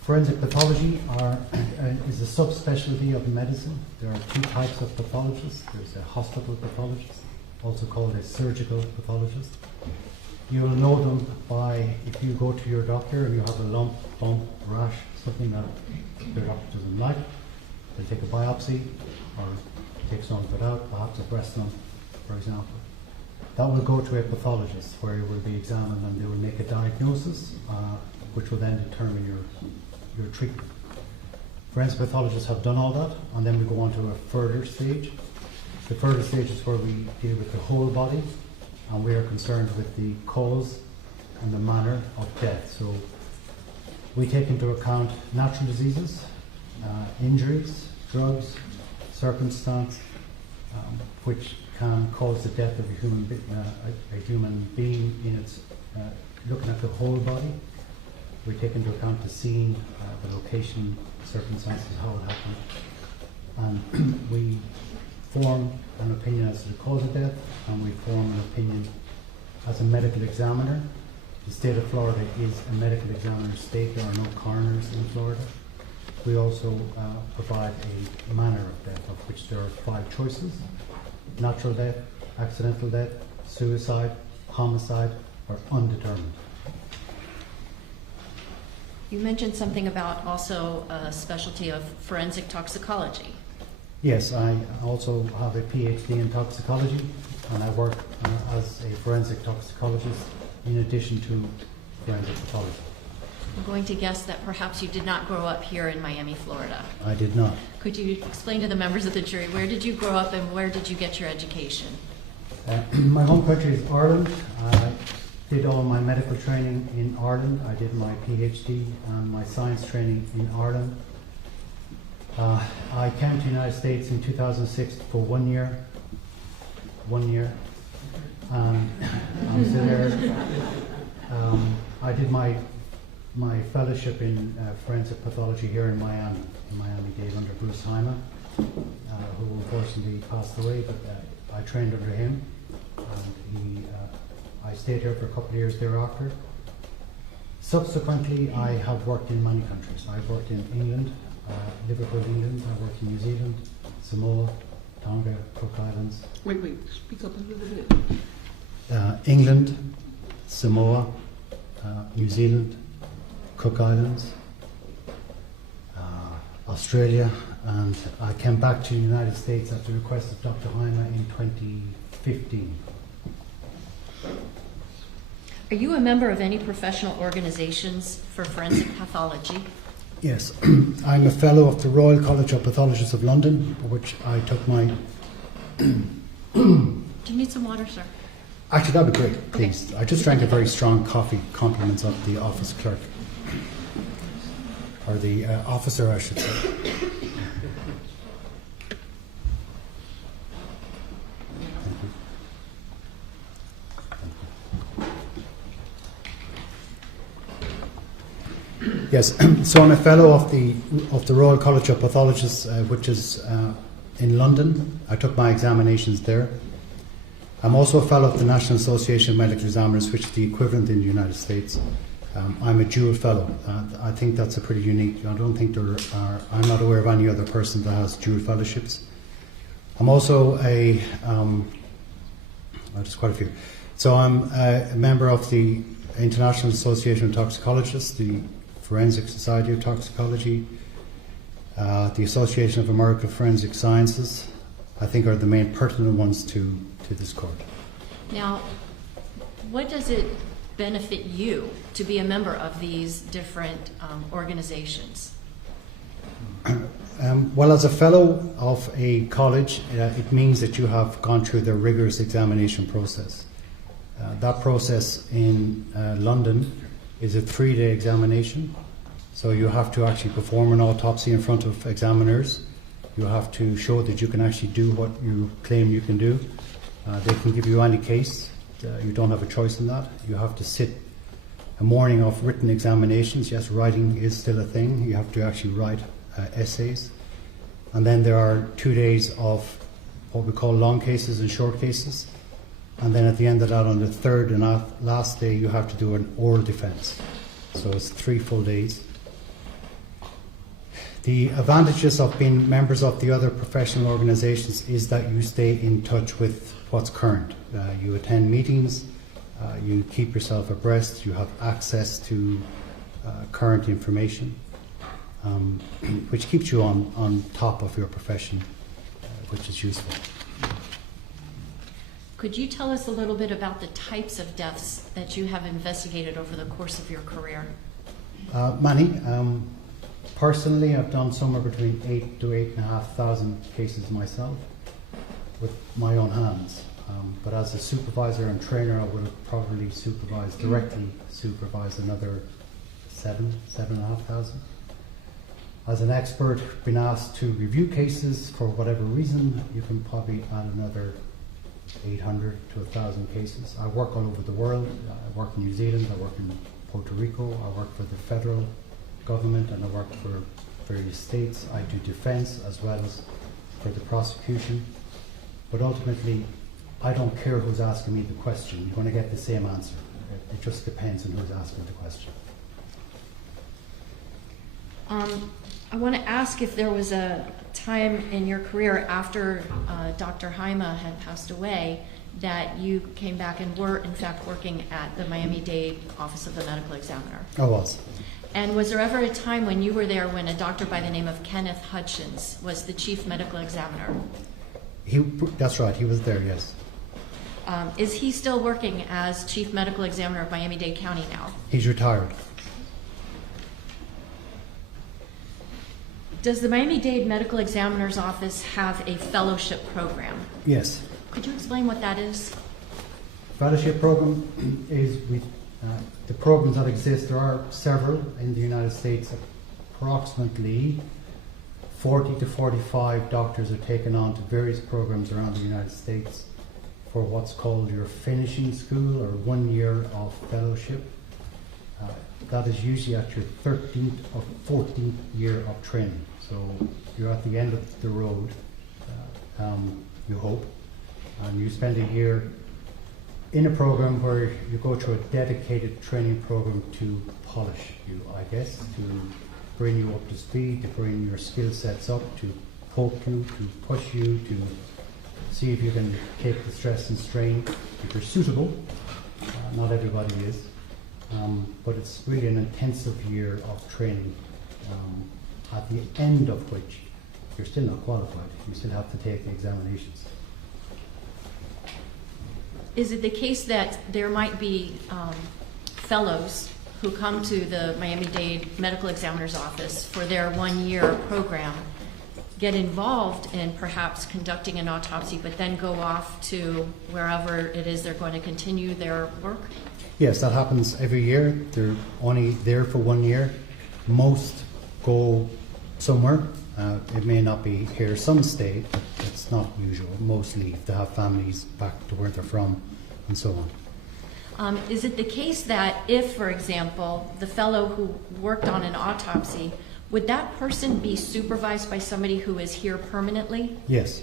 Forensic pathology is a subspecialty of medicine. There are two types of pathologists. There's a hospital pathologist, also called a surgical pathologist. You'll know them by if you go to your doctor and you have a lump, bump, rash, something that your doctor doesn't like, they'll take a biopsy or take some of it out, perhaps a breast lump, for example. That will go to a pathologist where it will be examined and they will make a diagnosis which will then determine your treatment. Forensic pathologists have done all that, and then we go on to a further stage. The further stage is where we deal with the whole body, and we are concerned with the cause and the manner of death. So we take into account natural diseases, injuries, drugs, circumstance, which can cause the death of a human being in its looking at the whole body. We take into account the scene, the location, circumstances, how it happened, and we form an opinion as to the cause of death, and we form an opinion as a medical examiner. The state of Florida is a medical examiner state. There are no coroners in Florida. We also provide a manner of death, of which there are 5 choices: natural death, accidental death, suicide, homicide, or undetermined. You mentioned something about also a specialty of forensic toxicology. Yes, I also have a PhD in toxicology, and I work as a forensic toxicologist in addition to forensic pathology. I'm going to guess that perhaps you did not grow up here in Miami, Florida. I did not. Could you explain to the members of the jury, where did you grow up and where did you get your education? My home country is Ireland. I did all my medical training in Ireland. I did my PhD and my science training in Ireland. I came to the United States in 2006 for 1 year. 1 year. And I'm still there. I did my fellowship in forensic pathology here in Miami-Dade under Bruce Hyman, who unfortunately passed away, but I trained under him, and I stayed here for a couple of years thereafter. Subsequently, I have worked in many countries. I've worked in England, Liverpool, England. I worked in New Zealand, Samoa, Tonga, Cook Islands. Wait, speak up a little bit. England, Samoa, New Zealand, Cook Islands, Australia, and I came back to the United States at the request of Dr. Hyma in 2015. Are you a member of any professional organizations for forensic pathology? Yes, I'm a fellow of the Royal College of Pathologists of London, which I took my... Do you need some water, sir? Actually, that'd be great, please. I just drank a very strong coffee, compliments of the office clerk. Or the officer, I should say. Yes, so I'm a fellow of the Royal College of Pathologists, which is in London. I took my examinations there. I'm also a fellow of the National Association of Medical Examiners, which is the equivalent in the United States. I'm a dual fellow. I think that's a pretty unique. I don't think I'm not aware of any other person that has dual fellowships. I'm also just quite a few. So I'm a member of the International Association of Toxicologists, the Forensic Society of Toxicology, the Association of American Forensic Sciences, I think are the main pertinent ones to this court. Now, what does it benefit you to be a member of these different organizations? Well, as a fellow of a college, it means that you have gone through the rigorous examination process. That process in London is a 3-day examination. So you have to actually perform an autopsy in front of examiners. You have to show that you can actually do what you claim you can do. They can give you any case. You don't have a choice in that. You have to sit a morning of written examinations. Yes, writing is still a thing. You have to actually write essays. And then there are 2 days of what we call long cases and short cases. And then at the end of that, on the third and last day, you have to do an oral defense. So it's 3 full days. The advantages of being members of the other professional organizations is that you stay in touch with what's current. You attend meetings, you keep yourself abreast, you have access to current information, which keeps you on top of your profession, which is useful. Could you tell us a little bit about the types of deaths that you have investigated over the course of your career? Many. Personally, I've done somewhere between 8,000 to 8,500 cases myself with my own hands. But as a supervisor and trainer, I would have probably directly supervised another 7,500. As an expert, been asked to review cases for whatever reason, you can probably add another 800 to 1,000 cases. I work all over the world. I work in New Zealand, I work in Puerto Rico, I work for the federal government, and I work for various states. I do defense as well as for the prosecution. But ultimately, I don't care who's asking me the question. You're going to get the same answer. It just depends on who's asking the question. I want to ask if there was a time in your career after Dr. Haima had passed away that you came back and were, in fact, working at the Miami-Dade Office of the Medical Examiner. I was. And was there ever a time when you were there when a doctor by the name of Kenneth Hutchins was the chief medical examiner? That's right, he was there, yes. Is he still working as chief medical examiner of Miami-Dade County now? He's retired. Does the Miami-Dade Medical Examiner's Office have a fellowship program? Yes. Could you explain what that is? Fellowship program is the programs that exist. There are several in the United States. Approximately 40 to 45 doctors are taken on to various programs around the United States for what's called your finishing school or 1 year of fellowship. That is usually at your 13th or 14th year of training. So you're at the end of the road, you hope, and you spend a year in a program where you go through a dedicated training program to polish you, I guess, to bring you up to speed, to bring your skill sets up, to poke you, to push you, to see if you can take the stress and strain, if you're suitable. Not everybody is. But it's really an intensive year of training, at the end of which you're still not qualified. You still have to take the examinations. Is it the case that there might be fellows who come to the Miami-Dade Medical Examiner's Office for their 1 year program, get involved in perhaps conducting an autopsy, but then go off to wherever it is they're going to continue their work? Yes, that happens every year. They're only there for 1 year. Most go somewhere. It may not be here. Some stay, but it's not usual. Most leave. They have families back to where they're from and so on. Is it the case that if, for example, the fellow who worked on an autopsy, would that person be supervised by somebody who is here permanently? Yes.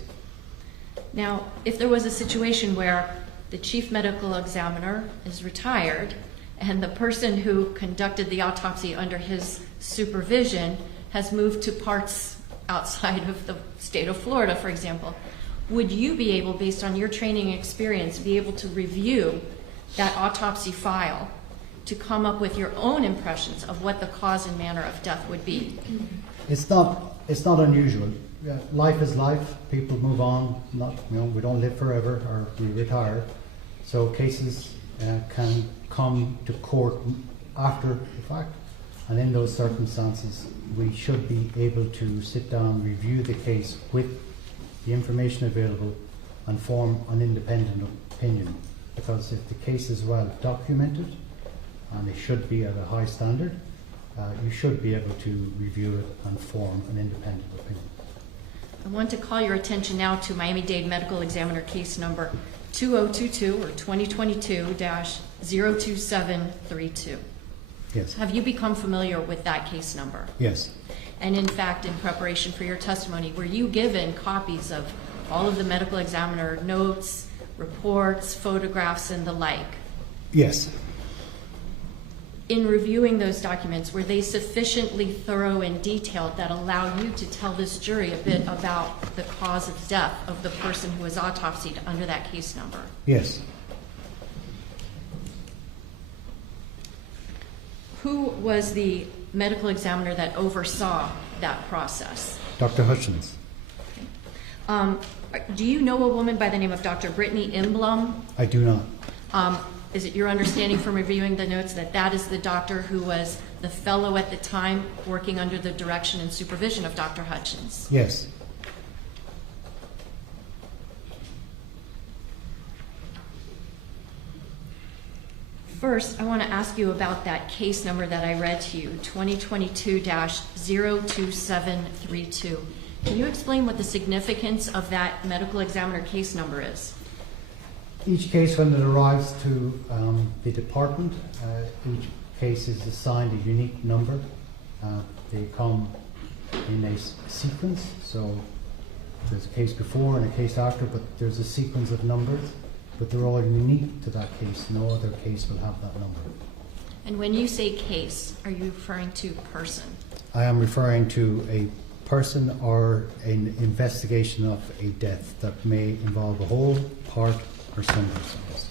Now, if there was a situation where the chief medical examiner is retired and the person who conducted the autopsy under his supervision has moved to parts outside of the state of Florida, for example, would you be able, based on your training and experience, be able to review that autopsy file to come up with your own impressions of what the cause and manner of death would be? It's not unusual. Life is life. People move on. We don't live forever, or we retire. So cases can come to court after the fact. And in those circumstances, we should be able to sit down, review the case with the information available, and form an independent opinion. Because if the case is well documented, and it should be at a high standard, you should be able to review it and form an independent opinion. I want to call your attention now to Miami-Dade Medical Examiner case number 2022 or 2022-02732. Yes. Have you become familiar with that case number? Yes. And in fact, in preparation for your testimony, were you given copies of all of the medical examiner notes, reports, photographs, and the like? Yes. In reviewing those documents, were they sufficiently thorough and detailed that allow you to tell this jury a bit about the cause of death of the person who was autopsied under that case number? Yes. Who was the medical examiner that oversaw that process? Dr. Hutchins. Do you know a woman by the name of Dr. Brittany Imblum? I do not. Is it your understanding from reviewing the notes that that is the doctor who was the fellow at the time working under the direction and supervision of Dr. Hutchins? Yes. First, I want to ask you about that case number that I read to you, 2022-02732. Can you explain what the significance of that medical examiner case number is? Each case, when it arrives to the department, each case is assigned a unique number. They come in a sequence, so there's a case before and a case after, but there's a sequence of numbers, but they're all unique to that case. No other case will have that number. And when you say case, are you referring to person? I am referring to a person or an investigation of a death that may involve a whole, part, or some persons.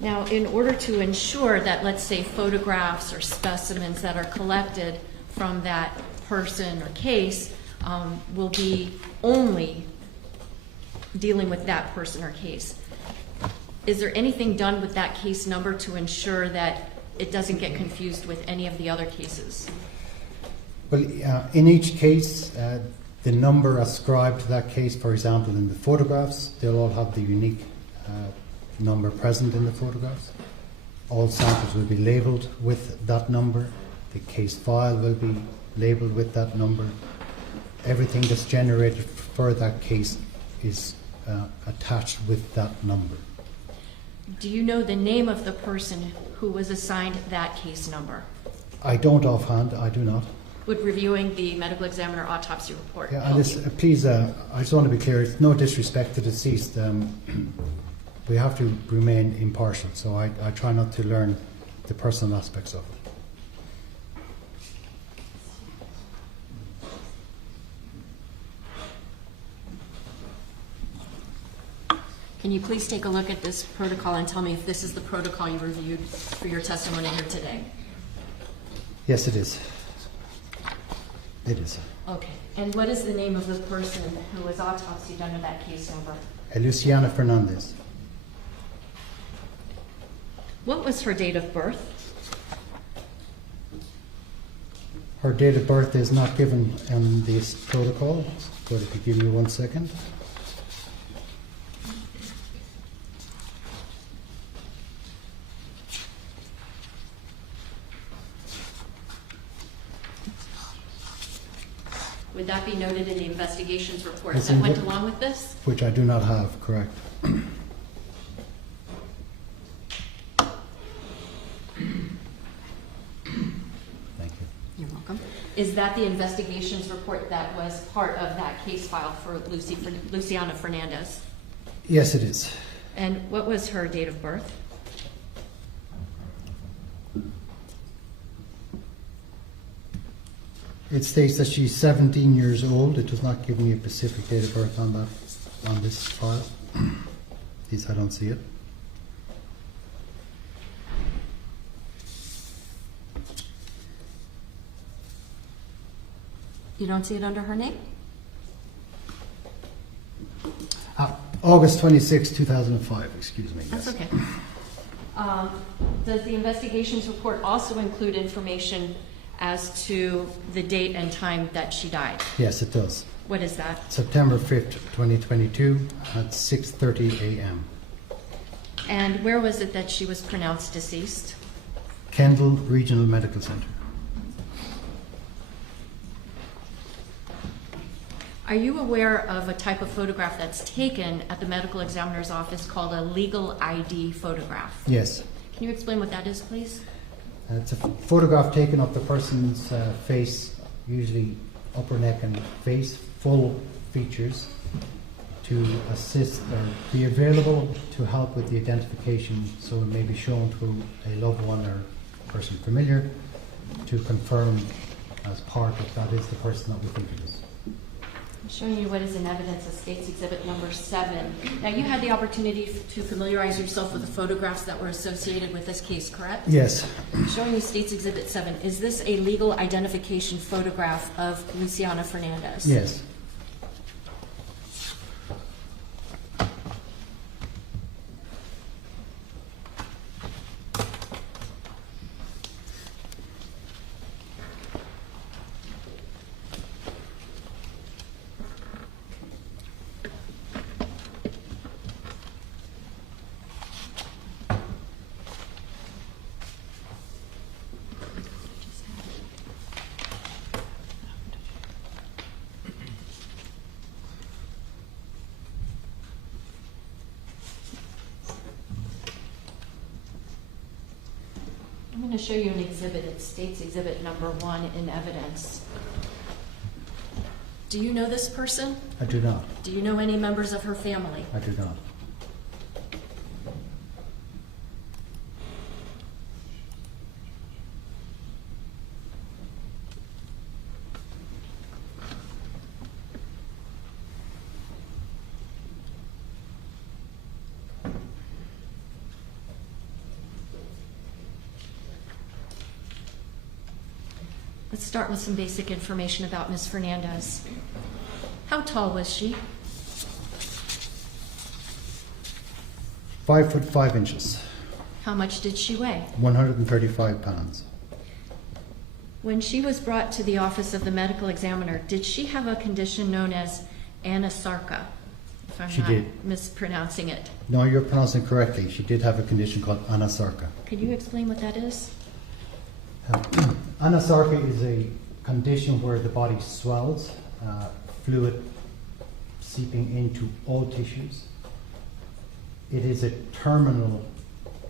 Now, in order to ensure that, let's say, photographs or specimens that are collected from that person or case will be only dealing with that person or case, is there anything done with that case number to ensure that it doesn't get confused with any of the other cases? Well, in each case, the number ascribed to that case, for example, in the photographs, they'll all have the unique number present in the photographs. All samples will be labelled with that number. The case file will be labelled with that number. Everything that's generated for that case is attached with that number. Do you know the name of the person who was assigned that case number? I don't offhand, I do not. Would reviewing the medical examiner autopsy report Yeah, help and you? please, I just want to be clear, it's no disrespect to the deceased. We have to remain impartial, so I try not to learn the personal aspects of it. Can you please take a look at this protocol and tell me if this is the protocol you reviewed for your testimony here today? Yes, it is. It is. Okay. And what is the name of the person who was autopsied under that case number? Lucy Fernandez. What was her date of birth? Her date of birth is not given in this protocol, but if you give me 1 second. Would that be noted in the investigations report It's that in went the- along with this? Which I do not have, correct. Thank you. You're welcome. Is that the investigations report that was part of that case file for Luciana Fernandez? Yes, it is. And what was her date of birth? It states that she's 17 years old. It does not give me a specific date of birth on that. on this file. At least I don't see it. You don't see it under her name? August 26, 2005, excuse me. That's yes. okay. Does the investigations report also include information as to the date and time that she died? Yes, it does. What is that? September 5th, 2022 at 6:30 a.m. And where was it that she was pronounced deceased? Kendall Regional Medical Center. Are you aware of a type of photograph that's taken at the medical examiner's office called a legal ID photograph? Yes. Can you explain what that is, please? It's a photograph taken of the person's face, usually upper neck and face, full features, to assist or be available to help with the identification, so it may be shown to a loved one or person familiar to confirm as part of that is the person that we think it is. I'm showing you what is in evidence of State's Exhibit number 7. Now, you had the opportunity to familiarize yourself with the photographs that were associated with this case, correct? Yes. I'm showing you State's Exhibit 7. Is this a legal identification photograph of Luciana Fernandez? Yes. I'm going to show you an exhibit. It's State's Exhibit number 1 in evidence. Do you know this person? I do not. Do you know any members of her family? I do not. Let's start with some basic information about Ms. Fernandez. How tall was she? 5'5". How much did she weigh? 135 pounds. When she was brought to the office of the medical examiner, did she have a condition known as anasarca? If I'm She not did. mispronouncing it. No, you're pronouncing it correctly. She did have a condition called anasarca. Could you explain what that is? Anasarca is a condition where the body swells, fluid seeping into all tissues. It is a terminal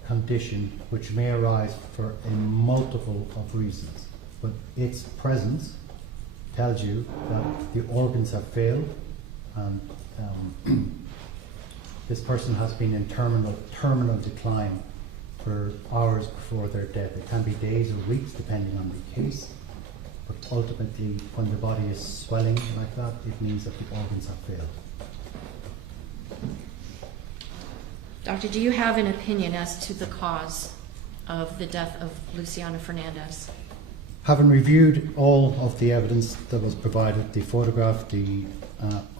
condition which may arise for a multiple of reasons, but its presence tells you that the organs have failed and this person has been in terminal decline for hours before their death. It can be days or weeks depending on the case, but ultimately when the body is swelling like that, it means that the organs have failed. Doctor, do you have an opinion as to the cause of the death of Luciana Fernandez? Having reviewed all of the evidence that was provided, the photograph, the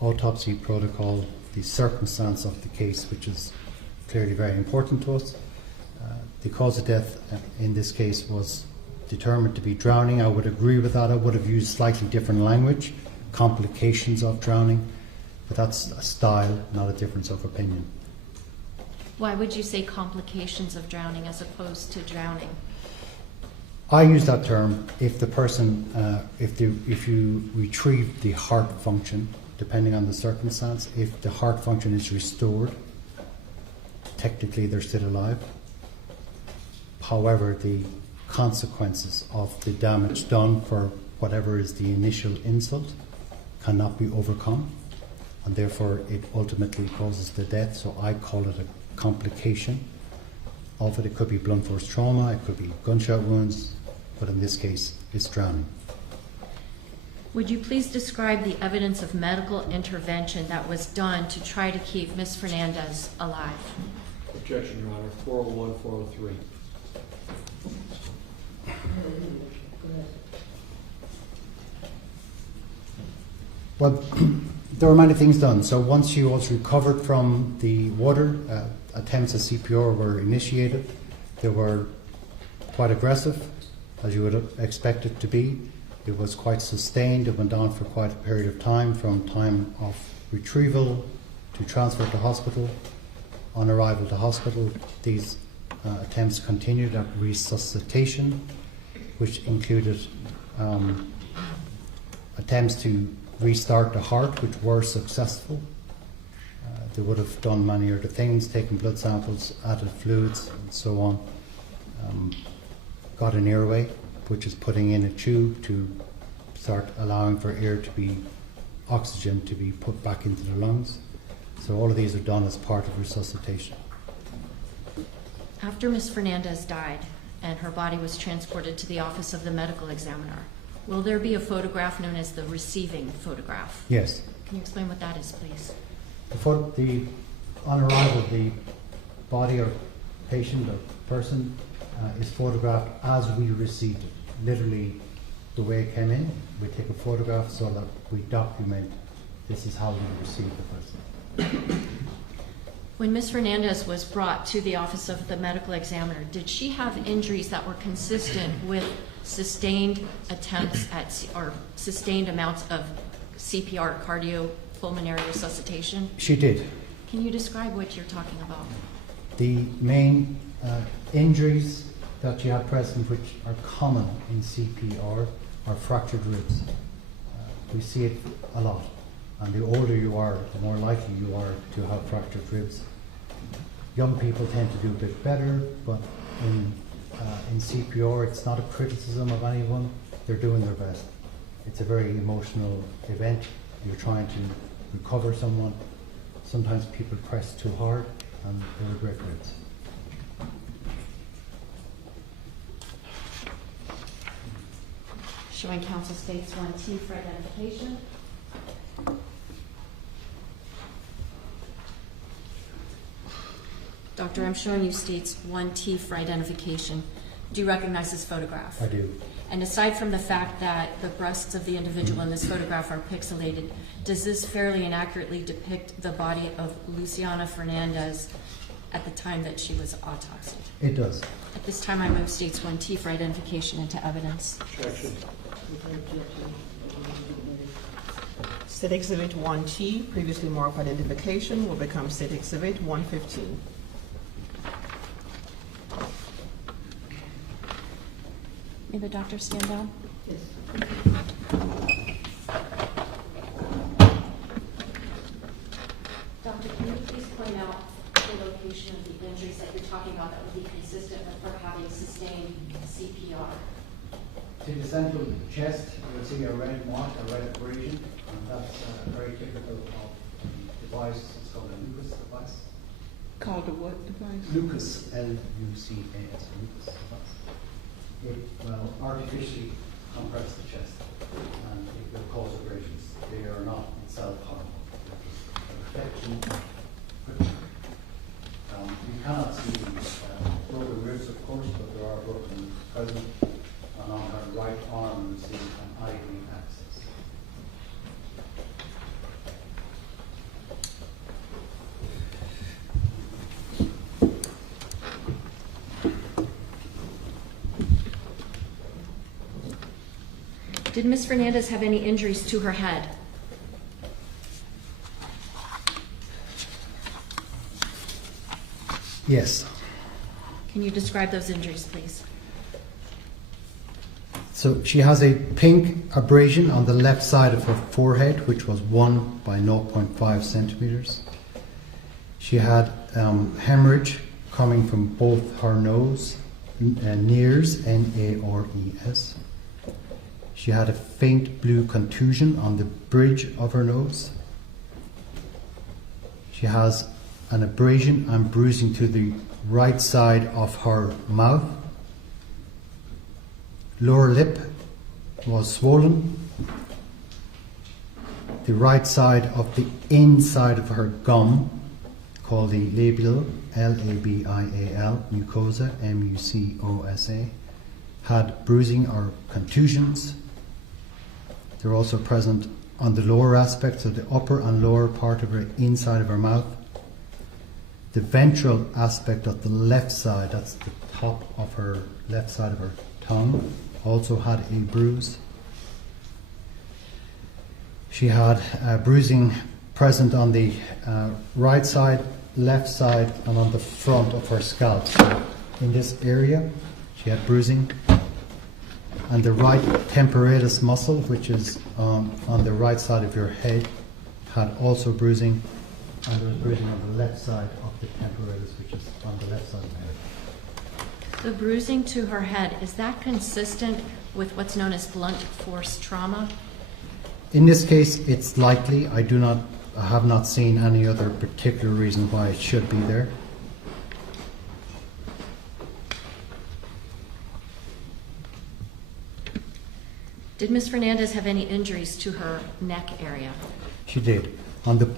autopsy protocol, the circumstance of the case, which is clearly very important to us, the cause of death in this case was determined to be drowning. I would agree with that. I would have used slightly different language, complications of drowning, but that's a style, not a difference of opinion. Why would you say complications of drowning as opposed to drowning? I use that term if the person, if you retrieve the heart function, depending on the circumstance, if the heart function is restored, technically they're still alive. However, the consequences of the damage done for whatever is the initial insult cannot be overcome, and therefore it ultimately causes the death. So I call it a complication of it. It could be blunt force trauma, it could be gunshot wounds, but in this case it's drowning. Would you please describe the evidence of medical intervention that was done to try to keep Ms. Fernandez alive? Objection, Your Honor. 401, 403. Go ahead. Well, there were many things done. So once she was recovered from the water, attempts at CPR were initiated. They were quite aggressive, as you would expect it to be. It was quite sustained. It went on for quite a period of time, from time of retrieval to transfer to hospital. On arrival to hospital, these attempts continued at resuscitation, which included attempts to restart the heart, which were successful. They would have done many other things, taken blood samples, added fluids, and so on. Got an airway, which is putting in a tube to start allowing for air to be, oxygen to be put back into the lungs. So all of these are done as part of resuscitation. After Ms. Fernandez died and her body was transported to the office of the medical examiner, will there be a photograph known as the receiving photograph? Yes. Can you explain what that is, please? On arrival, the body or patient or person is photographed as we received it. Literally, the way it came in, we take a photograph so that we document this is how we received the person. When Ms. Fernandez was brought to the office of the medical examiner, did she have injuries that were consistent with sustained attempts at, or sustained amounts of CPR, cardiopulmonary resuscitation? She did. Can you describe what you're talking about? The main injuries that you have present, which are common in CPR, are fractured ribs. We see it a lot. And the older you are, the more likely you are to have fractured ribs. Young people tend to do a bit better, but in CPR, it's not a criticism of anyone. They're doing their best. It's a very emotional event. You're trying to recover someone. Sometimes people press too hard, and they regret ribs. Showing counsel states 1T for identification. Doctor, I'm showing you states 1T for identification. Do you recognize this photograph? I do. And aside from the fact that the breasts of the individual in this photograph are pixelated, does this fairly and accurately depict the body of Luciana Fernandez at the time that she was autopsied? It does. At this time, I move states 1T for identification into evidence. Objection. State Exhibit 1T, previously marked identification, will become State Exhibit 115. May the doctor stand down? Yes. Doctor, can you please point out the location of the injuries that you're talking about that would be consistent with her having sustained CPR? To the central chest, you'll see a red mark, a red abrasion, and that's very typical of the device. It's called a Lucas device. Called a what device? Lucas, L-U-C-A-S, Lucas device. It will artificially compress the chest, and it will cause abrasions. They are not itself harmful. You cannot see broken ribs, of course, but there are broken present. And on her right arm, you see an IV access. Did Ms. Fernandez have any injuries to her head? Yes. Can you describe those injuries, please? So she has a pink abrasion on the left side of her forehead, which was 1 by 0.5 centimeters. She had hemorrhage coming from both her nose, NARES, N-A-R-E-S. She had a faint blue contusion on the bridge of her nose. She has an abrasion and bruising to the right side of her mouth. Lower lip was swollen. the right side of the inside of her gum, called the labial, L-A-B-I-A-L, mucosa, M-U-C-O-S-A, had bruising or contusions. They're also present on the lower aspect, so the upper and lower part of her inside of her mouth. The ventral aspect of the left side, that's the top of her left side of her tongue, also had a bruise. She had bruising present on the right side, left side, and on the front of her scalp. So in this area, she had bruising. And the right temporalis muscle, which is on the right side of your head, had also bruising. And there was bruising on the left side of the temporalis, which is on the left side of the head. The bruising to her head, is that consistent with what's known as blunt force trauma? In this case, it's likely. I have not seen any other particular reason why it should be there. Did Ms. Fernandez have any injuries to her neck area? She did. On the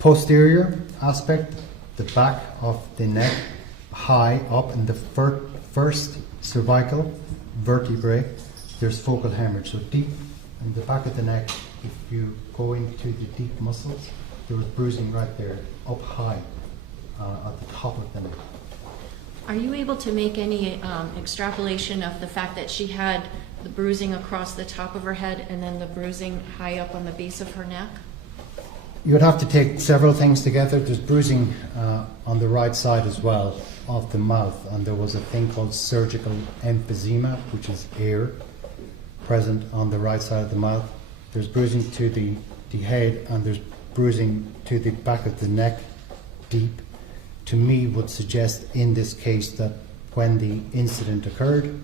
posterior aspect, the back of the neck, high up in the first cervical vertebrae, there's focal hemorrhage. So deep in the back of the neck, if you go into the deep muscles, there was bruising right there, up high at the top of the neck. Are you able to make any extrapolation of the fact that she had the bruising across the top of her head and then the bruising high up on the base of her neck? You would have to take several things together. There's bruising on the right side as well of the mouth, and there was a thing called surgical emphysema, which is air, present on the right side of the mouth. There's bruising to the head, and there's bruising to the back of the neck, deep. To me, would suggest in this case that when the incident occurred,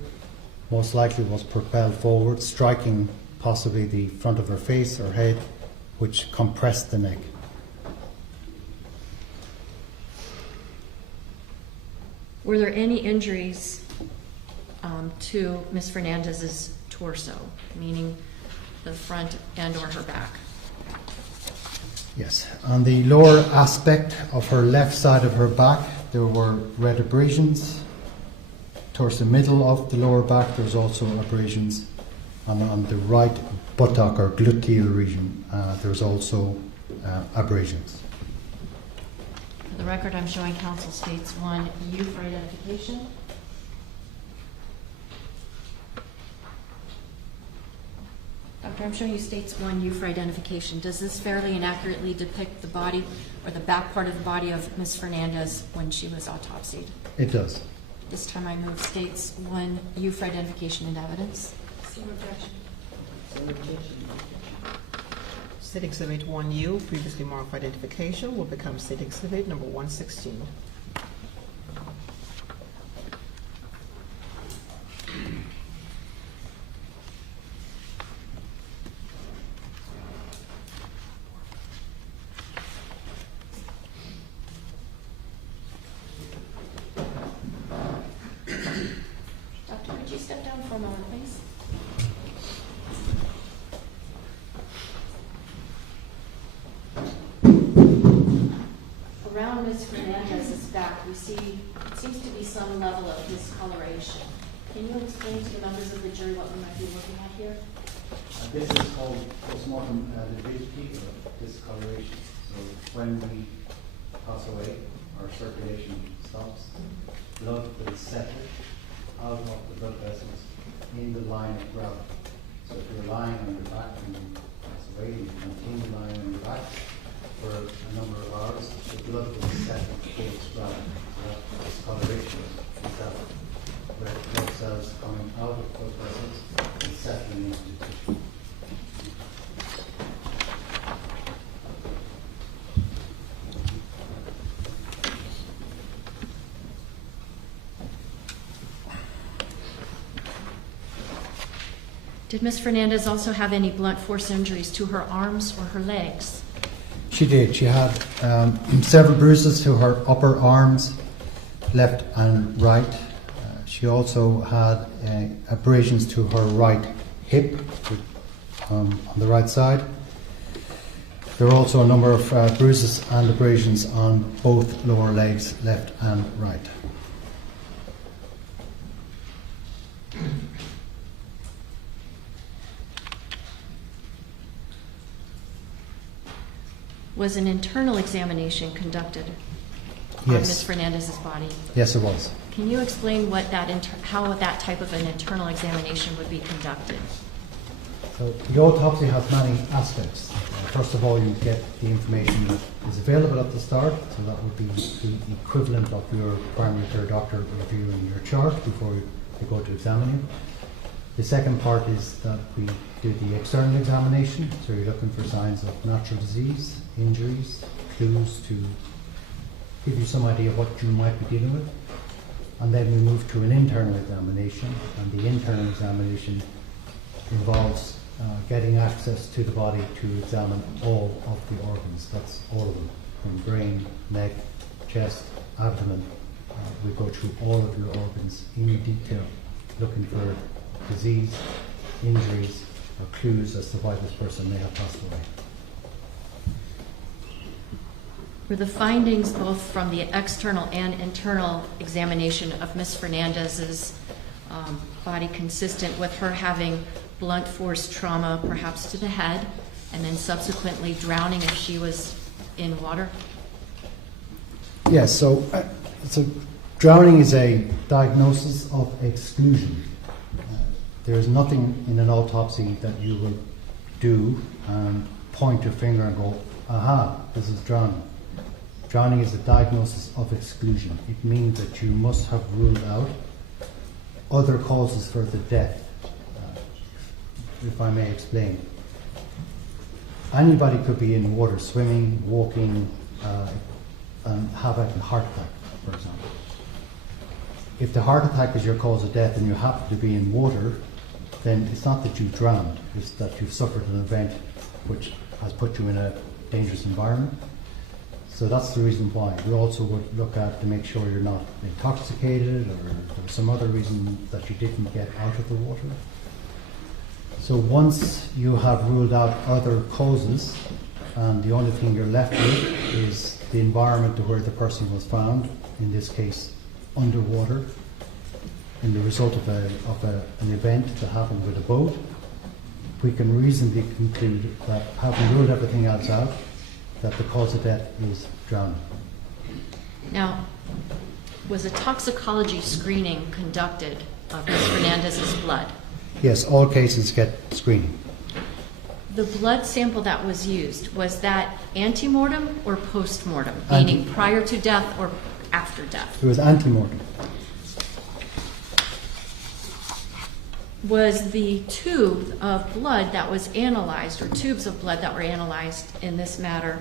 most likely was propelled forward, striking possibly the front of her face or head, which compressed the neck. Were there any injuries to Ms. Fernandez's torso, meaning the front and or her back? Yes. On the lower aspect of her left side of her back, there were red abrasions. Towards the middle of the lower back, there's also abrasions. And on the right buttock or gluteal region, there's also abrasions. For the record, I'm showing counsel states 1U for identification. Doctor, I'm showing you states 1U for identification. Does this fairly and accurately depict the body or the back part of the body of Ms. Fernandez when she was autopsied? It does. This time I move states 1U for identification and evidence. Same objection. Same objection. State Exhibit 1U, previously marked for identification, will become State Exhibit number 116. Doctor, could you step down for a moment, please? Around Ms. Fernandez's back, we see, it seems to be some level of discoloration. Can you explain to the members of the jury what we might be looking at here? This is called postmortem lividity or discoloration. So when we pass away, our circulation stops. Blood will settle out of the blood vessels in the line of gravity. So if you're lying on your back and you pass away, you continue lying on your back for a number of hours, the blood will settle towards gravity. So that discoloration is that red blood cells coming out of blood vessels and settling into tissue. Did Ms. Fernandez also have any blunt force injuries to her arms or her legs? She did. She had several bruises to her upper arms, left and right. She also had abrasions to her right hip on the right side. There are also a number of bruises and abrasions on both lower legs, left and right. Was an internal examination conducted on Yes. Ms. Fernandez's body? Yes, it was. Can you explain what that how that type of an internal examination would be conducted? So the autopsy has many aspects. First of all, you get the information that is available at the start, so that would be the equivalent of your primary care doctor reviewing your chart before they go to examine you. The second part is that we do the external examination, so you're looking for signs of natural disease, injuries, clues to give you some idea of what you might be dealing with. And then we move to an internal examination, and the internal examination involves getting access to the body to examine all of the organs. That's all of them, from brain, neck, chest, abdomen. We go through all of your organs in detail, looking for disease, injuries, or clues as to why this person may have passed away. Were the findings both from the external and internal examination of Ms. Fernandez's body consistent with her having blunt force trauma, perhaps to the head, and then subsequently drowning if she was in water? Yes, so drowning is a diagnosis of exclusion. There is nothing in an autopsy that you will do and point your finger and go, aha, this is drowning. Drowning is a diagnosis of exclusion. It means that you must have ruled out other causes for the death. If I may explain. Anybody could be in water, swimming, walking, and have a heart attack, for example. If the heart attack is your cause of death and you happen to be in water, then it's not that you drowned, it's that you've suffered an event which has put you in a dangerous environment. So that's the reason why. We also would look at to make sure you're not intoxicated or there's some other reason that you didn't get out of the water. So once you have ruled out other causes, and the only thing you're left with is the environment to where the person was found, in this case underwater, in the result of an event that happened with a boat, we can reasonably conclude that, having ruled everything else out, that the cause of death is drowning. Now, was a toxicology screening conducted of Ms. Fernandez's blood? Yes, all cases get screening. The blood sample that was used, was that ante-mortem or post-mortem? Meaning prior to death or after death? It was ante-mortem. Was the tube of blood that was analyzed, or tubes of blood that were analyzed in this matter,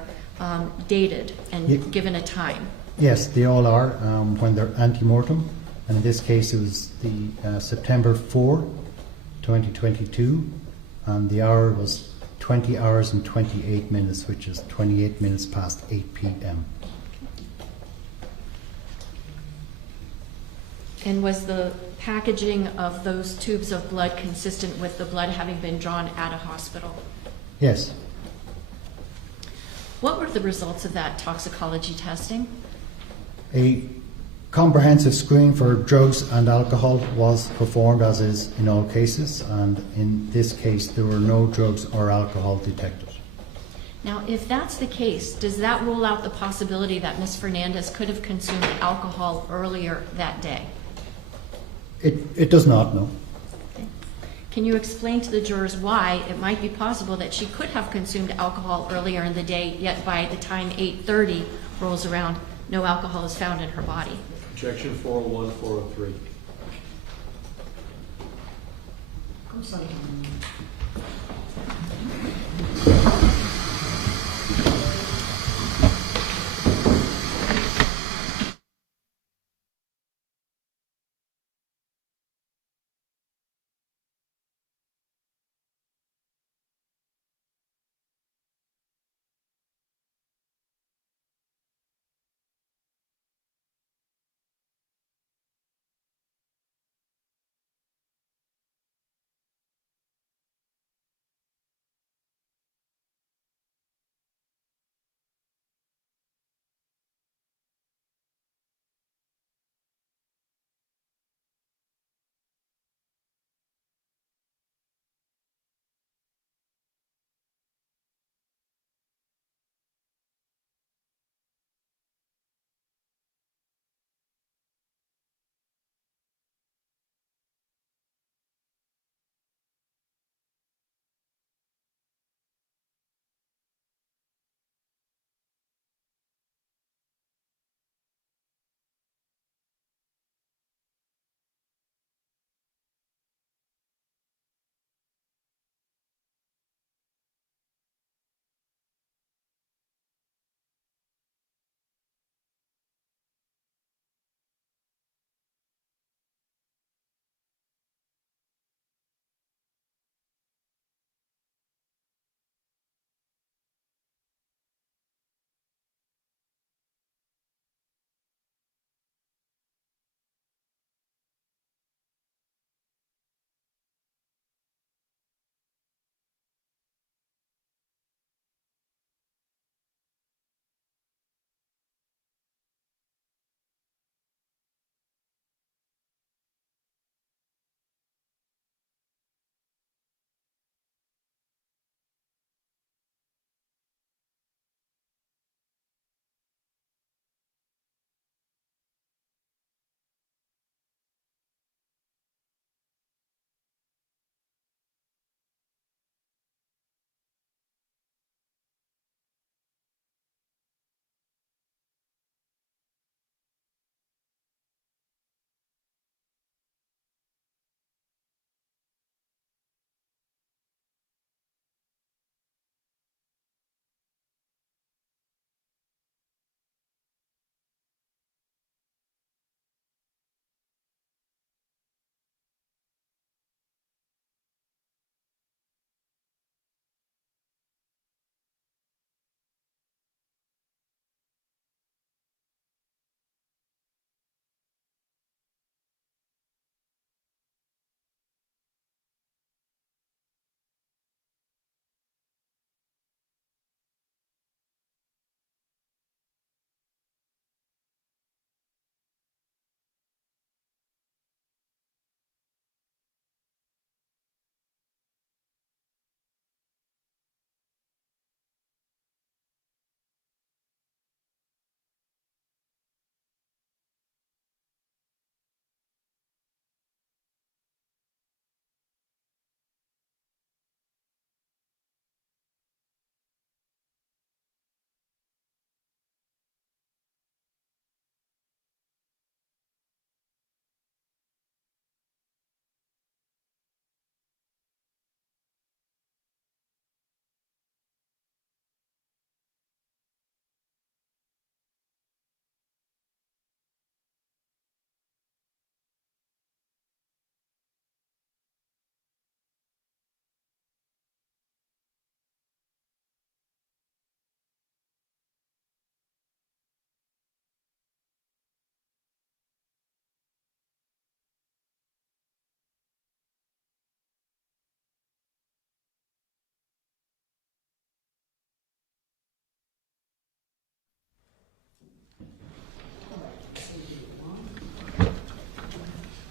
dated and given a time? Yes, they all are when they're ante-mortem. And in this case, it was the September 4, 2022, and the hour was 20 hours and 28 minutes, which is 28 minutes past 8 p.m. And was the packaging of those tubes of blood consistent with the blood having been drawn at a hospital? Yes. What were the results of that toxicology testing? A comprehensive screen for drugs and alcohol was performed, as is in all cases, and in this case there were no drugs or alcohol detected. Now, if that's the case, does that rule out the possibility that Ms. Fernandez could have consumed alcohol earlier that day? It does not, no. Okay. Can you explain to the jurors why it might be possible that she could have consumed alcohol earlier in the day, yet by the time 8:30 rolls around, no alcohol is found in her body? Objection 401, 403. I'm sorry.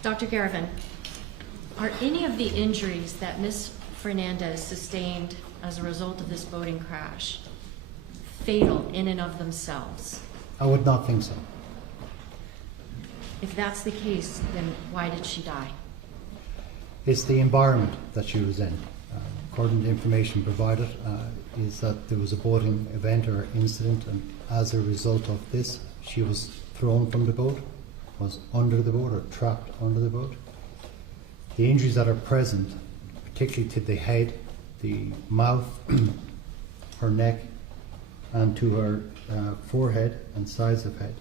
Dr. Garavin, are any of the injuries that Ms. Fernandez sustained as a result of this boating crash fatal in and of themselves? I would not think so. If that's the case, then why did she die? It's the environment that she was in. According to information provided, is that there was a boating event or incident, and as a result of this, she was thrown from the boat, was under the boat or trapped under the boat. The injuries that are present, particularly to the head, the mouth, her neck, and to her forehead and sides of head,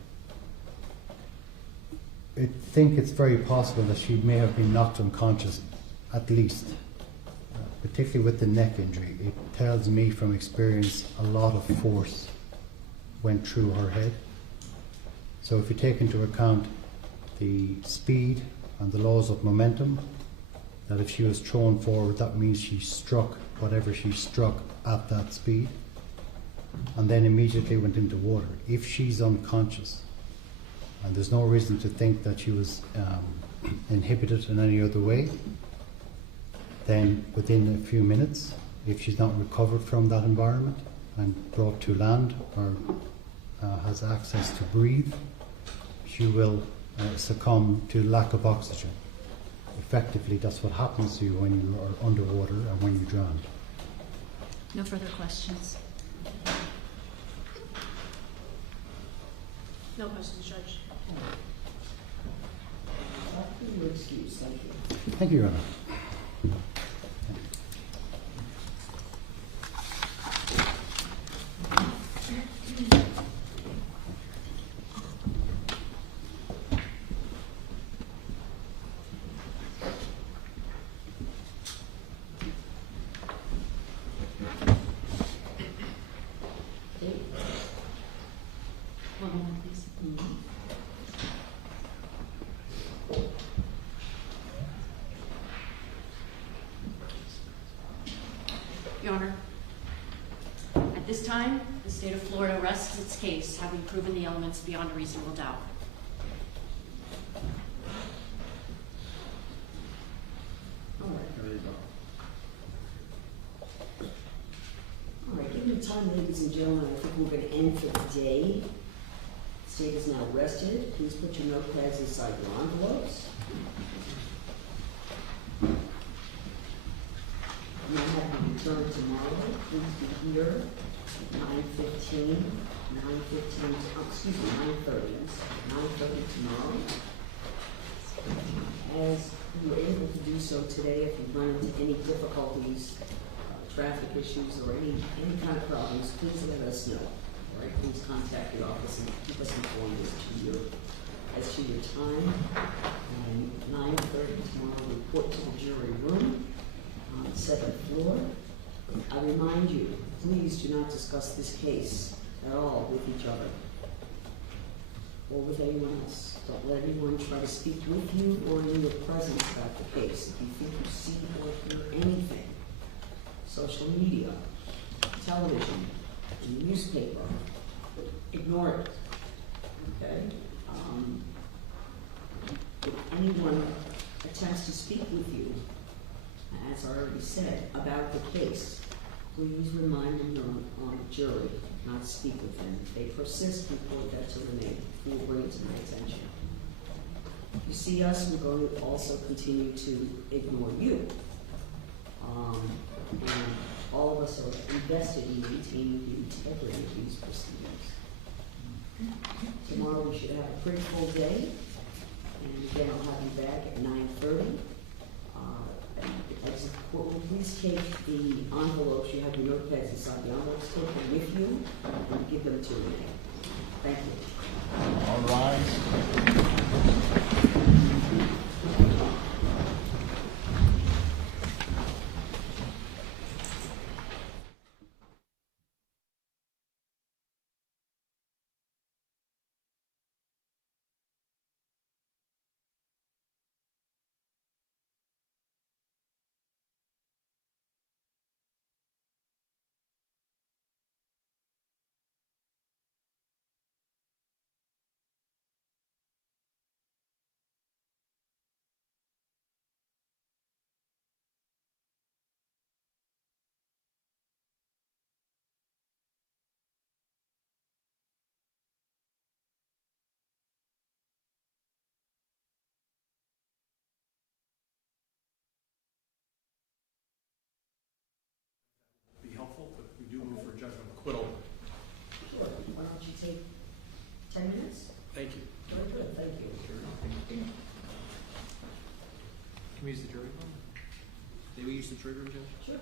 I think it's very possible that she may have been knocked unconscious, at least. Particularly with the neck injury, it tells me from experience a lot of force went through her head. So if you take into account the speed and the laws of momentum, that if she was thrown forward, that means she struck whatever she struck at that speed and then immediately went into water. If she's unconscious, and there's no reason to think that she was inhibited in any other way, then within a few minutes, if she's not recovered from that environment and brought to land or has access to breathe, she will succumb to lack of oxygen. Effectively, that's what happens to you when you are underwater and when you drown. No further questions. No questions, Judge. Your excuse, thank you. Thank you, Your Honor. One moment, please. Your Honor, at this time, the state of Florida rests its case, having proven the elements beyond a reasonable doubt. All right, given the time, ladies and gentlemen, I think we're going to end for the day. The state is now rested. Please put your notepads inside your envelopes. And I have you return tomorrow. Please be here at 9:15, 9:15, excuse me, 9:30. 9:30 tomorrow. As you were able to do so today, if you run into any difficulties, traffic issues, or any kind of problems, please let us know. All right, please contact the office and keep us informed as to your time. And 9:30 tomorrow, report to the jury room on the 7th floor. I remind you, please do not discuss this case at all with each other or with anyone else. Don't let anyone try to speak with you or in your presence about the case. If you think you see or hear anything, social media, television, and newspaper, ignore it. Okay? If anyone attempts to speak with you, as I already said, about the case, please remind them you're on a jury, not speak with them. If they persist, report that to the name. We will bring it to my attention. If you see us, we're going to also continue to ignore you. And all of us are invested in maintaining the integrity of these proceedings. Tomorrow we should have a pretty full day. And again, I'll have you back at 9:30. As the courtroom, please take the envelopes. You have your notepads inside the envelopes. Take them with you and give them to me. Thank you. All rise. release the trigger again? Sure.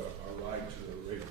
a right to the rape.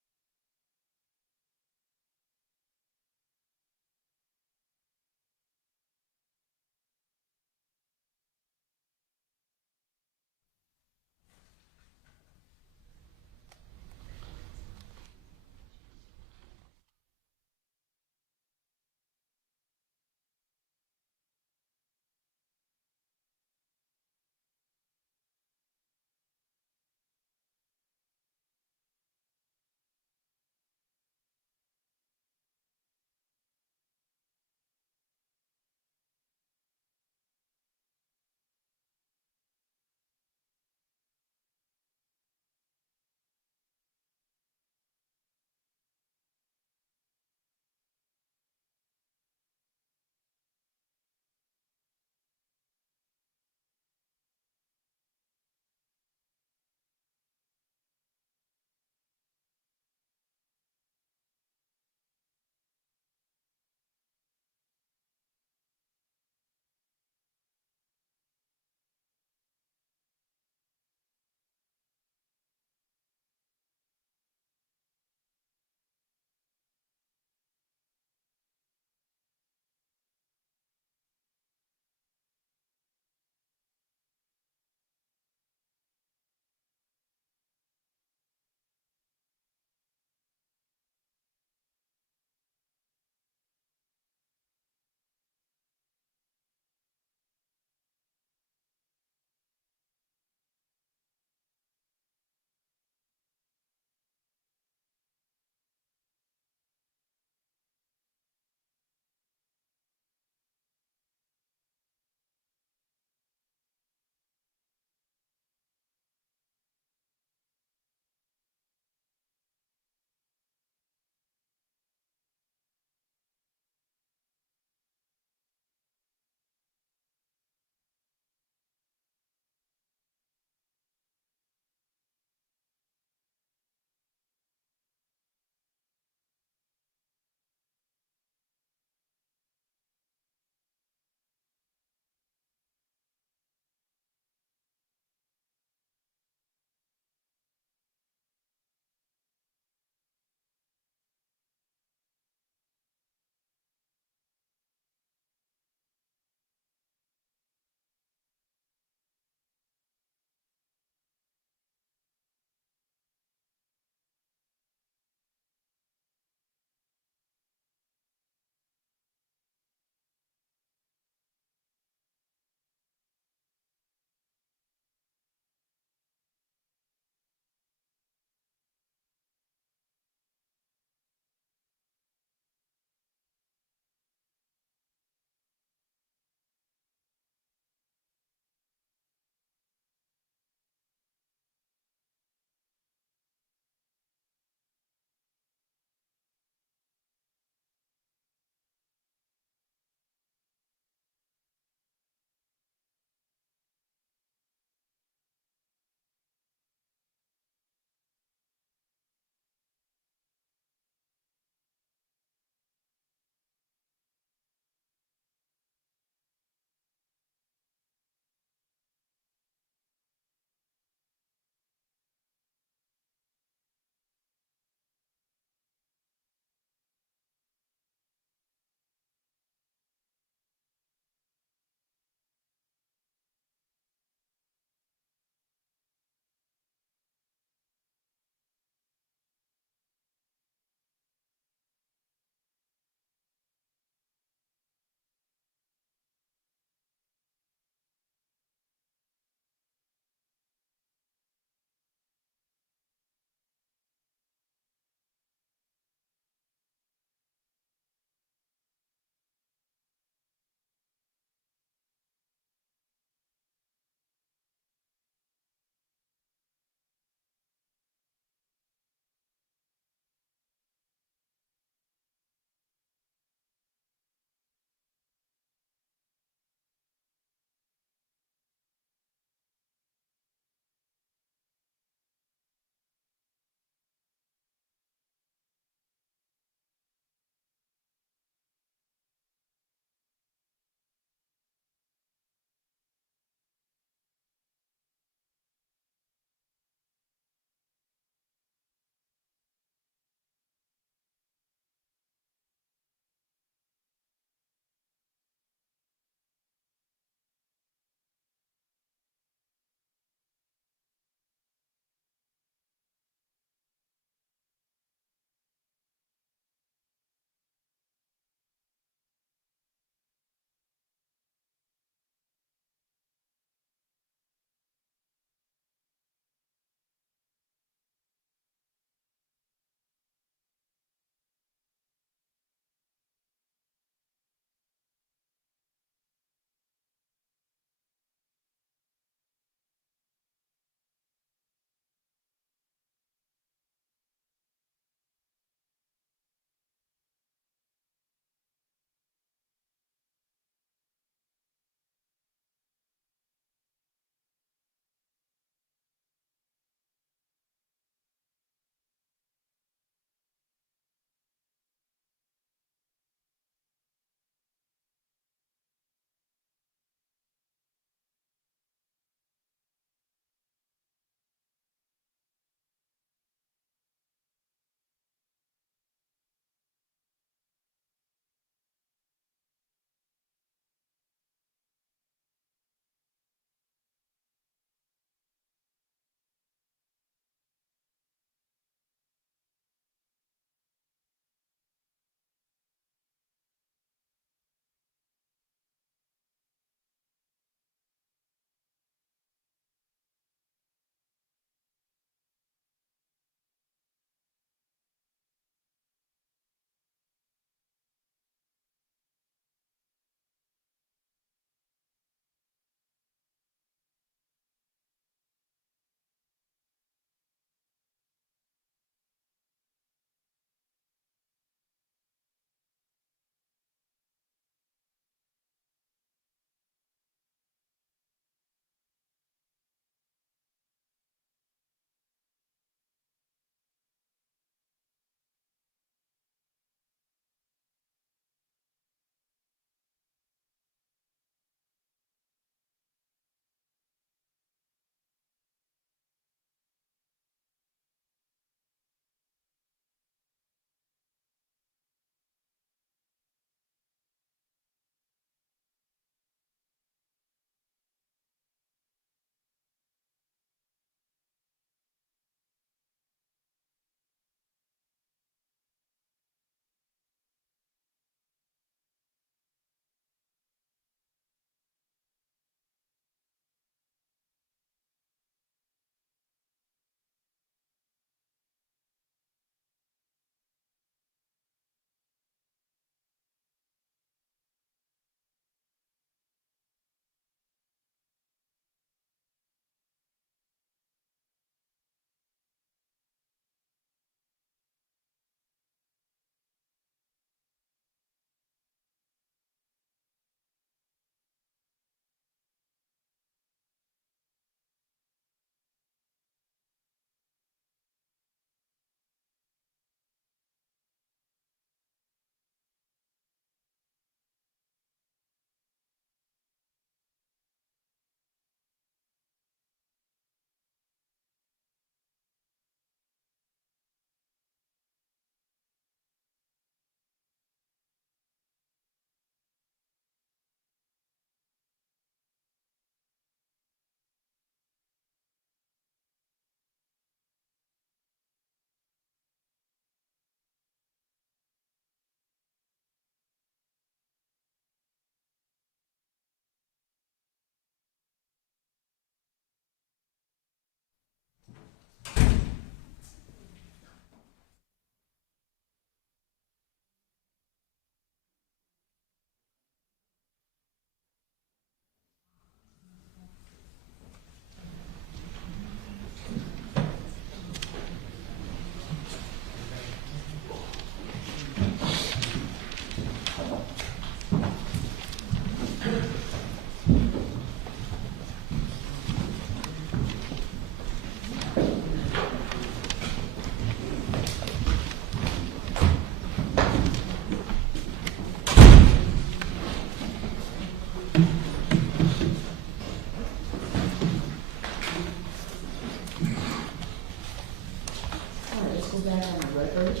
go back on the record.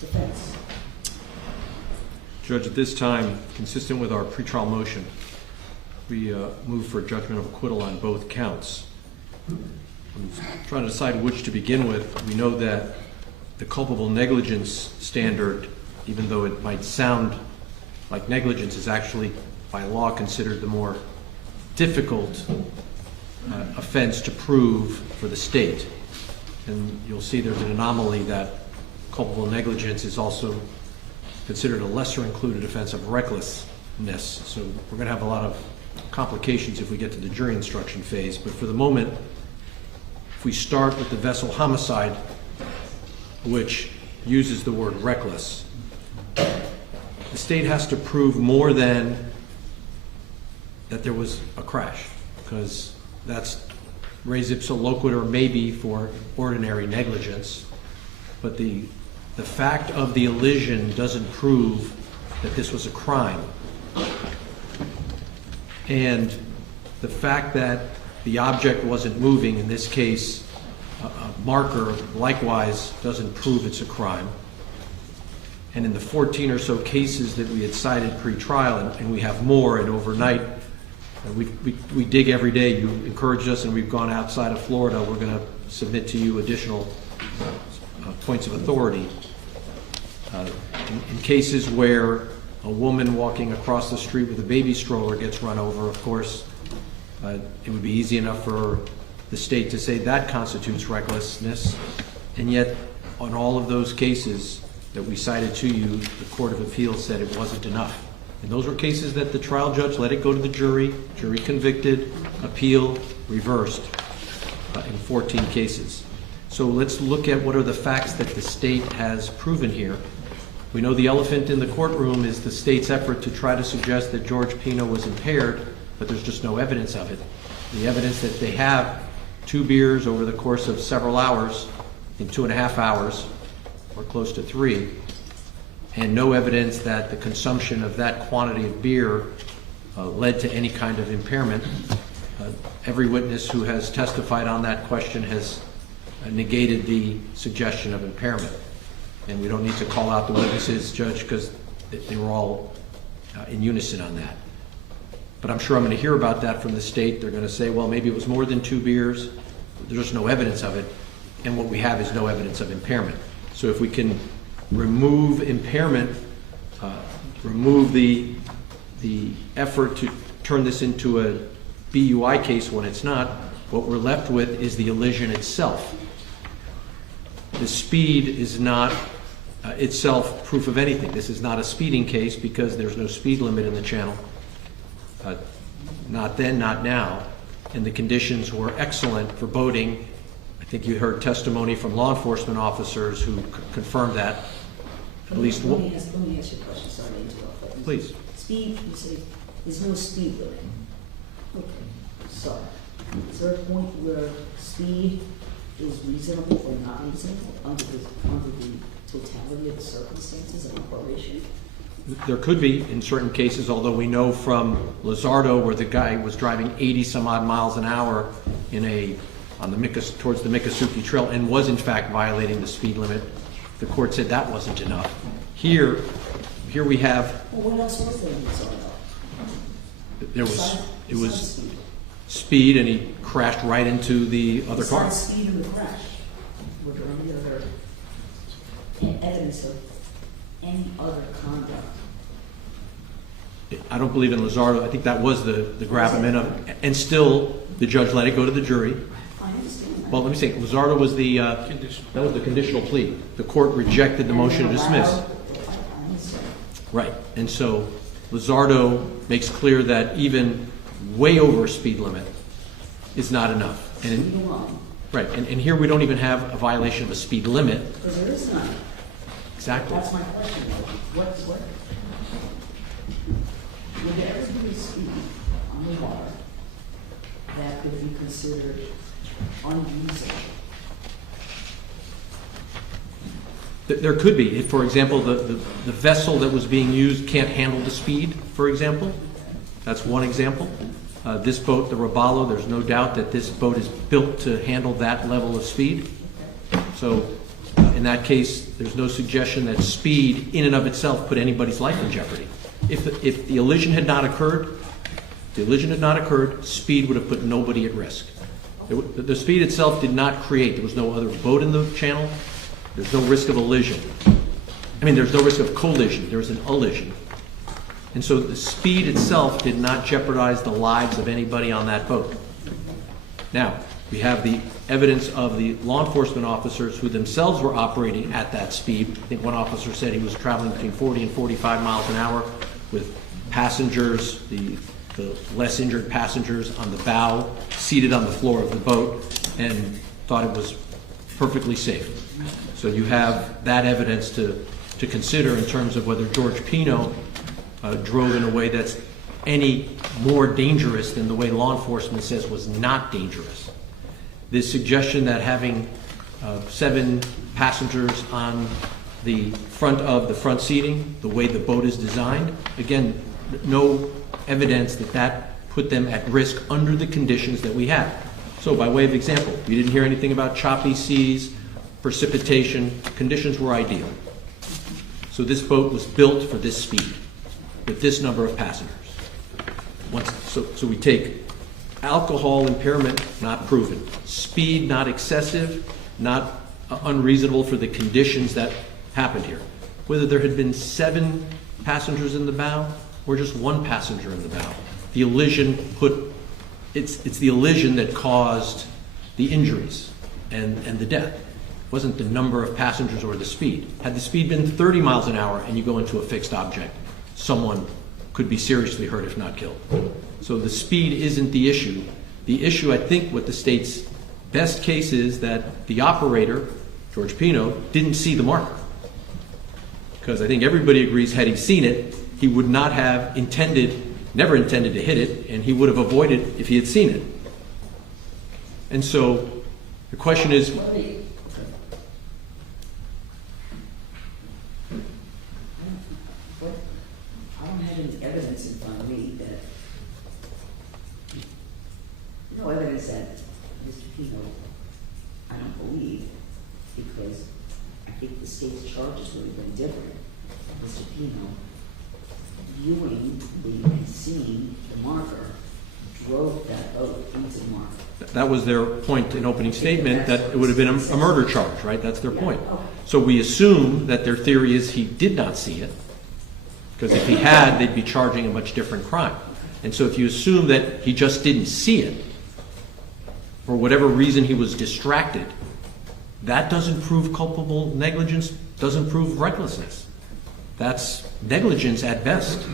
Defense. Judge, at this time, consistent with our pretrial motion, we move for judgment of acquittal on both counts. I'm trying to decide which to begin with. We know that the culpable negligence standard, even though it might sound like negligence, is actually by law considered the more difficult offense to prove for the state. And you'll see there's an anomaly that culpable negligence is also considered a lesser included offense of recklessness. So we're going to have a lot of complications if we get to the jury instruction phase. But for the moment, if we start with the vessel homicide, which uses the word reckless, the state has to prove more than that there was a crash, because that's res ipsa loquitur maybe for ordinary negligence, but the fact of the elision doesn't prove that this was a crime. And the fact that the object wasn't moving, in this case a marker, likewise doesn't prove it's a crime. And in the 14 or so cases that we had cited pre-trial, and we have more, and overnight, we dig every day. You encouraged us, and we've gone outside of Florida. We're going to submit to you additional points of authority. In cases where a woman walking across the street with a baby stroller gets run over, of course, it would be easy enough for the state to say that constitutes recklessness. And yet, on all of those cases that we cited to you, the Court of Appeals said it wasn't enough. And those were cases that the trial judge let it go to the jury convicted, appeal, reversed in 14 cases. So let's look at what are the facts that the state has proven here. We know the elephant in the courtroom is the state's effort to try to suggest that George Pino was impaired, but there's just no evidence of it. The evidence that they have 2 beers over the course of several hours, in 2.5 hours, or close to 3, and no evidence that the consumption of that quantity of beer led to any kind of impairment. Every witness who has testified on that question has negated the suggestion of impairment. And we don't need to call out the witnesses, Judge, because they were all in unison on that. But I'm sure I'm going to hear about that from the state. They're going to say, well, maybe it was more than 2 beers. There's no evidence of it. And what we have is no evidence of impairment. So if we can remove impairment, remove the effort to turn this into a BUI case when it's not, what we're left with is the elision itself. The speed is not itself proof of anything. This is not a speeding case because there's no speed limit in the channel. Not then, not now. And the conditions were excellent for boating. I think you heard testimony from law enforcement officers who confirmed that. At least Let me ask you a question, sorry to interrupt. But Please. Speed, you say, there's no speed limit. Okay, so, is there a point where speed is reasonable or not reasonable under the totality of the circumstances of operation? There could be in certain cases, although we know from Lizardo where the guy was driving 80 some odd miles an hour towards the Miccosukee Trail and was in fact violating the speed limit. The court said that wasn't enough. Here we have. Well, what else was there in Lizardo? It was speed, and he crashed right into the other car. Besides speed in the crash, were there any other evidence of any other conduct? I don't believe in Lizardo. I think that was the gravamen of, and still the judge let it go to the jury. I understand that. Well, let me say, Lizardo was the conditional plea. The court rejected the motion to dismiss. I understand. Right, and so Lizardo makes clear that even way over speed limit is not enough. Speed alone. Right, and here we don't even have a violation of a speed limit. Because there is none. Exactly. That's my question. What? Would there ever be speed on the water that could be considered unusable? There could be. If, for example, the vessel that was being used can't handle the speed, for example. That's one example. This boat, the Robalo, there's no doubt that this boat is built to handle that level of speed. So in that case, there's no suggestion that speed in and of itself put anybody's life in jeopardy. If the elision had not occurred, speed would have put nobody at risk. The speed itself did not create, there was no other boat in the channel, there's no risk of elision. I mean, there's no risk of collision, there was an elision. And so the speed itself did not jeopardize the lives of anybody on that boat. Now, we have the evidence of the law enforcement officers who themselves were operating at that speed. I think one officer said he was traveling between 40 and 45 miles an hour with passengers, the less injured passengers on the bow, seated on the floor of the boat, and thought it was perfectly safe. So you have that evidence to consider in terms of whether George Pino drove in a way that's any more dangerous than the way law enforcement says was not dangerous. This suggestion that having 7 passengers on the front seating, the way the boat is designed, again, no evidence that put them at risk under the conditions that we have. So by way of example, you didn't hear anything about choppy seas, precipitation, conditions were ideal. So this boat was built for this speed, with this number of passengers. So we take alcohol impairment, not proven. Speed, not excessive, not unreasonable for the conditions that happened here. Whether there had been 7 passengers in the bow or just 1 passenger in the bow, the elision it's the elision that caused the injuries and the death. It wasn't the number of passengers or the speed. Had the speed been 30 miles an hour and you go into a fixed object, someone could be seriously hurt if not killed. So the speed isn't the issue. The issue, I think, what the state's best case is that the operator, George Pino, didn't see the marker. Because I think everybody agrees had he seen it, he would not have never intended to hit it, and he would have avoided if he had seen it. And so the question is, I don't have any evidence in front of me that, no evidence that Mr. Pino, I don't believe, because I think the state's charges would have been different. Mr. Pino, viewing and seeing the marker, drove that boat into the marker. that was their point in opening statement, that it would have been a murder charge, right? That's their point. Okay. So we assume that their theory is he did not see it, because if he had, they'd be charging a much different crime. And so if you assume that he just didn't see it, for whatever reason he was distracted, that doesn't prove culpable negligence, doesn't prove recklessness. That's negligence at best.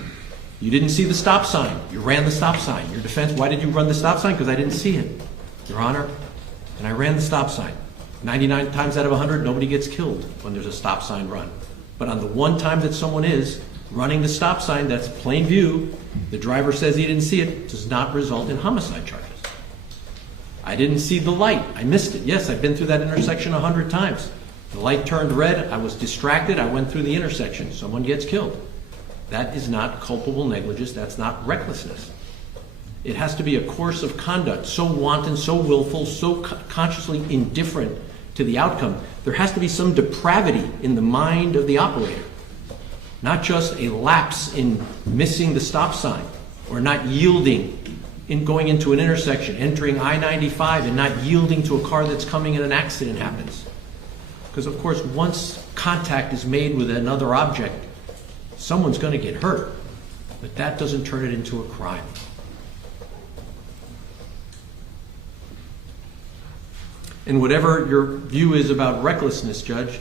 You didn't see the stop sign. You ran the stop sign. Your defense, why did you run the stop sign? Because I didn't see it, Your Honor. And I ran the stop sign. 99 times out of 100, nobody gets killed when there's a stop sign run. But on the one time that someone is running the stop sign, that's plain view, the driver says he didn't see it, does not result in homicide charges. I didn't see the light. I missed it. Yes, I've been through that intersection 100 times. The light turned red. I was distracted. I went through the intersection. Someone gets killed. That is not culpable negligence. That's not recklessness. It has to be a course of conduct so wanton, so willful, so consciously indifferent to the outcome. There has to be some depravity in the mind of the operator, not just a lapse in missing the stop sign or not yielding in going into an intersection, entering I-95 and not yielding to a car that's coming and an accident happens. Because, of course, once contact is made with another object, someone's going to get hurt. But that doesn't turn it into a crime. And whatever your view is about recklessness, Judge,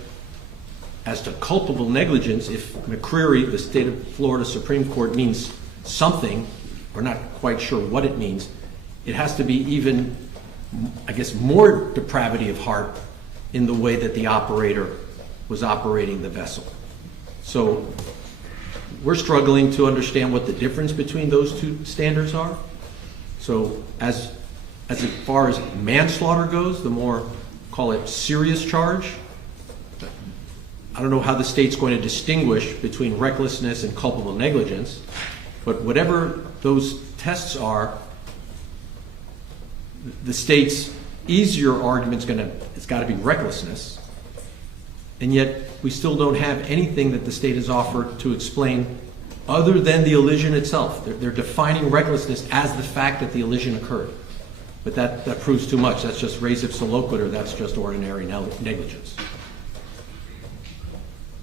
as to culpable negligence, if McCreary, the state of Florida Supreme Court, means something, we're not quite sure what it means, it has to be even, I guess, more depravity of heart in the way that the operator was operating the vessel. So we're struggling to understand what the difference between those two standards are. So as far as manslaughter goes, the more, call it, serious charge, I don't know how the state's going to distinguish between recklessness and culpable negligence, but whatever those tests are, the state's easier argument's it's got to be recklessness, And yet, we still don't have anything that the state has offered to explain other than the elision itself. They're defining recklessness as the fact that the elision occurred. But that proves too much. That's just res ipsa loquitur. That's just ordinary negligence.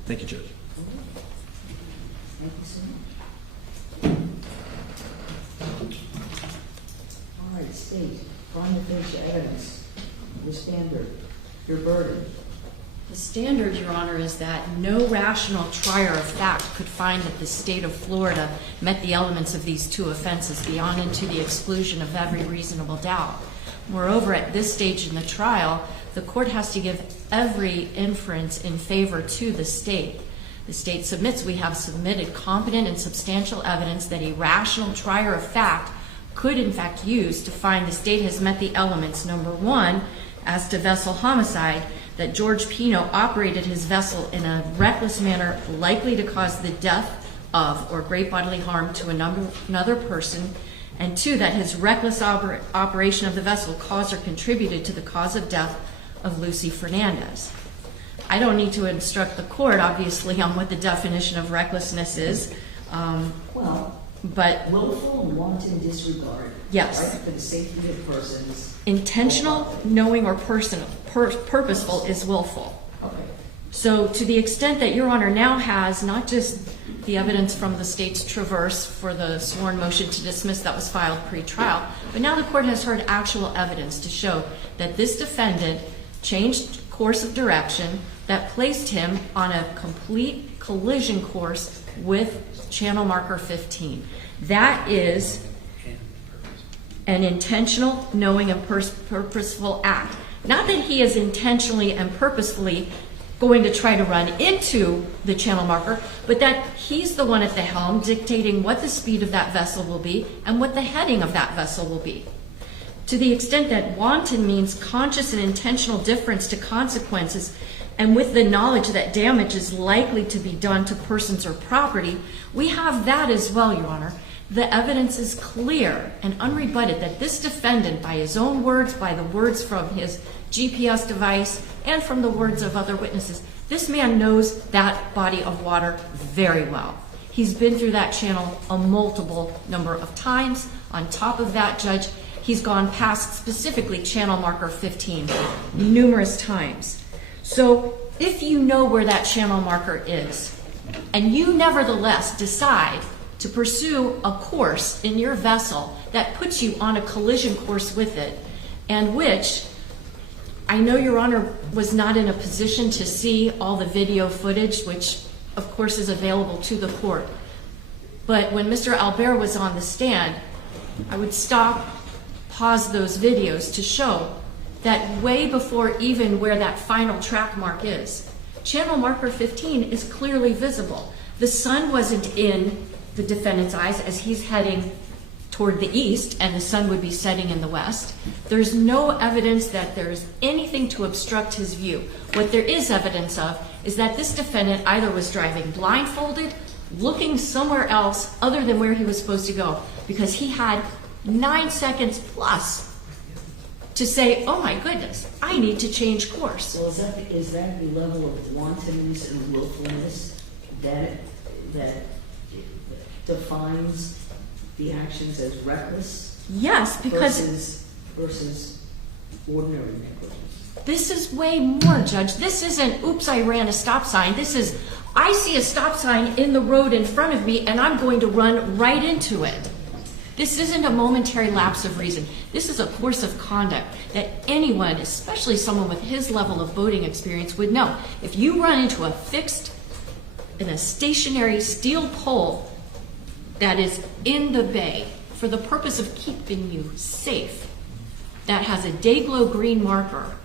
Thank you, Judge. Thank you so much. All right, state, prima facie evidence, your standard, your burden. The standard, Your Honor, is that no rational trier of fact could find that the state of Florida met the elements of these two offenses beyond and to the exclusion of every reasonable doubt. Moreover, at this stage in the trial, the court has to give every inference in favor to the state. The state submits, we have submitted competent and substantial evidence that a rational trier of fact could in fact use to find the state has met the elements. Number one, as to vessel homicide, that George Pino operated his vessel in a reckless manner likely to cause the death of or great bodily harm to another person, and two, that his reckless operation of the vessel caused or contributed to the cause of death of Lucy Fernandez. I don't need to instruct the court, obviously, on what the definition of recklessness is. But Willful and wanton disregard. Yes. Right, for the safety of persons. Intentional, knowing, or purposeful is willful. Okay. So to the extent that Your Honor now has not just the evidence from the state's traverse for the sworn motion to dismiss that was filed pre-trial, but now the court has heard actual evidence to show that this defendant changed course of direction that placed him on a complete collision course with channel marker 15. That is an intentional, knowing, and purposeful act. Not that he is intentionally and purposefully going to try to run into the channel marker, but that he's the one at the helm dictating what the speed of that vessel will be and what the heading of that vessel will be. To the extent that wanton means conscious and intentional difference to consequences, and with the knowledge that damage is likely to be done to persons or property, we have that as well, Your Honor. The evidence is clear and unrebutted that this defendant, by his own words, by the words from his GPS device, and from the words of other witnesses, this man knows that body of water very well. He's been through that channel a multiple number of times. On top of that, Judge, he's gone past specifically channel marker 15 numerous times. So if you know where that channel marker is, and you nevertheless decide to pursue a course in your vessel that puts you on a collision course with it, and which I know Your Honor was not in a position to see all the video footage, which of course is available to the court. But when Mr. Albert was on the stand, I would stop, pause those videos to show that way before even where that final track mark is, channel marker 15 is clearly visible. The sun wasn't in the defendant's eyes as he's heading toward the east, and the sun would be setting in the west. There's no evidence that there's anything to obstruct his view. What there is evidence of is that this defendant either was driving blindfolded, looking somewhere else other than where he was supposed to go, because he had 9 seconds plus to say, oh my goodness, I need to change course. Well, is that the level of wantonness and willfulness that defines the actions as reckless? Yes, because versus ordinary negligence. This is way more, Judge. This isn't, oops, I ran a stop sign. This is, I see a stop sign in the road in front of me and I'm going to run right into it. This isn't a momentary lapse of reason. This is a course of conduct that anyone, especially someone with his level of boating experience, would know. If you run into a stationary steel pole that is in the bay for the purpose of keeping you safe, that has a day-glow green marker,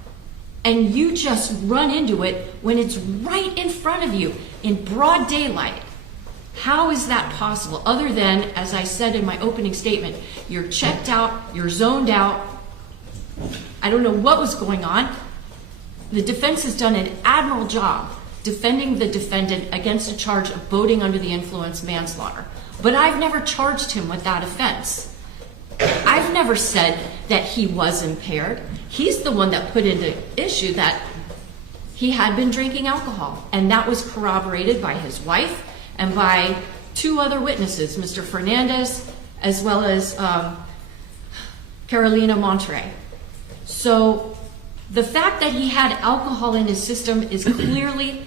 and you just run into it when it's right in front of you in broad daylight, how is that possible? Other than, as I said in my opening statement, you're checked out, you're zoned out. I don't know what was going on. The defense has done an admirable job defending the defendant against a charge of boating under the influence manslaughter. But I've never charged him with that offense. I've never said that he was impaired. He's the one that put into issue that he had been drinking alcohol, and that was corroborated by his wife and by two other witnesses, Mr. Fernandez as well as Carolina Monterey. So the fact that he had alcohol in his system is clearly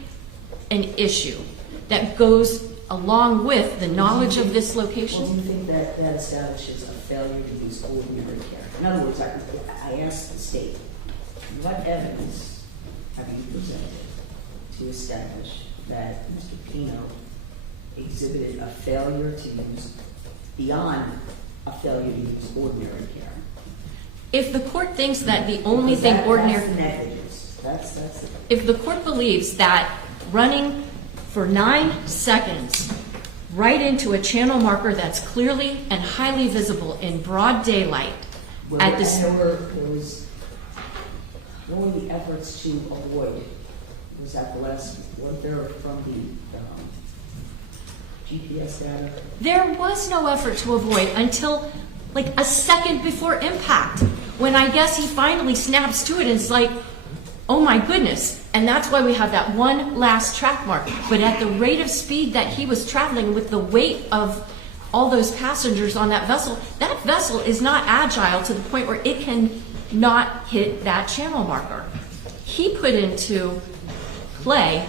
an issue that goes along with the knowledge of this Well, location. do you think that that establishes a failure to use ordinary care? In other words, I asked the state, what evidence have you presented to establish that Mr. Pino exhibited a failure to use, beyond a failure to use ordinary care? If the court thinks that the only thing That's ordinary, negligence. That's it. if the court believes that running for 9 seconds right into a channel marker that's clearly and highly visible in broad daylight Well, at this, what were the efforts to avoid? Was that the last, was there from the GPS data? there was no effort to avoid until like a second before impact, when I guess he finally snaps to it and it's like, oh my goodness. And that's why we have that one last track mark. But at the rate of speed that he was traveling with the weight of all those passengers on that vessel is not agile to the point where it can not hit that channel marker. He put into play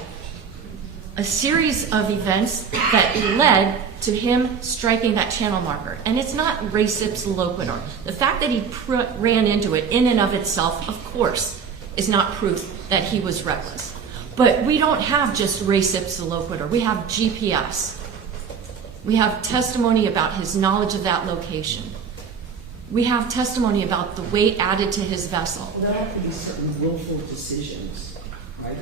a series of events that led to him striking that channel marker. And it's not res ipsa loquitur. The fact that he ran into it in and of itself, of course, is not proof that he was reckless. But we don't have just res ipsa loquitur. We have GPS. We have testimony about his knowledge of that location. We have testimony about the weight added to his vessel. Well, there have to be certain willful decisions, right?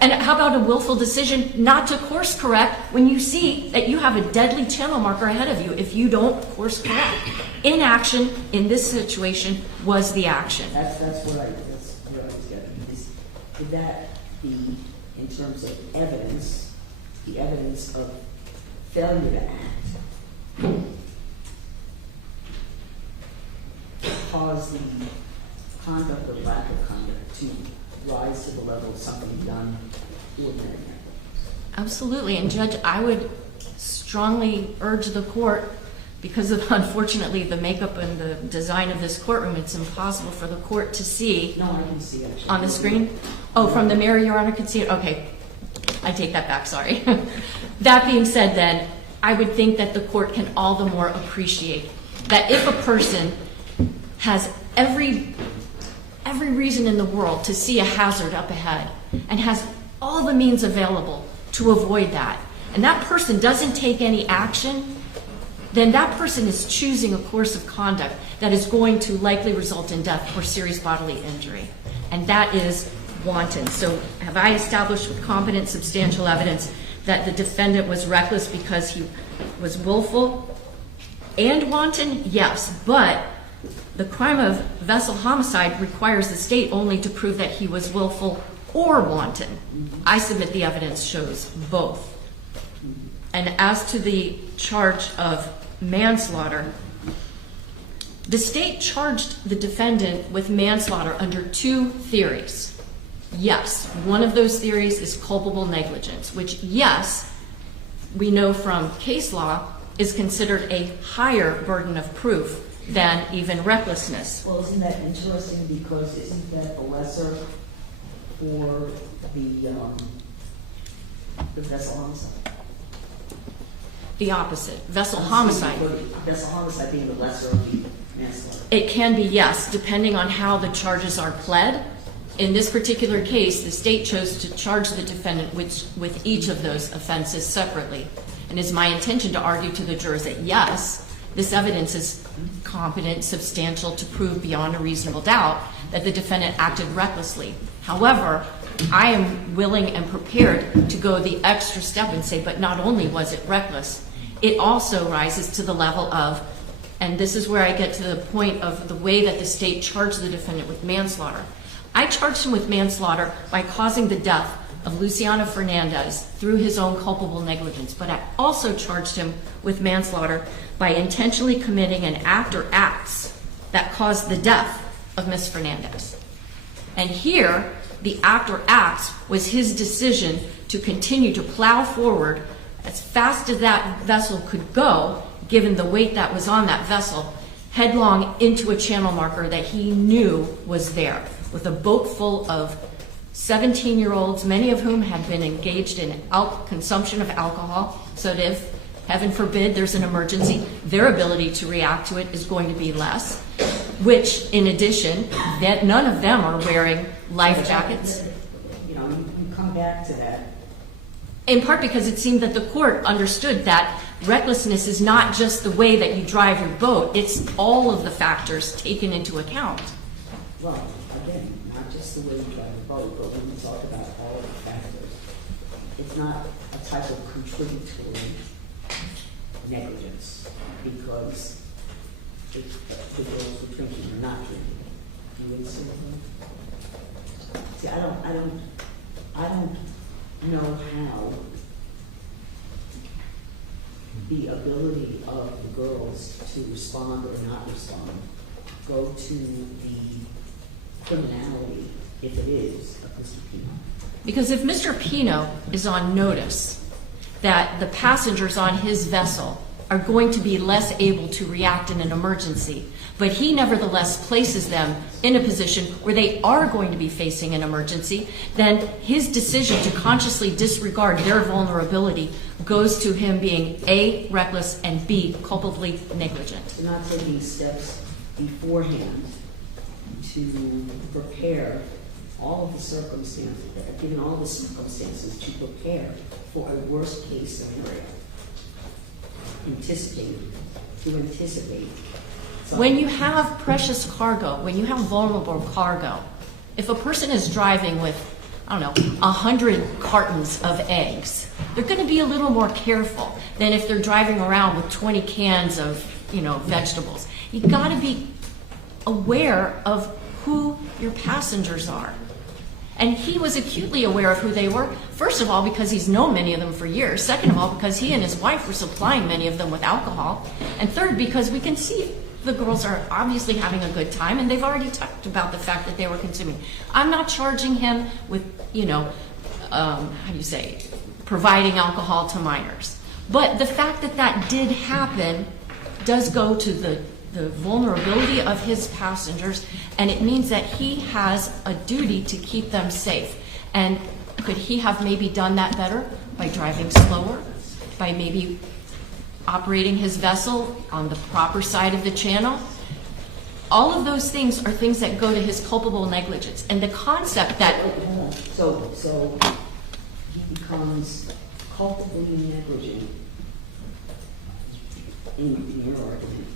And how about a willful decision not to course correct when you see that you have a deadly channel marker ahead of you if you don't course correct? Inaction in this situation was the action. That's what I was getting. Would that be, in terms of evidence, the evidence of failure to act, cause the conduct or lack of conduct to rise to the level of something done ordinarily? Absolutely. And Judge, I would strongly urge the court, because of unfortunately the makeup and the design of this courtroom, it's impossible for the court to see No, I can see actually. on the screen. Oh, from the mirror, Your Honor could see it? Okay. I take that back, sorry. That being said then, I would think that the court can all the more appreciate that if a person has every reason in the world to see a hazard up ahead and has all the means available to avoid that, and that person doesn't take any action, then that person is choosing a course of conduct that is going to likely result in death or serious bodily injury. And that is wanton. So have I established with competent substantial evidence that the defendant was reckless because he was willful and wanton? Yes, but the crime of vessel homicide requires the state only to prove that he was willful or wanton. I submit the evidence shows both. And as to the charge of manslaughter, the state charged the defendant with manslaughter under 2 theories. Yes, one of those theories is culpable negligence, which, yes, we know from case law is considered a higher burden of proof than even recklessness. Well, isn't that interesting, because isn't that the lesser for the vessel homicide? The opposite. Vessel homicide. Vessel homicide being the lesser of the manslaughter. It can be, yes, depending on how the charges are pled. In this particular case, the state chose to charge the defendant with each of those offenses separately. And it's my intention to argue to the jurors that, yes, this evidence is competent, substantial to prove beyond a reasonable doubt that the defendant acted recklessly. However, I am willing and prepared to go the extra step and say, but not only was it reckless, it also rises to the level of, and this is where I get to the point of the way that the state charged the defendant with manslaughter. I charged him with manslaughter by causing the death of Luciano Fernandez through his own culpable negligence, but I also charged him with manslaughter by intentionally committing an act or acts that caused the death of Ms. Fernandez. And here, the act or acts was his decision to continue to plow forward as fast as that vessel could go, given the weight that was on that vessel, headlong into a channel marker that he knew was there, with a boat full of 17-year-olds, many of whom had been engaged in consumption of alcohol, so that if, heaven forbid, there's an emergency, their ability to react to it is going to be less, which, in addition, that none of them are wearing life jackets. You know, you come back to that. In part because it seemed that the court understood that recklessness is not just the way that you drive your boat, it's all of the factors taken into account. Well, again, not just the way you drive a boat, but when we talk about all of the factors, it's not a type of contributory negligence because the girls were drinking or not drinking. You would say that? See, I don't know how the ability of the girls to respond or not respond go to the criminality, if it is, of Mr. Pino. Because if Mr. Pino is on notice that the passengers on his vessel are going to be less able to react in an emergency, but he nevertheless places them in a position where they are going to be facing an emergency, then his decision to consciously disregard their vulnerability goes to him being A, reckless, and B, culpably negligent. You're not taking steps beforehand to prepare all of the circumstances, given all the circumstances, to prepare for a worst case scenario. To anticipate. When you have precious cargo, when you have vulnerable cargo, if a person is driving with, 100 cartons of eggs, they're going to be a little more careful than if they're driving around with 20 cans of, vegetables. You got to be aware of who your passengers are. And he was acutely aware of who they were, first of all, because he's known many of them for years. Second of all, because he and his wife were supplying many of them with alcohol. And third, because we can see the girls are obviously having a good time, and they've already talked about the fact that they were consuming. I'm not charging him with, providing alcohol to minors. But the fact that that did happen does go to the vulnerability of his passengers, and it means that he has a duty to keep them safe. And could he have maybe done that better by driving slower, by maybe operating his vessel on the proper side of the channel? All of those things are things that go to his culpable negligence. And the concept that... So he becomes culpably negligent in your argument.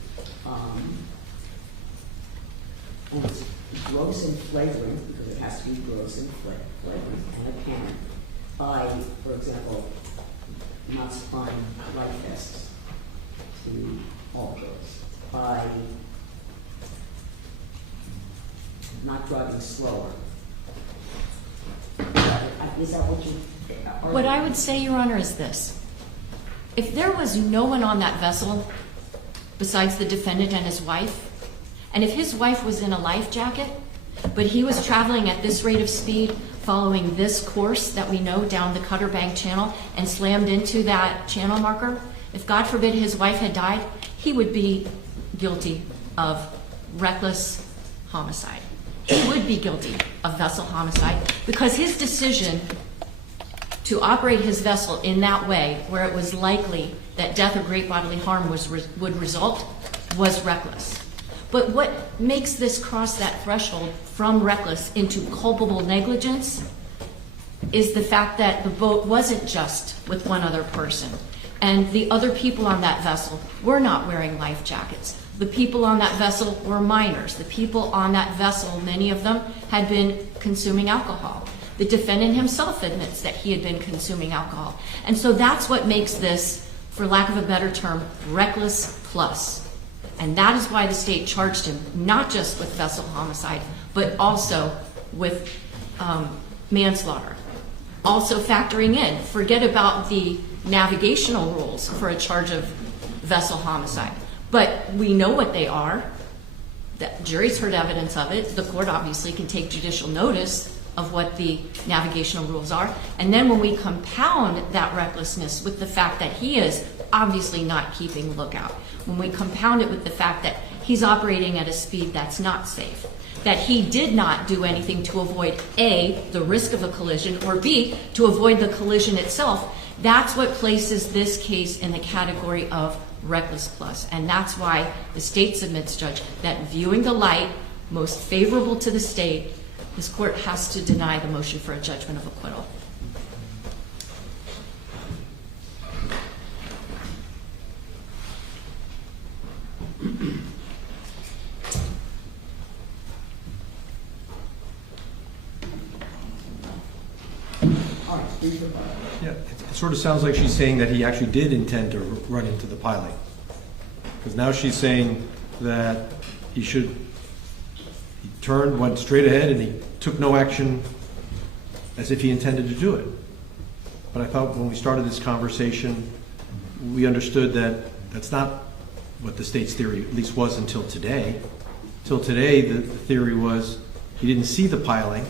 And it's gross and flagrant, because it has to be gross and flagrant and apparent, by, for example, not supplying life vests to all girls, by not driving slower. Is that what you... What I would say, Your Honor, is this. If there was no one on that vessel besides the defendant and his wife, and if his wife was in a life jacket, but he was traveling at this rate of speed, following this course that we know down the Cutter Bank Channel, and slammed into that channel marker, if God forbid his wife had died, he would be guilty of reckless homicide. He would be guilty of vessel homicide, because his decision to operate his vessel in that way, where it was likely that death or great bodily harm would result, was reckless. But what makes this cross that threshold from reckless into culpable negligence is the fact that the boat wasn't just with one other person. And the other people on that vessel were not wearing life jackets. The people on that vessel were minors. The people on that vessel, many of them, had been consuming alcohol. The defendant himself admits that he had been consuming alcohol. And so that's what makes this, for lack of a better term, reckless plus. And that is why the state charged him not just with vessel homicide, but also with manslaughter. Also factoring in, forget about the navigational rules for a charge of vessel homicide, but we know what they are. The jury's heard evidence of it. The court obviously can take judicial notice of what the navigational rules are. And then when we compound that recklessness with the fact that he is obviously not keeping lookout, when we compound it with the fact that he's operating at a speed that's not safe, that he did not do anything to avoid A, the risk of a collision, or B, to avoid the collision itself, that's what places this case in the category of reckless plus. And that's why the state submits, Judge, that viewing the light most favorable to the state, this court has to deny the motion for a judgment of acquittal. Yeah, it sort of sounds like she's saying that he actually did intend to run into the piling. Because now she's saying that he turned, went straight ahead, and he took no action as if he intended to do it. But I thought when we started this conversation, we understood that that's not what the state's theory at least was until today. Till today, the theory was he didn't see the piling.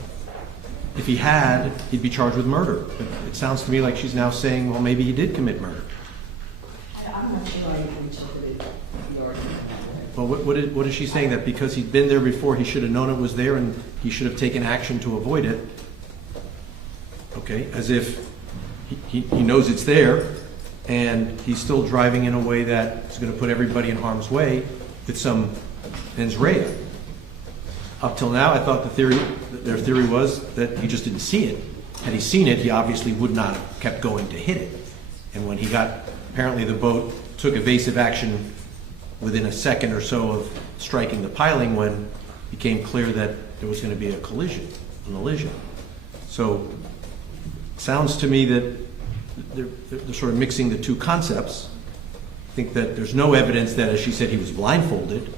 If he had, he'd be charged with murder. But it sounds to me like she's now saying, well, maybe he did commit murder. I'm not sure I interpreted the argument. Well, what is she saying? That because he'd been there before, he should have known it was there and he should have taken action to avoid it? Okay, as if he knows it's there and he's still driving in a way that is going to put everybody in harm's way with some mens rea. Up till now, I thought their theory was that he just didn't see it. Had he seen it, he obviously would not have kept going to hit it. And when he apparently the boat took evasive action within a second or so of striking the piling when it became clear that there was going to be a collision, an elision. So it sounds to me that they're sort of mixing the two concepts. I think that there's no evidence that, as she said, he was blindfolded.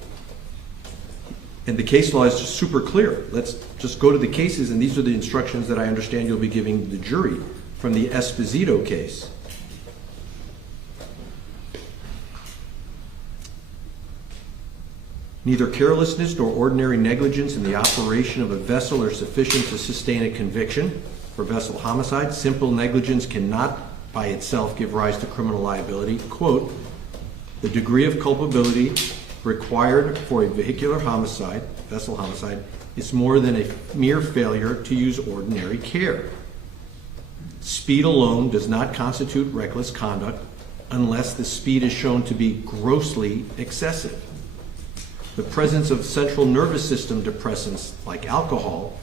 And the case law is just super clear. Let's just go to the cases, and these are the instructions that I understand you'll be giving the jury from the Esposito case. Neither carelessness nor ordinary negligence in the operation of a vessel are sufficient to sustain a conviction for vessel homicide. Simple negligence cannot by itself give rise to criminal liability. Quote, the degree of culpability required for a vehicular homicide, vessel homicide, is more than a mere failure to use ordinary care. Speed alone does not constitute reckless conduct unless the speed is shown to be grossly excessive. The presence of central nervous system depressants like alcohol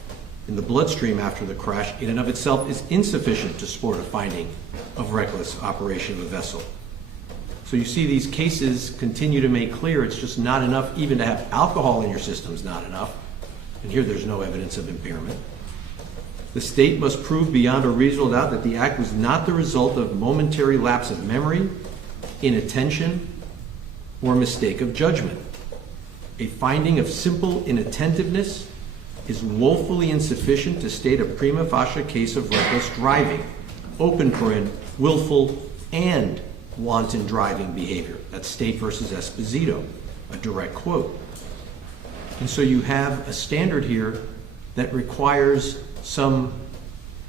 in the bloodstream after the crash in and of itself is insufficient to support a finding of reckless operation of a vessel. So you see these cases continue to make clear it's just not enough even to have alcohol in your system is not enough. And here there's no evidence of impairment. The state must prove beyond a reasonable doubt that the act was not the result of momentary lapse of memory, inattention, or mistake of judgment. A finding of simple inattentiveness is woefully insufficient to state a prima facie case of reckless driving, open paren, willful and wanton driving behavior. That's State versus Esposito, a direct quote. And so you have a standard here that requires some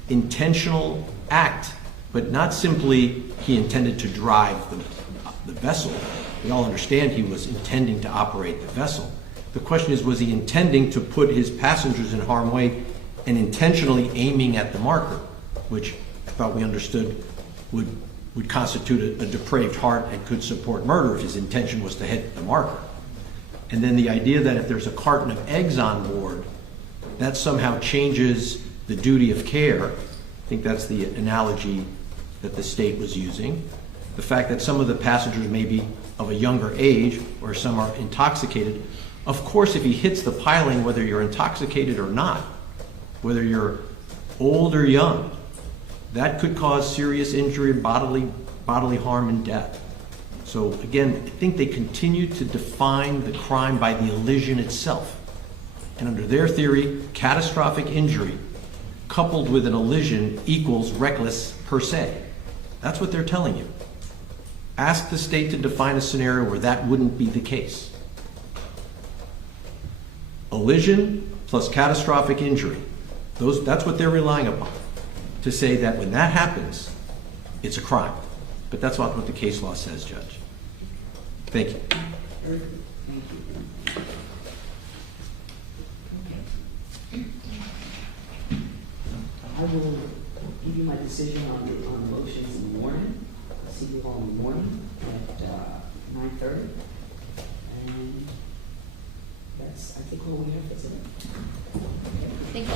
intentional act, but not simply he intended to drive the vessel. We all understand he was intending to operate the vessel. The question is, was he intending to put his passengers in harm's way and intentionally aiming at the marker, which I thought we understood would constitute a depraved heart and could support murder if his intention was to hit the marker. And then the idea that if there's a carton of eggs on board, that somehow changes the duty of care. I think that's the analogy that the state was using. The fact that some of the passengers may be of a younger age or some are intoxicated. Of course, if he hits the piling, whether you're intoxicated or not, whether you're old or young, that could cause serious injury, bodily harm, and death. So again, I think they continue to define the crime by the elision itself. And under their theory, catastrophic injury coupled with an elision equals reckless per se. That's what they're telling you. Ask the state to define a scenario where that wouldn't be the case. elision plus catastrophic injury. That's what they're relying upon, to say that when that happens, it's a crime. But that's not what the case law says, Judge. Thank you. Thank you. I will give you my decision on the motions in the morning. I'll see you all in the morning at 9:30. And that's, I think, all we have to say. Thank you.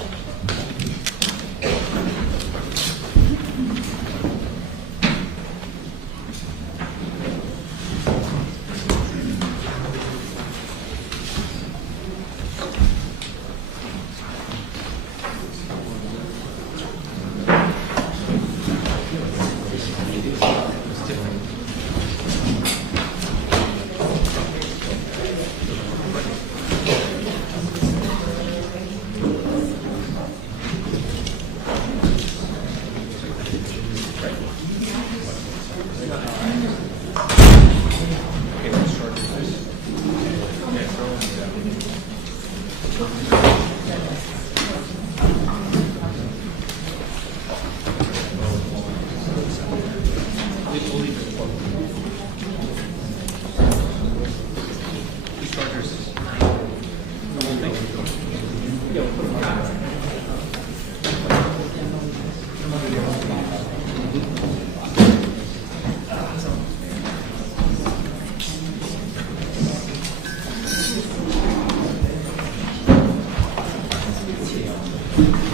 Thank you.